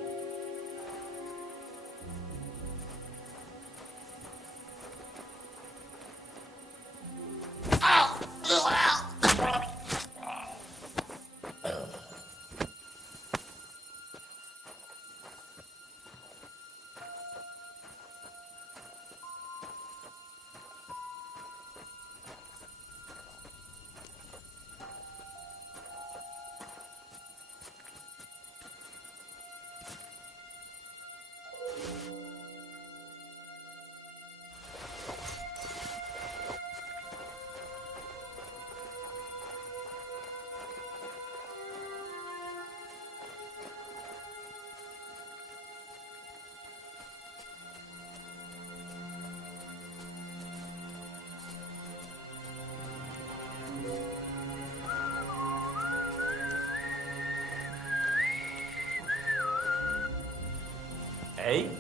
Hey?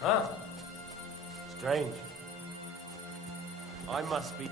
Huh? Strange. I must be...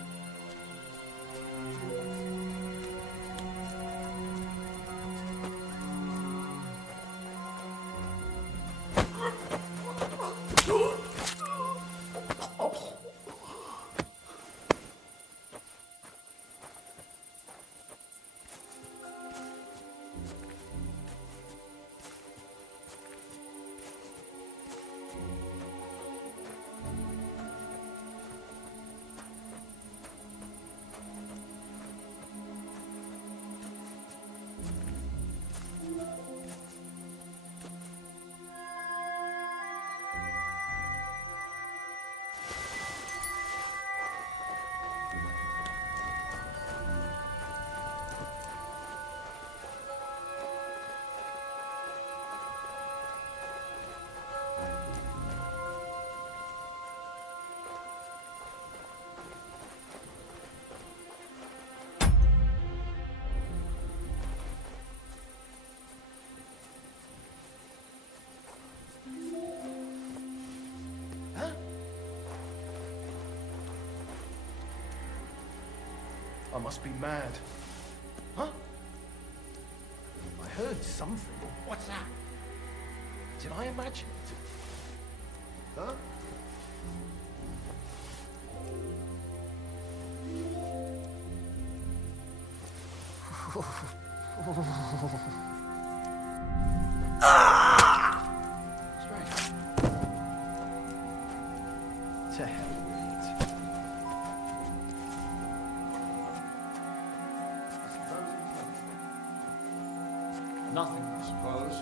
I must be mad. Huh? I heard something. What's that? Did I imagine it? Huh? Strange. To hell with it. Nothing, I suppose.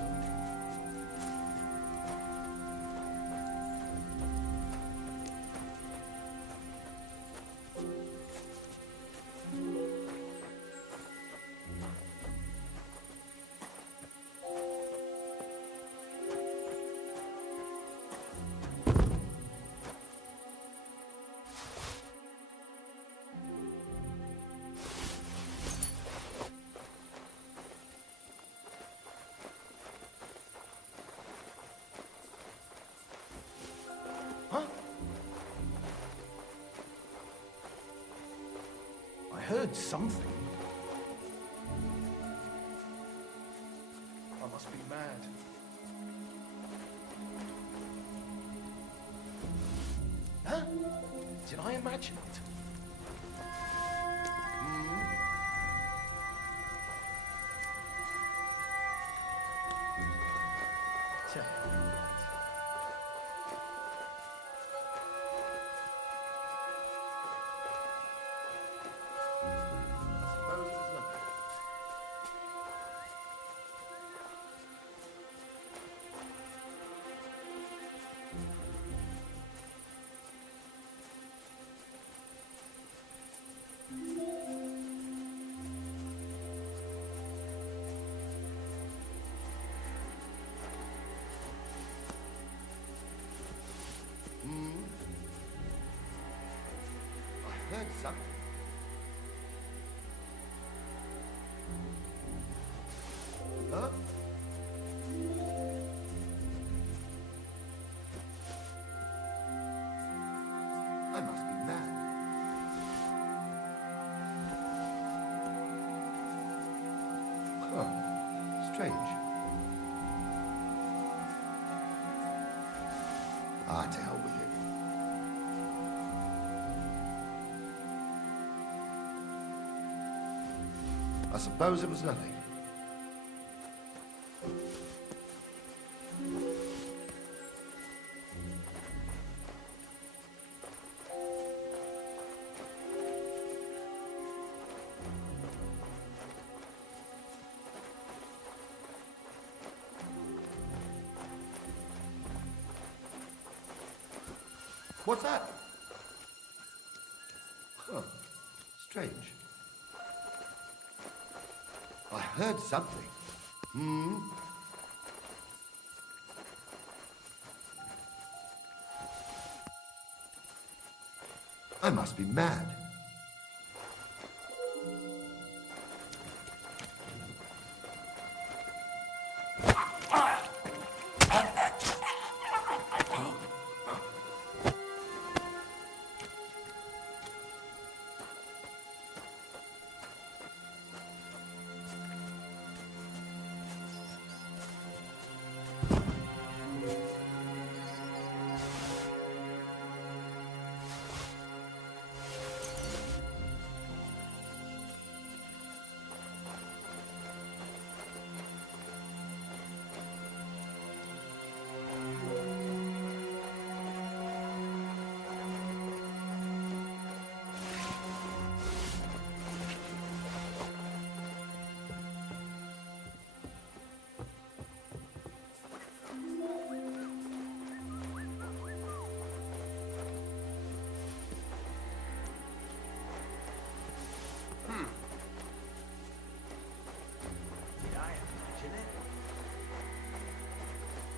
I heard something. I must be mad. Huh? Did I imagine it? To heard something. Huh? I must be mad. Huh. Strange. Ah, to hell with it. I suppose it was nothing. What's that? Huh. Strange. I heard something. Hmm? I must be mad.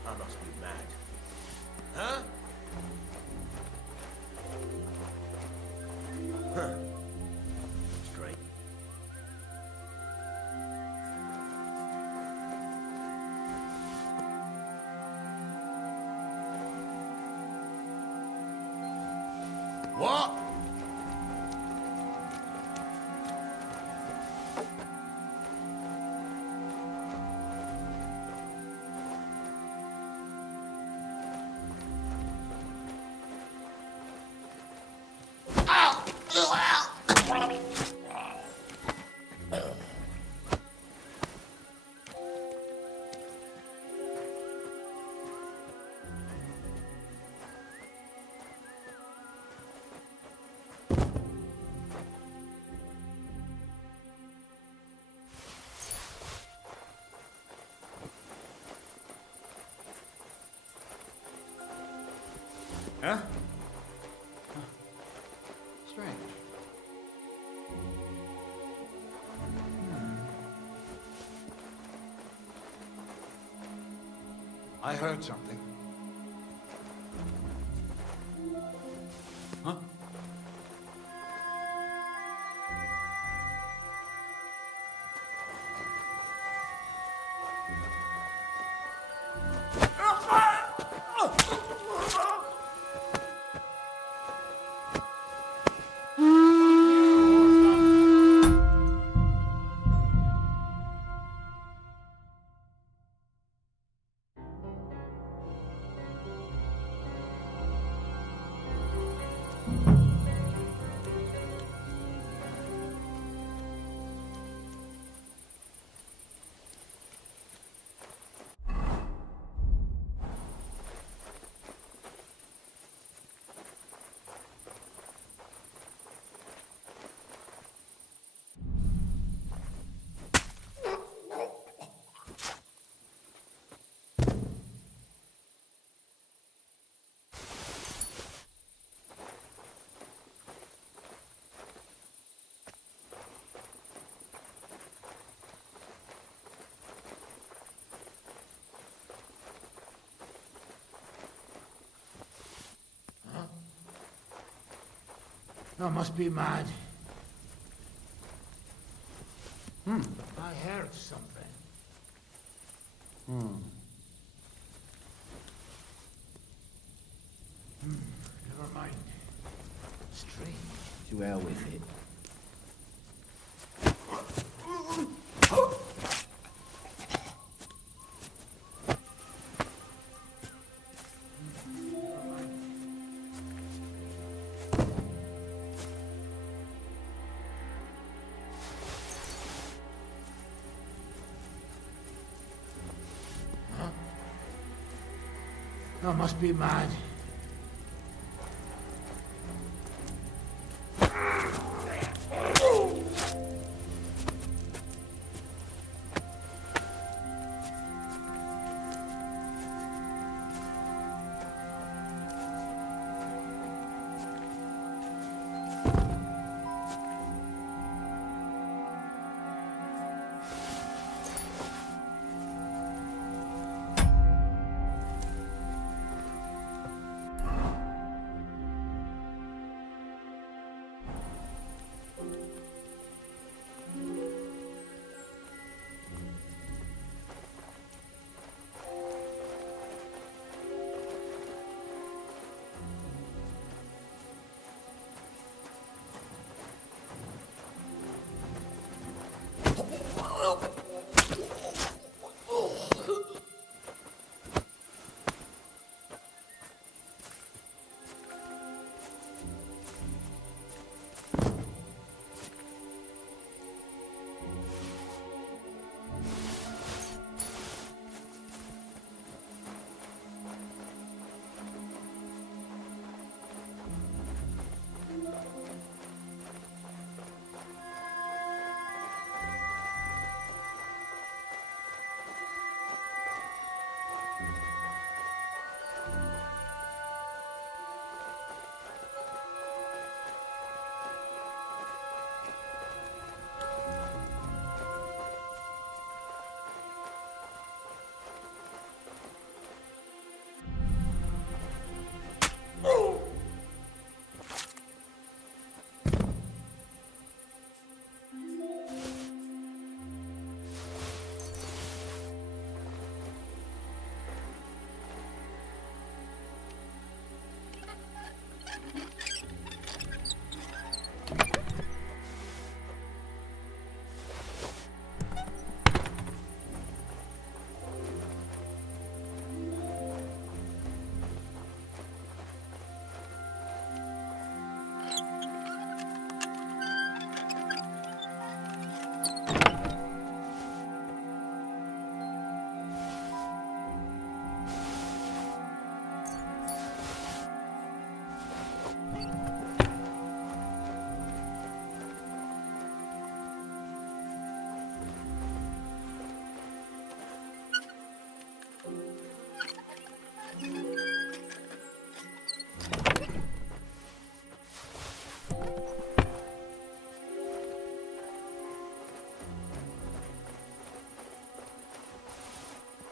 I must be mad. Huh? Huh. Straight. What? Huh? Strange. I heard something. Huh? I must be mad. I heard something. Never mind. Strange. To hell with it. I must be mad.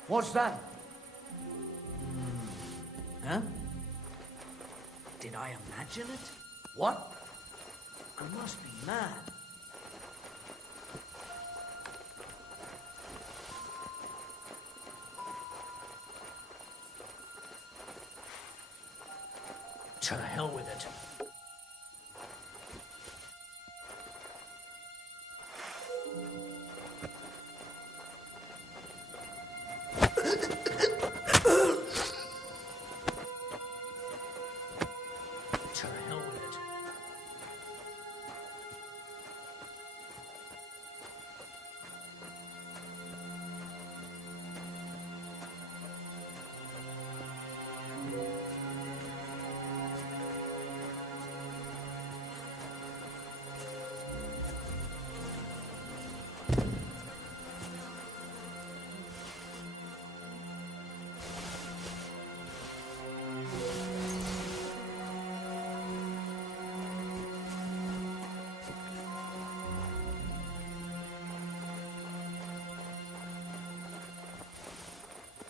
What's that? Huh? Did I imagine it? What? I must be mad. To hell with it. To hell with it.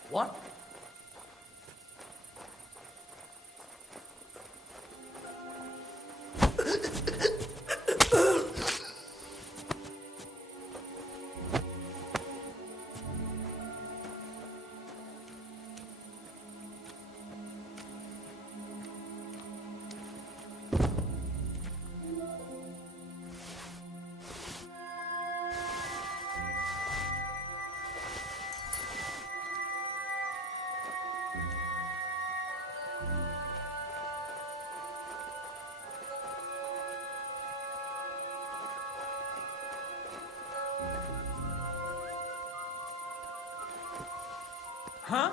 What? Huh?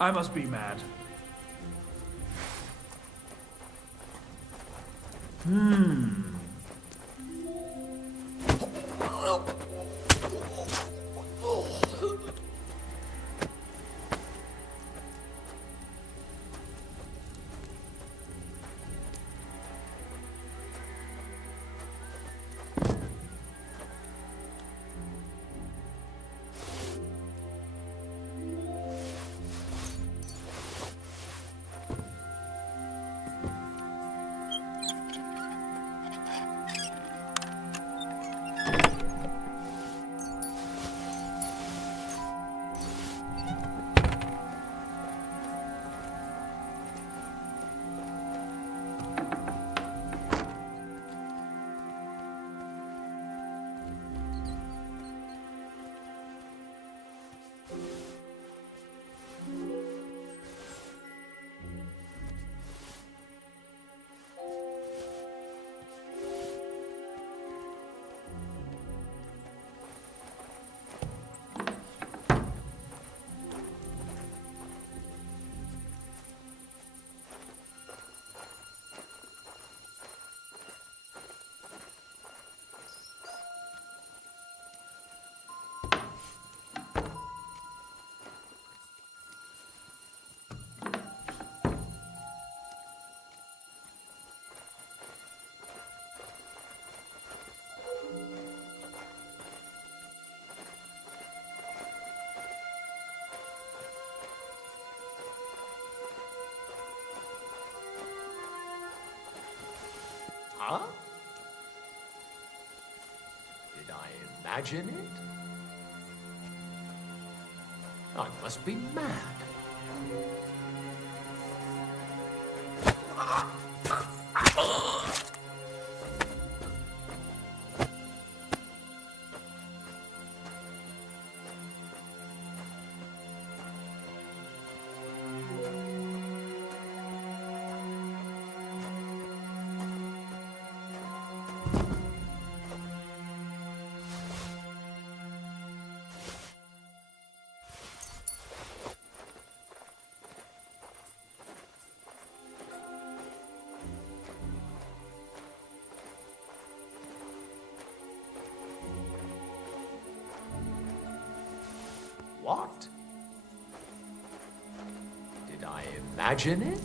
I must be mad. Huh? Did I imagine it? I must be mad. What? Did I imagine it?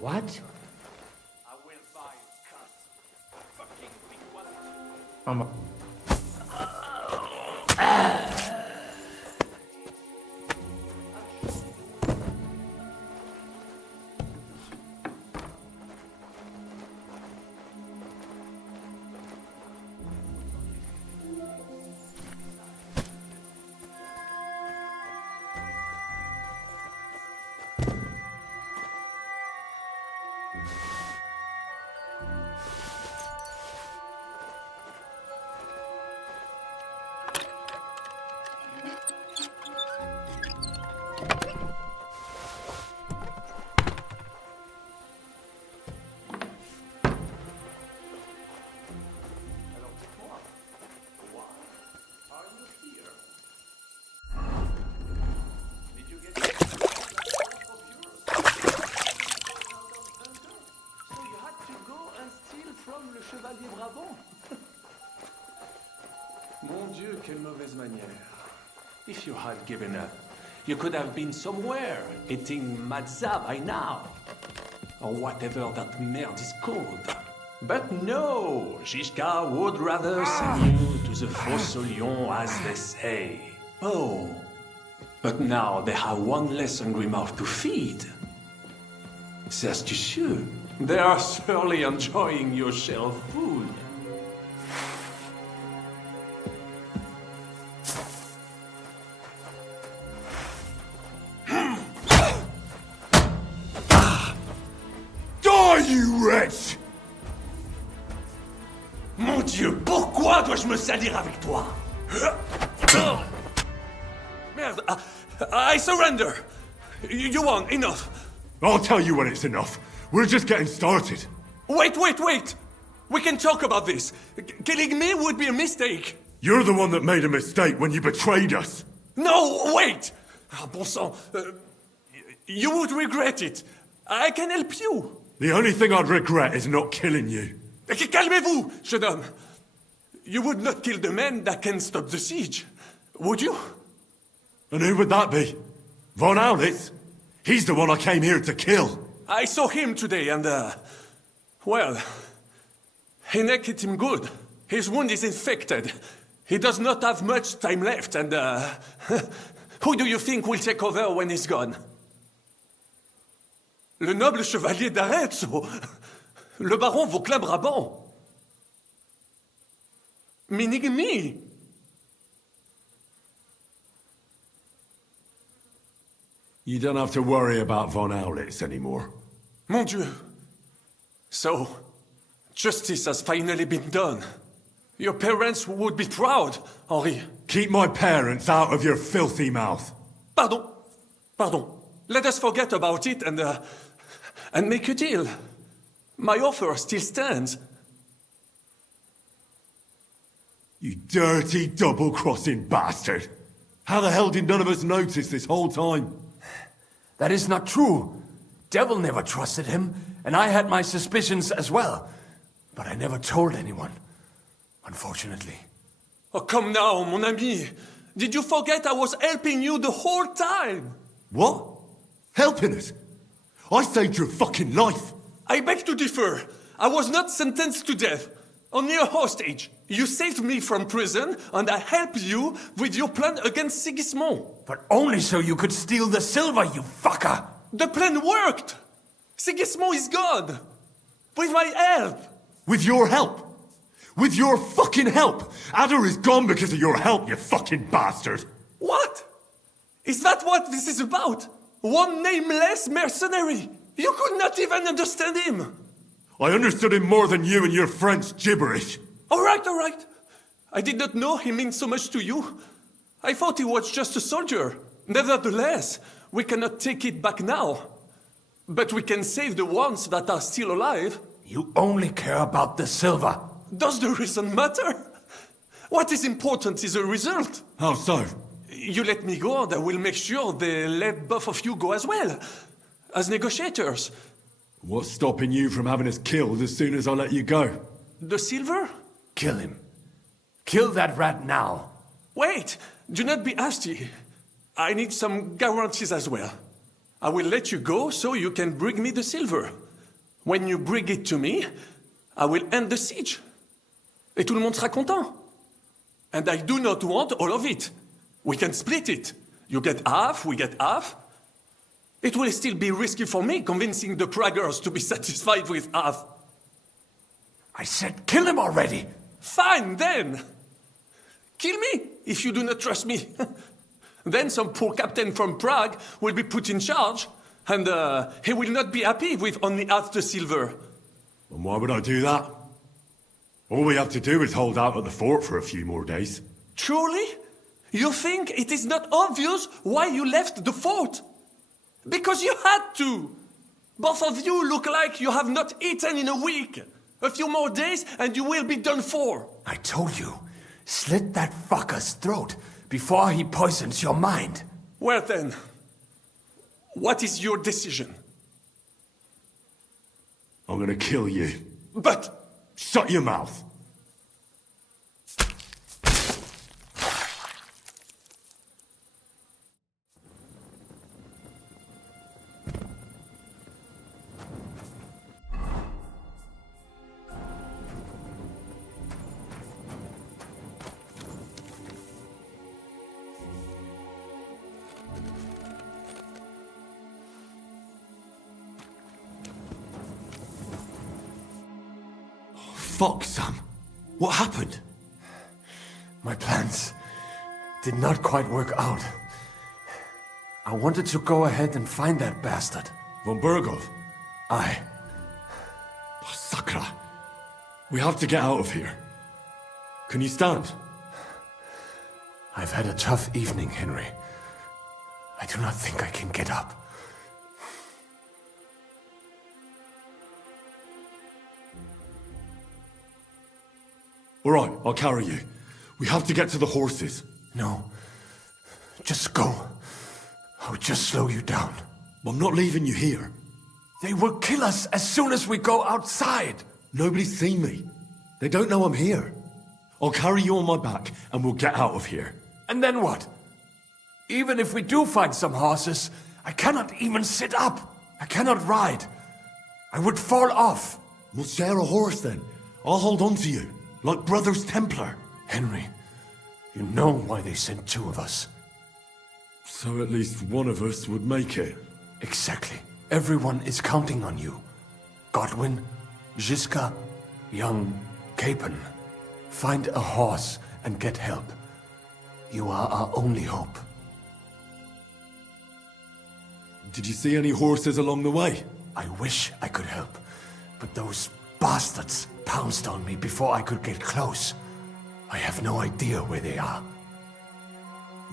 What? I'm a... Mon Dieu, quelle mauvaise manière. If you had given up, you could have been somewhere eating matzah by now. Or whatever that merde is called. But no, Shishka would rather send you to the Fosse aux Lions, as they say. Oh, but now they have one less hungry mouth to feed. C'est astucieux. They are surely enjoying your shell food. You wretch! Mon Dieu, pourquoi dois-je me salir avec toi? Merde, I surrender. You won, enough. I'll tell you when it's enough. We're just getting started. Wait! We can talk about this. Killing me would be a mistake. You're the one that made a mistake when you betrayed us. No, wait! Bon sang, you would regret it. I can help you. The only thing I'd regret is not killing you. Calmez-vous, jeune homme. You would not kill the man that can stop the siege, would you? And who would that be? Von Aulitz? He's the one I came here to kill. I saw him today and, well, Hinek hit him good. His wound is infected. He does not have much time left and, who do you think will take over when he's gone? Le noble chevalier d'Arezzo, le baron Vauclin-Brabant. Minigmi. You don't have to worry about Von Aulitz anymore. Mon Dieu. So, justice has finally been done. Your parents would be proud, Henri. Keep my parents out of your filthy mouth. Pardon. Let us forget about it and make a deal. My offer still stands. You dirty, double-crossing bastard. How the hell did none of us notice this whole time? That is not true. Devil never trusted him, and I had my suspicions as well. But I never told anyone, unfortunately. Oh, come now, mon ami. Did you forget I was helping you the whole time? What? Helping us? I saved your fucking life. I beg to differ. I was not sentenced to death. Only a hostage. You saved me from prison, and I helped you with your plan against Sigismund. But only so you could steal the silver, you fucker! The plan worked! Sigismund is gone! With my help! With your help? With your fucking help! Adder is gone because of your help, you fucking bastard! What? Is that what this is about? One nameless mercenary! You could not even understand him! I understood him more than you and your French gibberish. All right. I did not know he meant so much to you. I thought he was just a soldier. Nevertheless, we cannot take it back now. But we can save the ones that are still alive. You only care about the silver. Does the reason matter? What is important is the result. How so? You let me go, and I will make sure they let both of you go as well. As negotiators. What's stopping you from having us killed as soon as I let you go? The silver? Kill him. Kill that rat now. Wait! Do not be hasty. I need some guarantees as well. I will let you go so you can bring me the silver. When you bring it to me, I will end the siege. Et tout le monde sera content. And I do not want all of it. We can split it. You get half, we get half. It will still be risky for me convincing the Praggers to be satisfied with half. I said kill him already! Fine, then! Kill me, if you do not trust me. Then some poor captain from Prague will be put in charge, and he will not be happy with only half the silver. And why would I do that? All we have to do is hold out at the fort for a few more days. Truly? You think it is not obvious why you left the fort? Because you had to! Both of you look like you have not eaten in a week. A few more days and you will be done for. I told you, slit that fucker's throat before he poisons your mind. Well then, what is your decision? I'm gonna kill you. But... Shut your mouth! Fuck, Sam. What happened? My plans did not quite work out. I wanted to go ahead and find that bastard. Von Burgov? Aye. Oh, Sakra. We have to get out of here. Can you stand? I've had a tough evening, Henry. I do not think I can get up. All right, I'll carry you. We have to get to the horses. No. Just go. I'll just slow you down. I'm not leaving you here. They will kill us as soon as we go outside. Nobody's seen me. They don't know I'm here. I'll carry you on my back and we'll get out of here. And then what? Even if we do find some horses, I cannot even sit up. I cannot ride. I would fall off. We'll share a horse then. I'll hold on to you. Like Brothers Templar. Henry, you know why they sent two of us. So at least one of us would make it. Exactly. Everyone is counting on you. Godwin, Žižka, young Capon. Find a horse and get help. You are our only hope. Did you see any horses along the way? I wish I could help, but those bastards pounced on me before I could get close. I have no idea where they are.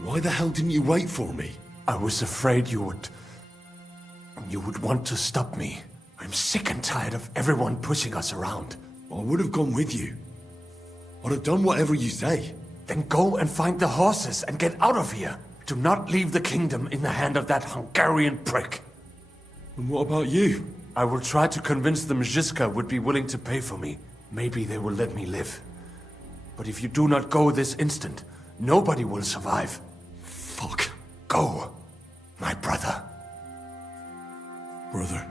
Why the hell didn't you wait for me? I was afraid you would want to stop me. I'm sick and tired of everyone pushing us around. I would have gone with you. I'd have done whatever you say. Then go and find the horses and get out of here. Do not leave the kingdom in the hand of that Hungarian prick. And what about you? I will try to convince them Žižka would be willing to pay for me. Maybe they will let me live. But if you do not go this instant, nobody will survive. Fuck. Go, my brother. Brother.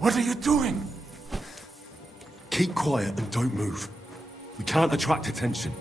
What are you doing? Keep quiet and don't move. We can't attract attention.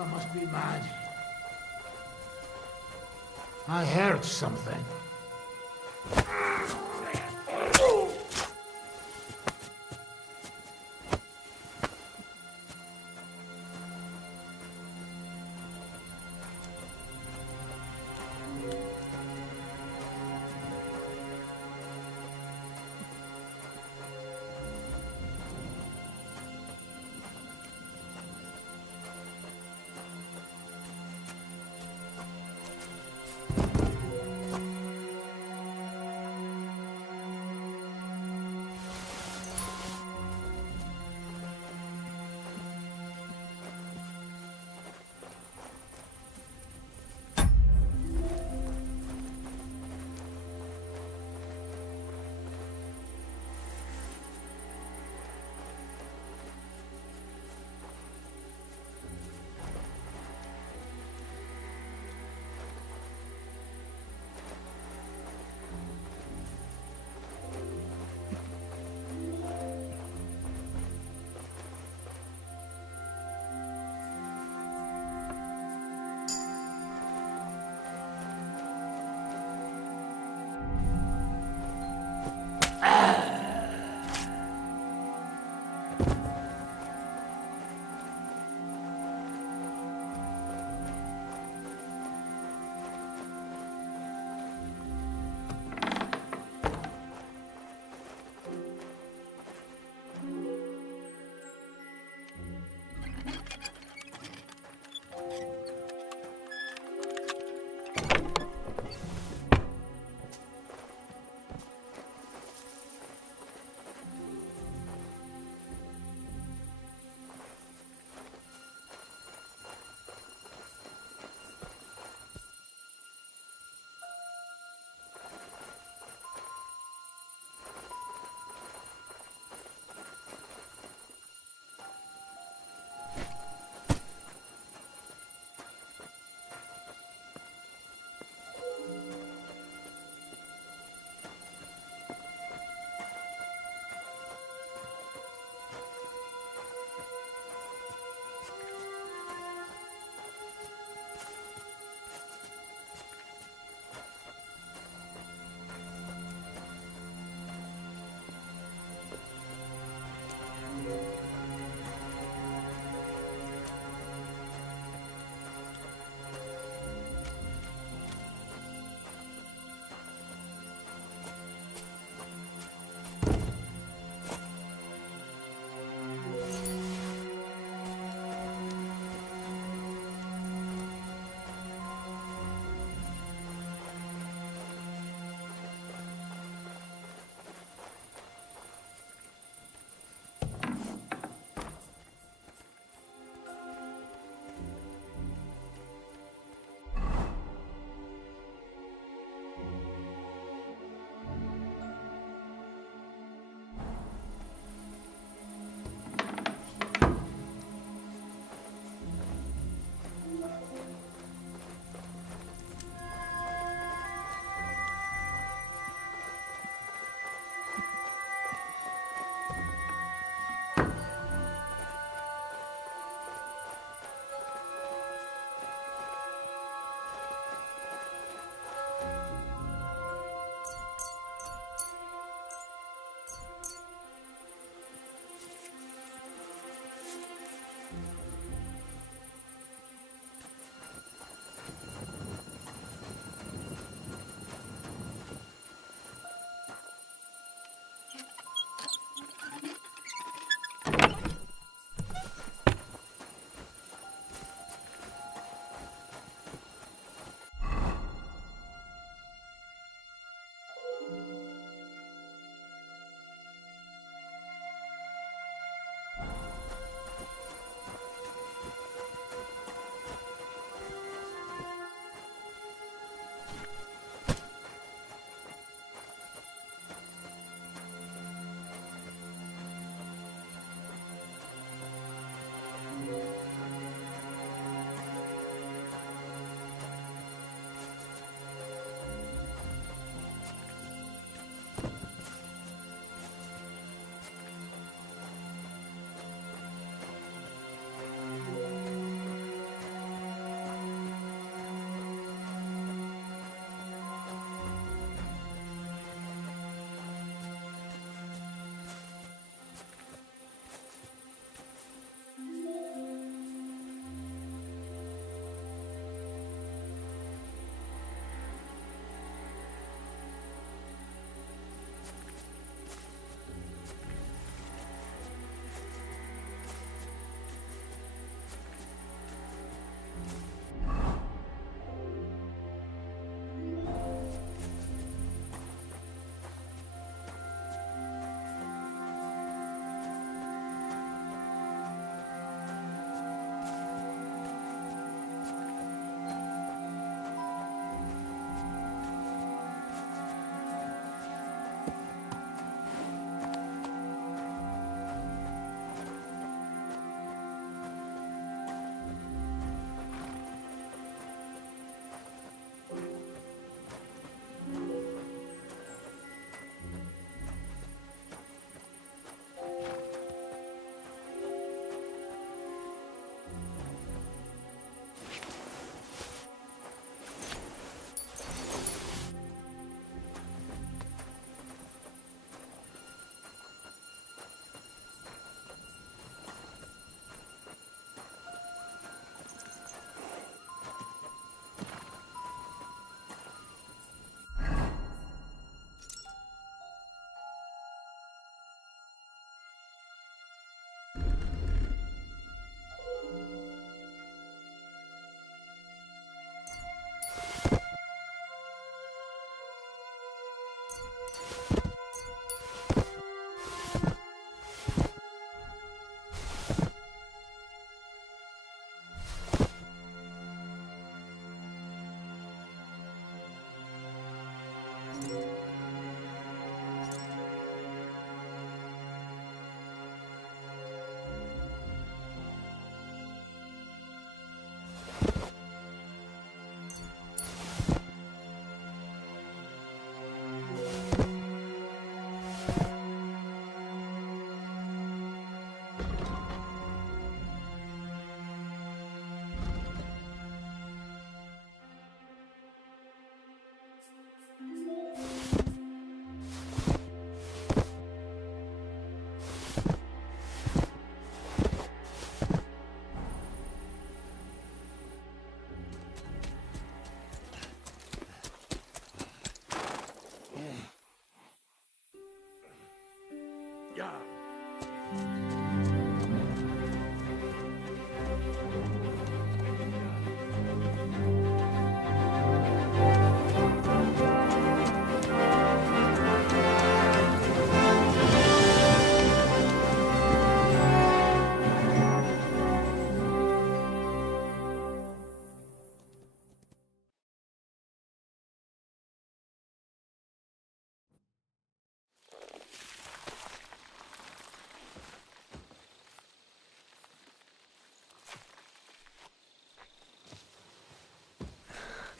I must be mad. I heard something.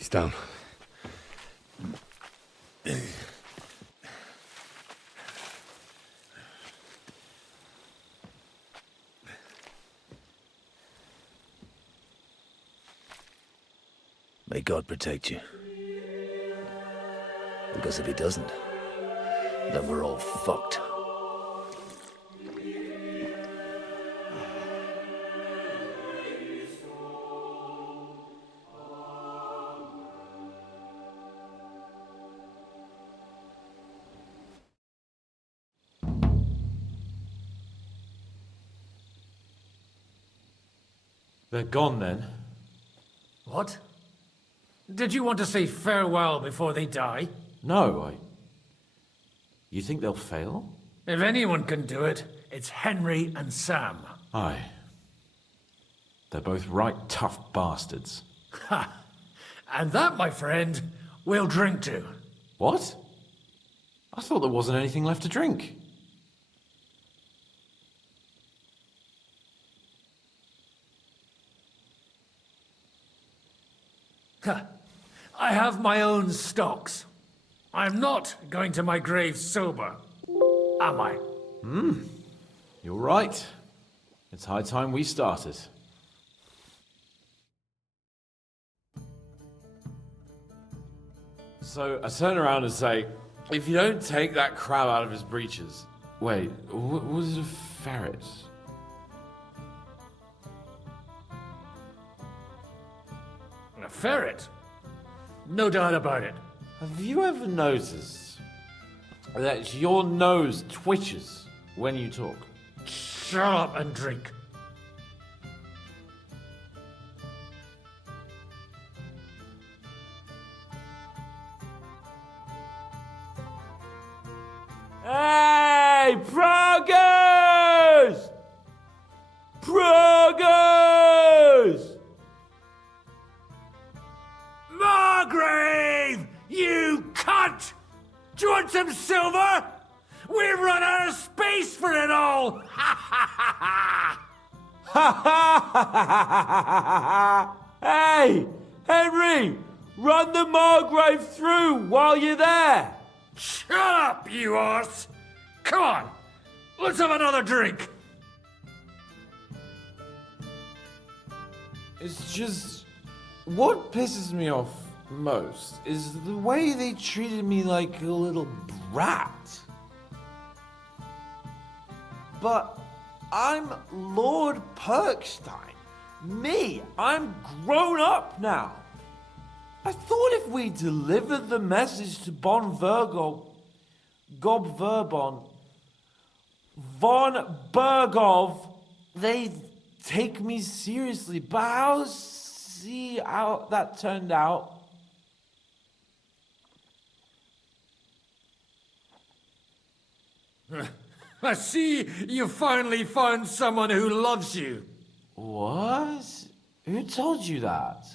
He's down. May God protect you. Because if he doesn't, then we're all fucked. They're gone then. What? Did you want to say farewell before they die? No, You think they'll fail? If anyone can do it, it's Henry and Sam. Aye. They're both right tough bastards. Ha! And that, my friend, we'll drink to. What? I thought there wasn't anything left to drink. Ha! I have my own stocks. I'm not going to my grave sober, am I? You're right. It's high time we started. So I turn around and say, if you don't take that crab out of his breeches... Wait, was it a ferret? A ferret? No doubt about it. Have you ever noticed that your nose twitches when you talk? Shut up and drink. Hey, progress! Progress! Margrave! You cunt! Do you want some silver? We've run out of space for it all! Ha ha ha! Hey, Henry! Run the Margrave through while you're there! Shut up, you arse! Come on, let's have another drink! It's just... What pisses me off most is the way they treated me like a little brat. But I'm Lord Perkstein. Me, I'm grown up now. I thought if we delivered the message to Von Bergov, they'd take me seriously. But I'll see how that turned out. I see you finally found someone who loves you. What? Who told you that?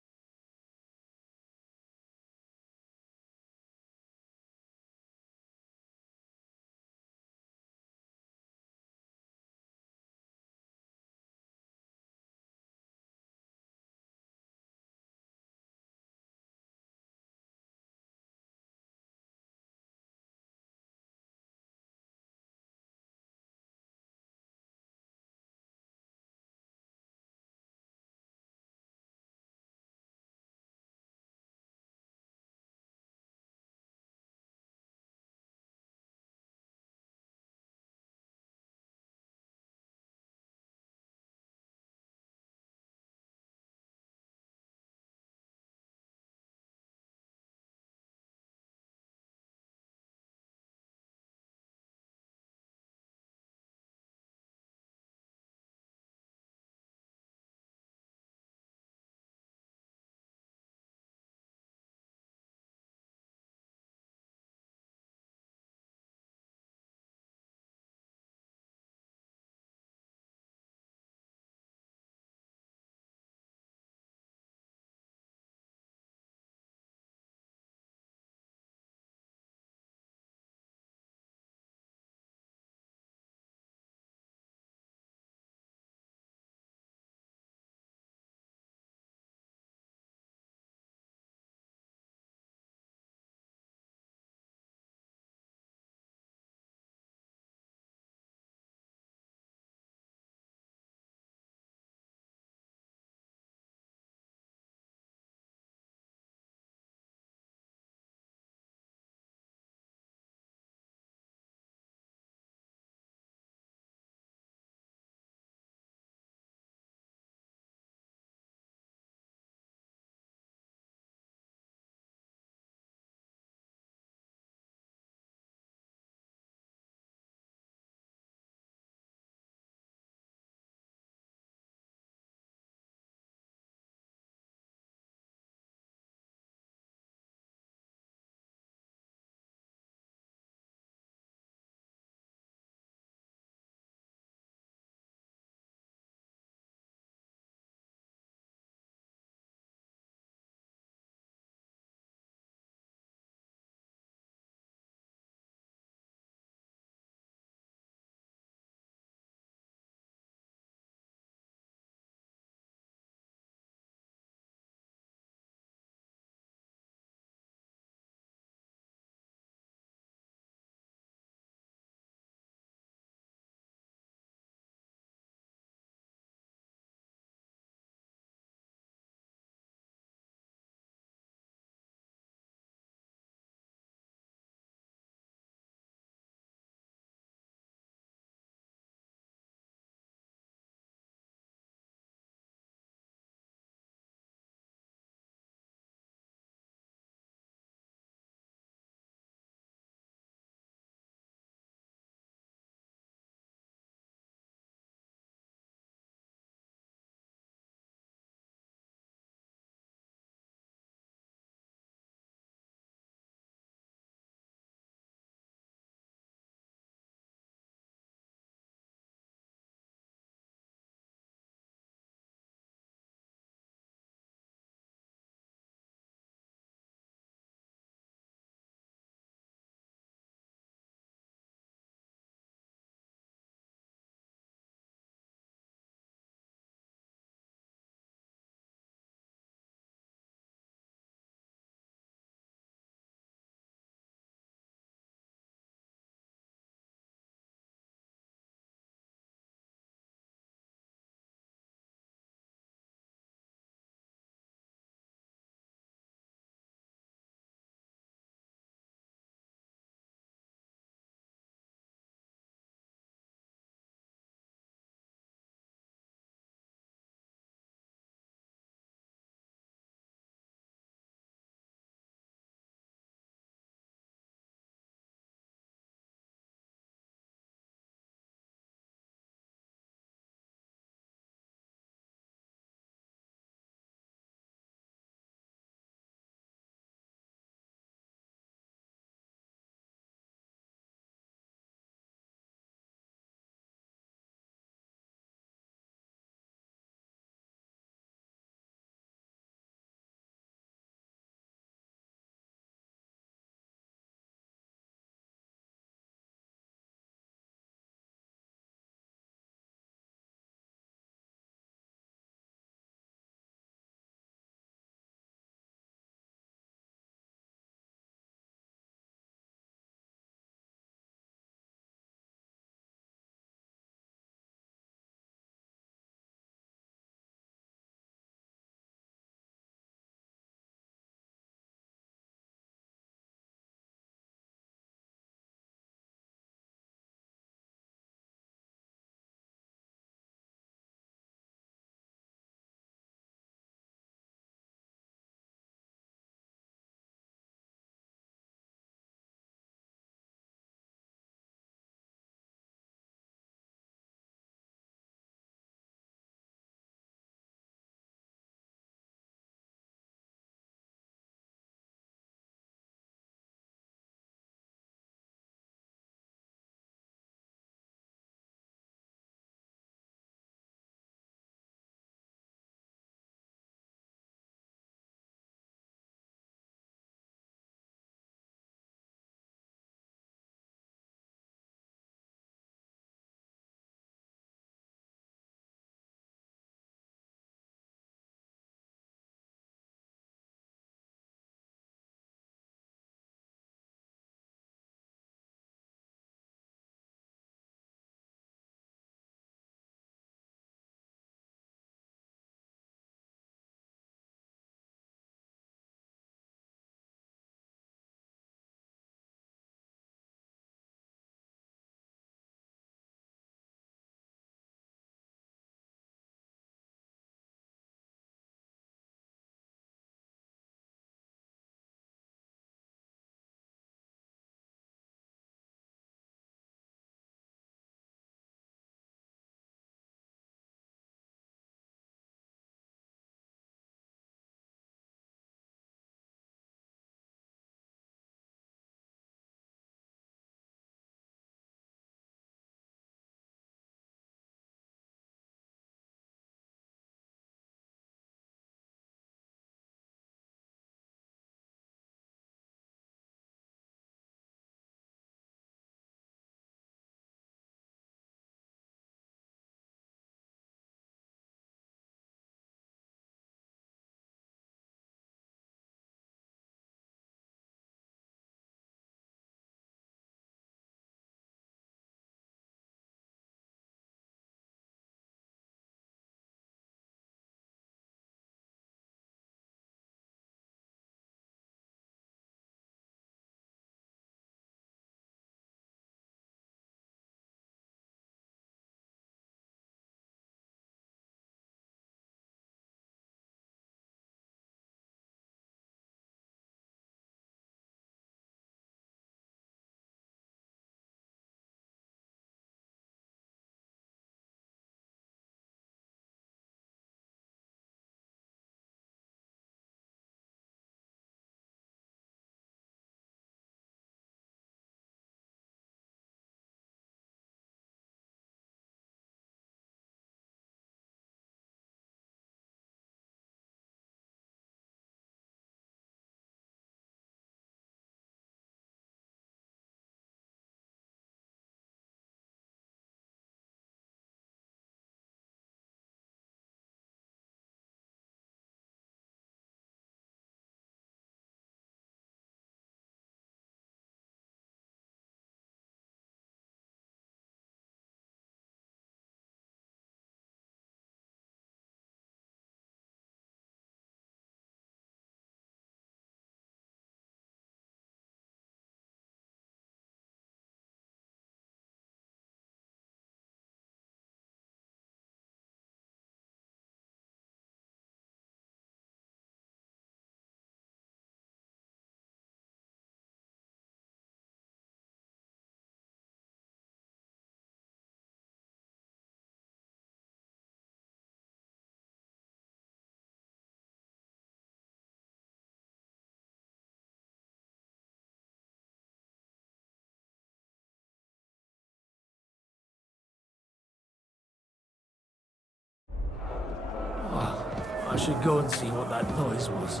I should go and see what that noise was.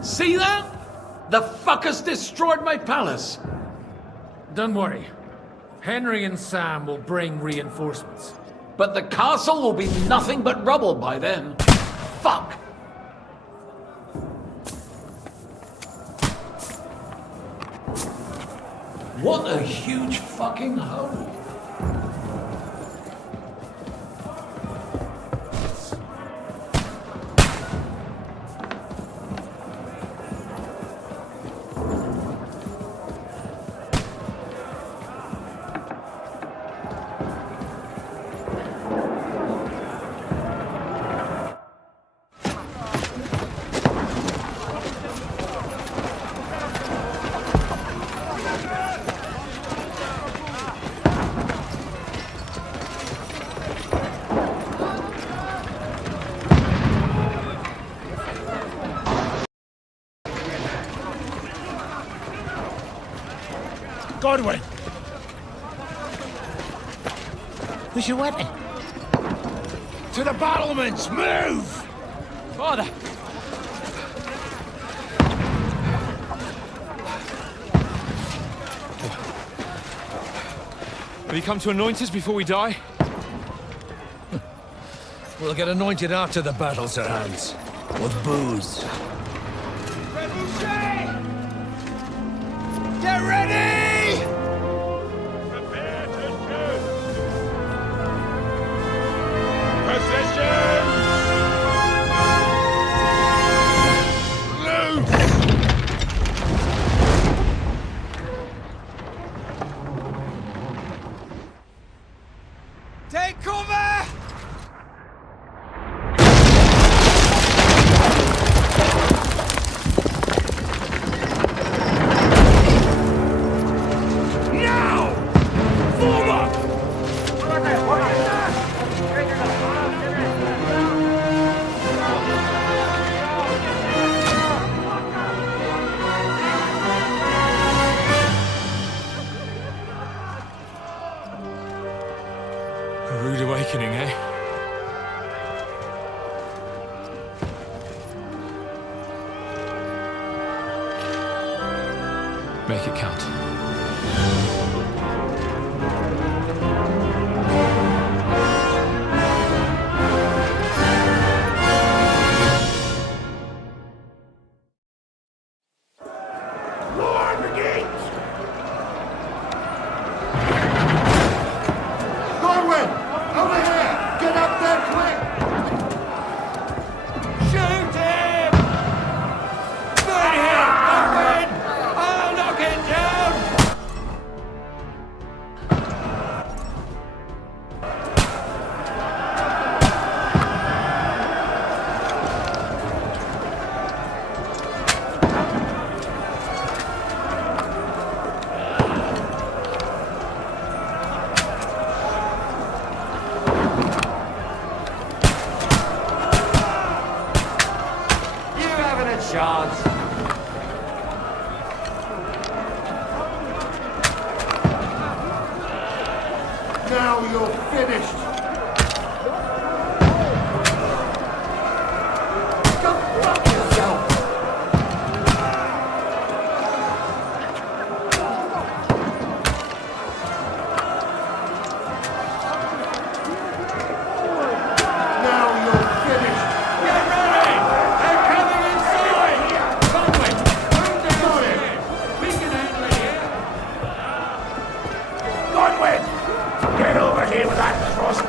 See that? The fuckers destroyed my palace. Don't worry. Henry and Sam will bring reinforcements. But the castle will be nothing but rubble by then. Fuck! What a huge fucking hole. Godwin! Where's your weapon? To the battlements! Move! Father! Have you come to anoint us before we die? We'll get anointed after the battle, Sir Hans. With booze. Get ready! Take cover! Now! Form up! A rude awakening, eh? Make it count. Lord Brigade! Godwin! Over here! Get up there quick! Shoot him! Burn him! Godwin! I'll knock him down! You haven't a chance. Now you're finished! Go fuck yourself! Now you're finished! Get ready! They're coming inside! Conway, bring down here! We can handle it here! Godwin! Get over here with that cross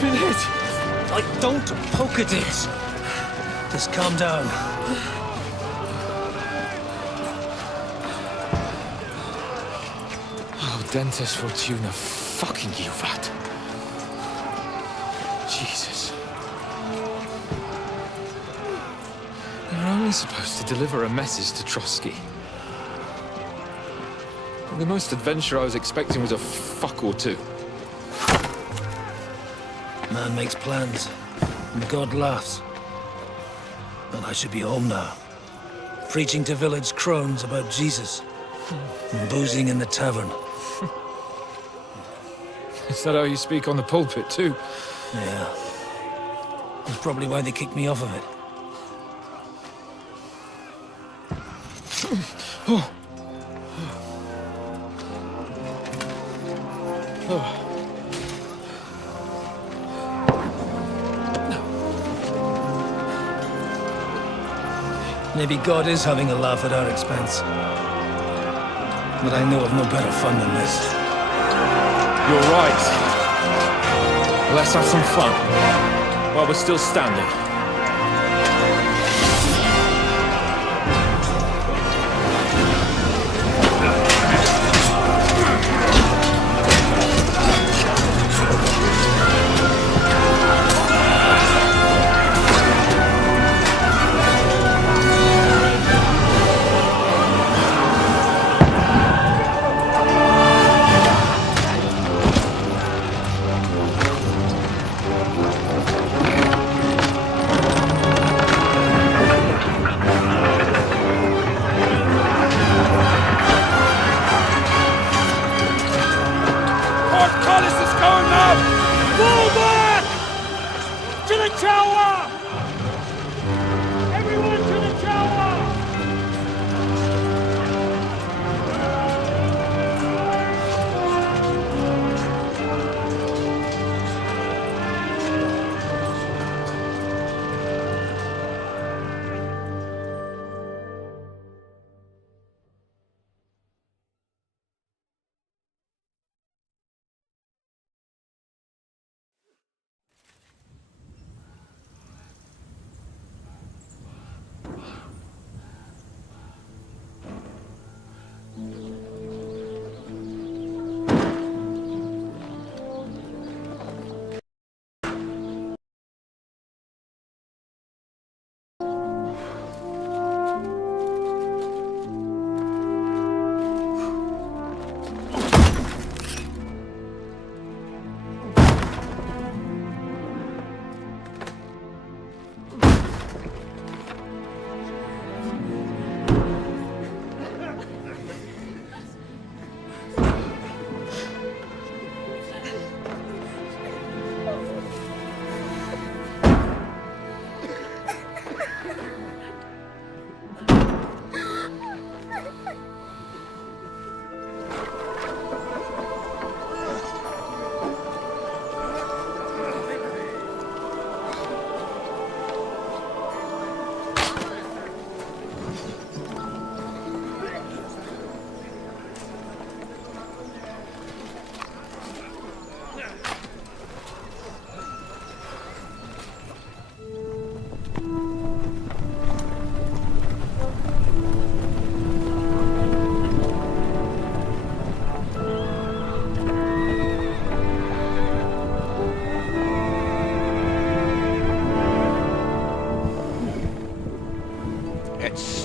been hit. Don't poke at it. Just calm down. Oh, Dentes Fortuna, fucking Juvat. Jesus. They're only supposed to deliver a message to Trotsky. The most adventure I was expecting was a fuck or two. Man makes plans, and God laughs. But I should be home now. Preaching to village crones about Jesus. And boozing in the tavern. Is that how you speak on the pulpit, too? Yeah. That's probably why they kicked me off of it. Oh. Oh. Maybe God is having a laugh at our expense. But I know of no better fun than this. You're right. Let's have some fun. While we're still standing.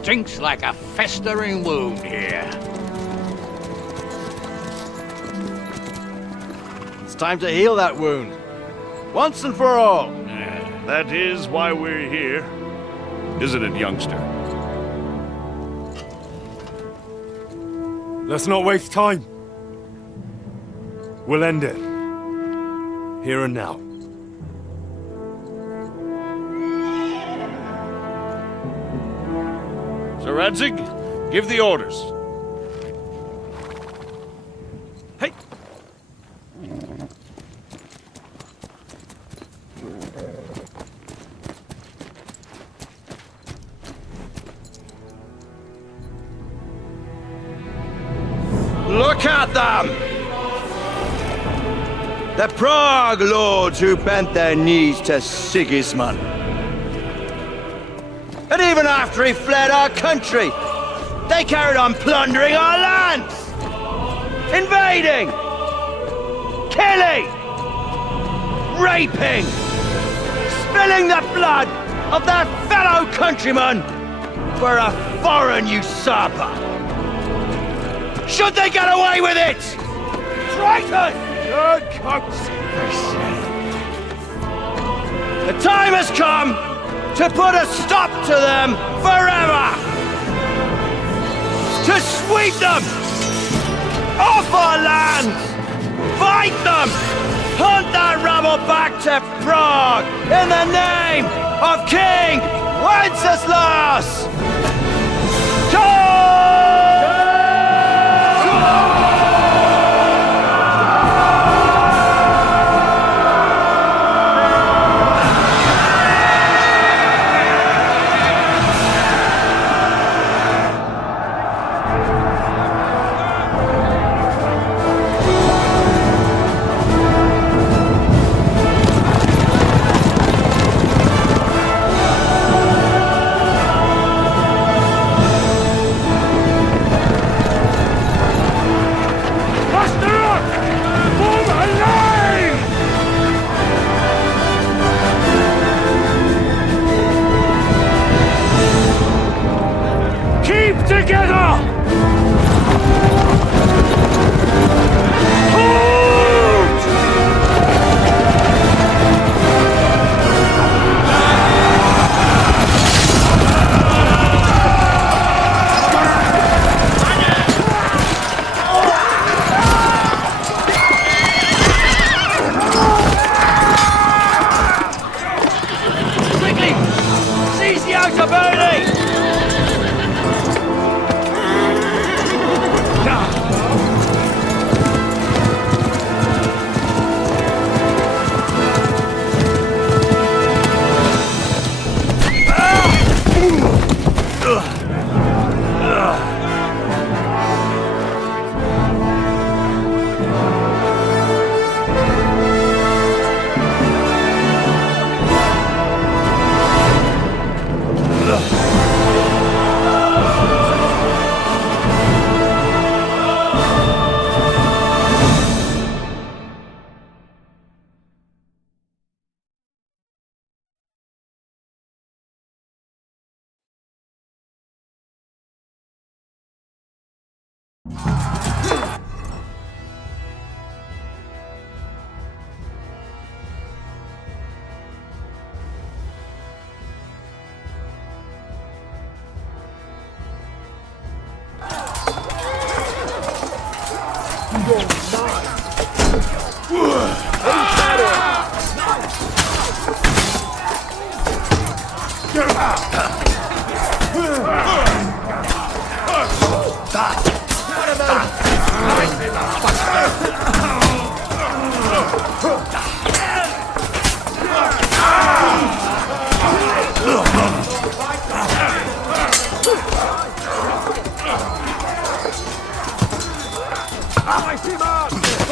Stinks like a festering wound here. It's time to heal that wound. Once and for all. That is why we're here. Isn't it, youngster? Let's not waste time. We'll end it. Here and now. Sir Radzig, give the orders. Hey! Look at them! The Prague lords who bent their knees to Sigismund. And even after he fled our country, they carried on plundering our lands, invading, killing, raping, spilling the blood of their fellow countrymen for a foreign usurper. Should they get away with it? Traitors! Turncoats! The time has come to put a stop to them forever! To sweep them off our lands! Fight them! Hunt that rabble back to Prague in the name of King Wenceslas!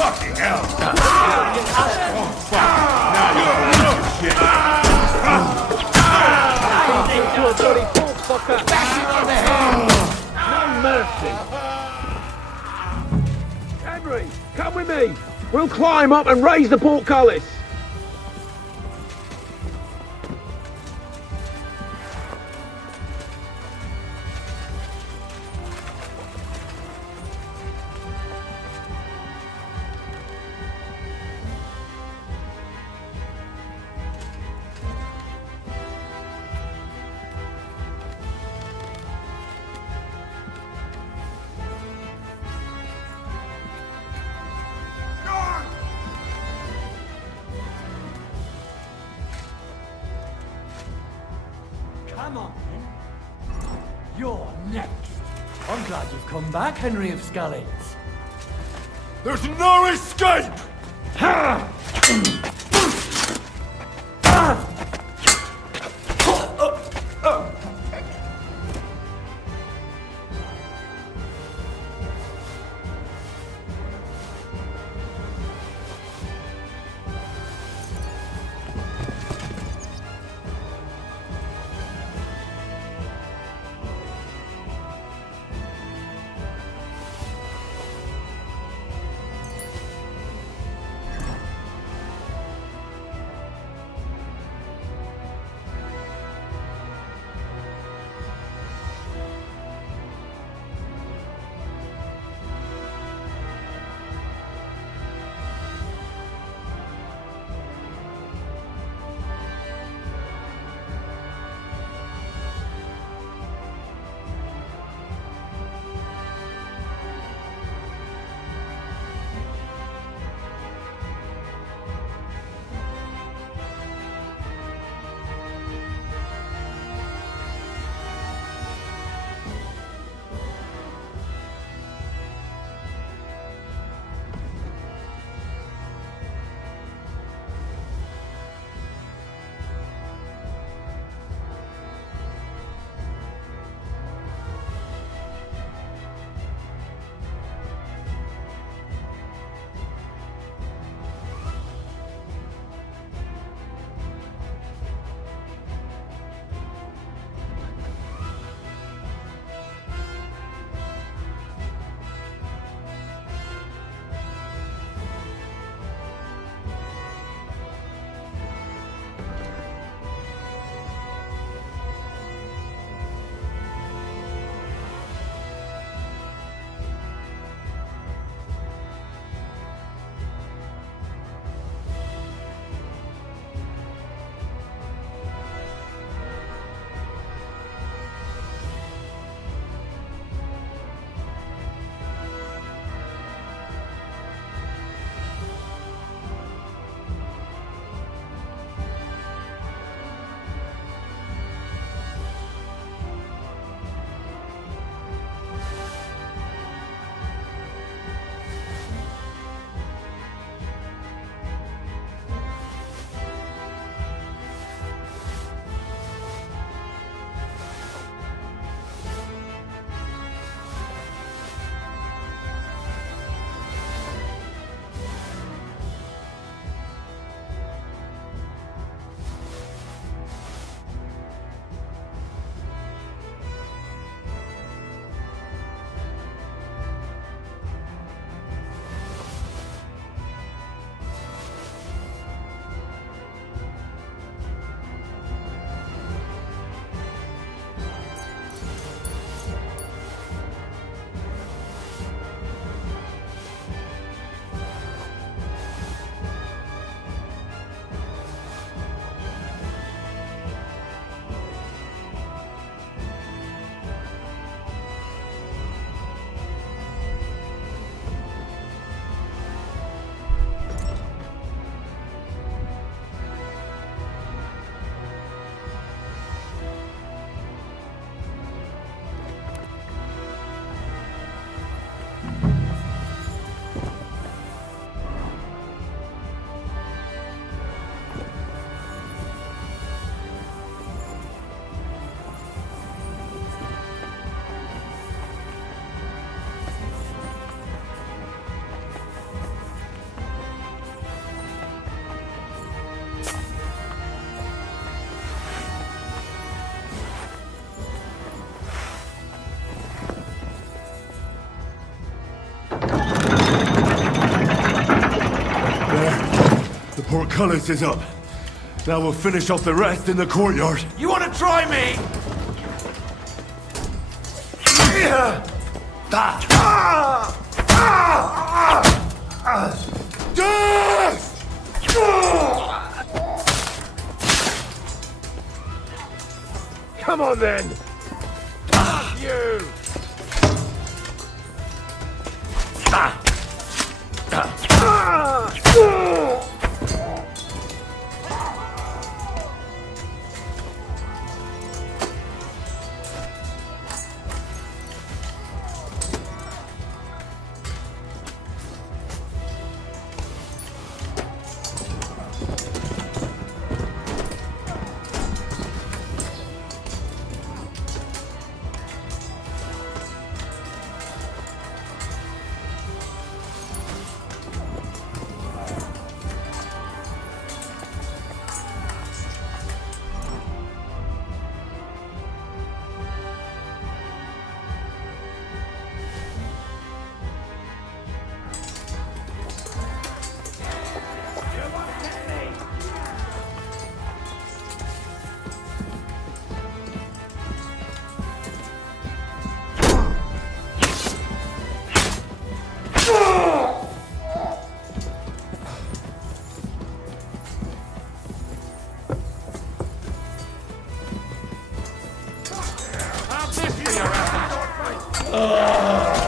Fucking hell! No mercy! Henry, come with me! We'll climb up and raise the portcullis! Come on, then. You're next. I'm glad you've come back, Henry of Skalitz. There's no escape! Portcullis is up. Now we'll finish off the rest in the courtyard. You want to try me? Come on then! You!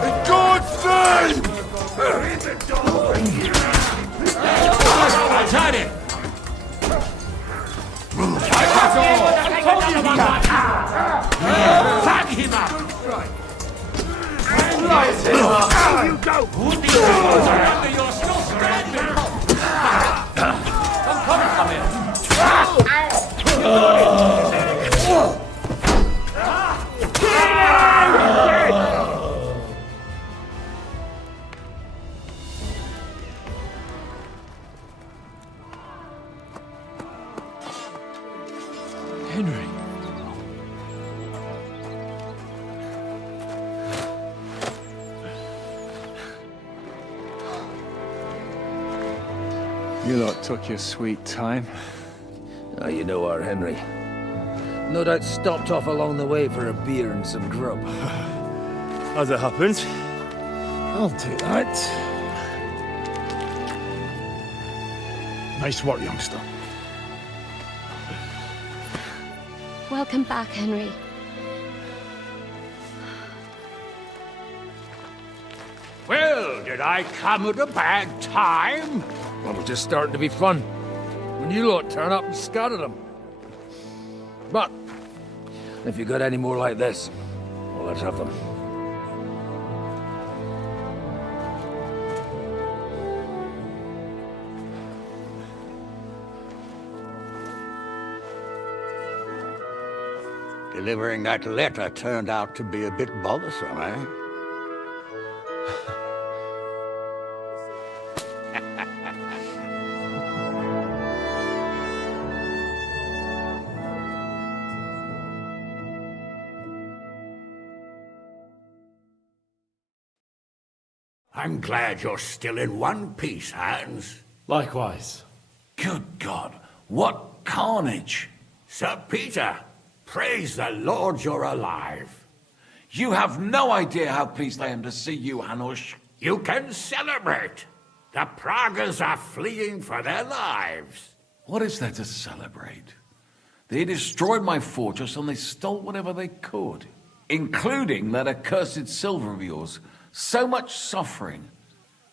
In God's name! I've had it! Fuck him up! There you go! You're still stranded! Come here! Henry. You lot took your sweet time. Ah, you know our Henry. No doubt stopped off along the way for a beer and some grub. As it happens. I'll take that. Nice work, youngster. Welcome back, Henry. Well, did I come at a bad time? Well, we're just starting to be fun. When you lot turn up and scatter them. But, if you got any more like this, well, let's have them. Delivering that letter turned out to be a bit bothersome, eh? I'm glad you're still in one piece, Hans. Likewise. Good God, what carnage! Sir Peter, praise the Lord you're alive. You have no idea how pleased I am to see you, Hanush. You can celebrate. The Pragas are fleeing for their lives. What is there to celebrate? They destroyed my fortress and they stole whatever they could, including that accursed silver of yours. So much suffering,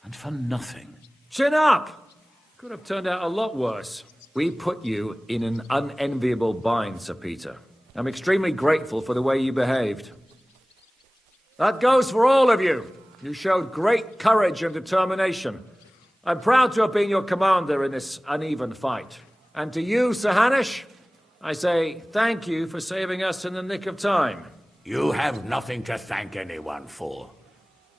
and for nothing. Chin up! Could have turned out a lot worse. We put you in an unenviable bind, Sir Peter. I'm extremely grateful for the way you behaved. That goes for all of you. You showed great courage and determination. I'm proud to have been your commander in this uneven fight. And to you, Sir Hanush, I say thank you for saving us in the nick of time. You have nothing to thank anyone for.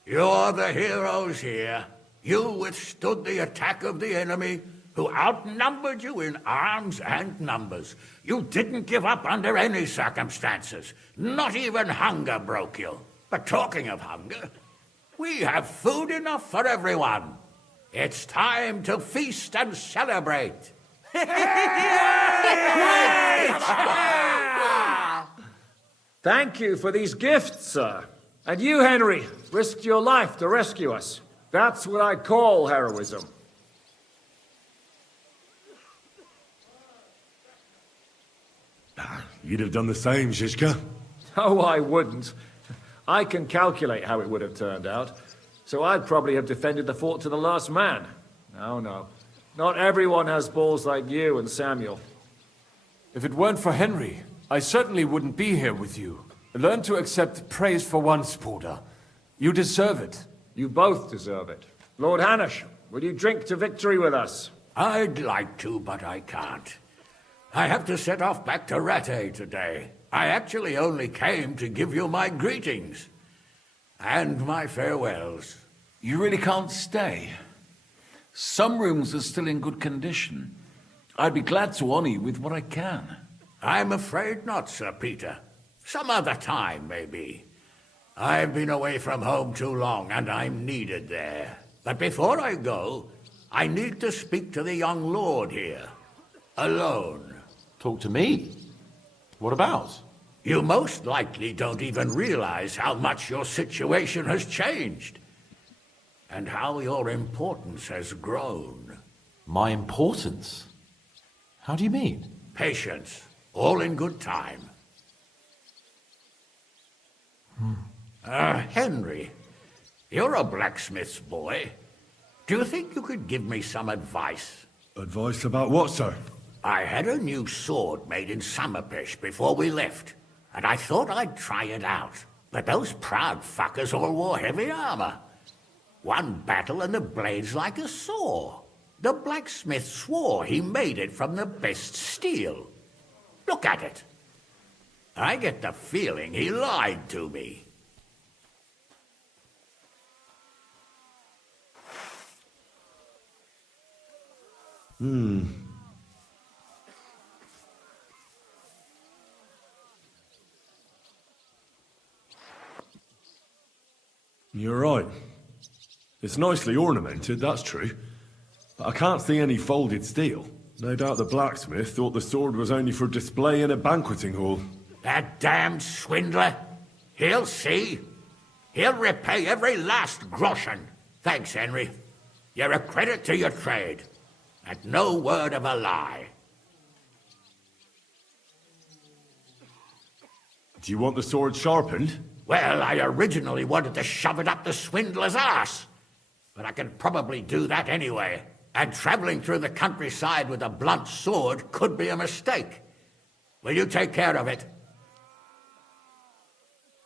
You're the heroes here. You withstood the attack of the enemy, who outnumbered you in arms and numbers. You didn't give up under any circumstances. Not even hunger broke you. But talking of hunger, we have food enough for everyone. It's time to feast and celebrate. Thank you for these gifts, sir. And you, Henry, risked your life to rescue us. That's what I call heroism. You'd have done the same, Zizka. Oh, I wouldn't. I can calculate how it would have turned out. So I'd probably have defended the fort to the last man. No. Not everyone has balls like you and Samuel. If it weren't for Henry, I certainly wouldn't be here with you. Learn to accept praise for once, Porter. You deserve it. You both deserve it. Lord Hanush, will you drink to victory with us? I'd like to, but I can't. I have to set off back to Rattay today. I actually only came to give you my greetings. And my farewells. You really can't stay? Some rooms are still in good condition. I'd be glad to honor you with what I can. I'm afraid not, Sir Peter. Some other time, maybe. I've been away from home too long, and I'm needed there. But before I go, I need to speak to the young lord here. Alone. Talk to me? What about? You most likely don't even realize how much your situation has changed. And how your importance has grown. My importance? How do you mean? Patience. All in good time. Henry, you're a blacksmith's boy. Do you think you could give me some advice? Advice about what, sir? I had a new sword made in Summerpish before we left, and I thought I'd try it out. But those proud fuckers all wore heavy armor. One battle and the blade's like a saw. The blacksmith swore he made it from the best steel. Look at it. I get the feeling he lied to me. You're right. It's nicely ornamented, that's true. But I can't see any folded steel. No doubt the blacksmith thought the sword was only for display in a banqueting hall. That damned swindler. He'll see. He'll repay every last groschen. Thanks, Henry. You're a credit to your trade. And no word of a lie. Do you want the sword sharpened? Well, I originally wanted to shove it up the swindler's ass. But I can probably do that anyway. And traveling through the countryside with a blunt sword could be a mistake. Will you take care of it?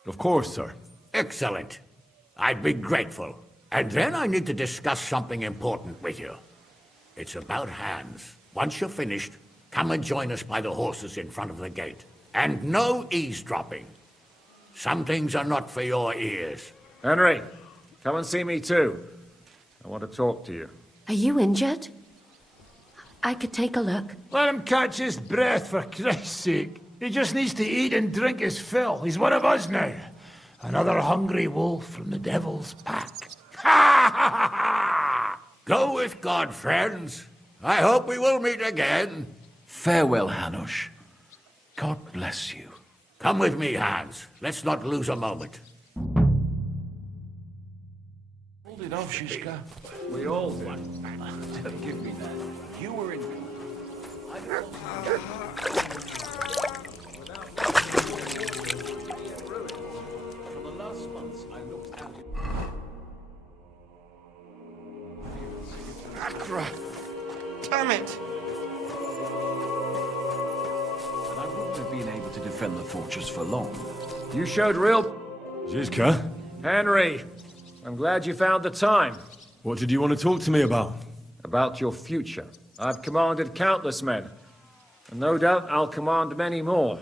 Of course, sir. Excellent. I'd be grateful. And then I need to discuss something important with you. It's about Hans. Once you're finished, come and join us by the horses in front of the gate. And no eavesdropping. Some things are not for your ears. Henry, come and see me too. I want to talk to you. Are you injured? I could take a look. Let him catch his breath, for Christ's sake. He just needs to eat and drink his fill. He's one of us now. Another hungry wolf from the devil's pack. Go with God, friends. I hope we will meet again. Farewell, Hanush. God bless you. Come with me, Hans. Let's not lose a moment. Hold it off, Shishka. We all did. Give me that. You were in... For the last months, I looked at it. Akra! Damn it! And I wouldn't have been able to defend the fortress for long. You showed real... Zizka? Henry, I'm glad you found the time. What did you want to talk to me about? About your future. I've commanded countless men, and no doubt I'll command many more.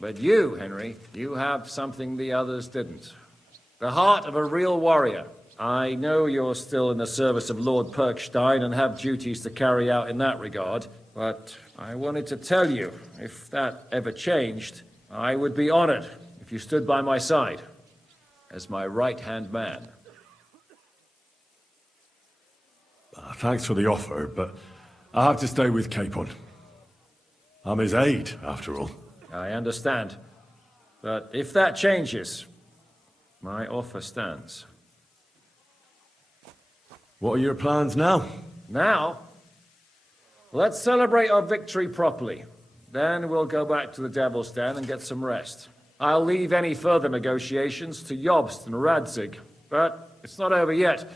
But you, Henry, you have something the others didn't. The heart of a real warrior. I know you're still in the service of Lord Perkstein and have duties to carry out in that regard, but I wanted to tell you, if that ever changed, I would be honored if you stood by my side as my right-hand man. Thanks for the offer, but I have to stay with Capon. I'm his aide, after all. I understand. But if that changes, my offer stands. What are your plans now? Now, let's celebrate our victory properly. Then we'll go back to the Devil's Den and get some rest. I'll leave any further negotiations to Jobst and Radzig, but it's not over yet.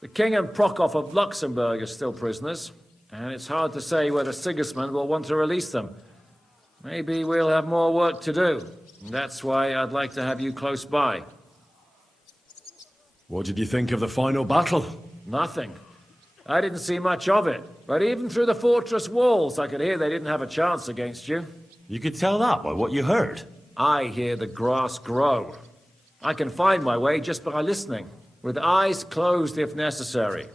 The King and Prokop of Luxembourg are still prisoners, and it's hard to say whether Sigismund will want to release them. Maybe we'll have more work to do. That's why I'd like to have you close by. What did you think of the final battle? Nothing. I didn't see much of it, but even through the fortress walls, I could hear they didn't have a chance against you. You could tell that by what you heard. I hear the grass grow. I can find my way just by listening, with eyes closed if necessary.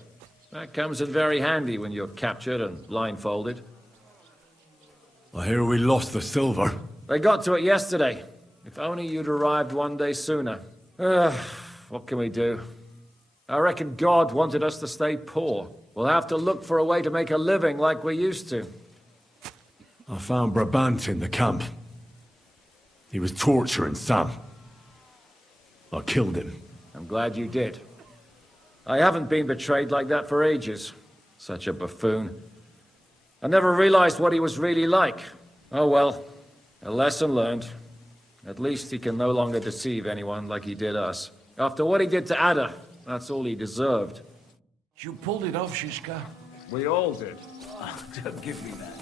That comes in very handy when you're captured and blindfolded. I hear we lost the silver. They got to it yesterday. If only you'd arrived one day sooner. What can we do? I reckon God wanted us to stay poor. We'll have to look for a way to make a living like we used to. I found Brabant in the camp. He was torturing Sam. I killed him. I'm glad you did. I haven't been betrayed like that for ages. Such a buffoon. I never realized what he was really like. Oh well, a lesson learned. At least he can no longer deceive anyone like he did us. After what he did to Ada, that's all he deserved. You pulled it off, Shishka. We all did. Don't give me that.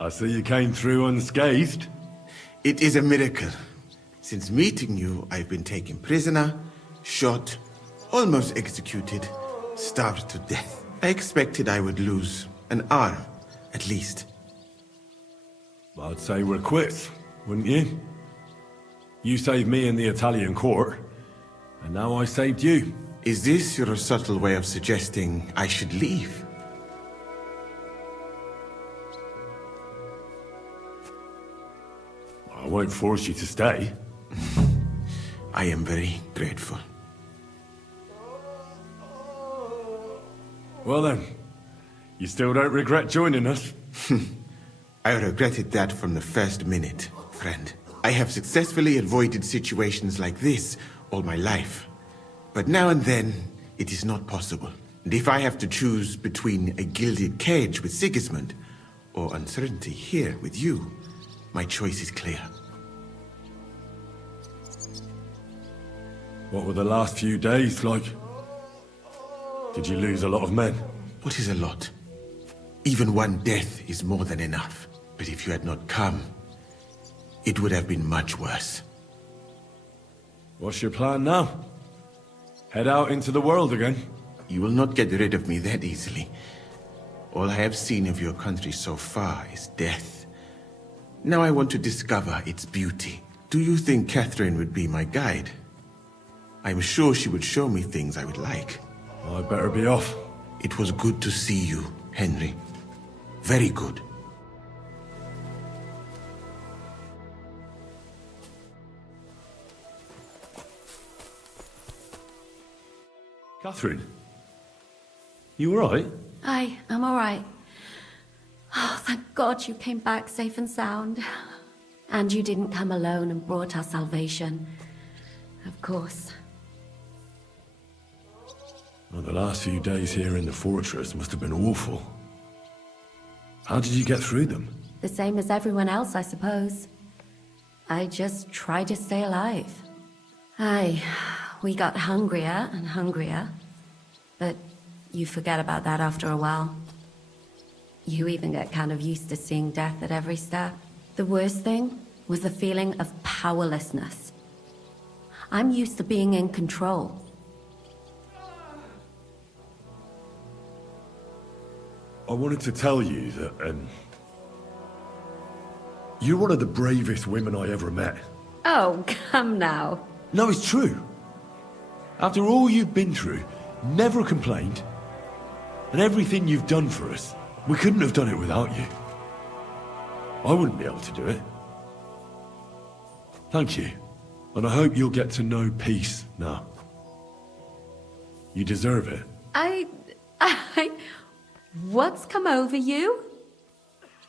I see you came through unscathed. It is a miracle. Since meeting you, I've been taken prisoner, shot, almost executed, starved to death. I expected I would lose an arm, at least. I'd say we're quits, wouldn't you? You saved me in the Italian court, and now I saved you. Is this your subtle way of suggesting I should leave? I won't force you to stay. I am very grateful. Well then, you still don't regret joining us? I regretted that from the first minute, friend. I have successfully avoided situations like this all my life. But now and then, it is not possible. And if I have to choose between a gilded cage with Sigismund or uncertainty here with you, my choice is clear. What were the last few days like? Did you lose a lot of men? What is a lot? Even one death is more than enough. But if you had not come, it would have been much worse. What's your plan now? Head out into the world again? You will not get rid of me that easily. All I have seen of your country so far is death. Now I want to discover its beauty. Do you think Catherine would be my guide? I'm sure she would show me things I would like. I'd better be off. It was good to see you, Henry. Very good. Catherine? You alright? I'm all right. Oh, thank God you came back safe and sound. And you didn't come alone and brought our salvation. Of course. Well, the last few days here in the fortress must have been awful. How did you get through them? The same as everyone else, I suppose. I just tried to stay alive. We got hungrier and hungrier. But you forget about that after a while. You even get kind of used to seeing death at every step. The worst thing was the feeling of powerlessness. I'm used to being in control. I wanted to tell you that, you're one of the bravest women I ever met. Oh, come now. No, it's true. After all you've been through, never complained, and everything you've done for us, we couldn't have done it without you. I wouldn't be able to do it. Thank you. And I hope you'll get to know peace now. You deserve it. What's come over you?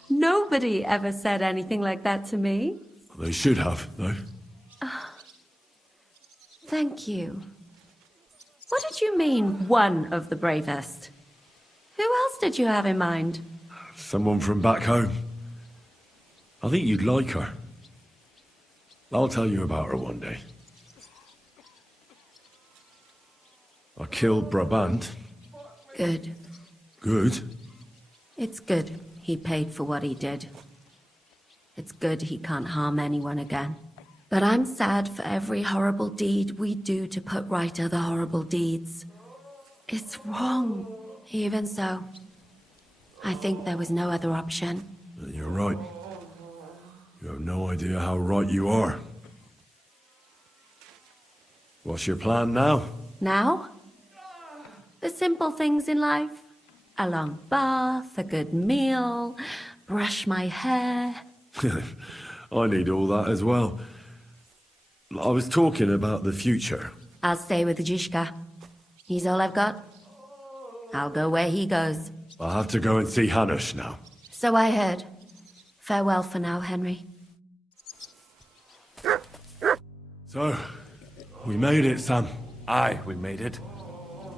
Nobody ever said anything like that to me. They should have, though. Thank you. What did you mean, one of the bravest? Who else did you have in mind? Someone from back home. I think you'd like her. I'll tell you about her one day. I killed Brabant. Good. Good? It's good he paid for what he did. It's good he can't harm anyone again. But I'm sad for every horrible deed we do to put right other horrible deeds. It's wrong. Even so, I think there was no other option. You're right. You have no idea how right you are. What's your plan now? Now? The simple things in life. A long bath, a good meal, brush my hair. I need all that as well. I was talking about the future. I'll stay with Zizka. He's all I've got. I'll go where he goes. I have to go and see Hanush now. So I heard. Farewell for now, Henry. So, we made it, Sam. Aye, we made it.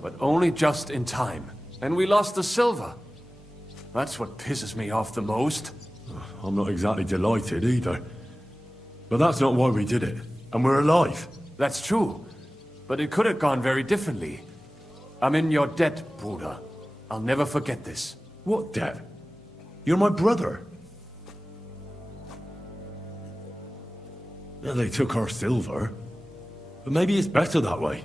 But only just in time. And we lost the silver. That's what pisses me off the most. I'm not exactly delighted either. But that's not why we did it. And we're alive. That's true. But it could have gone very differently. I'm in your debt, Bruder. I'll never forget this. What debt? You're my brother. Yeah, they took our silver. But maybe it's better that way.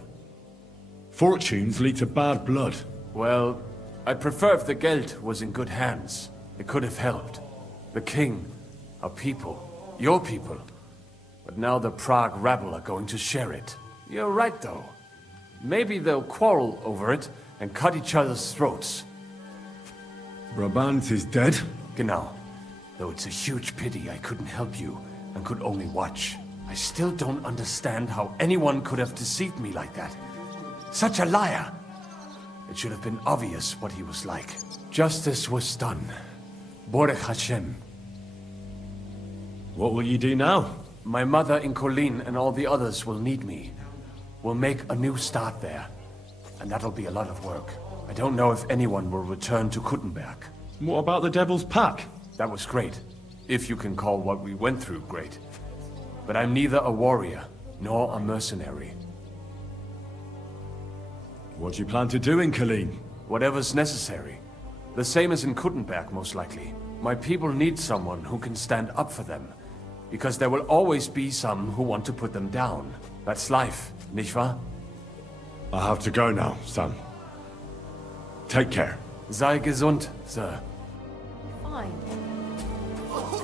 Fortunes lead to bad blood. Well, I'd prefer if the Geld was in good hands. It could have helped. The king, our people, your people. But now the Prague rabble are going to share it. You're right, though. Maybe they'll quarrel over it and cut each other's throats. Brabant is dead? Genau. Though it's a huge pity I couldn't help you and could only watch. I still don't understand how anyone could have deceived me like that. Such a liar! It should have been obvious what he was like. Justice was done. Borech Hashem. What will you do now? My mother in Kolin and all the others will need me. We'll make a new start there. And that'll be a lot of work. I don't know if anyone will return to Kuttenberg. What about the Devil's Pack? That was great. If you can call what we went through great. But I'm neither a warrior, nor a mercenary. What do you plan to do in Kolin? Whatever's necessary. The same as in Kuttenberg, most likely. My people need someone who can stand up for them. Because there will always be some who want to put them down. That's life, nicht wahr? I have to go now, Sam. Take care. Sei gesund, sir. Fine.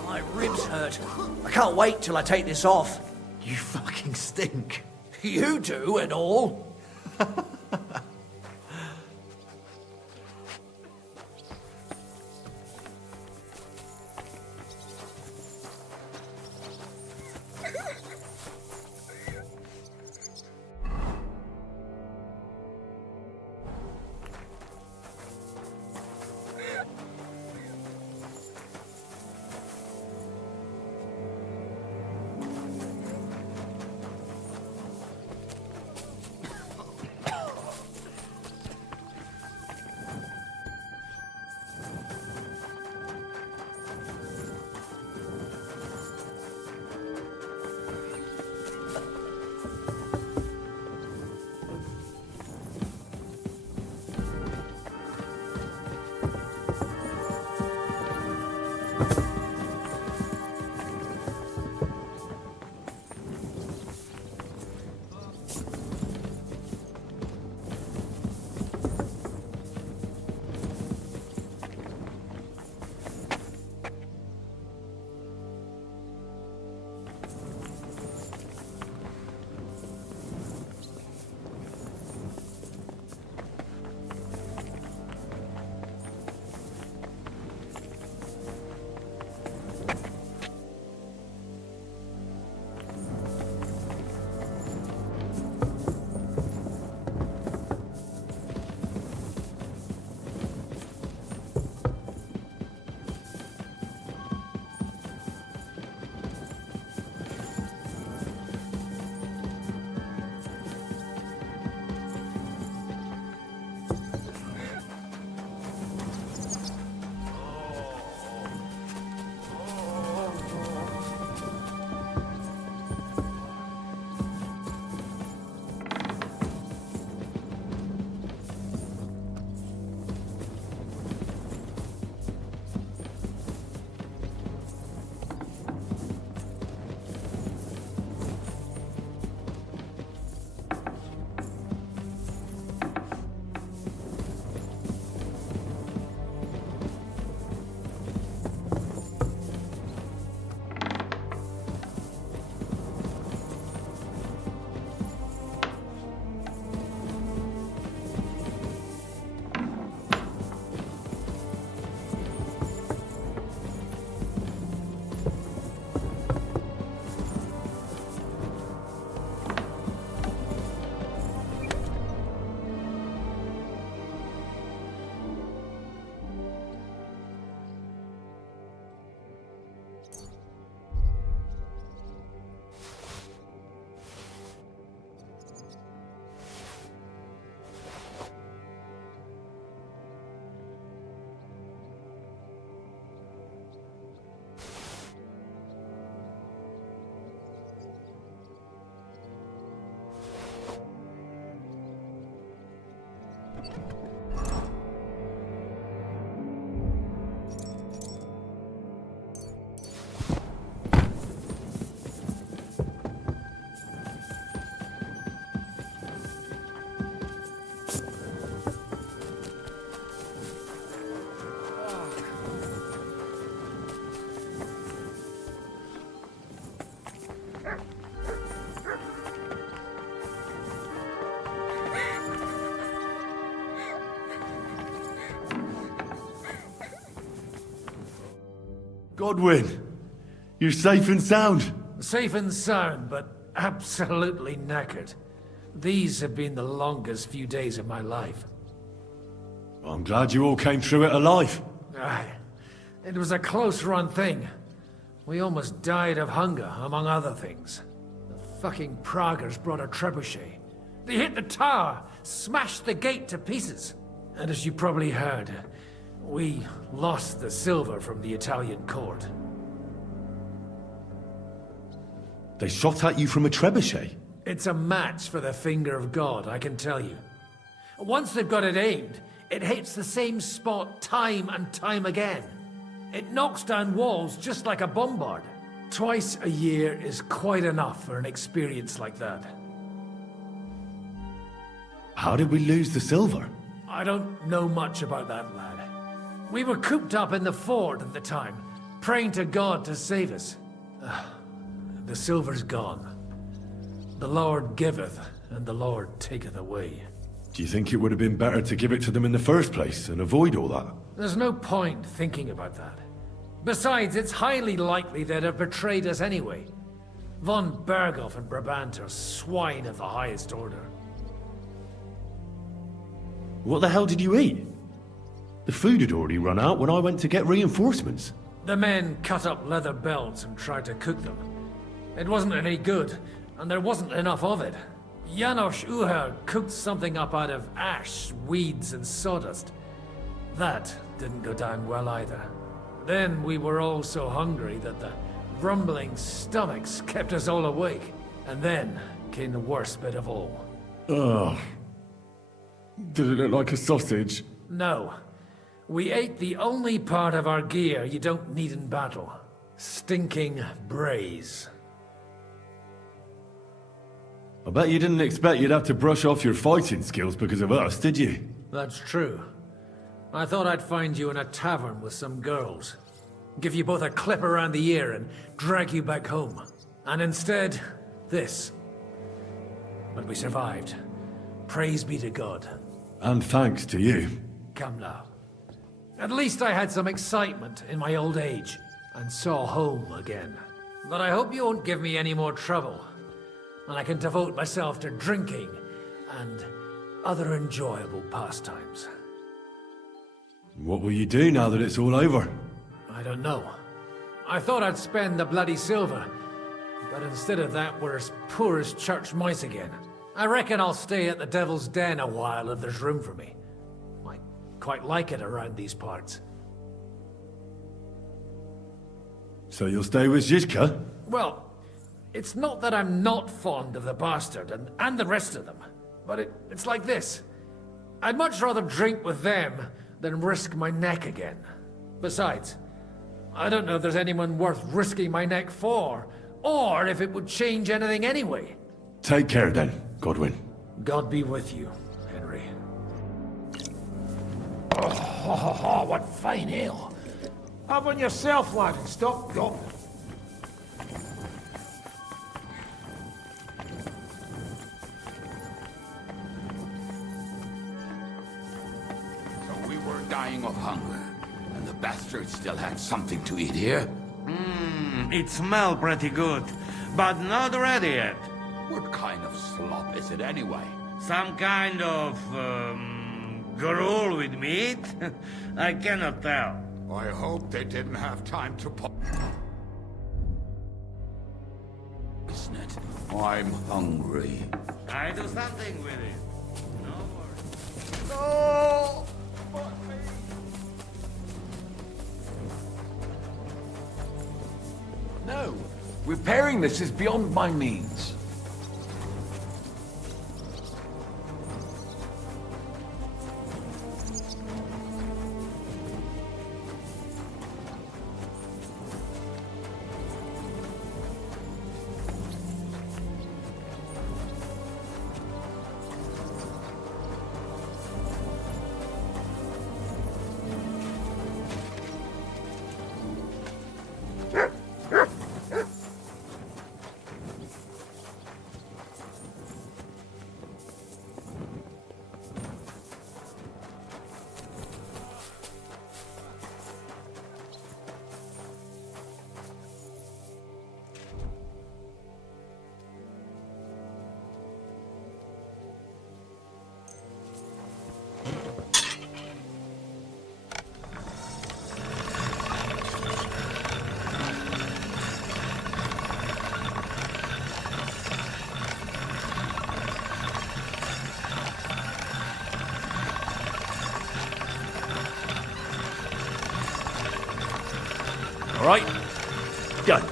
My ribs hurt. I can't wait till I take this off. You fucking stink. You do and all. Godwin, you're safe and sound. Safe and sound, but absolutely knackered. These have been the longest few days of my life. I'm glad you all came through it alive. Aye. It was a close-run thing. We almost died of hunger, among other things. The fucking Praguers brought a trebuchet. They hit the tower, smashed the gate to pieces. And as you probably heard, we lost the silver from the Italian court. They shot at you from a trebuchet? It's a match for the finger of God, I can tell you. Once they've got it aimed, it hits the same spot time and time again. It knocks down walls just like a bombard. Twice a year is quite enough for an experience like that. How did we lose the silver? I don't know much about that, lad. We were cooped up in the fort at the time, praying to God to save us. The silver's gone. The Lord giveth, and the Lord taketh away. Do you think it would have been better to give it to them in the first place and avoid all that? There's no point thinking about that. Besides, it's highly likely they'd have betrayed us anyway. Von Berghoff and Brabant are swine of the highest order. What the hell did you eat? The food had already run out when I went to get reinforcements. The men cut up leather belts and tried to cook them. It wasn't any good, and there wasn't enough of it. Janos Uher cooked something up out of ash, weeds, and sawdust. That didn't go down well either. Then we were all so hungry that the rumbling stomachs kept us all awake. And then came the worst bit of all. Ugh. Did it look like a sausage? No. We ate the only part of our gear you don't need in battle. Stinking braise. I bet you didn't expect you'd have to brush off your fighting skills because of us, did you? That's true. I thought I'd find you in a tavern with some girls. Give you both a clip around the ear and drag you back home. And instead, this. But we survived. Praise be to God. And thanks to you. Come now. At least I had some excitement in my old age, and saw home again. But I hope you won't give me any more trouble, and I can devote myself to drinking and other enjoyable pastimes. What will you do now that it's all over? I don't know. I thought I'd spend the bloody silver, but instead of that, we're as poor as church mice again. I reckon I'll stay at the Devil's Den a while if there's room for me. I quite like it around these parts. So you'll stay with Zizka? Well, it's not that I'm not fond of the bastard and the rest of them, but it's like this. I'd much rather drink with them than risk my neck again. Besides, I don't know if there's anyone worth risking my neck for, or if it would change anything anyway. Take care then, Godwin. God be with you, Henry. Oh, what fine ale. Have one yourself, lad, and stop gulping. So we were dying of hunger, and the bastards still had something to eat here? It smells pretty good, but not ready yet. What kind of slop is it anyway? Some kind of, gruel with meat? I cannot tell. I hope they didn't have time to Isn't it? I'm hungry. I do something with it. No worries. No! No, repairing this is beyond my means. right? Go.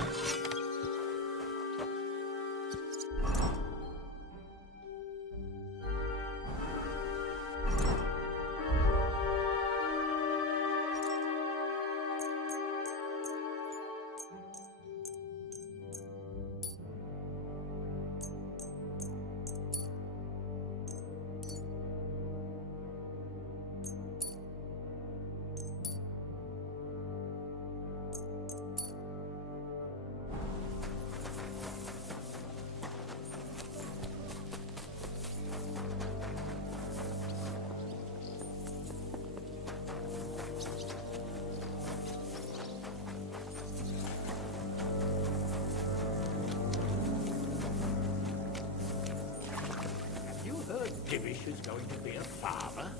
Divish is going to be a father?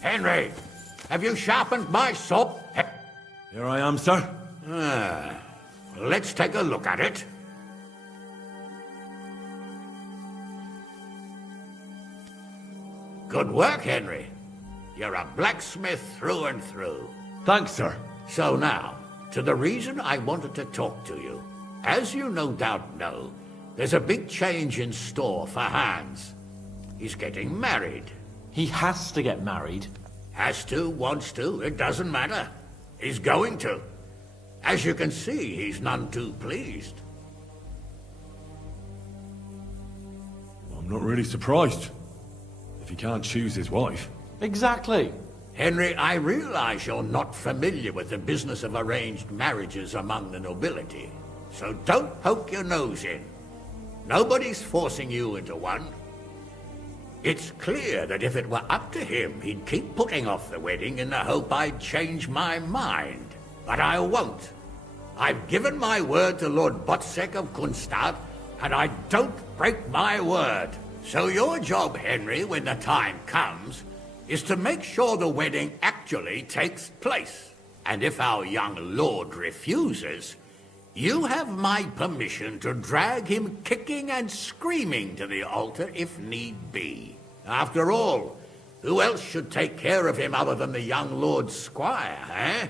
Henry, have you sharpened my sword? Here I am, sir. Let's take a look at it. Good work, Henry. You're a blacksmith through and through. Thanks, sir. So now, to the reason I wanted to talk to you. As you no doubt know, there's a big change in store for Hans. He's getting married. He has to get married. Has to, wants to, it doesn't matter. He's going to. As you can see, he's none too pleased. I'm not really surprised. If he can't choose his wife. Exactly. Henry, I realize you're not familiar with the business of arranged marriages among the nobility. So don't poke your nose in. Nobody's forcing you into one. It's clear that if it were up to him, he'd keep putting off the wedding in the hope I'd change my mind. But I won't. I've given my word to Lord Botsek of Kunstad, and I don't break my word. So your job, Henry, when the time comes, is to make sure the wedding actually takes place. And if our young lord refuses, you have my permission to drag him kicking and screaming to the altar if need be. After all, who else should take care of him other than the young lord's squire, eh?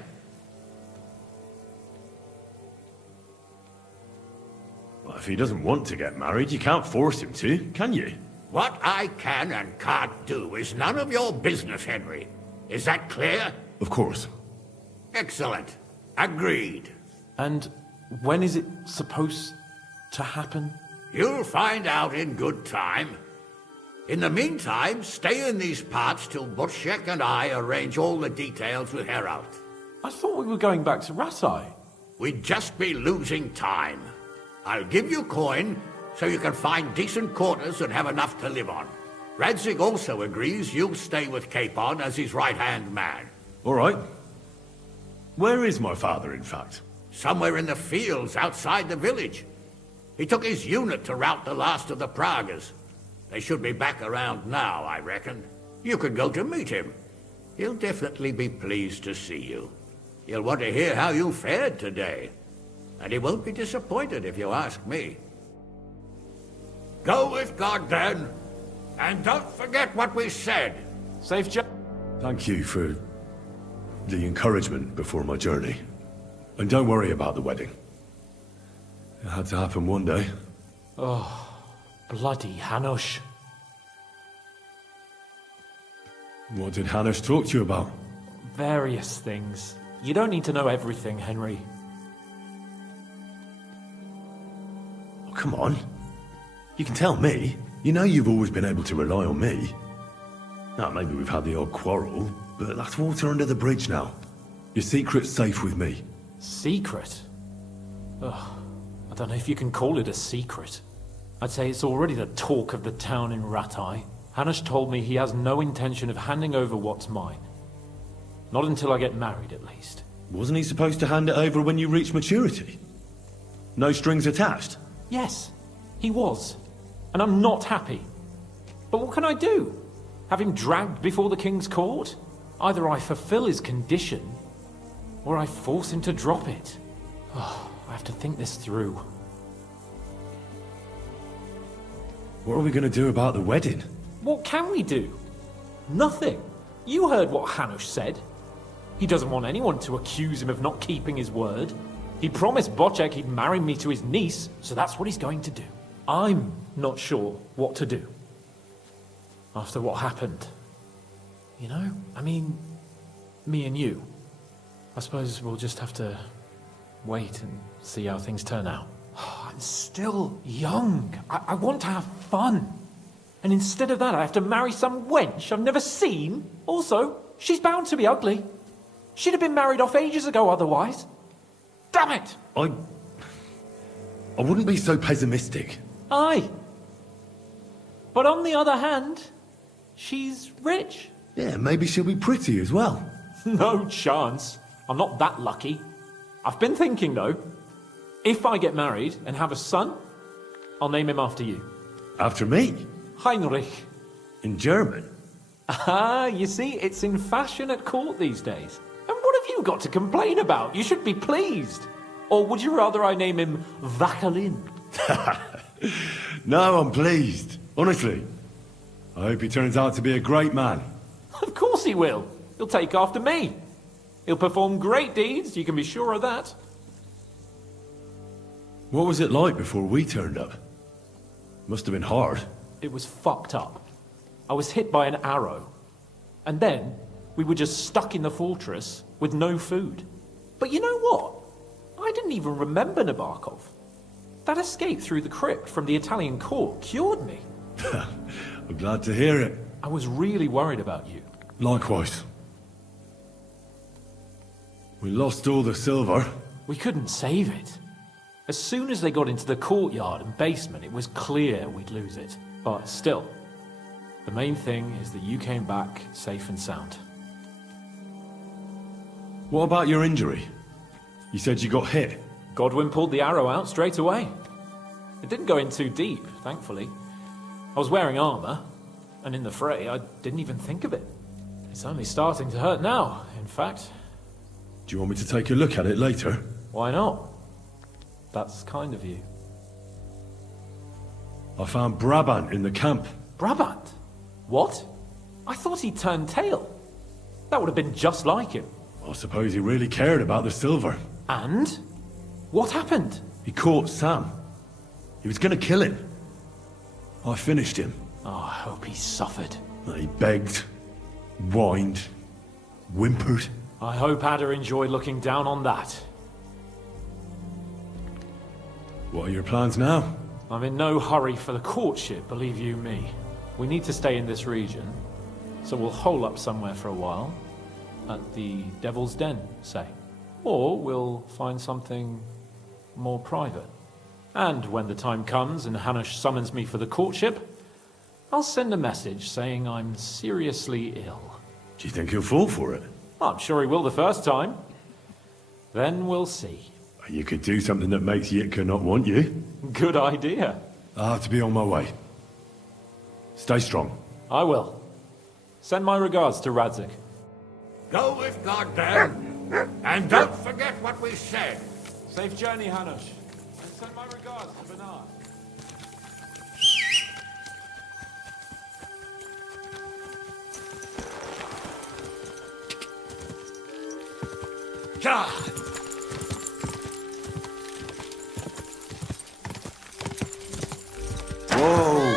Well, if he doesn't want to get married, you can't force him to, can you? What I can and can't do is none of your business, Henry. Is that clear? Of course. Excellent. Agreed. And when is it supposed to happen? You'll find out in good time. In the meantime, stay in these parts till Butchek and I arrange all the details with Herald. I thought we were going back to Ratai. We'd just be losing time. I'll give you coin so you can find decent quarters and have enough to live on. Radzig also agrees you'll stay with Capon as his right-hand man. All right. Where is my father, in fact? Somewhere in the fields outside the village. He took his unit to rout the last of the Pragas. They should be back around now, I reckon. You could go to meet him. He'll definitely be pleased to see you. He'll want to hear how you fared today. And he won't be disappointed if you ask me. Go with God, then. And don't forget what we said. Safe journey. Thank you for the encouragement before my journey. And don't worry about the wedding. It had to happen one day. Oh, bloody Hanush. What did Hanush talk to you about? Various things. You don't need to know everything, Henry. Oh, come on. You can tell me. You know you've always been able to rely on me. Now, maybe we've had the odd quarrel, but that's water under the bridge now. Your secret's safe with me. Secret? Ugh, I don't know if you can call it a secret. I'd say it's already the talk of the town in Ratai. Hanush told me he has no intention of handing over what's mine. Not until I get married, at least. Wasn't he supposed to hand it over when you reach maturity? No strings attached? Yes, he was. And I'm not happy. But what can I do? Have him dragged before the king's court? Either I fulfill his condition, or I force him to drop it. Oh, I have to think this through. What are we going to do about the wedding? What can we do? Nothing. You heard what Hanush said. He doesn't want anyone to accuse him of not keeping his word. He promised Bocek he'd marry me to his niece, so that's what he's going to do. I'm not sure what to do. After what happened. You know? I mean, me and you. I suppose we'll just have to wait and see how things turn out. I'm still young. I want to have fun. And instead of that, I have to marry some wench I've never seen. Also, she's bound to be ugly. She'd have been married off ages ago otherwise. Damn it! I wouldn't be so pessimistic. Aye. But on the other hand, she's rich. Yeah, maybe she'll be pretty as well. No chance. I'm not that lucky. I've been thinking, though. If I get married and have a son, I'll name him after you. After me? Heinrich. In German? Ah, you see, it's in fashion at court these days. And what have you got to complain about? You should be pleased. Or would you rather I name him Vacalin? No, I'm pleased. Honestly. I hope he turns out to be a great man. Of course he will. He'll take after me. He'll perform great deeds, you can be sure of that. What was it like before we turned up? Must have been hard. It was fucked up. I was hit by an arrow. And then, we were just stuck in the fortress with no food. But you know what? I didn't even remember Nabokov. That escape through the crypt from the Italian court cured me. I'm glad to hear it. I was really worried about you. Likewise. We lost all the silver. We couldn't save it. As soon as they got into the courtyard and basement, it was clear we'd lose it. But still, the main thing is that you came back safe and sound. What about your injury? You said you got hit. Godwin pulled the arrow out straight away. It didn't go in too deep, thankfully. I was wearing armor, and in the fray, I didn't even think of it. It's only starting to hurt now, in fact. Do you want me to take a look at it later? Why not? That's kind of you. I found Brabant in the camp. Brabant? What? I thought he turned tail. That would have been just like him. I suppose he really cared about the silver. And? What happened? He caught Sam. He was gonna kill him. I finished him. Oh, I hope he suffered. He begged, whined, whimpered. I hope Ada enjoyed looking down on that. What are your plans now? I'm in no hurry for the courtship, believe you me. We need to stay in this region, so we'll hole up somewhere for a while. At the Devil's Den, say. Or we'll find something more private. And when the time comes and Hanush summons me for the courtship, I'll send a message saying I'm seriously ill. Do you think he'll fall for it? I'm sure he will the first time. Then we'll see. You could do something that makes Yitka not want you. Good idea. I'll have to be on my way. Stay strong. I will. Send my regards to Radzik. Go with God, then. And don't forget what we said. Safe journey, Hanush. And send my regards to Bernard. God! Whoa!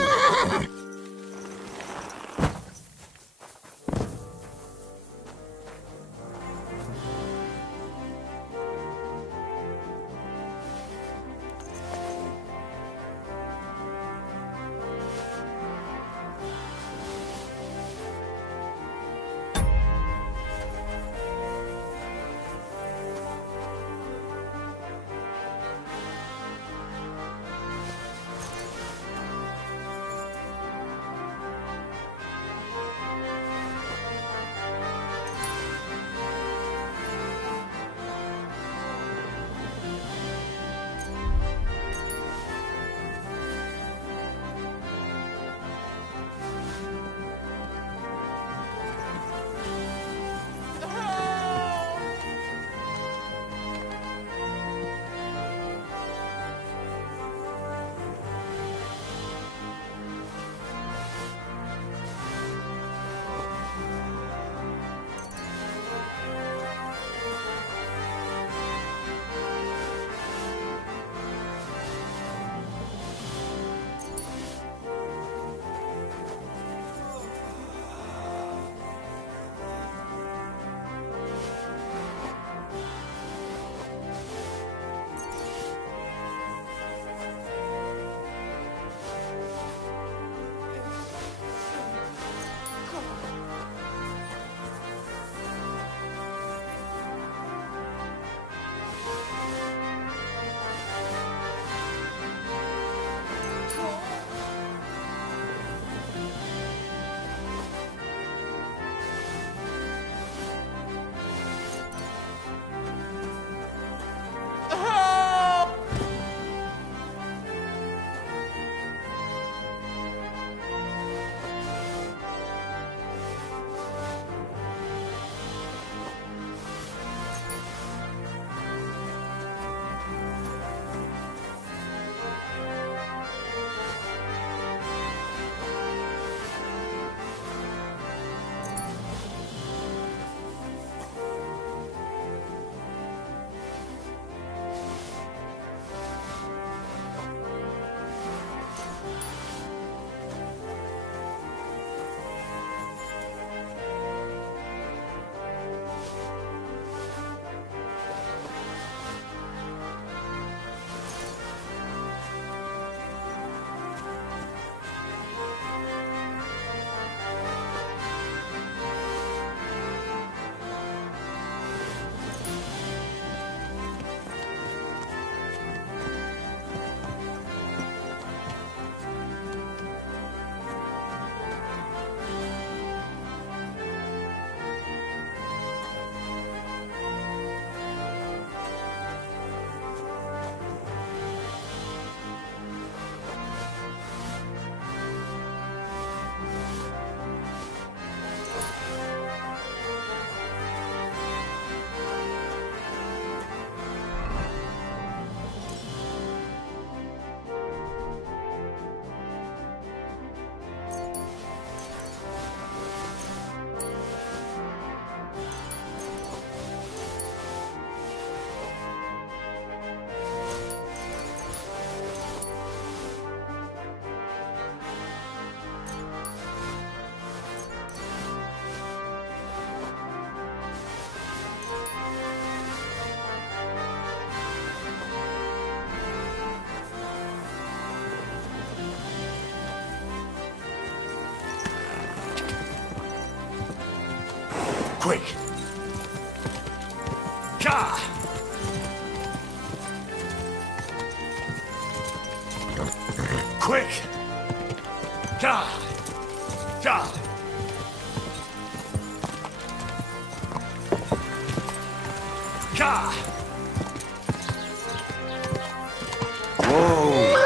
Quick! Ka! Quick! Ka! Ka! Ka! Whoa!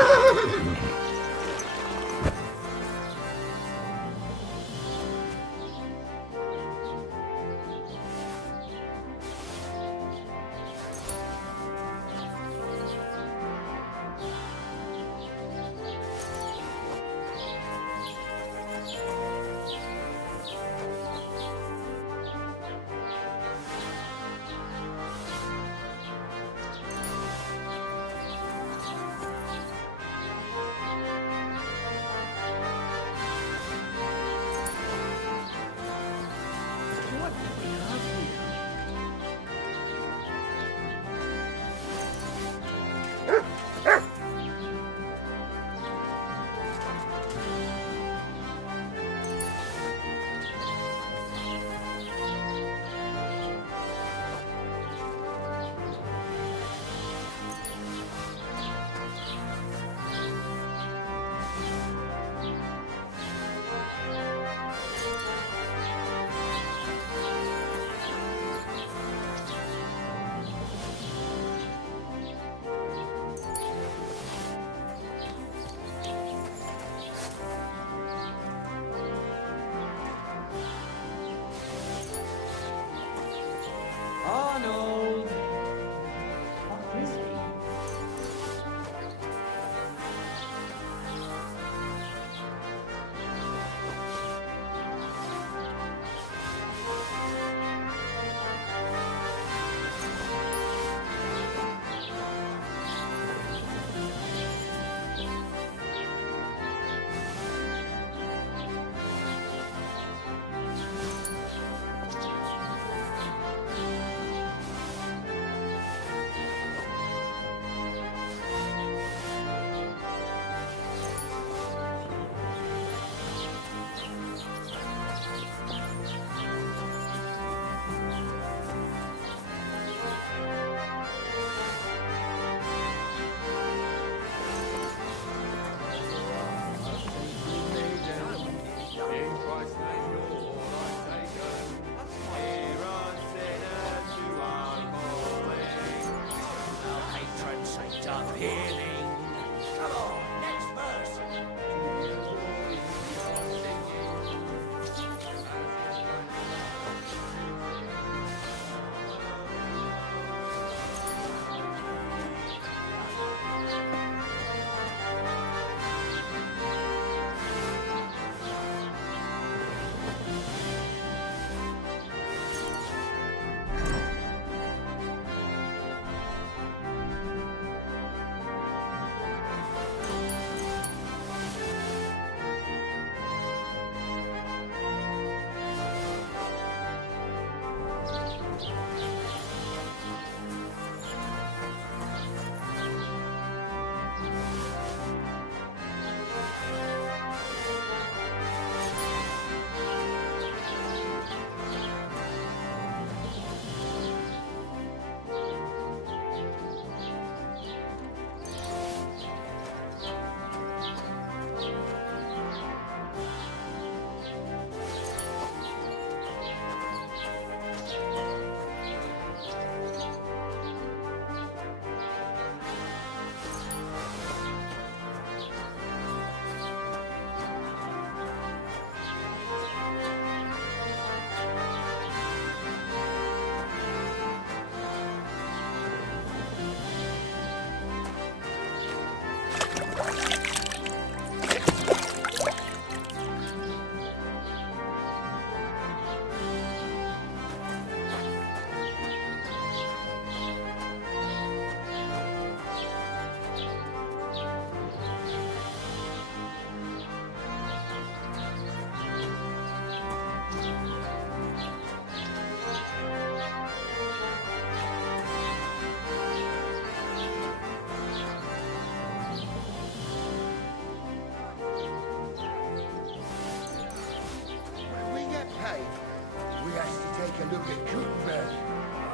a look at Gutenberg.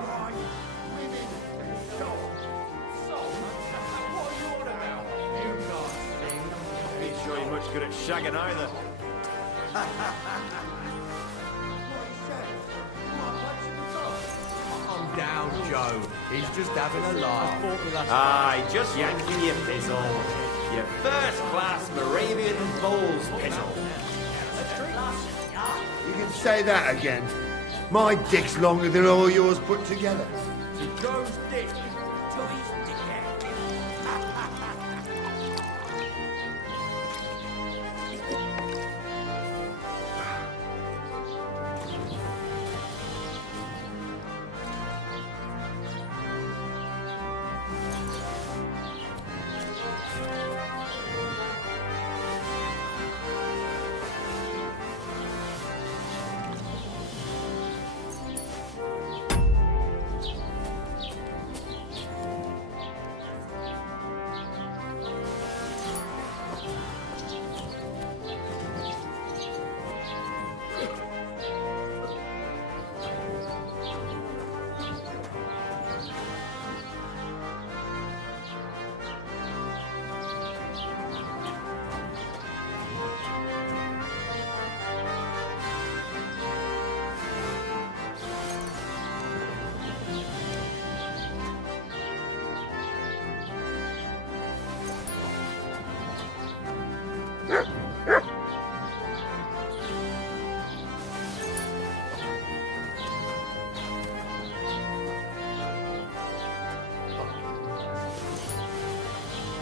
Wine, women, dogs. What are you on about? You not sing. Ain't sure you're much good at shagging either. Calm down, Joe. He's just having a laugh. Aye, just yanking your pizzle. Your first-class Moravian Bulls pizzle. You can say that again. My dick's longer than all yours put together. Joe's dick. Joey's dickhead.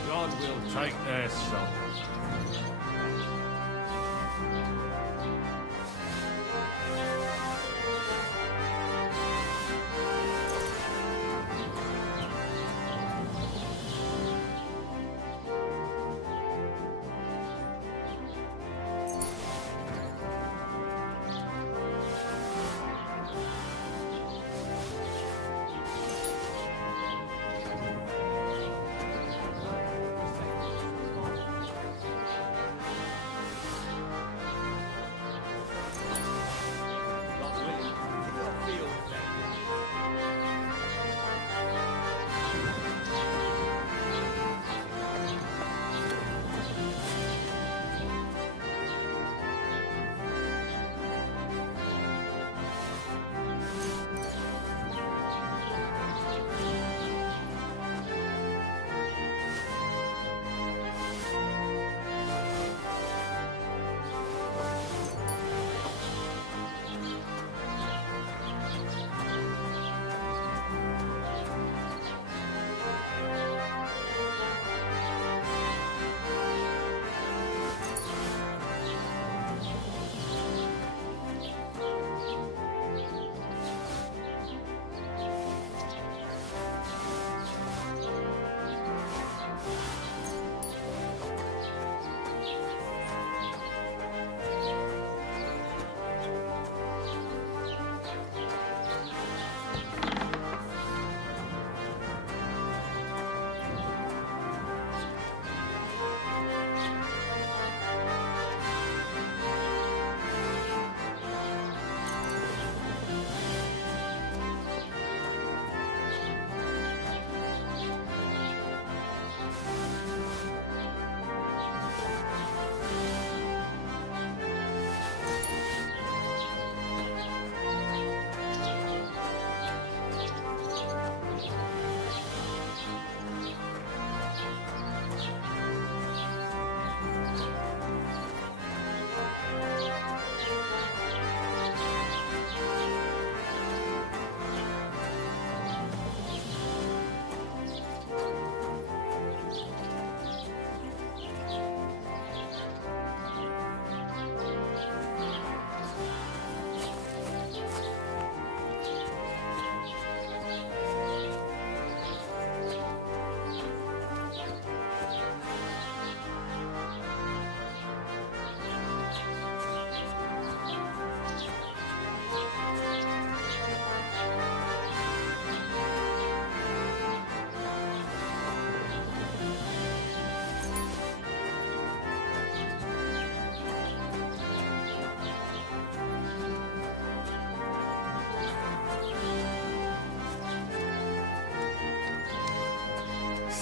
God will take their soul.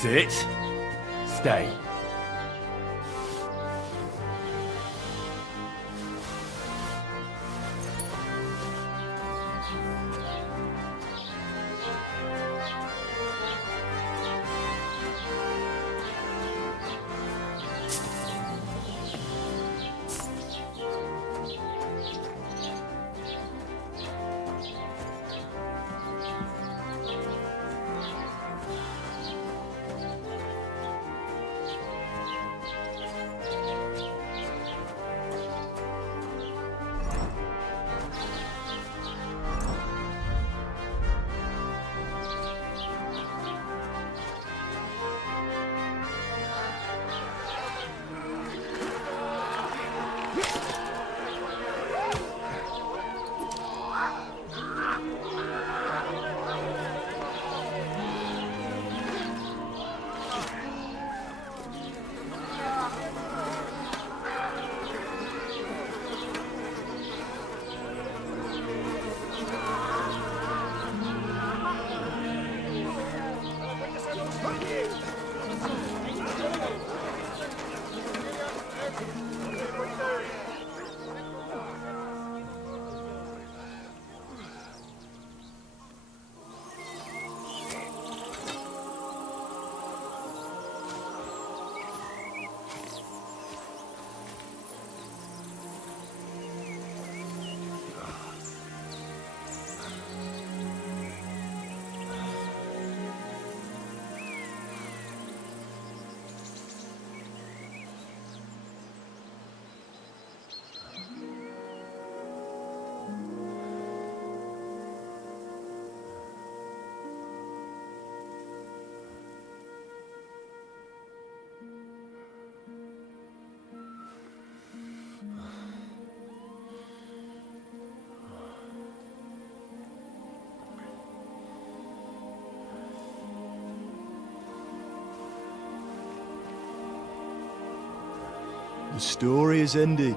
Sit. Stay. The story is ended.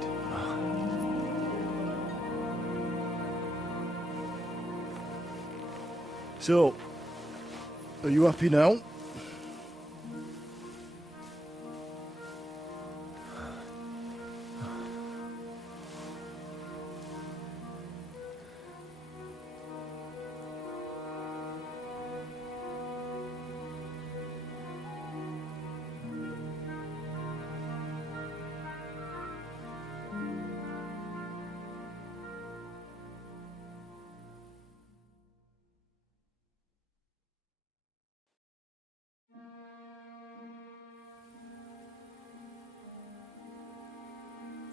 So, are you happy now?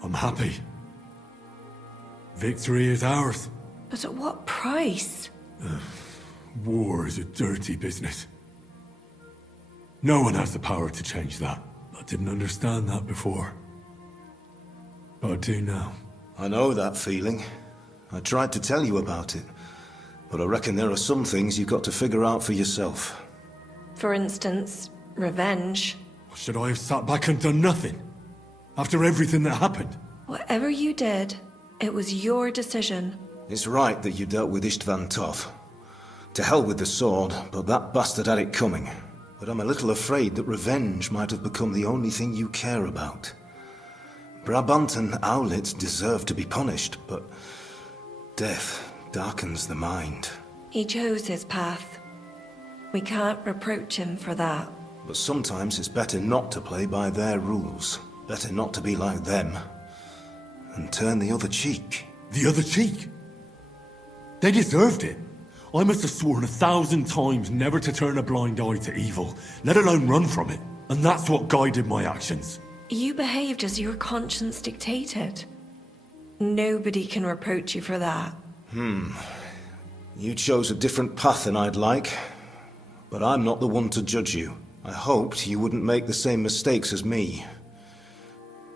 I'm happy. Victory is ours. But at what price? War is a dirty business. No one has the power to change that. I didn't understand that before. But I do now. I know that feeling. I tried to tell you about it. But I reckon there are some things you've got to figure out for yourself. For instance, revenge. Should I have sat back and done nothing? After everything that happened? Whatever you did, it was your decision. It's right that you dealt with Istvan Toth. To hell with the sword, but that bastard had it coming. But I'm a little afraid that revenge might have become the only thing you care about. Brabant and Owlitz deserve to be punished, but death darkens the mind. He chose his path. We can't reproach him for that. But sometimes it's better not to play by their rules. Better not to be like them. And turn the other cheek. The other cheek? They deserved it. I must have sworn 1,000 times never to turn a blind eye to evil, let alone run from it. And that's what guided my actions. You behaved as your conscience dictated. Nobody can reproach you for that. You chose a different path than I'd like. But I'm not the one to judge you. I hoped you wouldn't make the same mistakes as me.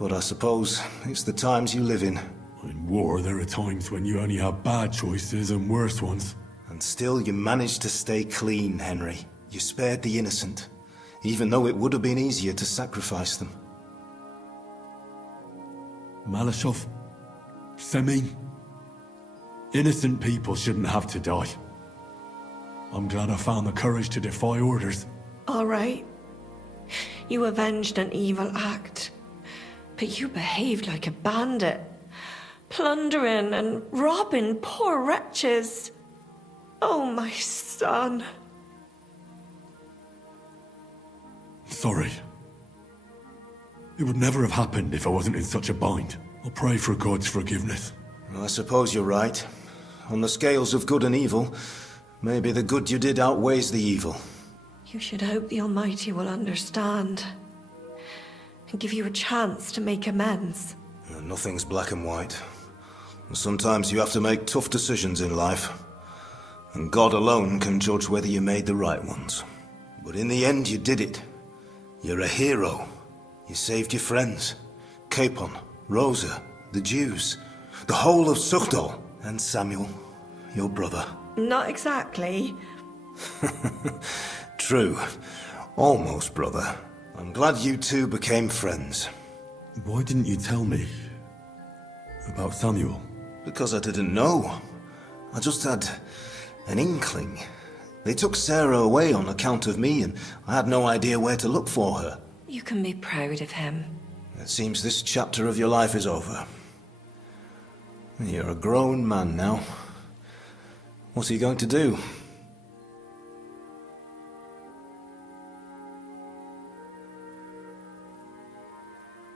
But I suppose it's the times you live in. In war, there are times when you only have bad choices and worse ones. And still you managed to stay clean, Henry. You spared the innocent, even though it would have been easier to sacrifice them. Malashov, Semin, innocent people shouldn't have to die. I'm glad I found the courage to defy orders. All right. You avenged an evil act. But you behaved like a bandit, plundering and robbing poor wretches. Oh, my son. Sorry. It would never have happened if I wasn't in such a bind. I'll pray for God's forgiveness. I suppose you're right. On the scales of good and evil, maybe the good you did outweighs the evil. You should hope the Almighty will understand and give you a chance to make amends. Nothing's black and white. Sometimes you have to make tough decisions in life, and God alone can judge whether you made the right ones. But in the end, you did it. You're a hero. You saved your friends. Capon, Rosa, the Jews, the whole of Sugdol, and Samuel, your brother. Not exactly. True. Almost, brother. I'm glad you two became friends. Why didn't you tell me about Samuel? Because I didn't know. I just had an inkling. They took Sarah away on account of me, and I had no idea where to look for her. You can be proud of him. It seems this chapter of your life is over. You're a grown man now. What are you going to do?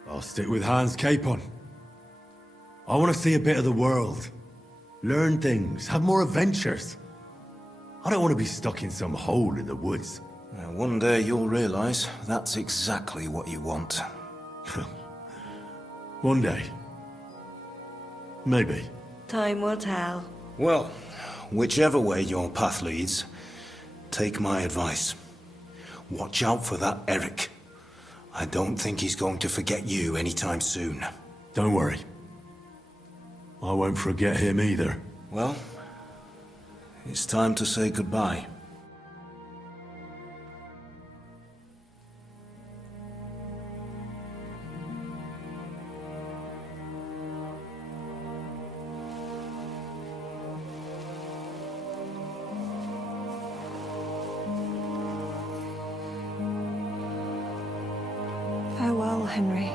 I'll stick with Hans Capon. I want to see a bit of the world. Learn things, have more adventures. I don't want to be stuck in some hole in the woods. One day you'll realize that's exactly what you want. One day. Maybe. Time will tell. Well, whichever way your path leads, take my advice. Watch out for that Eric. I don't think he's going to forget you anytime soon. Don't worry. I won't forget him either. Well, it's time to say goodbye. Farewell, Henry.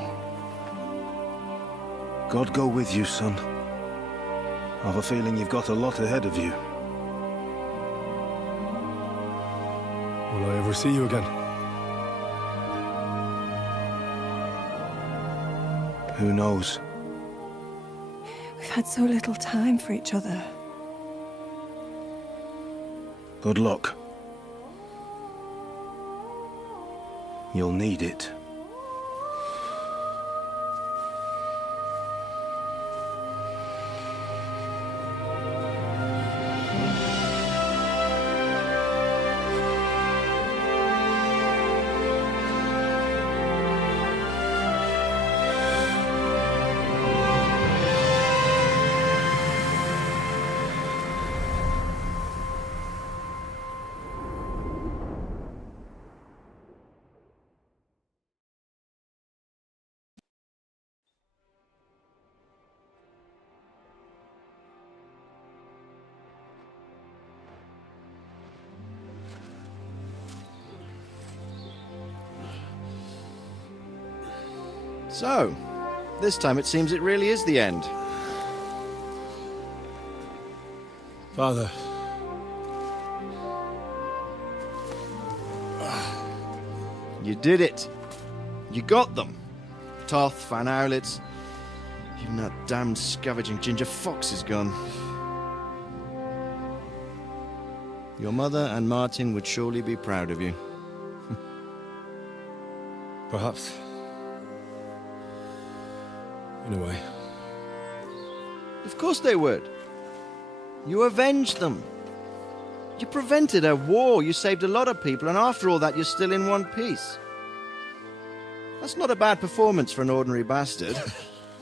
God go with you, son. I've a feeling you've got a lot ahead of you. Will I ever see you again? Who knows? We've had so little time for each other. Good luck. You'll need it. So, this time it seems it really is the end. Father. You did it. You got them. Toth, Van Owlitz. Even that damned scavenging ginger fox is gone. Your mother and Martin would surely be proud of you. Perhaps. In a way. Of course they would. You avenged them. You prevented a war, you saved a lot of people, and after all that you're still in one piece. That's not a bad performance for an ordinary bastard.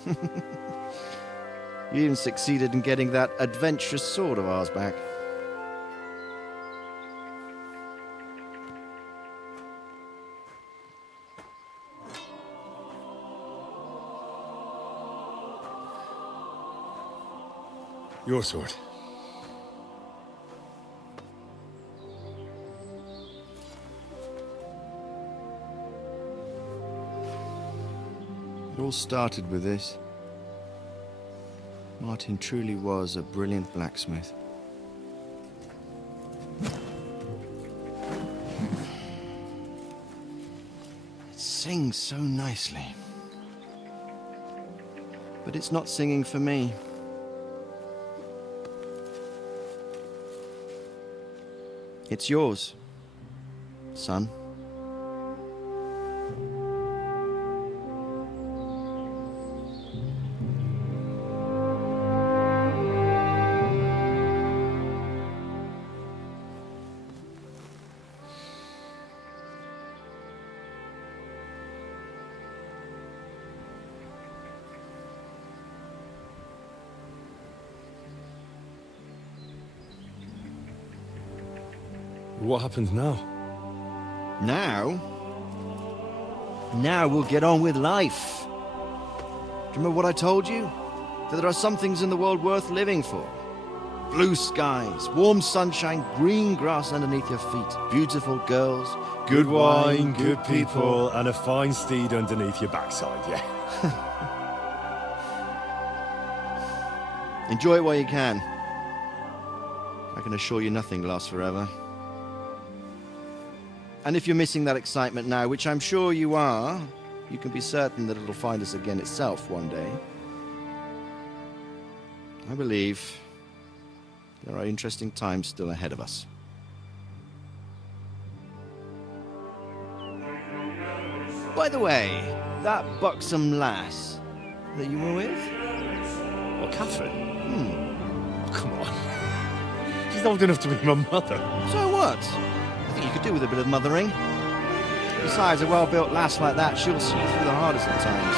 You even succeeded in getting that adventurous sword of ours back. Your sword. all started with this. Martin truly was a brilliant blacksmith. It sings so nicely. But it's not singing for me. It's yours, son. What happens now? Now? Now we'll get on with life. Do you remember what I told you? That there are some things in the world worth living for. Blue skies, warm sunshine, green grass underneath your feet, beautiful girls, Good wine, good people, and a fine steed underneath your backside, yeah. Enjoy it while you can. I can assure you nothing lasts forever. And if you're missing that excitement now, which I'm sure you are, you can be certain that it'll find us again itself one day. I believe there are interesting times still ahead of us. By the way, that buxom lass that you were with? Well, Catherine? Oh, come on. She's old enough to be my mother. So what? I think you could do with a bit of mothering. Besides, a well-built lass like that, she'll see you through the hardest of times.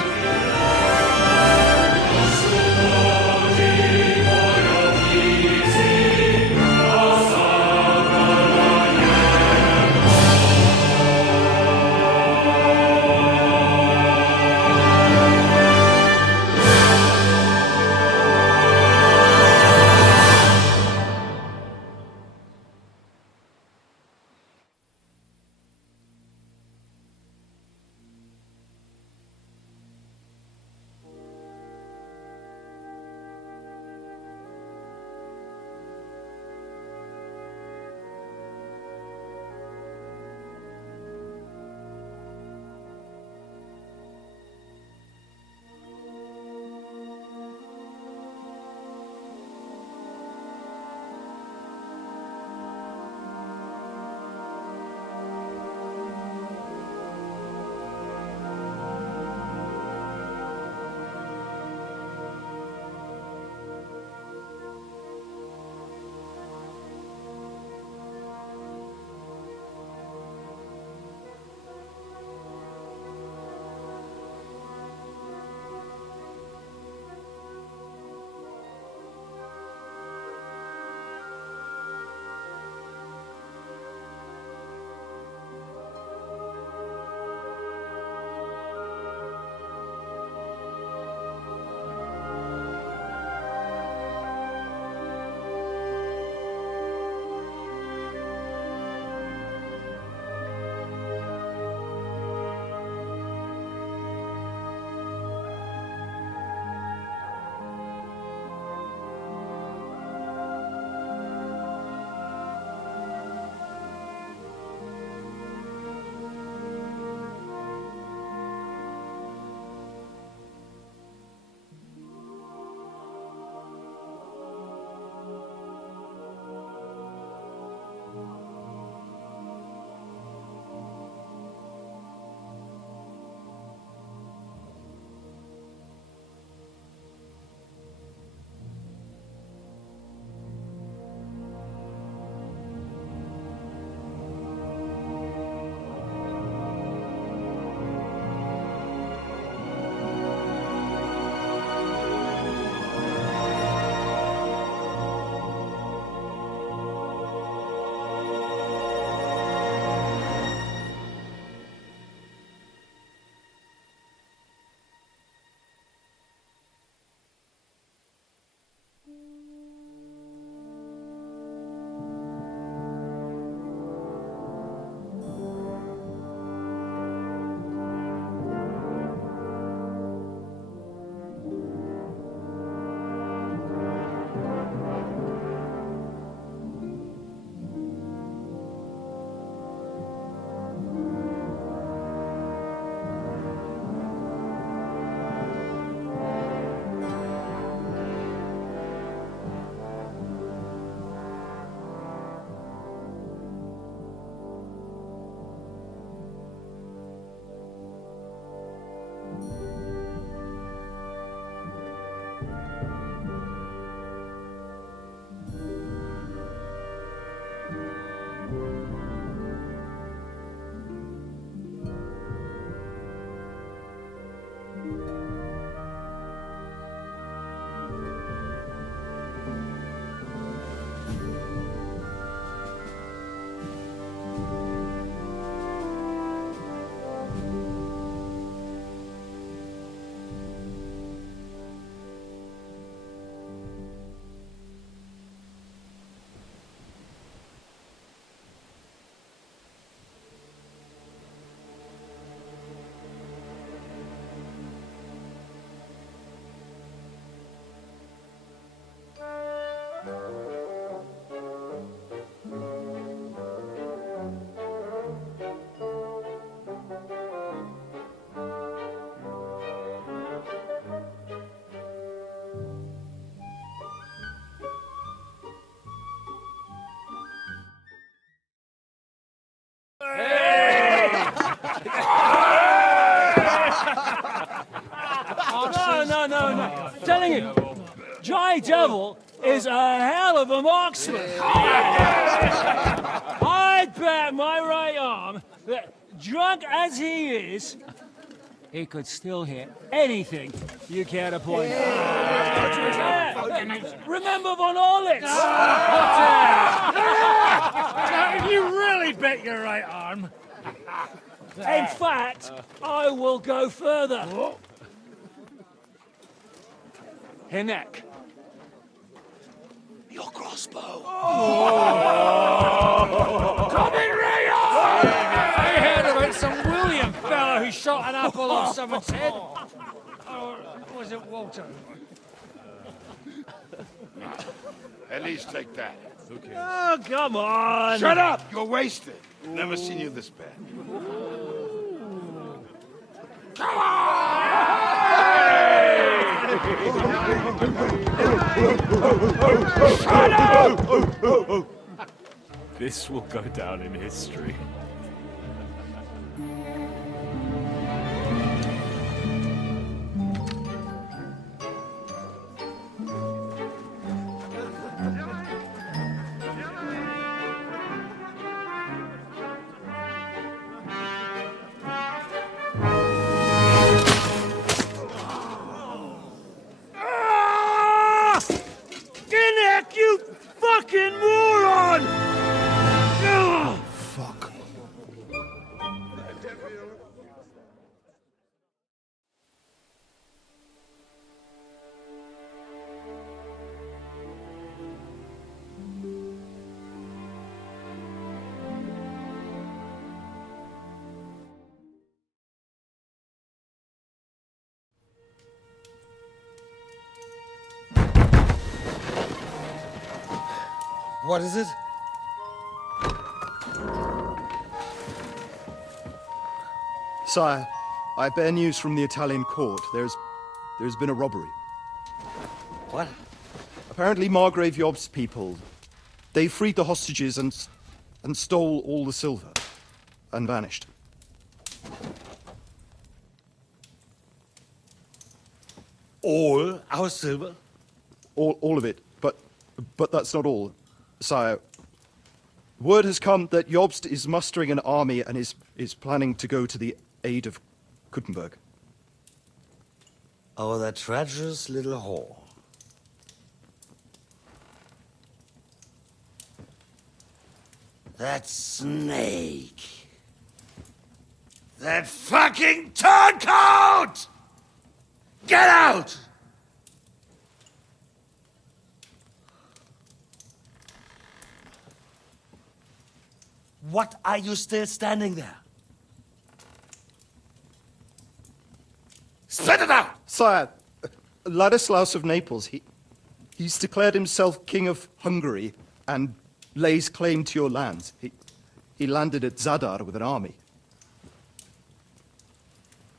hanging. Dry Devil is a hell of a marksman. I'd bet my right arm that, drunk as he is, he could still hit anything you care to point out. Remember Von Orlitz? You really bet your right arm. In fact, I will go further. Hinek. Your crossbow. Coming right on! I heard about some William fella who shot an apple off someone's head. Or was it Walter? At least take that. Okay. Oh, come on. Shut up! You're wasted. Never seen you this bad. Come on! Shut up! This will go down in history. Hinek, you fucking moron! Fuck. What is it? Sire, I bear news from the Italian court. There's been a robbery. What? Apparently Margrave Yob's people, they freed the hostages and stole all the silver and vanished. All our silver? All of it, but that's not all, sire. Word has come that Jobst is mustering an army and is planning to go to the aid of Kuttenberg. Oh, that treacherous little whore. That snake. That fucking turncoat! Get out! What are you still standing there? Spit it out! Sire, Ladislaus of Naples, he's declared himself king of Hungary and lays claim to your lands. He landed at Zadar with an army.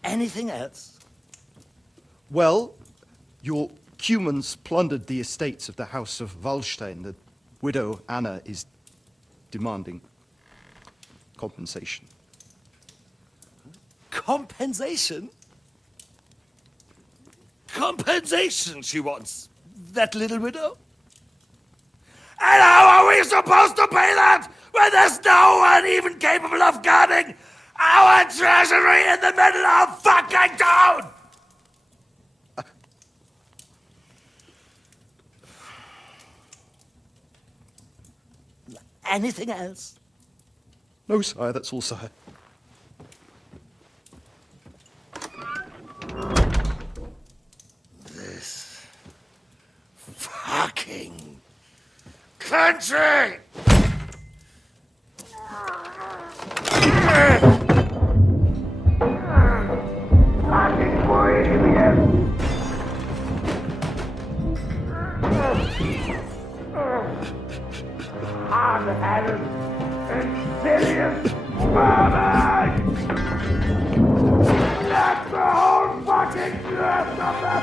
Anything else? Well, your Cumans plundered the estates of the House of Wallstein. The widow Anna is demanding compensation. Compensation? Compensation she wants. That little widow? And how are we supposed to pay that when there's no one even capable of guarding our treasury in the middle of fucking town? Anything else? No, sire, that's all, sire. This fucking country! Fucking Bohemian! Hard-headed, insidious vermin! That's the whole fucking truth of the